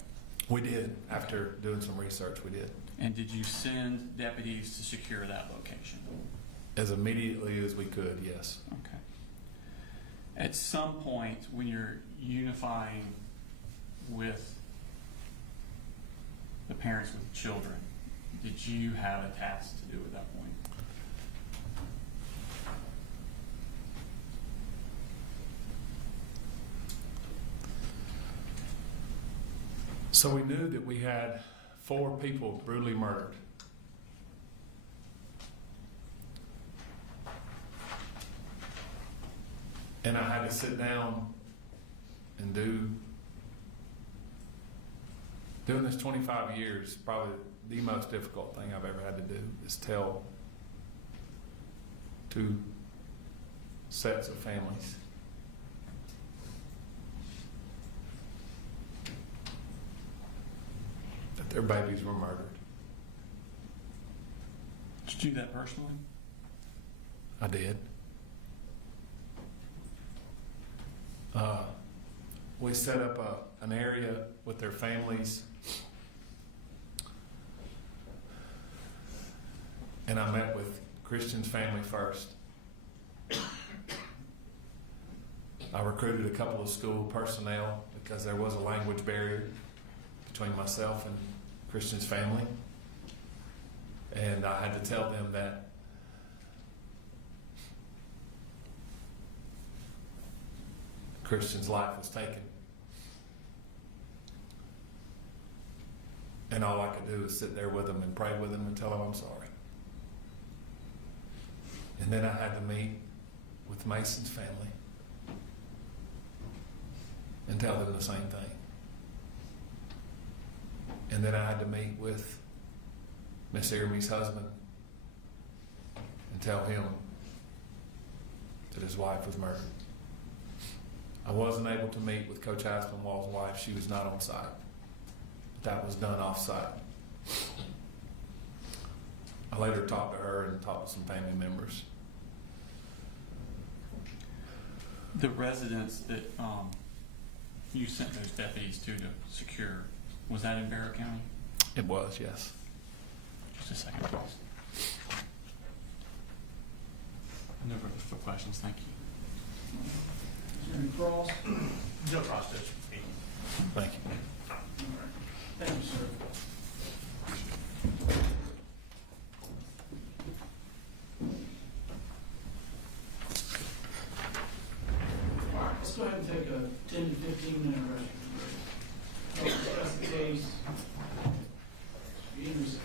We did. After doing some research, we did. And did you send deputies to secure that location? As immediately as we could, yes. Okay. At some point, when you're unifying with the parents with children, did you have a task to do at that point? So we knew that we had 4 people brutally murdered. And I had to sit down and doing this 25 years, probably the most difficult thing I've ever had to do is tell 2 sets of families that their babies were murdered. Did you do that personally? I did. We set up an area with their families, and I met with Christian's family first. I recruited a couple of school personnel because there was a language barrier between myself and Christian's family, and I had to tell them that Christian's life was taken. And all I could do was sit there with him and pray with him and tell him I'm sorry. And then I had to meet with Mason's family and tell them the same thing. And then I had to meet with Miss Irby's husband and tell him that his wife was murdered. I wasn't able to meet with Coach Aspinwall's wife. She was not on site. That was done off-site. I later talked to her and talked to some family members. The residence that you sent those deputies to secure, was that in Bexar County? It was, yes. Just a second, please. No further questions, thank you. Is there any cross? No process. Thank you. Thank you, sir. All right, let's go ahead and take a 10 to 15 minute rest. We'll discuss the case. Be in recess.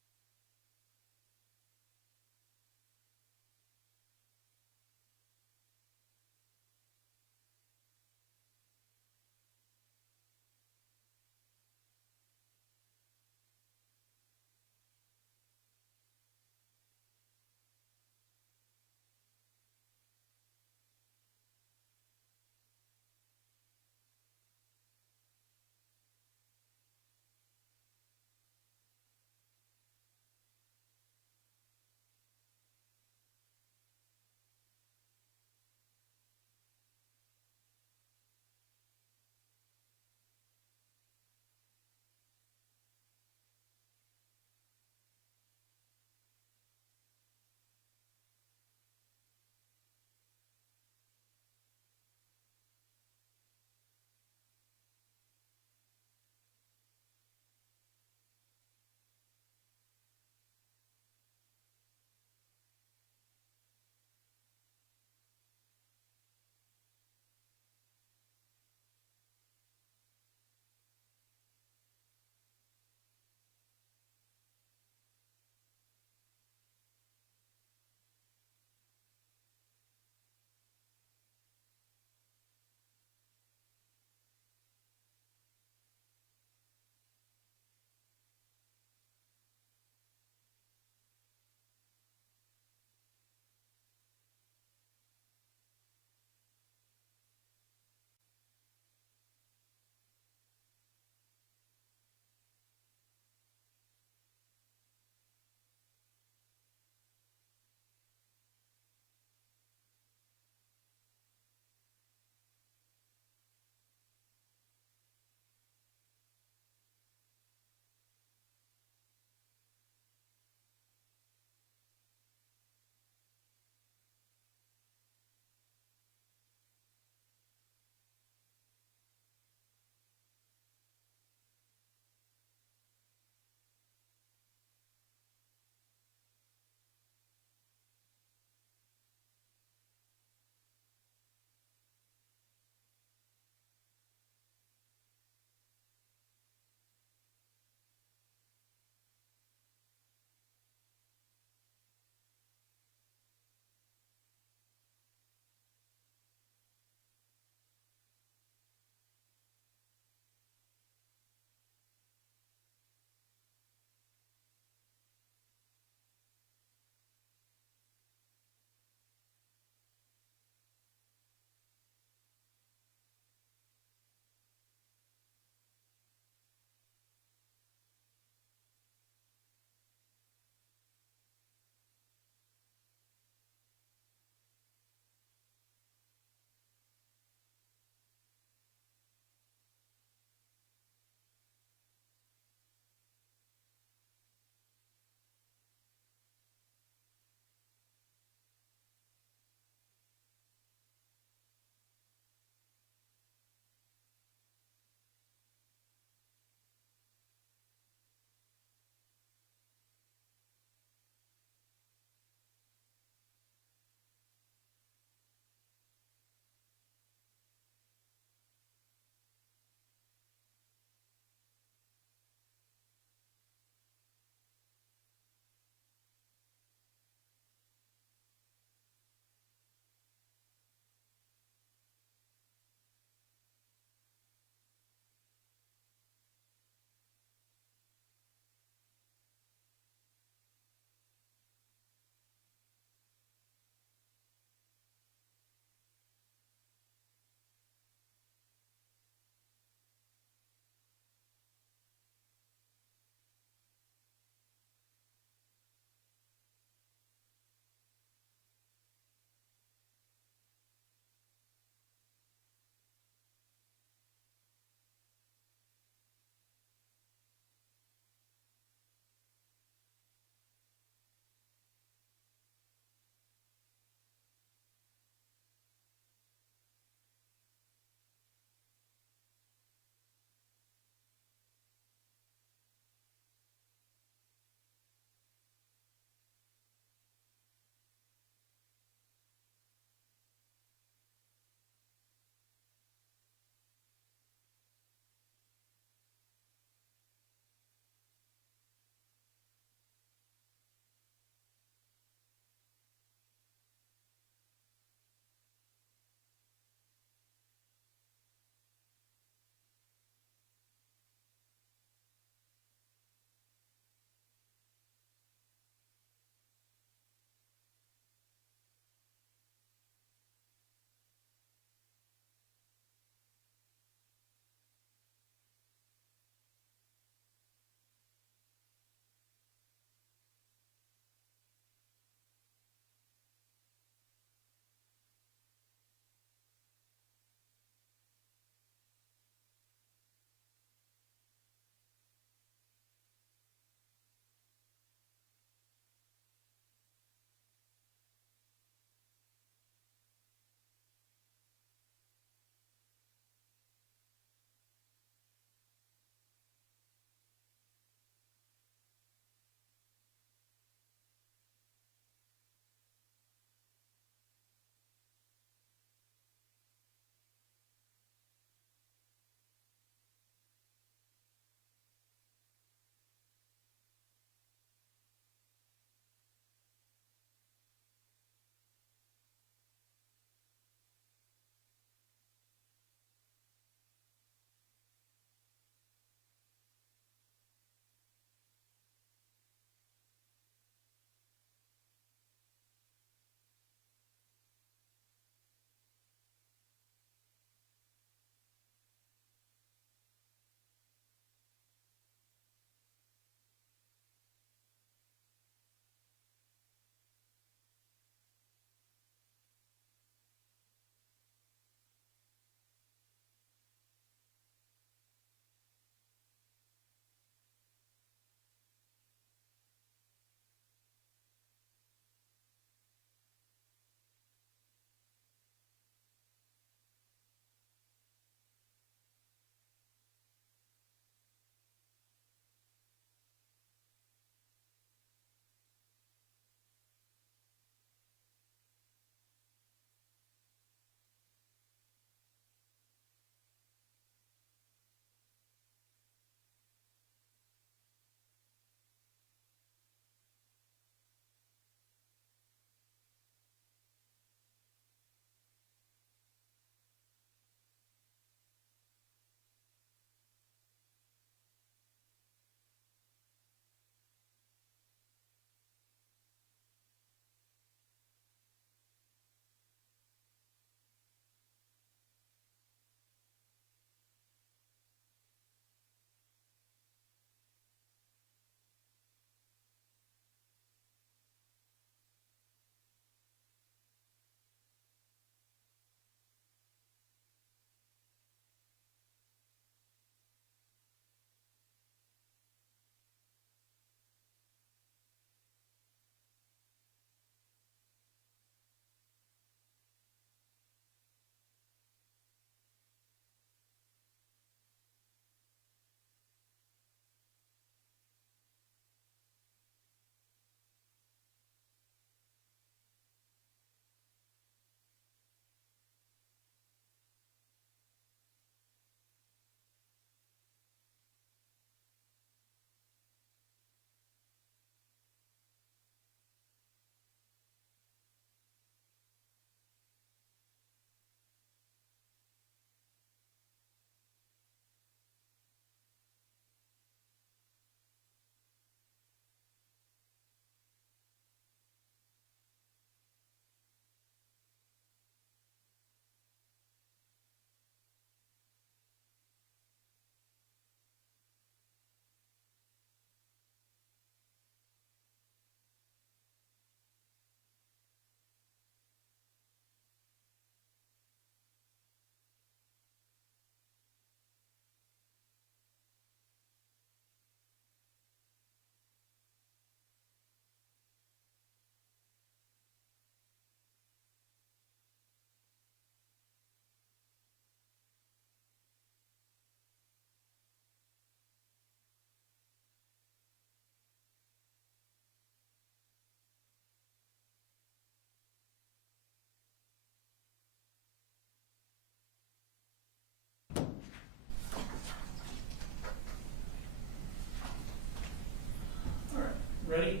Ready?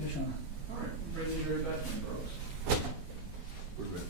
Yes, Sean. All right, bring the jury back in, girls. We're ready.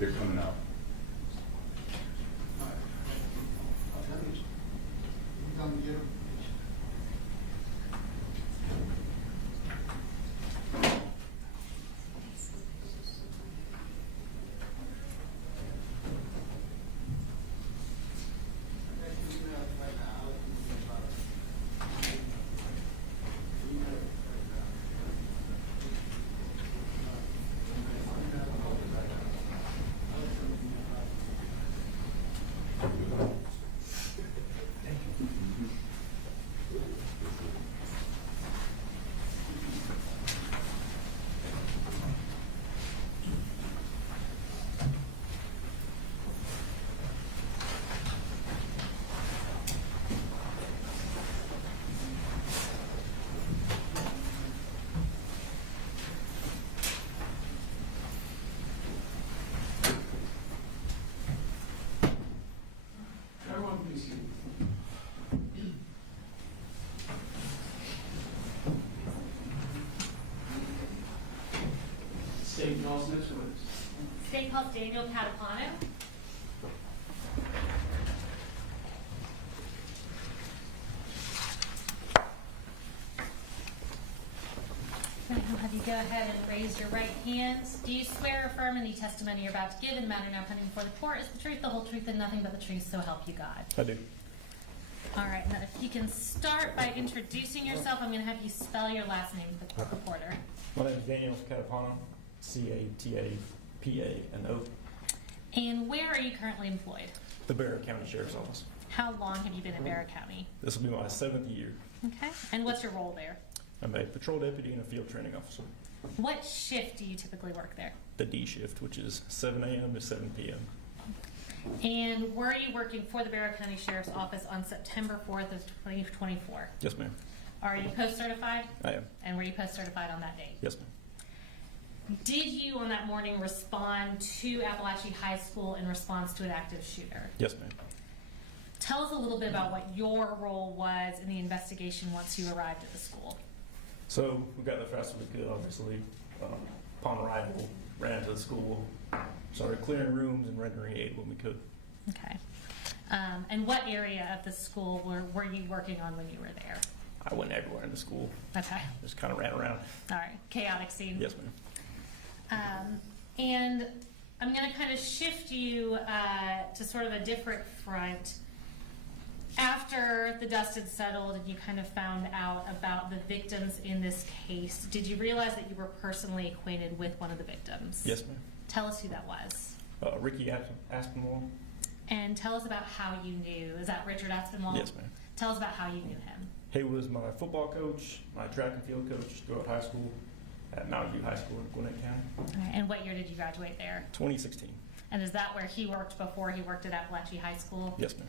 They're coming out. Everyone, please seat. State y'all's next witness. State calls Daniel Catapano. I'll have you go ahead and raise your right hands. Do you swear or affirm any testimony you're about to give in the matter now pending before the court is the truth, the whole truth, and nothing but the truth, so help you God? I do. All right, now if you can start by introducing yourself, I'm going to have you spell your last name for the court reporter. My name is Daniel Catapano, C-A-T-A-P-A-N-O. And where are you currently employed? The Barrow County Sheriff's Office. How long have you been in Barrow County? This will be my 7th year. Okay. And what's your role there? I'm a patrol deputy and a field training officer. What shift do you typically work there? The D shift, which is 7 a.m. to 7 p.m. And were you working for the Barrow County Sheriff's Office on September 4th of 2024? Yes, ma'am. Are you post-certified? I am. And were you post-certified on that date? Yes, ma'am. Did you on that morning respond to Apalachee High School in response to an active shooter? Yes, ma'am. Tell us a little bit about what your role was in the investigation once you arrived at the school. So we got there fast as we could, obviously. Upon arrival, ran to the school, started clearing rooms and rendering aid when we could. Okay. And what area of the school were you working on when you were there? I went everywhere in the school. Okay. Just kind of ran around. All right. Chaotic scene. Yes, ma'am. And I'm going to kind of shift you to sort of a different front. After the dust had settled and you kind of found out about the victims in this case, did you realize that you were personally acquainted with one of the victims? Yes, ma'am. Tell us who that was. Ricky Aspinwall. And tell us about how you knew. Is that Richard Aspinwall? Yes, ma'am. Tell us about how you knew him. He was my football coach, my track and field coach throughout high school at Mountain View High School in Gwinnett County. All right. And what year did you graduate there? 2016. And is that where he worked before he worked at Apalachee High School? Yes, ma'am.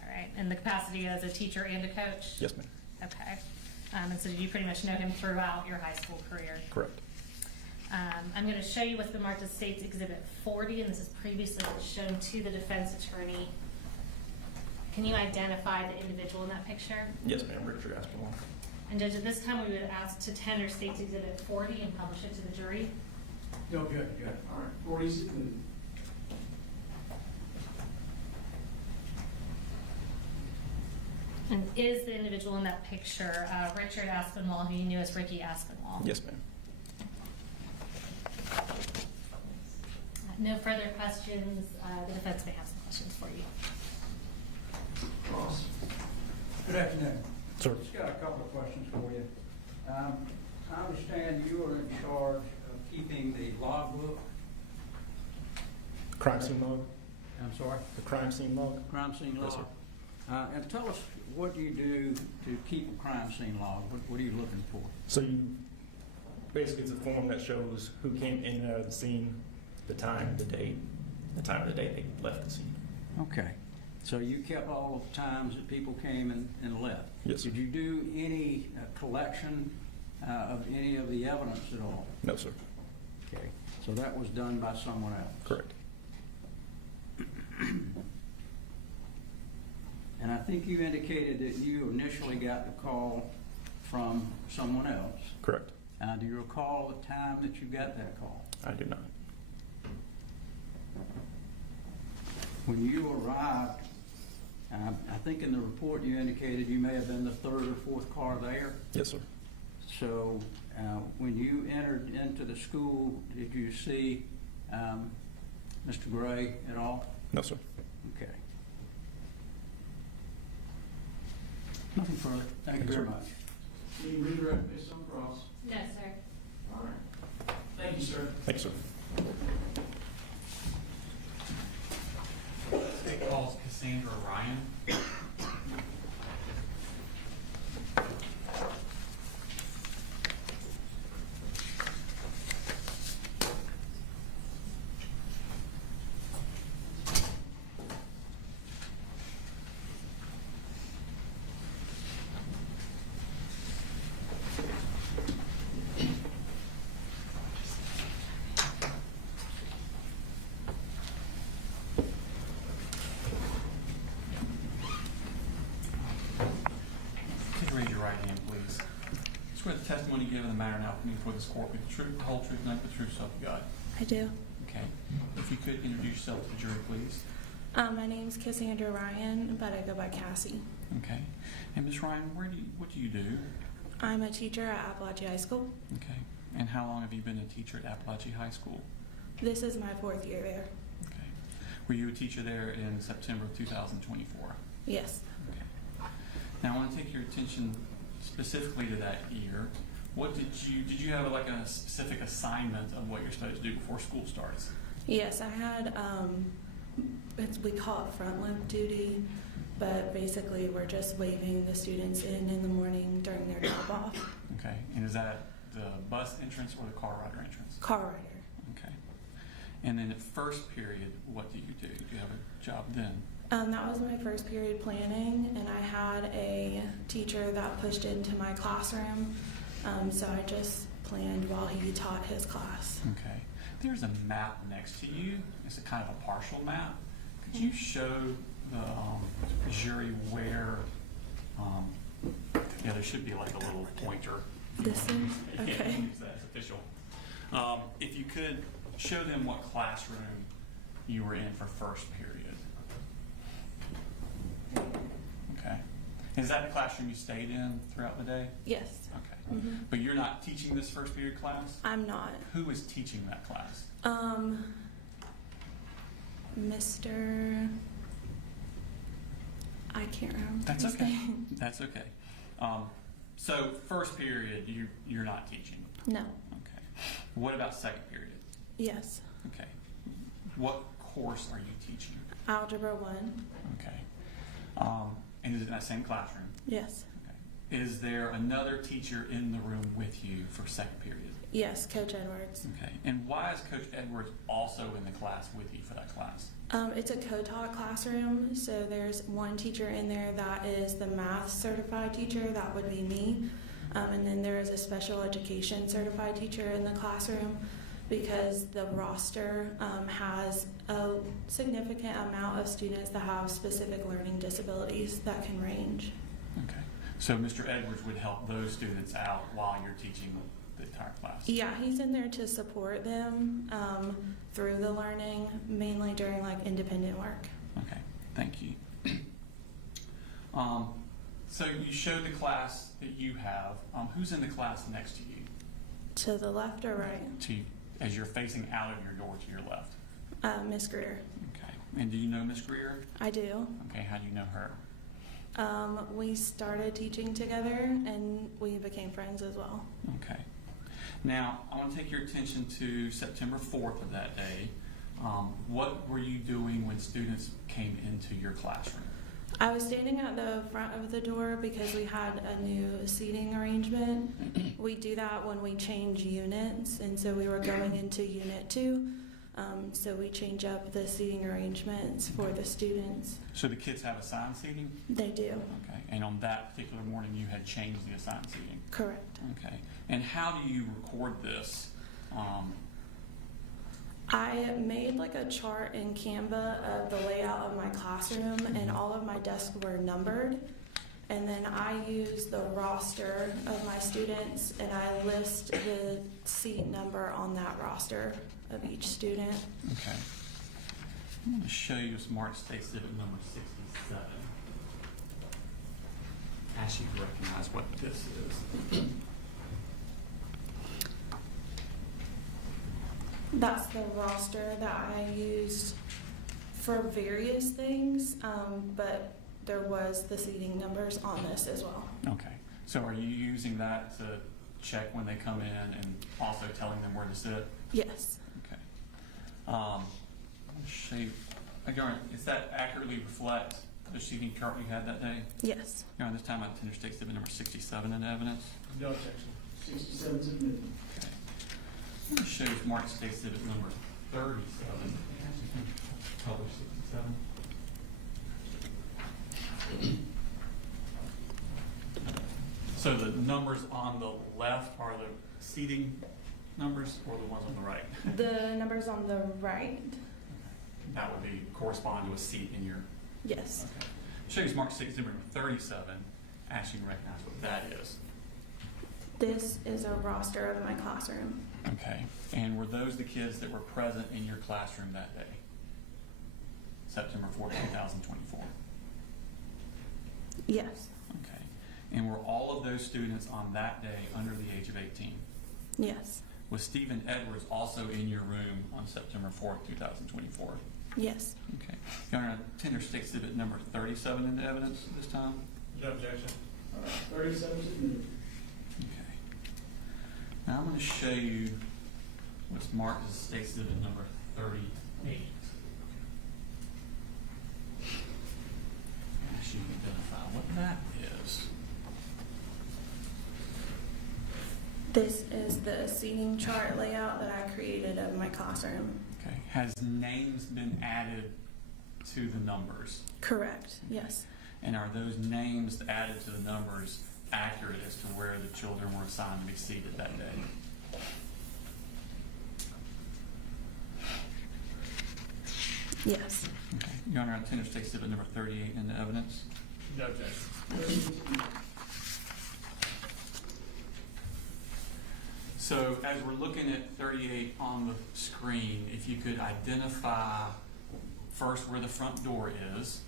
All right. In the capacity as a teacher and a coach? Yes, ma'am. Okay. And so did you pretty much know him throughout your high school career? Correct. I'm going to show you what's been marked as State's Exhibit 40, and this is previously shown to the defense attorney. Can you identify the individual in that picture? Yes, ma'am. Richard Aspinwall. And Judge, at this time we would ask to tender State's Exhibit 40 and publish it to the jury. No, good. All right, 40's included. And is the individual in that picture Richard Aspinwall, who you knew as Ricky Aspinwall? Yes, ma'am. no further questions. The defense may have some questions for you. Ross? Good afternoon. Sir. Just got a couple of questions for you. I understand you are in charge of keeping the logbook. Crime scene log? I'm sorry? The crime scene log? Crime scene log? Yes, sir. And tell us, what do you do to keep a crime scene log? What are you looking for? So you, basically it's a form that shows who came in and out of the scene, the time, the date, the time of the day they left the scene. Okay. So you kept all of the times that people came and left? Yes, sir. Did you do any collection of any of the evidence at all? No, sir. Okay. So that was done by someone else? Correct. And I think you indicated that you initially got the call from someone else. Correct. Do you recall the time that you got that call? I do not. When you arrived, I think in the report you indicated you may have been the third or fourth car there. Yes, sir. So when you entered into the school, did you see Mr. Gray at all? No, sir. Okay. Nothing further. Thank you very much. Any redirect based on cross? No, sir. All right. Thank you, sir. Thank you, sir. State calls Cassandra Ryan. Raise your right hand, please. Swear the testimony given in the matter now coming before this court be the truth, the whole truth, and nothing but the truth, so help you God. I do. Okay. If you could introduce yourself to the jury, please. My name's Cassandra Ryan, but I go by Cassie. Okay. And Ms. Ryan, what do you do? I'm a teacher at Apalachee High School. Okay. And how long have you been a teacher at Apalachee High School? This is my 4th year there. Okay. Were you a teacher there in September of 2024? Yes. Okay. Now I want to take your attention specifically to that year. What did you have like a specific assignment of what you're supposed to do before school starts? Yes, I had, we call it front loop duty, but basically we're just waving the students in the morning during their drop off. Okay. And is that the bus entrance or the car rider entrance? Car rider. Okay. And then at first period, what do you do? Do you have a job then? That was my first period planning, and I had a teacher that pushed into my classroom, so I just planned while he taught his class. Okay. There's a map next to you. It's a kind of a partial map. Could you show the jury where, yeah, there should be like a little pointer. This is? Okay. Yeah, that's official. If you could show them what classroom you were in for first period. Okay. Is that the classroom you stayed in throughout the day? Yes. Okay. Mm-hmm. But you're not teaching this first period class? I'm not. Who is teaching that class? Mr. I can't remember. That's his okay. name. That's okay. So first period, you're not teaching? No. Okay. What about second period? Yes. Okay. What course are you teaching? Algebra 1. Okay. And is it in that same classroom? Yes. Okay. Is there another teacher in the room with you for second period? Yes, Coach Edwards. Okay. And why is Coach Edwards also in the class with you for that class? It's a co-taught classroom, so there's one teacher in there that is the math certified teacher, that would be me, and then there is a special education certified teacher in the classroom because the roster has a significant amount of students that have specific learning disabilities that can range. Okay. So Mr. Edwards would help those students out while you're teaching the entire class? Yeah, he's in there to support them through the learning, mainly during like independent work. Okay, thank you. So you showed the class that you have. Who's in the class next to you? To the left or right? As you're facing out of your door to your left. Miss Greer. Okay. And do you know Miss Greer? I do. Okay, how do you know her? We started teaching together and we became friends as well. Okay. Now, I want to take your attention to September 4th of that day. What were you doing when students came into your classroom? I was standing at the front of the door because we had a new seating arrangement. We do that when we change units, and so we were going into Unit 2. So we change up the seating arrangements for the students. So the kids have assigned seating? They do. Okay. And on that particular morning, you had changed the assigned seating? Correct. Okay. And how do you record this? I made like a chart in Canva of the layout of my classroom, and all of my desks were numbered. And then I use the roster of my students, and I list the seat number on that roster of each student. Okay. I'm going to show you Smart State Exhibit number 67. Ask you to recognize what this is. That's the roster that I used for various things, but there was the seating numbers on this as well. Okay. So are you using that to check when they come in and also telling them where to sit? Yes. Okay. I'm going to show you. Again, does that accurately reflect the seating chart you had that day? Yes. This time I intend to state exhibit number 67 in evidence. No objection. 67 is admitted. Okay. I'm going to show you Smart State Exhibit number 37. Publish 67. So the numbers on the left are the seating numbers, or the ones on the right? The numbers on the right? That would be correspond to a seat in your. Yes. Okay. Show you Smart State Exhibit number 37. Ask you to recognize what that is. This is a roster of my classroom. Okay. And were those the kids that were present in your classroom that day? September 4th, 2024. Yes. Okay. And were all of those students on that day under the age of 18? Yes. Was Stephen Edwards also in your room on September 4th, 2024? Yes. Okay. Your Honor, I tender State Exhibit number 37 into evidence this time. No objection. 37 is admitted. Okay. Now I'm going to show you what's marked as State Exhibit number 38. Ask you to identify what that is. This is the seating chart layout that I created of my classroom. Okay. Has names been added to the numbers? Correct. Yes. And are those names added to the numbers accurate as to where the children were assigned to be seated that day? Yes. Okay. Your Honor, I tender State Exhibit number 38 into evidence. No objection. So as we're looking at 38 on the screen, if you could identify first where the front door is.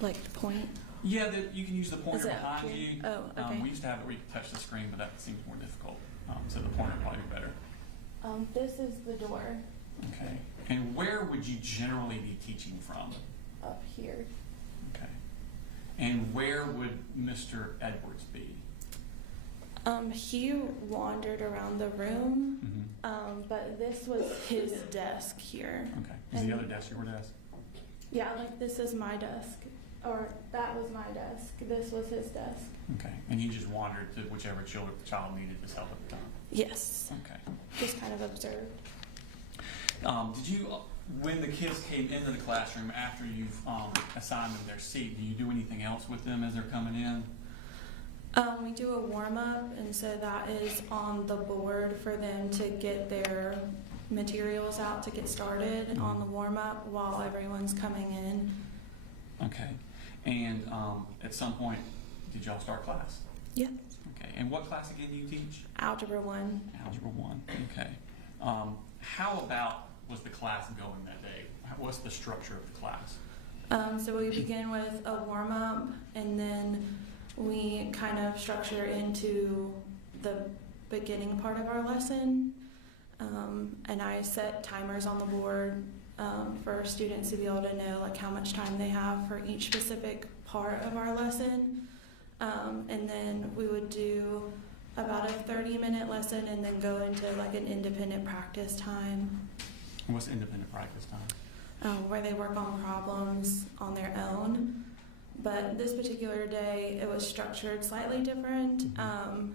Like the point? Yeah, you can use the pointer Is it behind here? you. Oh, okay. We used to have it where you could touch the screen, but that seems more difficult. So the pointer would probably be better. This is the door Okay. And where would you generally be teaching from? up here. Okay. And where would Mr. Edwards be? He wandered around the room, Mm-hmm. but this was his desk here. Okay. Is the other desk your desk? Yeah, like this is my desk, or that was my desk. This was his desk. Okay. And he just wandered to whichever child needed his help at the time? Yes. Okay. Just kind of observed. Did you, when the kids came into the classroom after you've assigned them their seat, do you do anything else with them as they're coming in? We do a warm-up, and so that is on the board for them to get their materials out to get started on the warm-up while everyone's coming in. Okay. And at some point, did y'all start class? Yes. Okay. And what class again do you teach? Algebra 1. Algebra 1. Okay. How about was the class going that day? What's the structure of the class? So we begin with a warm-up, and then we kind of structure into the beginning part of our lesson. And I set timers on the board for students to be able to know like how much time they have for each specific part of our lesson. And then we would do about a 30-minute lesson and then go into like an independent practice time. And what's independent practice time? Where they work on problems on their own. But this particular day, it was structured slightly different.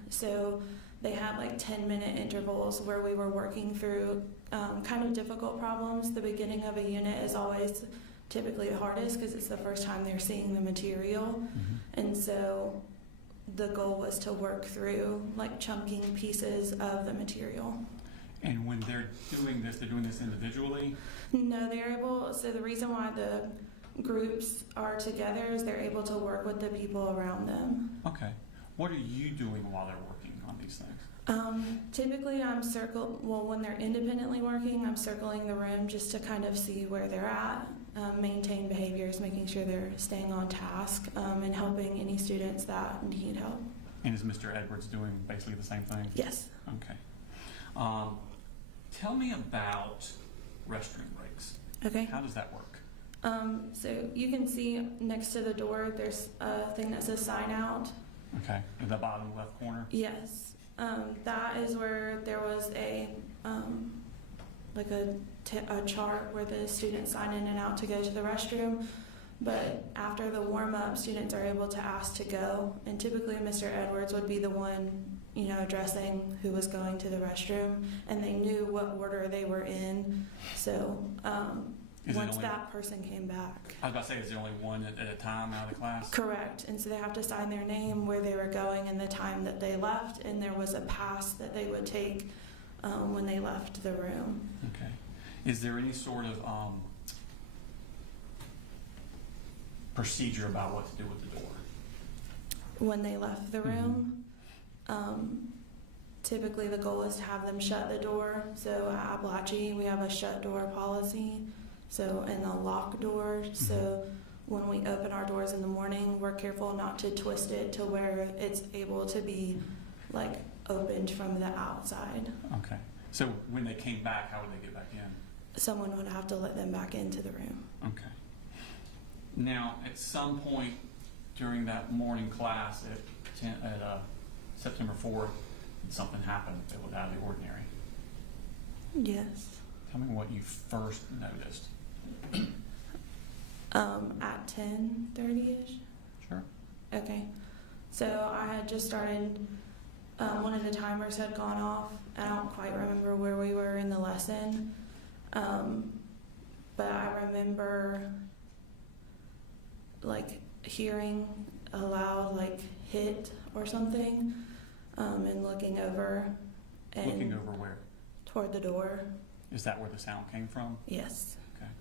So they had like 10-minute intervals where we were working through kind of difficult problems. The beginning of a unit is always typically the hardest because it's the first time they're seeing the material. And so the goal was to work through like chunking pieces of the material. And when they're doing this individually? No, they're able, so the reason why the groups are together is they're able to work with the people around them. Okay. What are you doing while they're working on these things? Typically when they're independently working, I'm circling the room just to kind of see where they're at, maintain behaviors, making sure they're staying on task, and helping any students that need help. And is Mr. Edwards doing basically the same thing? Yes. Okay. Tell me about restroom breaks. Okay. How does that work? So you can see next to the door, there's a thing that says sign out. Okay. In the bottom left corner? Yes. That is where there was a chart where the students sign in and out to go to the restroom. But after the warm-up, students are able to ask to go. And typically Mr. Edwards would be the one, addressing who was going to the restroom. And they knew what order they were in. So once that person came back. I was about to say, is there only one at a time out of the class? Correct. And so they have to sign their name, where they were going, and the time that they left. And there was a pass that they would take when they left the room. Okay. Is there any sort of procedure about what to do with the door? When they left the room, typically the goal is to have them shut the door. So at Apalachee, we have a shut door policy. So, and a lock door. So when we open our doors in the morning, we're careful not to twist it to where it's able to be like opened from the outside. Okay. So when they came back, how would they get back in? Someone would have to let them back into the room. Okay. Now, at some point during that morning class at September 4th, something happened that was out of the ordinary. Yes. Tell me what you first noticed. At 10:30ish. Sure. Okay. So I had just started, one of the timers had gone off. I don't quite remember where we were in the lesson. But I remember like hearing a loud like hit or something, and looking over. And looking over where? Toward the door. Is that where the sound came from? Yes. Okay.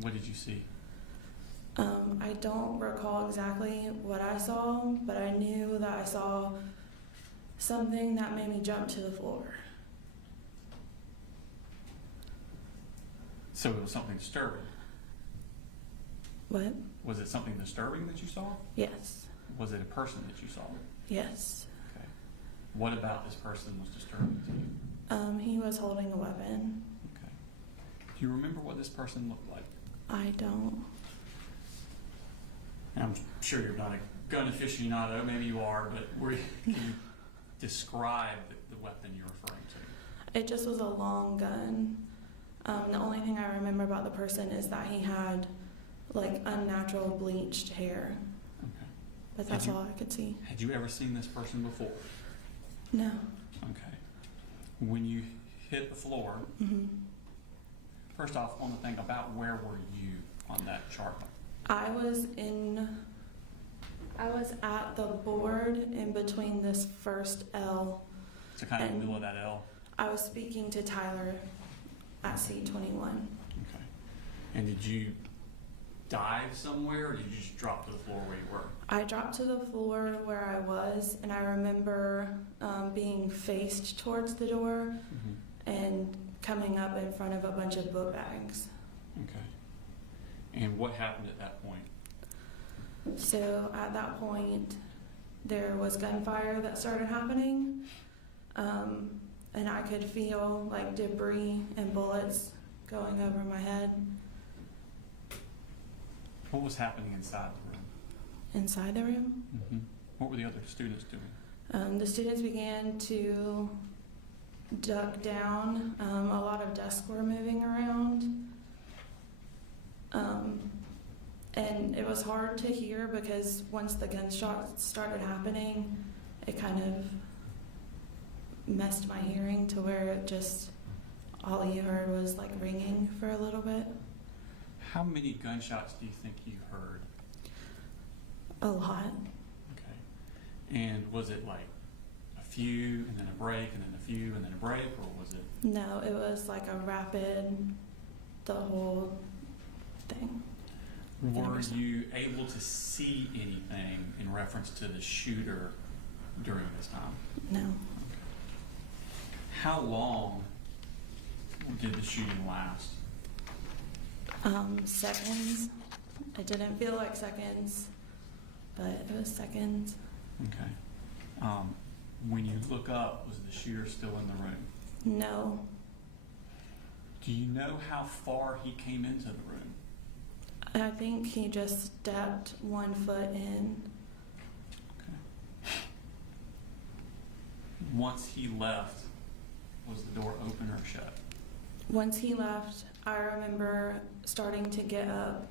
What did you see? I don't recall exactly what I saw, but I knew that I saw something that made me jump to the floor. So it was something disturbing. What? Was it something disturbing that you saw? Yes. Was it a person that you saw? Yes. Okay. What about this person was disturbing to you? He was holding a weapon. Okay. Do you remember what this person looked like? I don't. And I'm sure you're not a gun aficionado, maybe you are, but can you describe the weapon you're referring to? It just was a long gun. The only thing I remember about the person is that he had like unnatural bleached hair. Okay. But that's all I could see. Had you ever seen this person before? No. Okay. When you hit the floor, first off, on the thing about where were you on that chart? I was at the board in between this first L. So kind of in the middle of that L? I was speaking to Tyler at C21. Okay. And did you dive somewhere, or did you just drop to the floor where you were? I dropped to the floor where I was, and I remember being faced towards the door and coming up in front of a bunch of book bags. Okay. And what happened at that point? So at that point, there was gunfire that started happening. and I could feel like debris and bullets going over my head. What was happening inside the room? Inside the room, What were the other students doing? the students began to duck down. A lot of desks were moving around. And it was hard to hear because once the gunshots started happening, it kind of messed my hearing to where it just, all you heard was like ringing for a little bit. How many gunshots do you think you heard? A lot. Okay. And was it like a few and then a break and then a few and then a break, or was it? No, it was like a rapid, the whole thing. Were you able to see anything in reference to the shooter during this time? No. How long did the shooting last? Seconds. It didn't feel like seconds, but it was seconds. Okay. When you look up, was the shooter still in the room? No. Do you know how far he came into the room? I think he just stepped 1 foot in. Okay. Once he left, was the door open or shut? Once he left, I remember starting to get up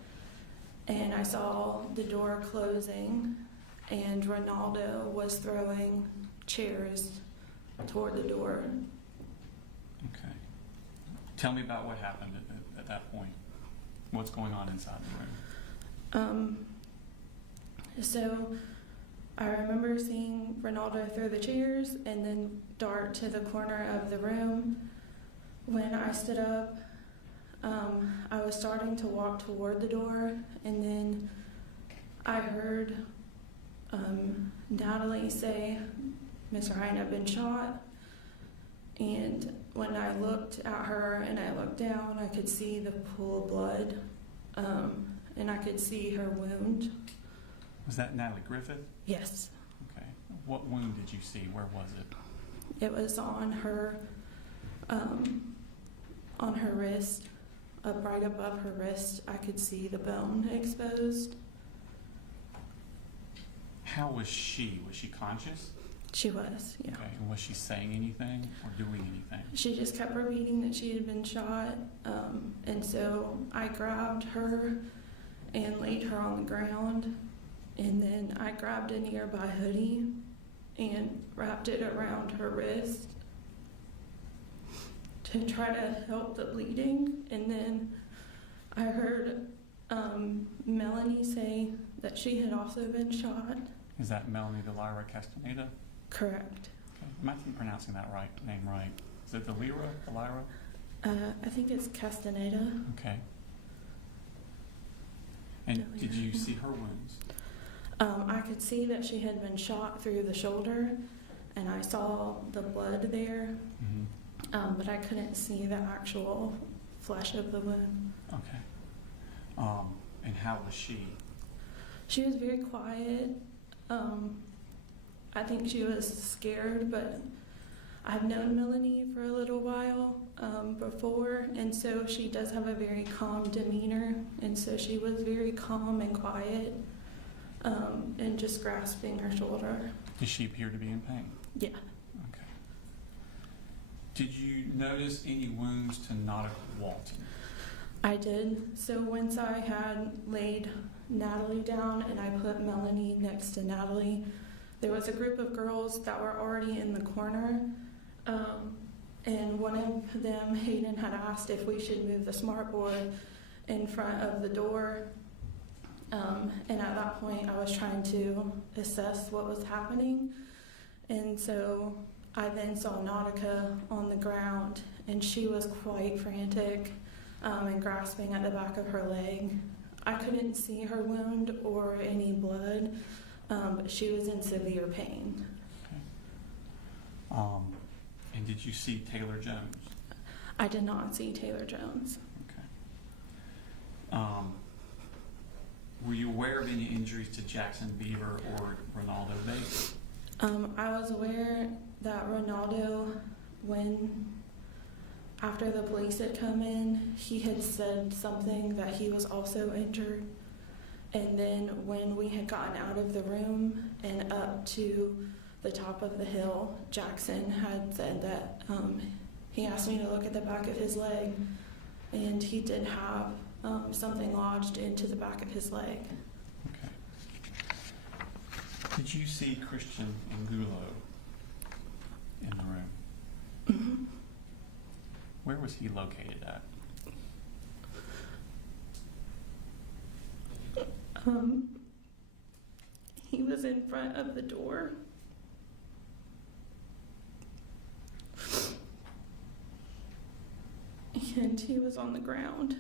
and I saw the door closing and Ronaldo was throwing chairs toward the door. Okay. Tell me about what happened at that point. What's going on inside the room? So I remember seeing Ronaldo throw the chairs and then dart to the corner of the room. When I stood up, I was starting to walk toward the door, and then I heard Natalie say, "Mr. Hine had been shot." And when I looked at her and I looked down, I could see the pool of blood, and I could see her wound. Was that Natalie Griffith? Yes. Okay. What wound did you see? Where was it? It was on her wrist, up right above her wrist. I could see the bone exposed. How was she? Was she conscious? She was, yeah. Okay. And was she saying anything or doing anything? She just kept repeating that she had been shot, and so I grabbed her and laid her on the ground, and then I grabbed a nearby hoodie and wrapped it around her wrist to try to help the bleeding. And then I heard Melanie say that she had also been shot. Is that Melanie Delira Castaneda? Correct. Okay. Am I pronouncing that name right? Is it Delira? I think it's Castaneda. Okay. And did you see her wounds? I could see that she had been shot through the shoulder, and I saw the blood there, but I couldn't see the actual flesh of the wound. Okay. And how was she? She was very quiet. I think she was scared, but I've known Melanie for a little while before, and so she does have a very calm demeanor, and so she was very calm and quiet, and just grasping her shoulder. Did she appear to be in pain? Yeah. Okay. Did you notice any wounds to Nautica Walton? I did. So once I had laid Natalie down and I put Melanie next to Natalie, there was a group of girls that were already in the corner, and one of them, Hayden, had asked if we should move the smartboard in front of the door, and at that point I was trying to assess what was happening, and so I then saw Nautica on the ground, and she was quite frantic and grasping at the back of her leg. I couldn't see her wound or any blood, but she was in severe pain. Okay. And did you see Taylor Jones? I did not see Taylor Jones. Okay. Were you aware of any injuries to Jackson Beaver or Ronaldo Bates? I was aware that Ronaldo when, after the police had come in, he had said something that he was also injured. And then when we had gotten out of the room and up to the top of the hill, Jackson had said that he asked me to look at the back of his leg, and he did have something lodged into the back of his leg. Okay. Did you see Christian Angulo in the room? Mm-hmm. Where was he located at? He was in front of the door. And he was on the ground.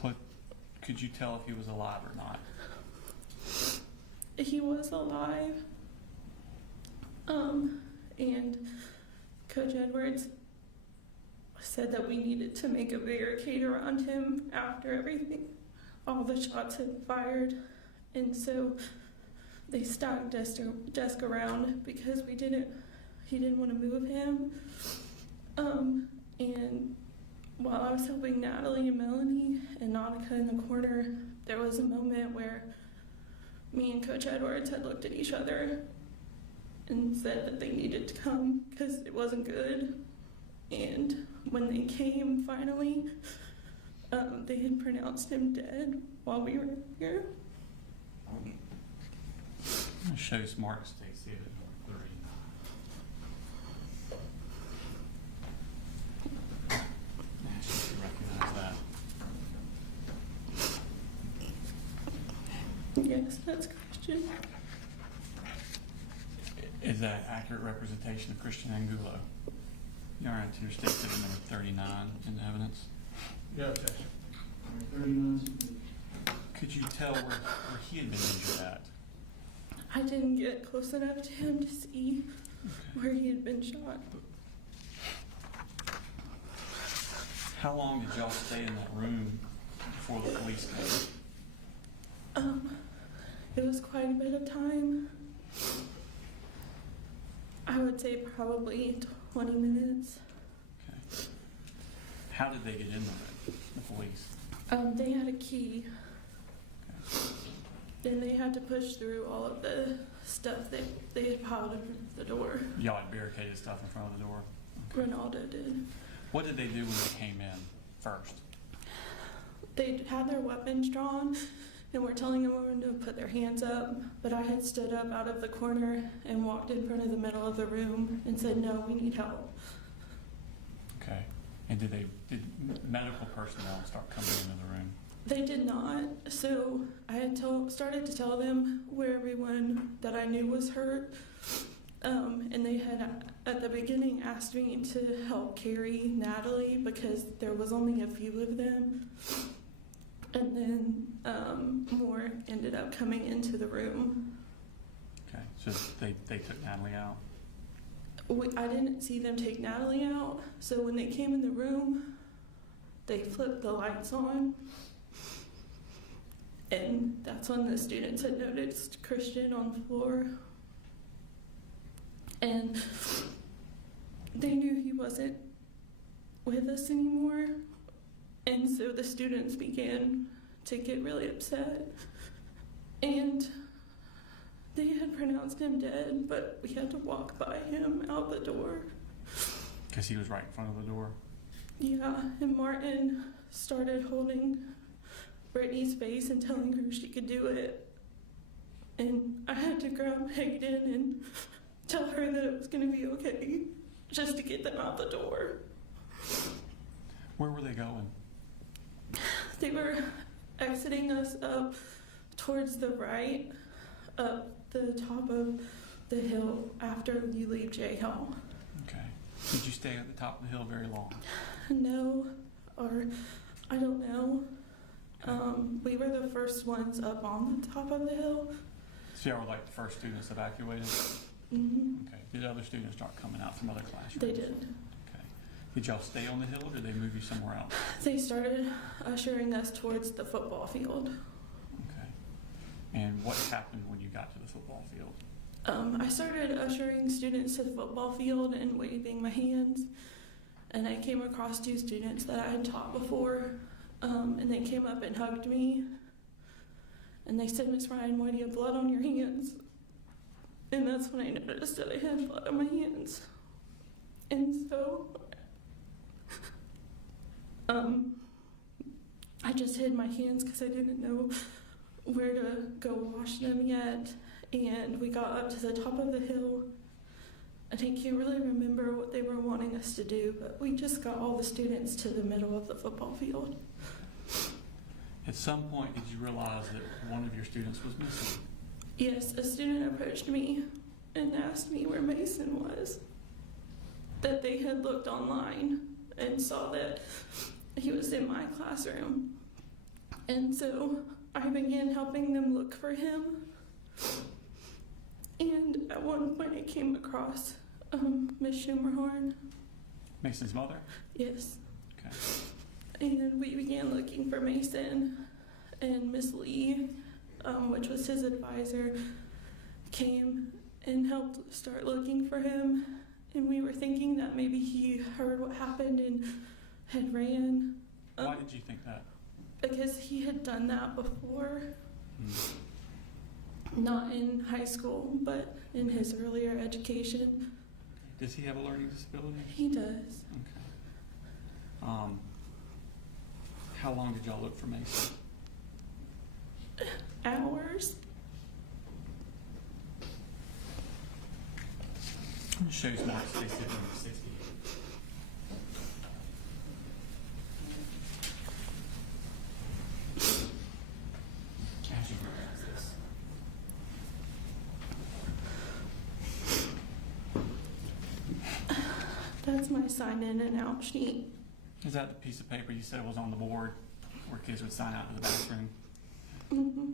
What, could you tell if he was alive or not? He was alive. And Coach Edwards said that we needed to make a barricade around him after everything, all the shots had fired. And so they stacked desk around because he didn't want to move him. And while I was helping Natalie and Melanie and Nautica in the corner, there was a moment where me and Coach Edwards had looked at each other and said that they needed to come because it wasn't good. And when they came finally, they had pronounced him dead while we were here. I'm going to show you some marks, Stacy, at number 39. I should recognize that. Yes, that's Christian. Is that an accurate representation of Christian Angulo? You're all right, your state exhibit number 39 in the evidence. Yeah, okay. 39. Could you tell where he had been injured at? I didn't get close enough to him to see where he had been shot. How long did y'all stay in that room before the police came? It was quite a bit of time. I would say probably 20 minutes. Okay. How did they get in the room, the police? They had a key. Okay. Then they had to push through all of the stuff that they had piled in the door. Y'all had barricaded stuff in front of the door? Ronaldo did. What did they do when they came in first? They had their weapons drawn and were telling everyone to put their hands up, but I had stood up out of the corner and walked in front of the middle of the room and said, "No, we need help." Okay. And did medical personnel start coming into the room? They did not. So I had started to tell them where everyone that I knew was hurt. And they had, at the beginning, asked me to help carry Natalie because there was only a few of them. And then more ended up coming into the room. Okay. So they took Natalie out? I didn't see them take Natalie out. So when they came in the room, they flipped the lights on. And that's when the students had noticed Christian on the floor. And they knew he wasn't with us anymore. And so the students began to get really upset. And they had pronounced him dead, but we had to walk by him out the door. Because he was right in front of the door? Yeah, and Martin started holding Brittany's face and telling her she could do it. And I had to grab Hayden and tell her that it was going to be okay, just to get them out the door. Where were they going? They were exiting us up towards the right, up the top of the hill after you leave J Hall. Okay. Did you stay at the top of the hill very long? No, or I don't know. We were the first ones up on the top of the hill. So y'all were like the first students evacuated? Mm-hmm. Okay. Did other students start coming out from other classrooms? They did. Okay. Did y'all stay on the hill or did they move you somewhere else? They started ushering us towards the football field. Okay. And what happened when you got to the football field? I started ushering students to the football field and waving my hands, and I came across 2 students that I had taught before, and they came up and hugged me, and they said, "Miss Ryan, why do you have blood on your hands?" And that's when I noticed that I had blood on my hands. And so, I just hid my hands because I didn't know where to go wash them yet. And we got up to the top of the hill, and I can't really remember what they were wanting us to do, but we just got all the students to the middle of the football field. At some point, did you realize that one of your students was missing? Yes, a student approached me and asked me where Mason was, that they had looked online and saw that he was in my classroom. And so I began helping them look for him. And at one point I came across Miss Schumerhorn. Mason's mother? Yes. Okay. And we began looking for Mason, and Miss Lee, which was his advisor, came and helped start looking for him. And we were thinking that maybe he heard what happened and had ran. Why did you think that? Because he had done that before. Not in high school, but in his earlier education. Does he have a learning disability? He does. Okay. How long did y'all look for Mason? Hours. It shows marks they said number 68. As you realize this. That's my sign in and out sheet. Is that the piece of paper you said was on the board where kids would sign out to the bathroom? Mm-hmm.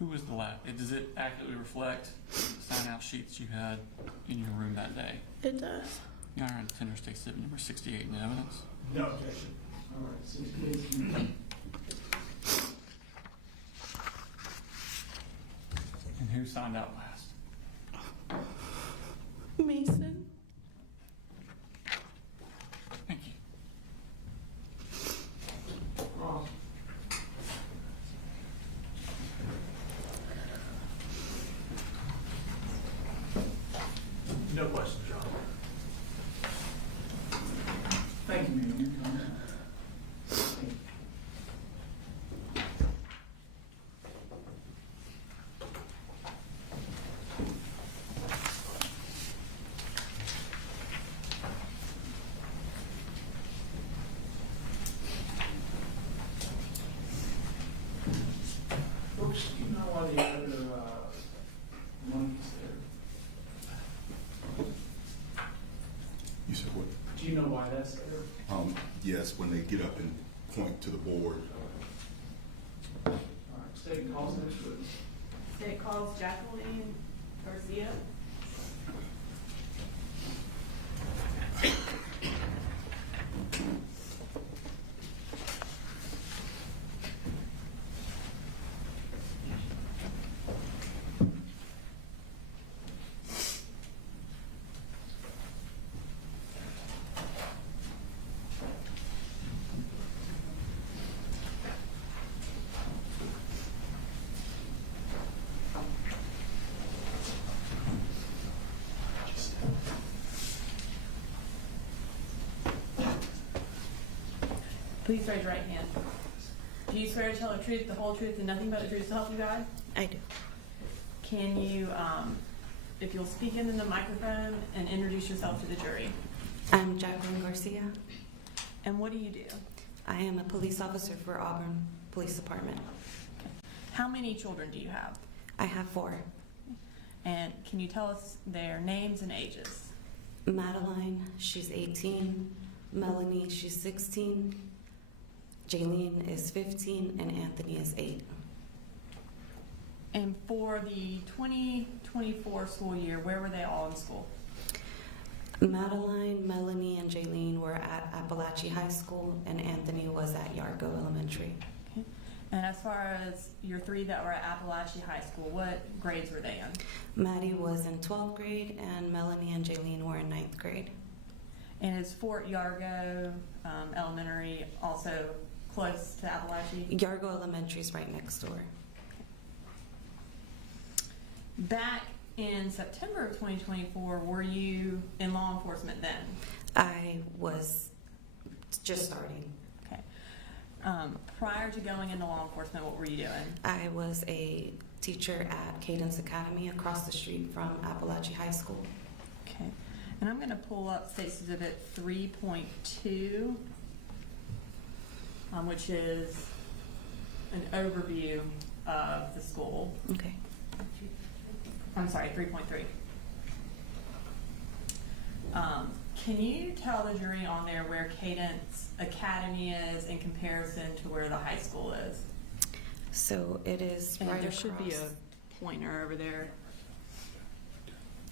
Who was the lab? Does it accurately reflect the sign-out sheets you had in your room that day? It does. Your Honor, Tender State Exhibit number 68 in evidence. No objection. All right, so kids can... And who signed out last? Mason. Thank you. Ross. No questions, Your Honor. Thank you, ma'am. Thank you. Folks, do you know why the other monkeys there? You said what? Do you know why that's there? Yes, when they get up and point to the board. All right, state calls next witness. State calls Jacqueline Garcia. Please raise your right hand. Do you swear to tell the truth, the whole truth, and nothing but the truth to help you God? I do. Can you, if you'll speak into the microphone and introduce yourself to the jury? I'm Jacqueline Garcia. And what do you do? I am a police officer for Auburn Police Department. How many children do you have? I have 4. And can you tell us their names and ages? Madeline, she's 18. Melanie, she's 16. Jaylene is 15, and Anthony is 8. And for the 2024 school year, where were they all in school? Madeline, Melanie, and Jaylene were at Apalachee High School, and Anthony was at Yargo Elementary. Okay. And as far as your 3 that were at Apalachee High School, what grades were they in? Maddie was in 12th grade, and Melanie and Jacqueline were in 9th grade. And is Fort Yargo Elementary also close to Apalachee? Yargo Elementary is right next door. Back in September of 2024, were you in law enforcement then? I was just starting. Okay. Prior to going into law enforcement, what were you doing? I was a teacher at Cadence Academy across the street from Apalachee High School. Okay. And I'm going to pull up State's Exhibit 3.2, which is an overview of the school. Okay. I'm sorry, 3.3. Can you tell the jury on there where Cadence Academy is in comparison to where the high school is? So it is And right there across. should be a pointer over there.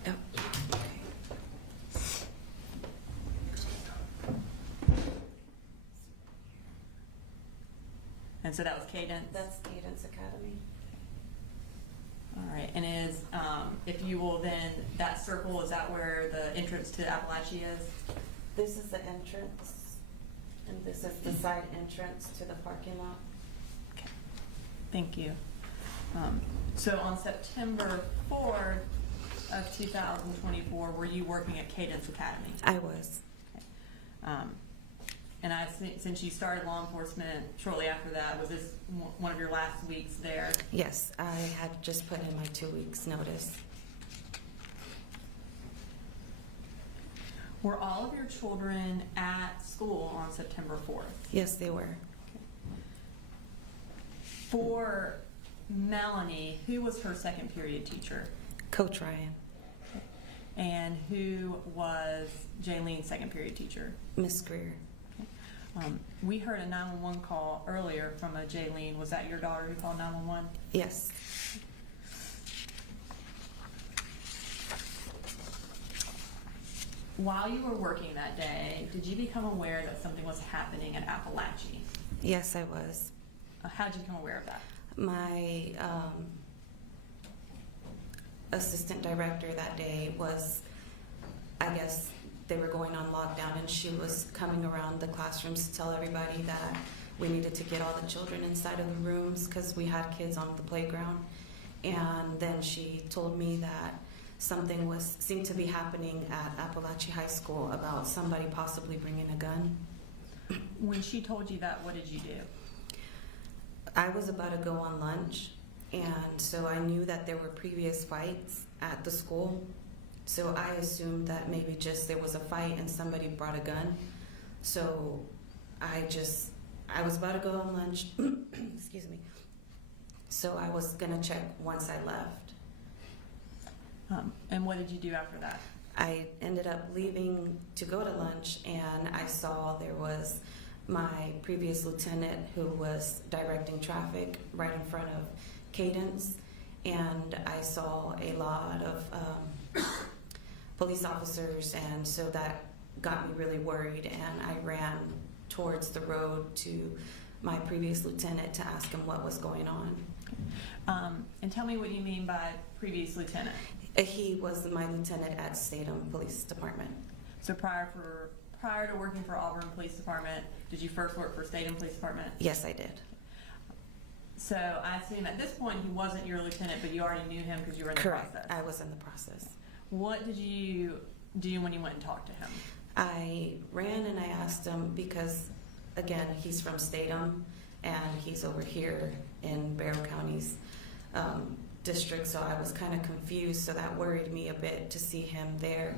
Oh, okay. And so that was Cadence? That's Cadence Academy. All right, and is, if you will then, that circle, is that where the entrance to Apalachee is? This is the entrance, and this is the side entrance to the parking lot. Okay, thank you. So on September 4th of 2024, were you working at Cadence Academy? I was. Okay. And since you started law enforcement shortly after that, was this one of your last weeks there? Yes, I had just put in my 2 weeks notice. Were all of your children at school on September 4th? Yes, they were. For Melanie, who was her second period teacher? Coach Ryan. And who was Jaylene's second period teacher? Miss Greer. We heard a 911 call earlier from a Jacqueline. Was that your daughter who called 911? Yes. While you were working that day, did you become aware that something was happening at Apalachee? Yes, I was. How did you become aware of that? My assistant director that day was, I guess, they were going on lockdown, and she was coming around the classrooms to tell everybody that we needed to get all the children inside of the rooms because we had kids on the playground. And then she told me that something seemed to be happening at Apalachee High School about somebody possibly bringing a gun. When she told you that, what did you do? I was about to go on lunch, and so I knew that there were previous fights at the school. So I assumed that maybe just there was a fight and somebody brought a gun. So I was about to go on lunch, excuse me. So I was gonna check once I left. And what did you do after that? I ended up leaving to go to lunch, and I saw there was my previous lieutenant who was directing traffic right in front of Cadence, and I saw a lot of police officers, and so that got me really worried, and I ran towards the road to my previous lieutenant to ask him what was going on. And tell me what you mean by previous lieutenant. He was my lieutenant at Statham Police Department. So prior to working for Auburn Police Department, did you first work for Statham Police Department? Yes, I did. So I assume at this point he wasn't your lieutenant, but you already knew him because you were in the Correct. process. I was in the process. What did you do when you went and talked to him? I ran and I asked him because, again, he's from Statham and he's over here in Barrow County's district, so I was kind of confused, so that worried me a bit to see him there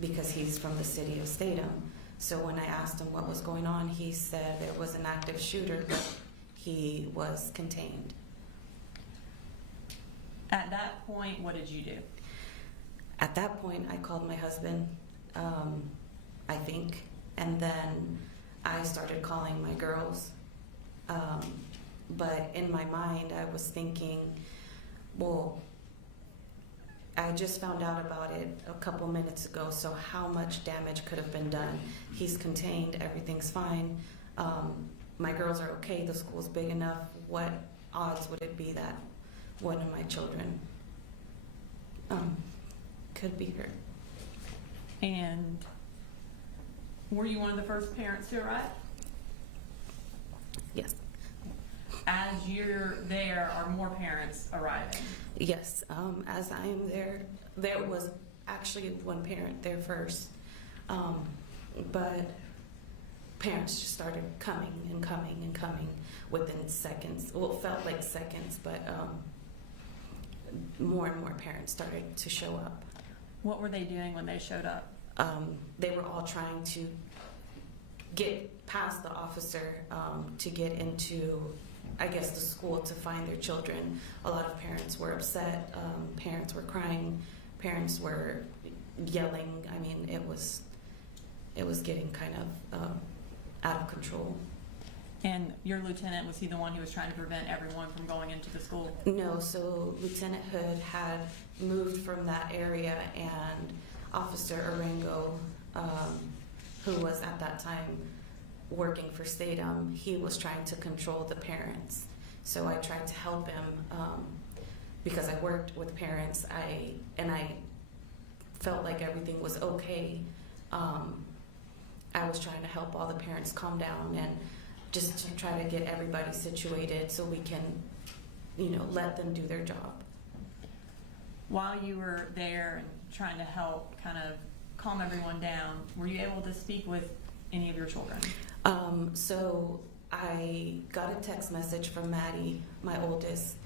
because he's from the city of Statham. So when I asked him what was going on, he said there was an active shooter, but he was contained. At that point, what did you do? At that point, I called my husband, I think, and then I started calling my girls. But in my mind, I was thinking, well, I just found out about it a couple minutes ago, so how much damage could have been done? He's contained, everything's fine. my girls are okay, the school's big enough, what odds would it be that one of my children could be hurt? And were you one of the first parents to arrive? Yes. As you're there, are more parents arriving? Yes, as I am there, there was actually one parent there first, but parents just started coming and coming and coming within seconds. Well, it felt like seconds, but more and more parents started to show up. What were they doing when they showed up? They were all trying to get past the officer to get into, I guess, the school to find their children. A lot of parents were upset. Parents were crying. Parents were yelling. I mean, it was getting kind of out of control. And your lieutenant, was he the one who was trying to prevent everyone from going into the school? No, so Lieutenant Hood had moved from that area, and Officer Arango, who was at that time working for Statham, he was trying to control the parents. So I tried to help him because I worked with parents. I felt like everything was okay. I was trying to help all the parents calm down and just to try to get everybody situated so we can, let them do their job. While you were there and trying to help kind of calm everyone down, were you able to speak with any of your children? So I got a text message from Maddie, my oldest,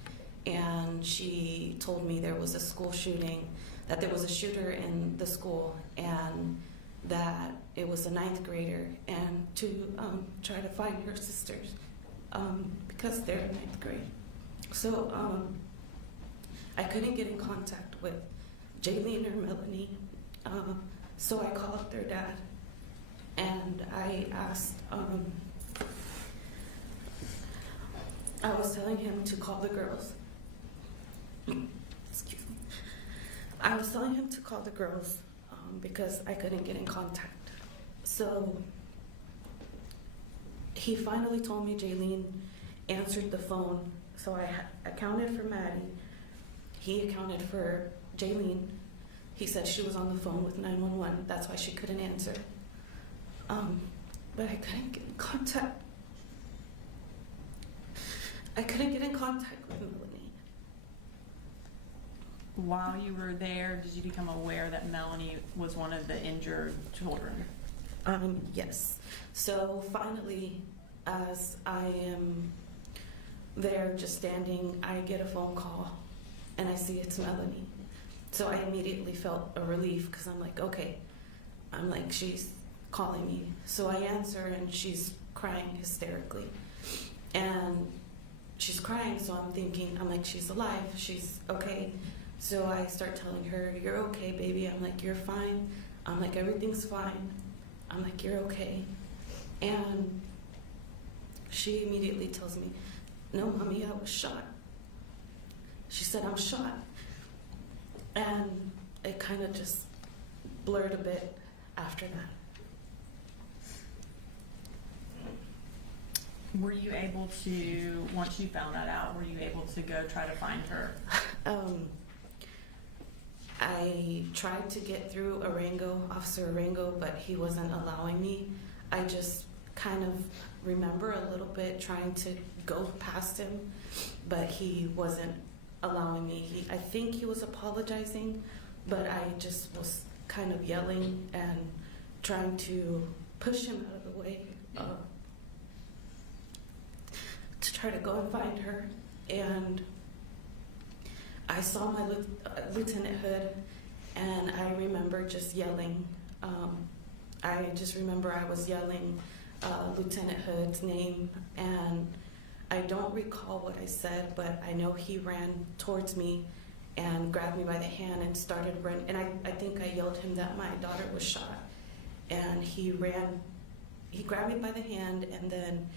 and she told me there was a school shooting, that there was a shooter in the school, and that it was a 9th grader, and to try to find her sisters because they're in 9th grade. So I couldn't get in contact with Jacqueline or Melanie, so I called their dad, and I asked, I was telling him to call the girls. Excuse me. I was telling him to call the girls because I couldn't get in contact. So he finally told me Jaylene answered the phone. So I accounted for Maddie. He accounted for Jaylene. He said she was on the phone with 911. That's why she couldn't answer. But I couldn't get in contact. I couldn't get in contact with Melanie. While you were there, did you become aware that Melanie was one of the injured children? Yes. So finally, as I am there just standing, I get a phone call and I see it's Melanie. So I immediately felt a relief because I'm like, okay. I'm like, she's calling me. So I answer and she's crying hysterically. And she's crying, so I'm thinking, I'm like, she's alive, she's okay. So I start telling her, you're okay, baby. I'm like, you're fine. I'm like, everything's fine. I'm like, you're okay. And she immediately tells me, no, Mommy, I was shot. She said, I'm shot. And it kind of just blurred a bit after that. Were you able to, once you found that out, were you able to go try to find her? I tried to get through Officer Arango, but he wasn't allowing me. I just kind of remember a little bit trying to go past him, but he wasn't allowing me. I think he was apologizing, but I just was kind of yelling and trying to push him out of the way to try to go and find her. And I saw my Lieutenant Hood, and I remember just yelling. I just remember I was yelling Lieutenant Hood's name, and I don't recall what I said, but I know he ran towards me and grabbed me by the hand and started running. And I think I yelled him that my daughter was shot. And he grabbed me by the hand, and then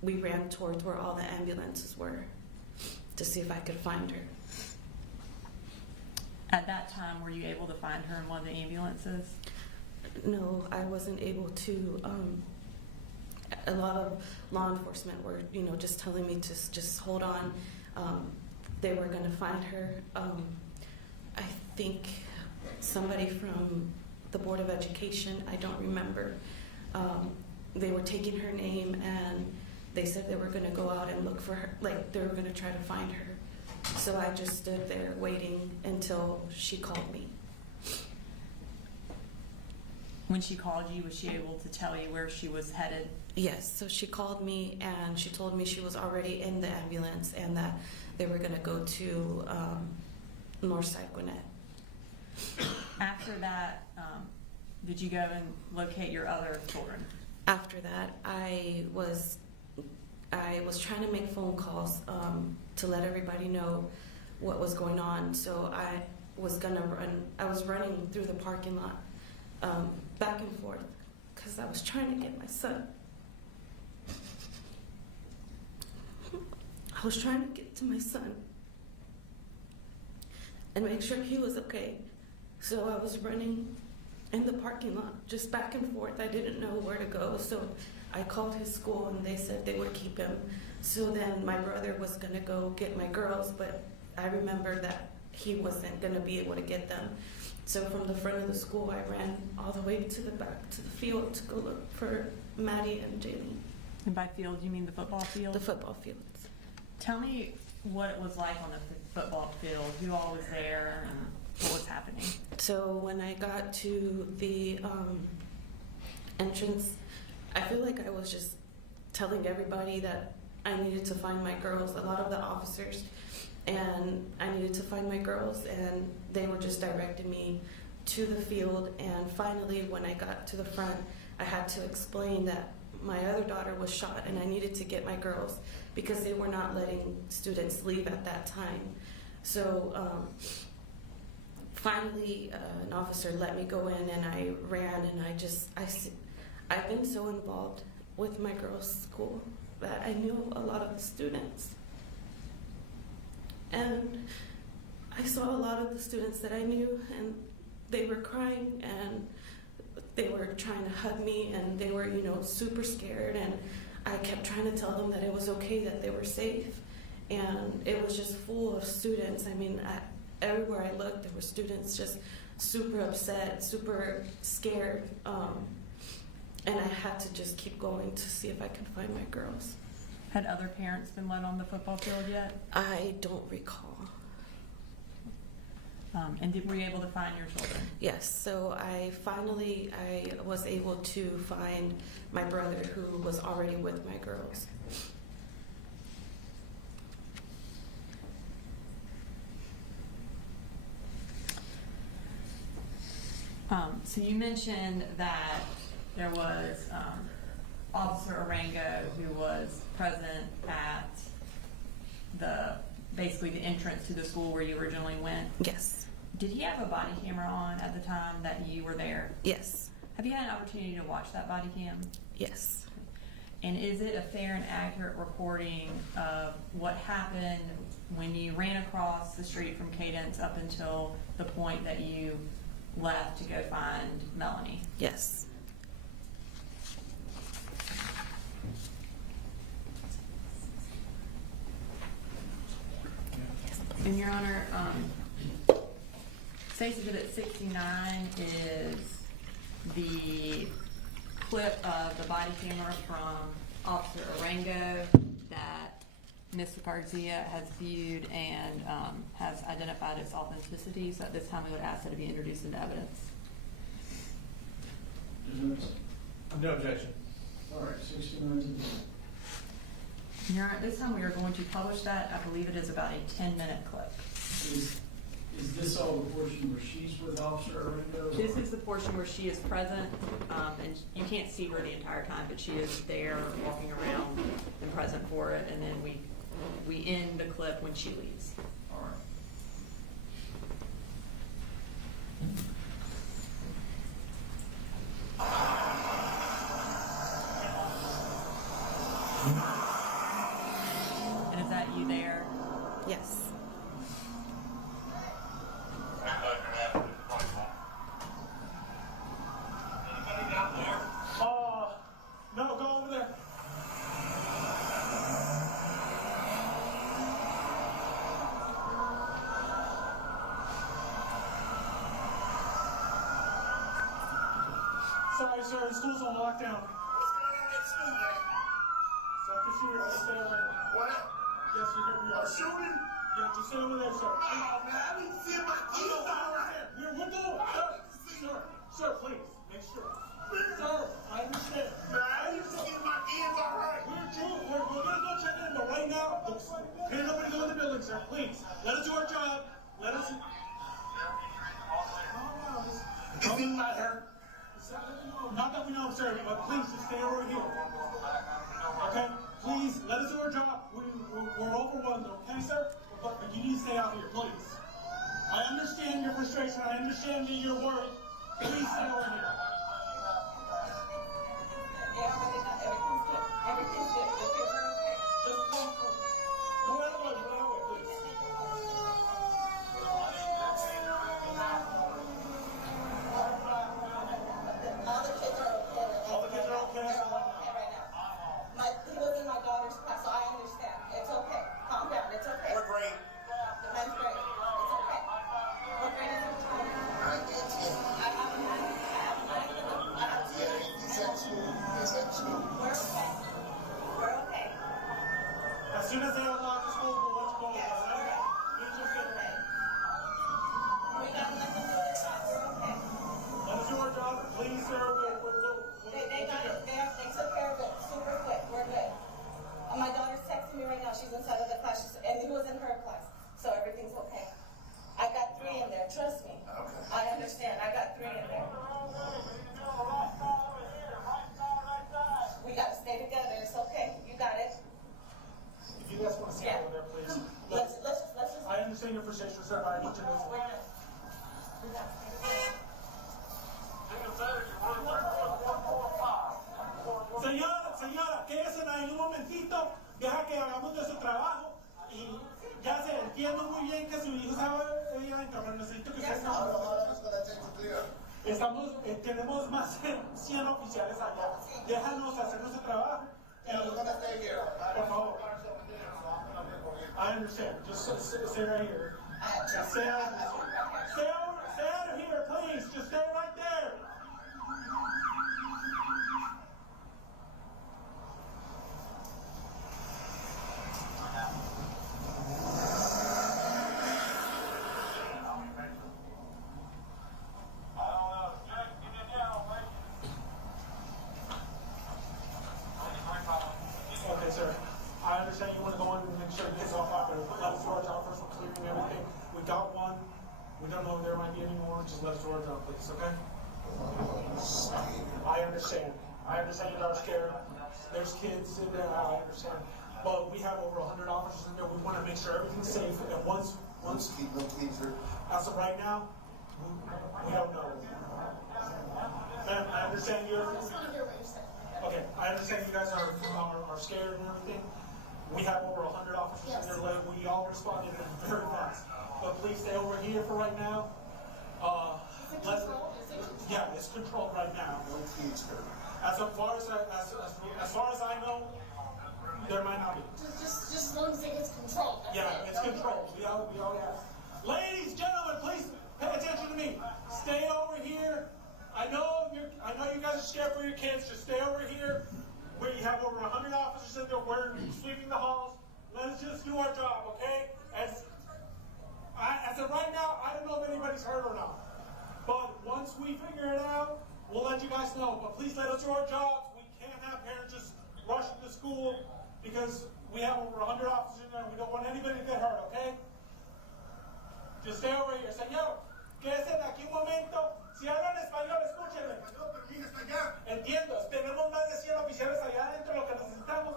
we ran towards where all the ambulances were to see if I could find her. At that time, were you able to find her in one of the ambulances? No, I wasn't able to. a lot of law enforcement were, you know, just telling me to just hold on. They were going to find her. I think somebody from the Board of Education, I don't remember, they were taking her name and they said they were going to go out and look for her, like they were going to try to find her. So I just stood there waiting until she called me. When she called you, was she able to tell you where she was headed? Yes, so she called me and she told me she was already in the ambulance and that they were going to go to Northside Gwinnett. After that, did you go and locate your other children? After that, I was trying to make phone calls to let everybody know what was going on. So I was running through the parking lot back and forth because I was trying to get my son. I was trying to get to my son and make sure he was okay. So I was running in the parking lot, just back and forth. I didn't know where to go, so I called his school and they said they would keep him. So then my brother was gonna go get my girls, but I remembered that he wasn't gonna be able to get them. So from the front of the school, I ran all the way to the back, to the field to go look for Maddie and Jaylee. And by field, you mean the football field? The football fields. Tell me what it was like on the football field, who all was there, and what was happening. So when I got to the entrance, I feel like I was just telling everybody that I needed to find my girls, a lot of the officers, and I needed to find my girls, and they were just directing me to the field. And finally, when I got to the front, I had to explain that my other daughter was shot and I needed to get my girls because they were not letting students leave at that time. So finally, an officer let me go in and I ran, and I've been so involved with my girls' school that I knew a lot of the students. And I saw a lot of the students that I knew, and they were crying and they were trying to hug me, and they were, you know, super scared. And I kept trying to tell them that it was okay, that they were safe. And it was just full of students. I mean, everywhere I looked, there were students just super upset, super scared. And I had to just keep going to see if I could find my girls. Had other parents been let on the football field yet? I don't recall. And were you able to find your children? Yes, so I was able to find my brother, who was already with my girls. So you mentioned that there was Officer Arango, who was present at basically the entrance to the school where you originally went. Yes. Did he have a body camera on at the time that you were there? Yes. Have you had an opportunity to watch that body cam? Yes. And is it a fair and accurate recording of what happened when you ran across the street from Cadence up until the point that you left to go find Melanie? Yes. And Your Honor, State's Exhibit 69 is the clip of the body camera from Officer Arango that Mr. Garcia has viewed and has identified its authenticity. So at this time, we would ask that it be introduced into evidence. No objection. All right, 69. Your Honor, at this time, we are going to publish that. I believe it is about a 10-minute clip. Is this all the portion where she's with Officer Arango? This is the portion where she is present, and you can't see her the entire time, but she is there walking around and present for it, and then we end the clip when she leaves. All right. And is that you there? Yes. No, go over there. Sorry, sir, the school's on lockdown. So I can see you're stay over there. What? Yes, you're here. We are. Shooting? Yeah, just stay over there, sir. Oh, man, I didn't see my kids all right. We're doing. Sir, please, make sure. Sir, I understand. Man, I didn't see my kids all right. We're gonna go check in, but right now, can't nobody go in the building, sir. Please, let us do our job. Let us. Is he not hurt? Not that we know, sir, but please just stay over here. Okay? Please, let us do our job. We're overwhelmed, okay, sir? But you need to stay out here, please. I understand your frustration. I understand that you're worried. Please stay over here. Everything's good. The kids are okay. Just please, go out of the way, please. All the kids are okay. All the kids are okay? Right now. He was in my daughter's class, so I understand. It's okay. Calm down. It's okay. What grade? Ninth grade. It's okay. What grade is it? I haven't had it. I have to. He's at school. He's at school. We're okay. We're okay. As soon as they unlock the school, we'll let you go. Yes, all right? Please just get okay. ready. We got nothing to do with that. We're okay. Let us do our job. Please, sir. They took care of it super quick. We're good. My daughter's texting me right now. She's inside of the class, and he was in her class, so everything's okay. I got 3 in there. Trust me. Okay. I understand. I got 3 in there. We gotta stay together. It's okay. You got it. If you guys want to stay over there, please. Let's just. I understand your frustration, sir, but I need to know. We're good. We got it. Señora, quédese ahí un momentito, deja que hagamos nuestro trabajo y ya se entiendo muy bien que su hijo sabe ir adentro, pero necesito que ustedes tenemos más de 100 oficiales allá. Déjanos hacer nuestro trabajo. Por favor. I understand. Just stay right here. Stay out of here, please. Just stay right there. Okay, sir. I understand you want to go in and make sure it gets off out there. Let us do our job first. We're clearing everything. We got one. We don't know if there might be any more. Just let us do our job, please, okay? I understand. I understand you are scared. There's kids in there. I understand. But we have over 100 officers in there. We want to make sure everything's safe. And once as of right now, we don't know. Ma'am, I understand you're. Okay, I understand you guys are scared and everything. We have over 100 officers in there. We all responded very fast. But please stay over here for right now. Yeah, it's controlled right now. As far as I know, there might not be. Just as long as it gets controlled. Yeah, it's controlled. We all have. Ladies, gentlemen, please pay attention to me. Stay over here. I know you guys are scared for your kids. Just stay over here. We have over 100 officers in there. We're sweeping the halls. Let us just do our job, okay? As of right now, I don't know if anybody's hurt or not. But once we figure it out, we'll let you guys know. But please let us do our jobs. We can't have parents just rushing to school because we have over 100 officers in there. We don't want anybody to get hurt, okay? Just stay over here. Señor, quédese aquí un momento. Si hablan español, escúchenme. Entiendo, tenemos más de 100 oficiales allá adentro, lo que necesitamos.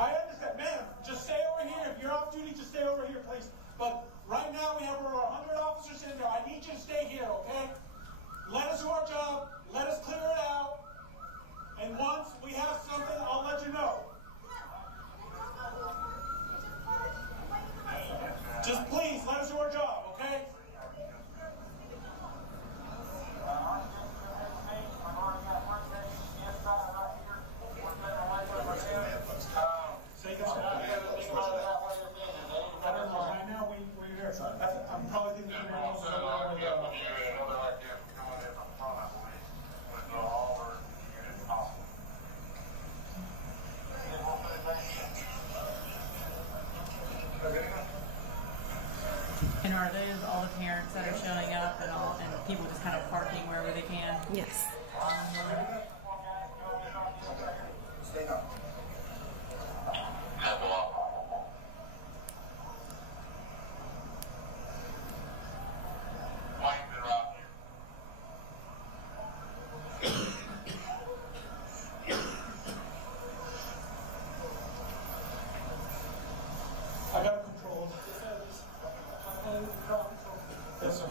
I understand, ma'am, just stay over here. If you're off duty, just stay over here, please. But right now, we have over 100 officers in there. I need you to stay here, okay? Let us do our job. Let us clear it out. And once we have something, I'll let you know. Just please, let us do our job, okay? And are those all the parents that are showing up and people just kind of parking wherever they can? Yes. I got it controlled. Yes, sir.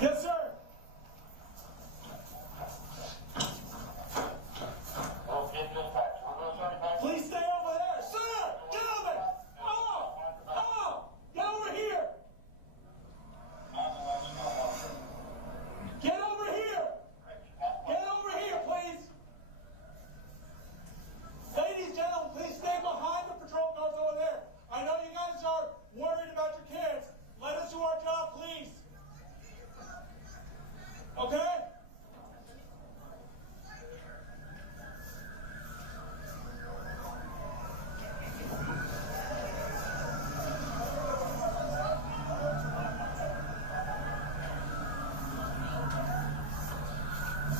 Yes, sir. Please stay over there. Sir, gentlemen. Oh, get over here. Get over here! Get over here, please! Ladies, gentlemen, please stay behind the patrol cars over there. I know you guys are worried about your kids. Let us do our job, please. Okay?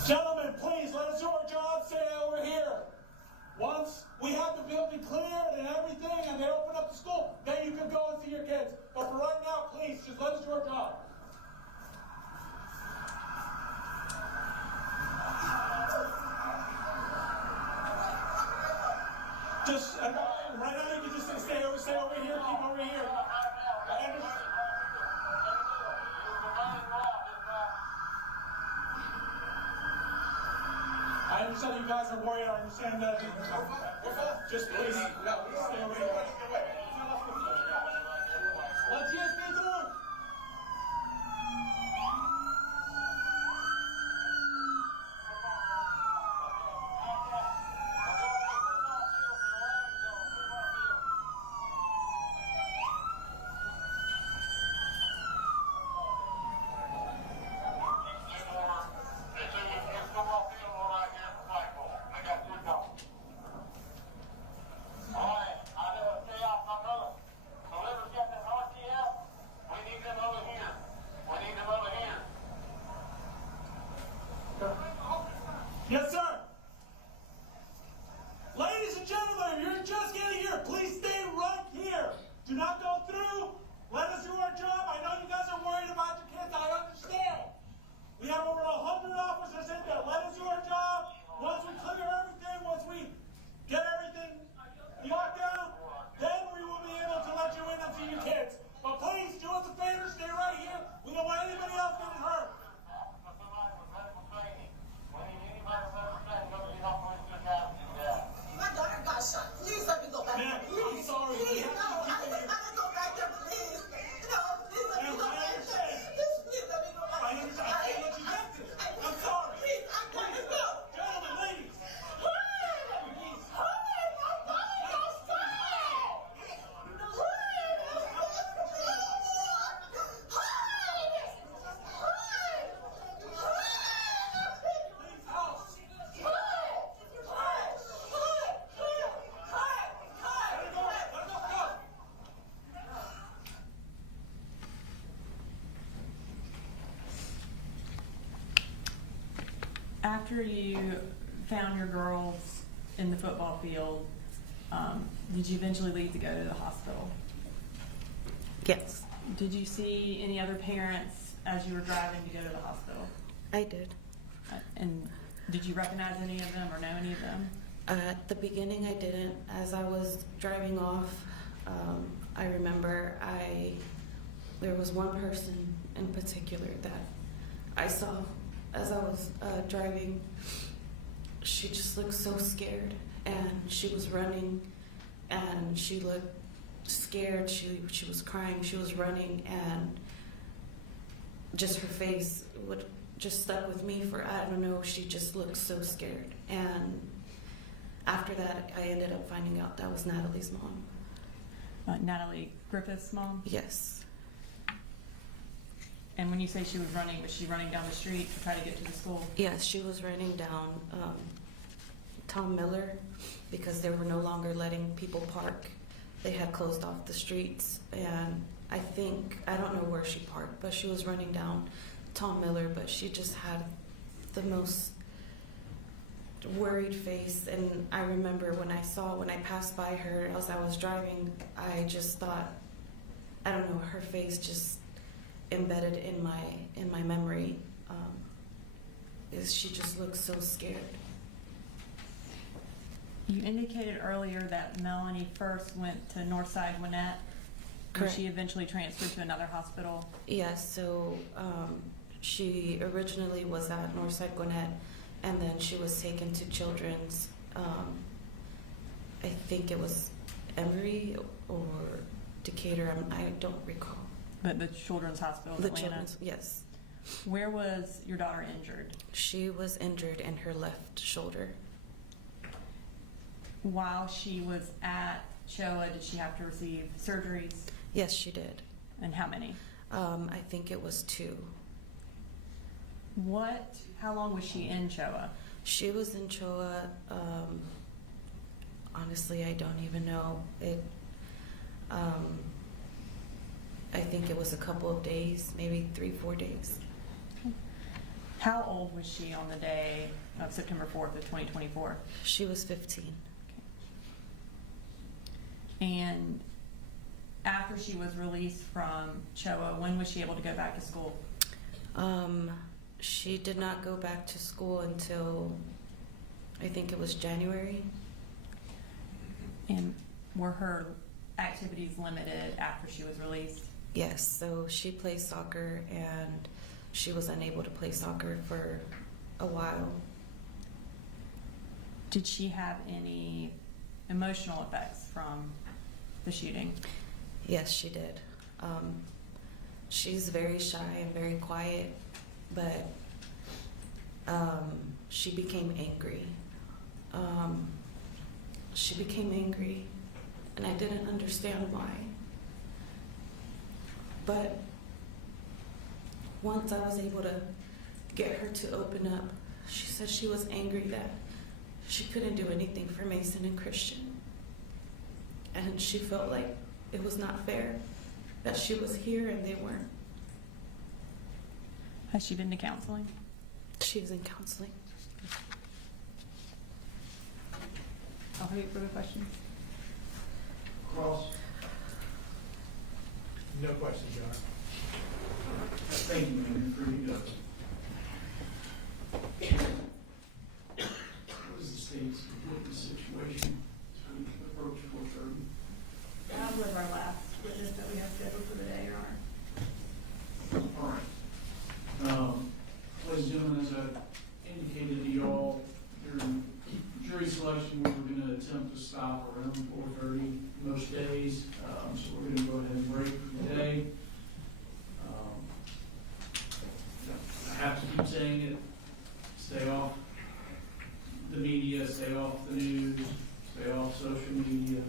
Gentlemen, please, let us do our job. Stay over here. Once we have the building cleared and everything, and they open up the school, then you can go and see your kids. But for right now, please, just let us do our job. Just, right now, you can just stay over here, keep over here. I understand you guys are worried. I understand that. Just please stay over here. Let's get this on. Yes, sir. Ladies and gentlemen, you're just getting here. Please stay right here. Do not go through. Let us do our job. I know you guys are worried about your kids. I understand. We have over 100 officers in there. Let us do our job. Once we clear everything, once we get everything locked down, then we will be able to let you in and see your kids. But please, do us a favor. Stay right here. We don't want anybody else getting hurt. My daughter got shot. Please let me go back there. Please. I'm sorry. Please, no, I gotta go back there, please. No, please let me go back there. Please let me go back there. I understand. I can't let you get this. I'm sorry. Please, I gotta go. Gentlemen, ladies. After you found your girls in the football field, did you eventually leave to go to the hospital? Yes, Did you see any other parents as you were driving to go to the hospital? I did. And did you recognize any of them or know any of them? At the beginning, I didn't. As I was driving off, I remember there was one person in particular that I saw as I was driving. She just looked so scared, and she was running, and she looked scared. She was crying. She was running, and just her face would just stuck with me for, I don't know, she just looked so scared. And after that, I ended up finding out that was Natalie's mom. Natalie Griffith's mom? Yes. And when you say she was she running down the street to try to get to the school? Yes, she was running down Tom Miller because they were no longer letting people park. They had closed off the streets, and I don't know where she parked, but she was running down Tom Miller, but she just had the most worried face. And I remember when I passed by her as I was driving, I just thought, I don't know, her face just embedded in my memory. Is she just looks so scared. You indicated earlier that Melanie first went to Northside Gwinnett. Correct. She eventually transferred to another hospital. Yes, so she originally was at Northside Gwinnett, and then she was taken to Children's. I think it was Emory or Decatur. I don't recall. But the Children's Hospital in The Atlanta? Children's, yes. Where was your daughter injured? She was injured in her left shoulder. While she was at CHOA, did she have to receive surgeries? Yes, she did. And how many? I think it was 2. How long was she in CHOA? She was in CHOA, honestly, I don't even know. I think it was a couple of days, maybe 3-4 days. How old was she on the day of September 4th of 2024? She was 15. And after she was released from CHOA, when was she able to go back to school? She did not go back to school until, I think it was January. And were her activities limited after she was released? Yes, so she plays soccer, and she was unable to play soccer for a while. Did she have any emotional effects from the shooting? Yes, she did. She's very shy and very quiet, but she became angry. And I didn't understand why. But once I was able to get her to open up, she said she was angry that she couldn't do anything for Mason and Christian. And she felt like it was not fair that she was here and they weren't. Has she been to counseling? She was in counseling. I'll wait for the questions. Cross. No questions, Your Honor. Thank you, Ma'am, for your What is the state's witness situation as we approach 4:30? That was our last witness that we have scheduled for the day, Your Honor. All right. Ladies and gentlemen, as I indicated to y'all during jury selection, we were going to attempt to stop around 4:30 most days. So we're going to go ahead and break for the day. I have to keep saying it. Stay off the media, stay off the news, stay off social media.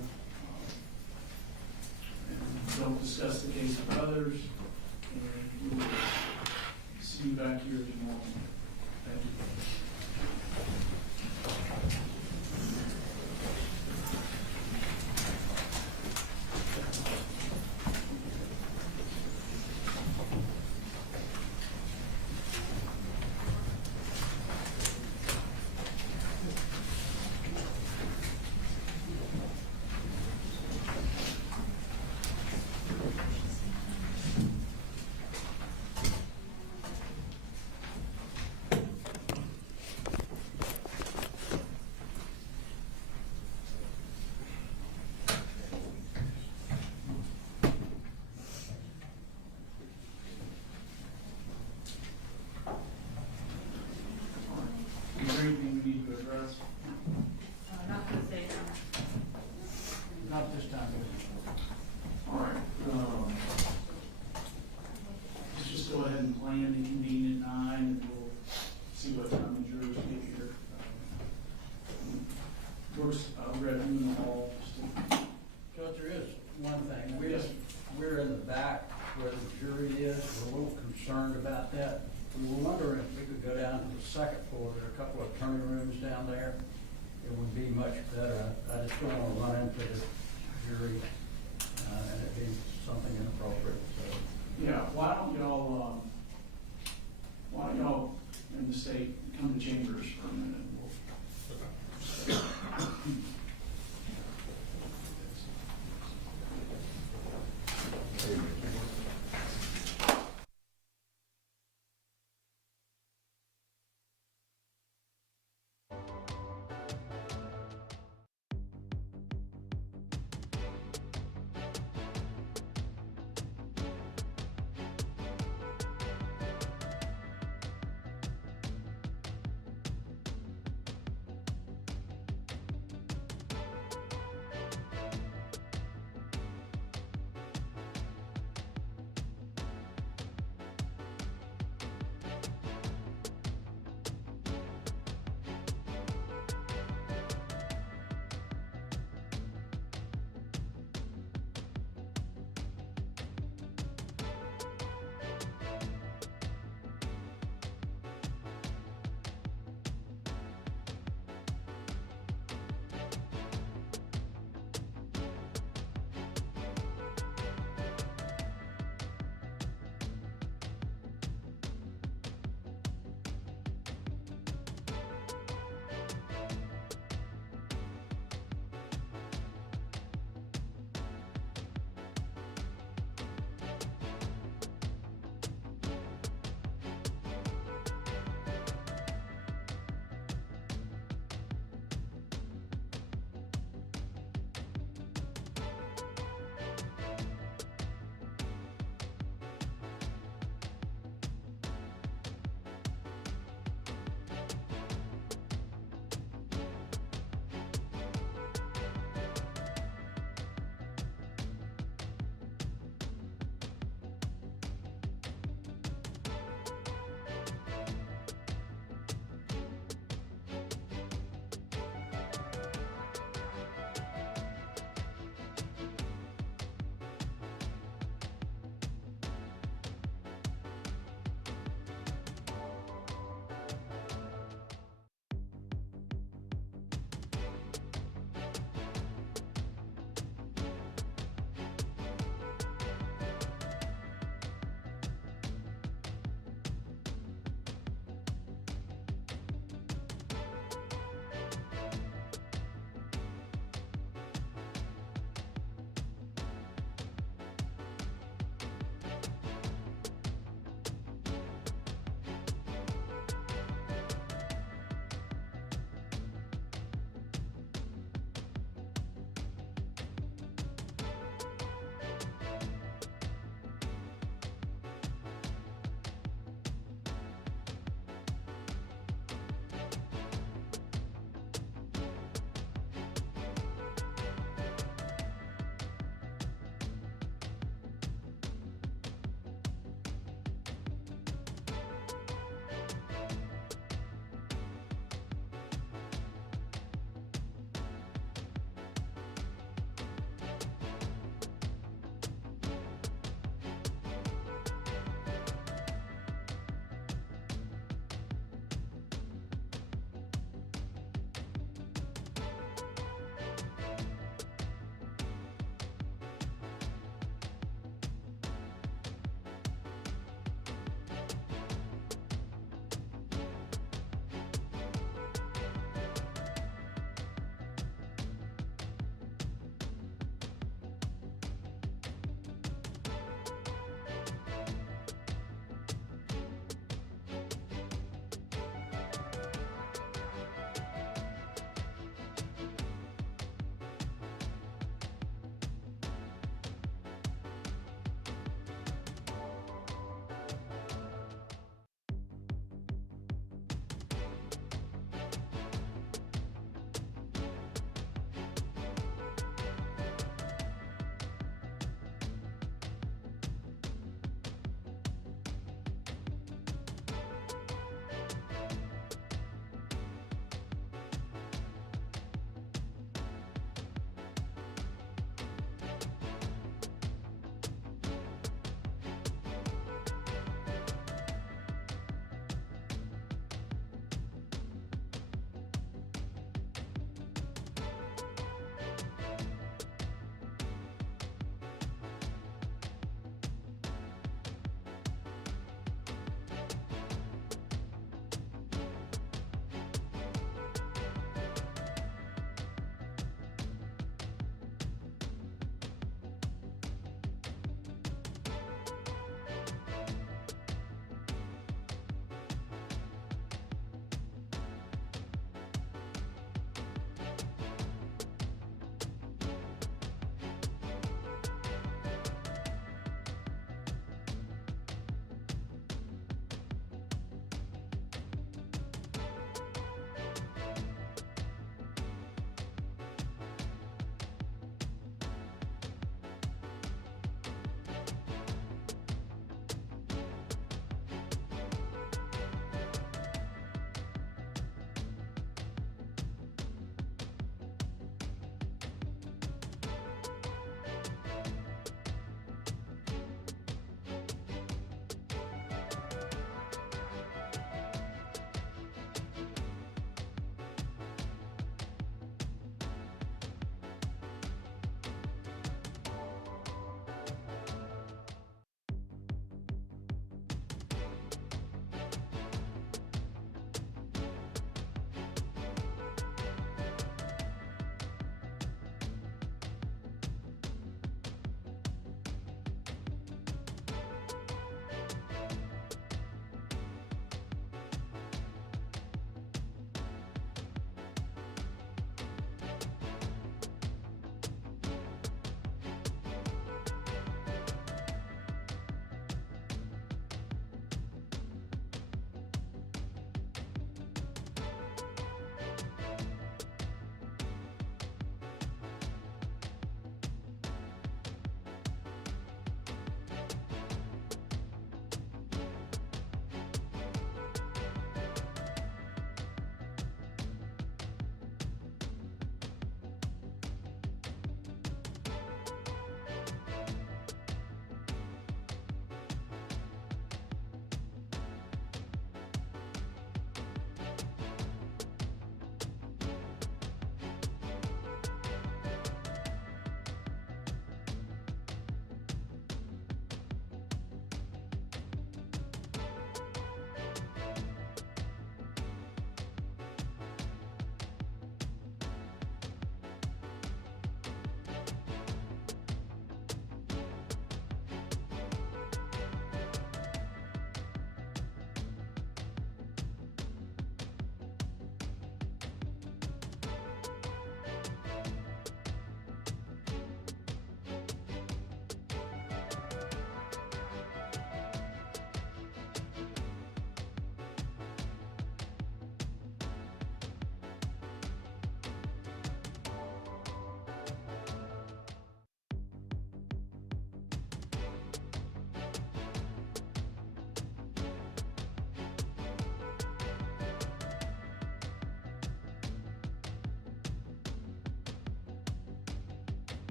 And don't discuss the case with others. And we will see you back here tomorrow. Thank you. Is there anything we need to address? Not for the day, Your Honor. Not this time. All right. Let's just go ahead and plan to convene at 9, and we'll see what time the jurors get here. Works, read in the hall. Judge, there is one thing. Yes. We're in the back where the jury is. We're a little confused concerned about that. We were wondering if we could go down to the second floor. There are a couple of turning rooms down there. It would be much better. I just don't want to run into the jury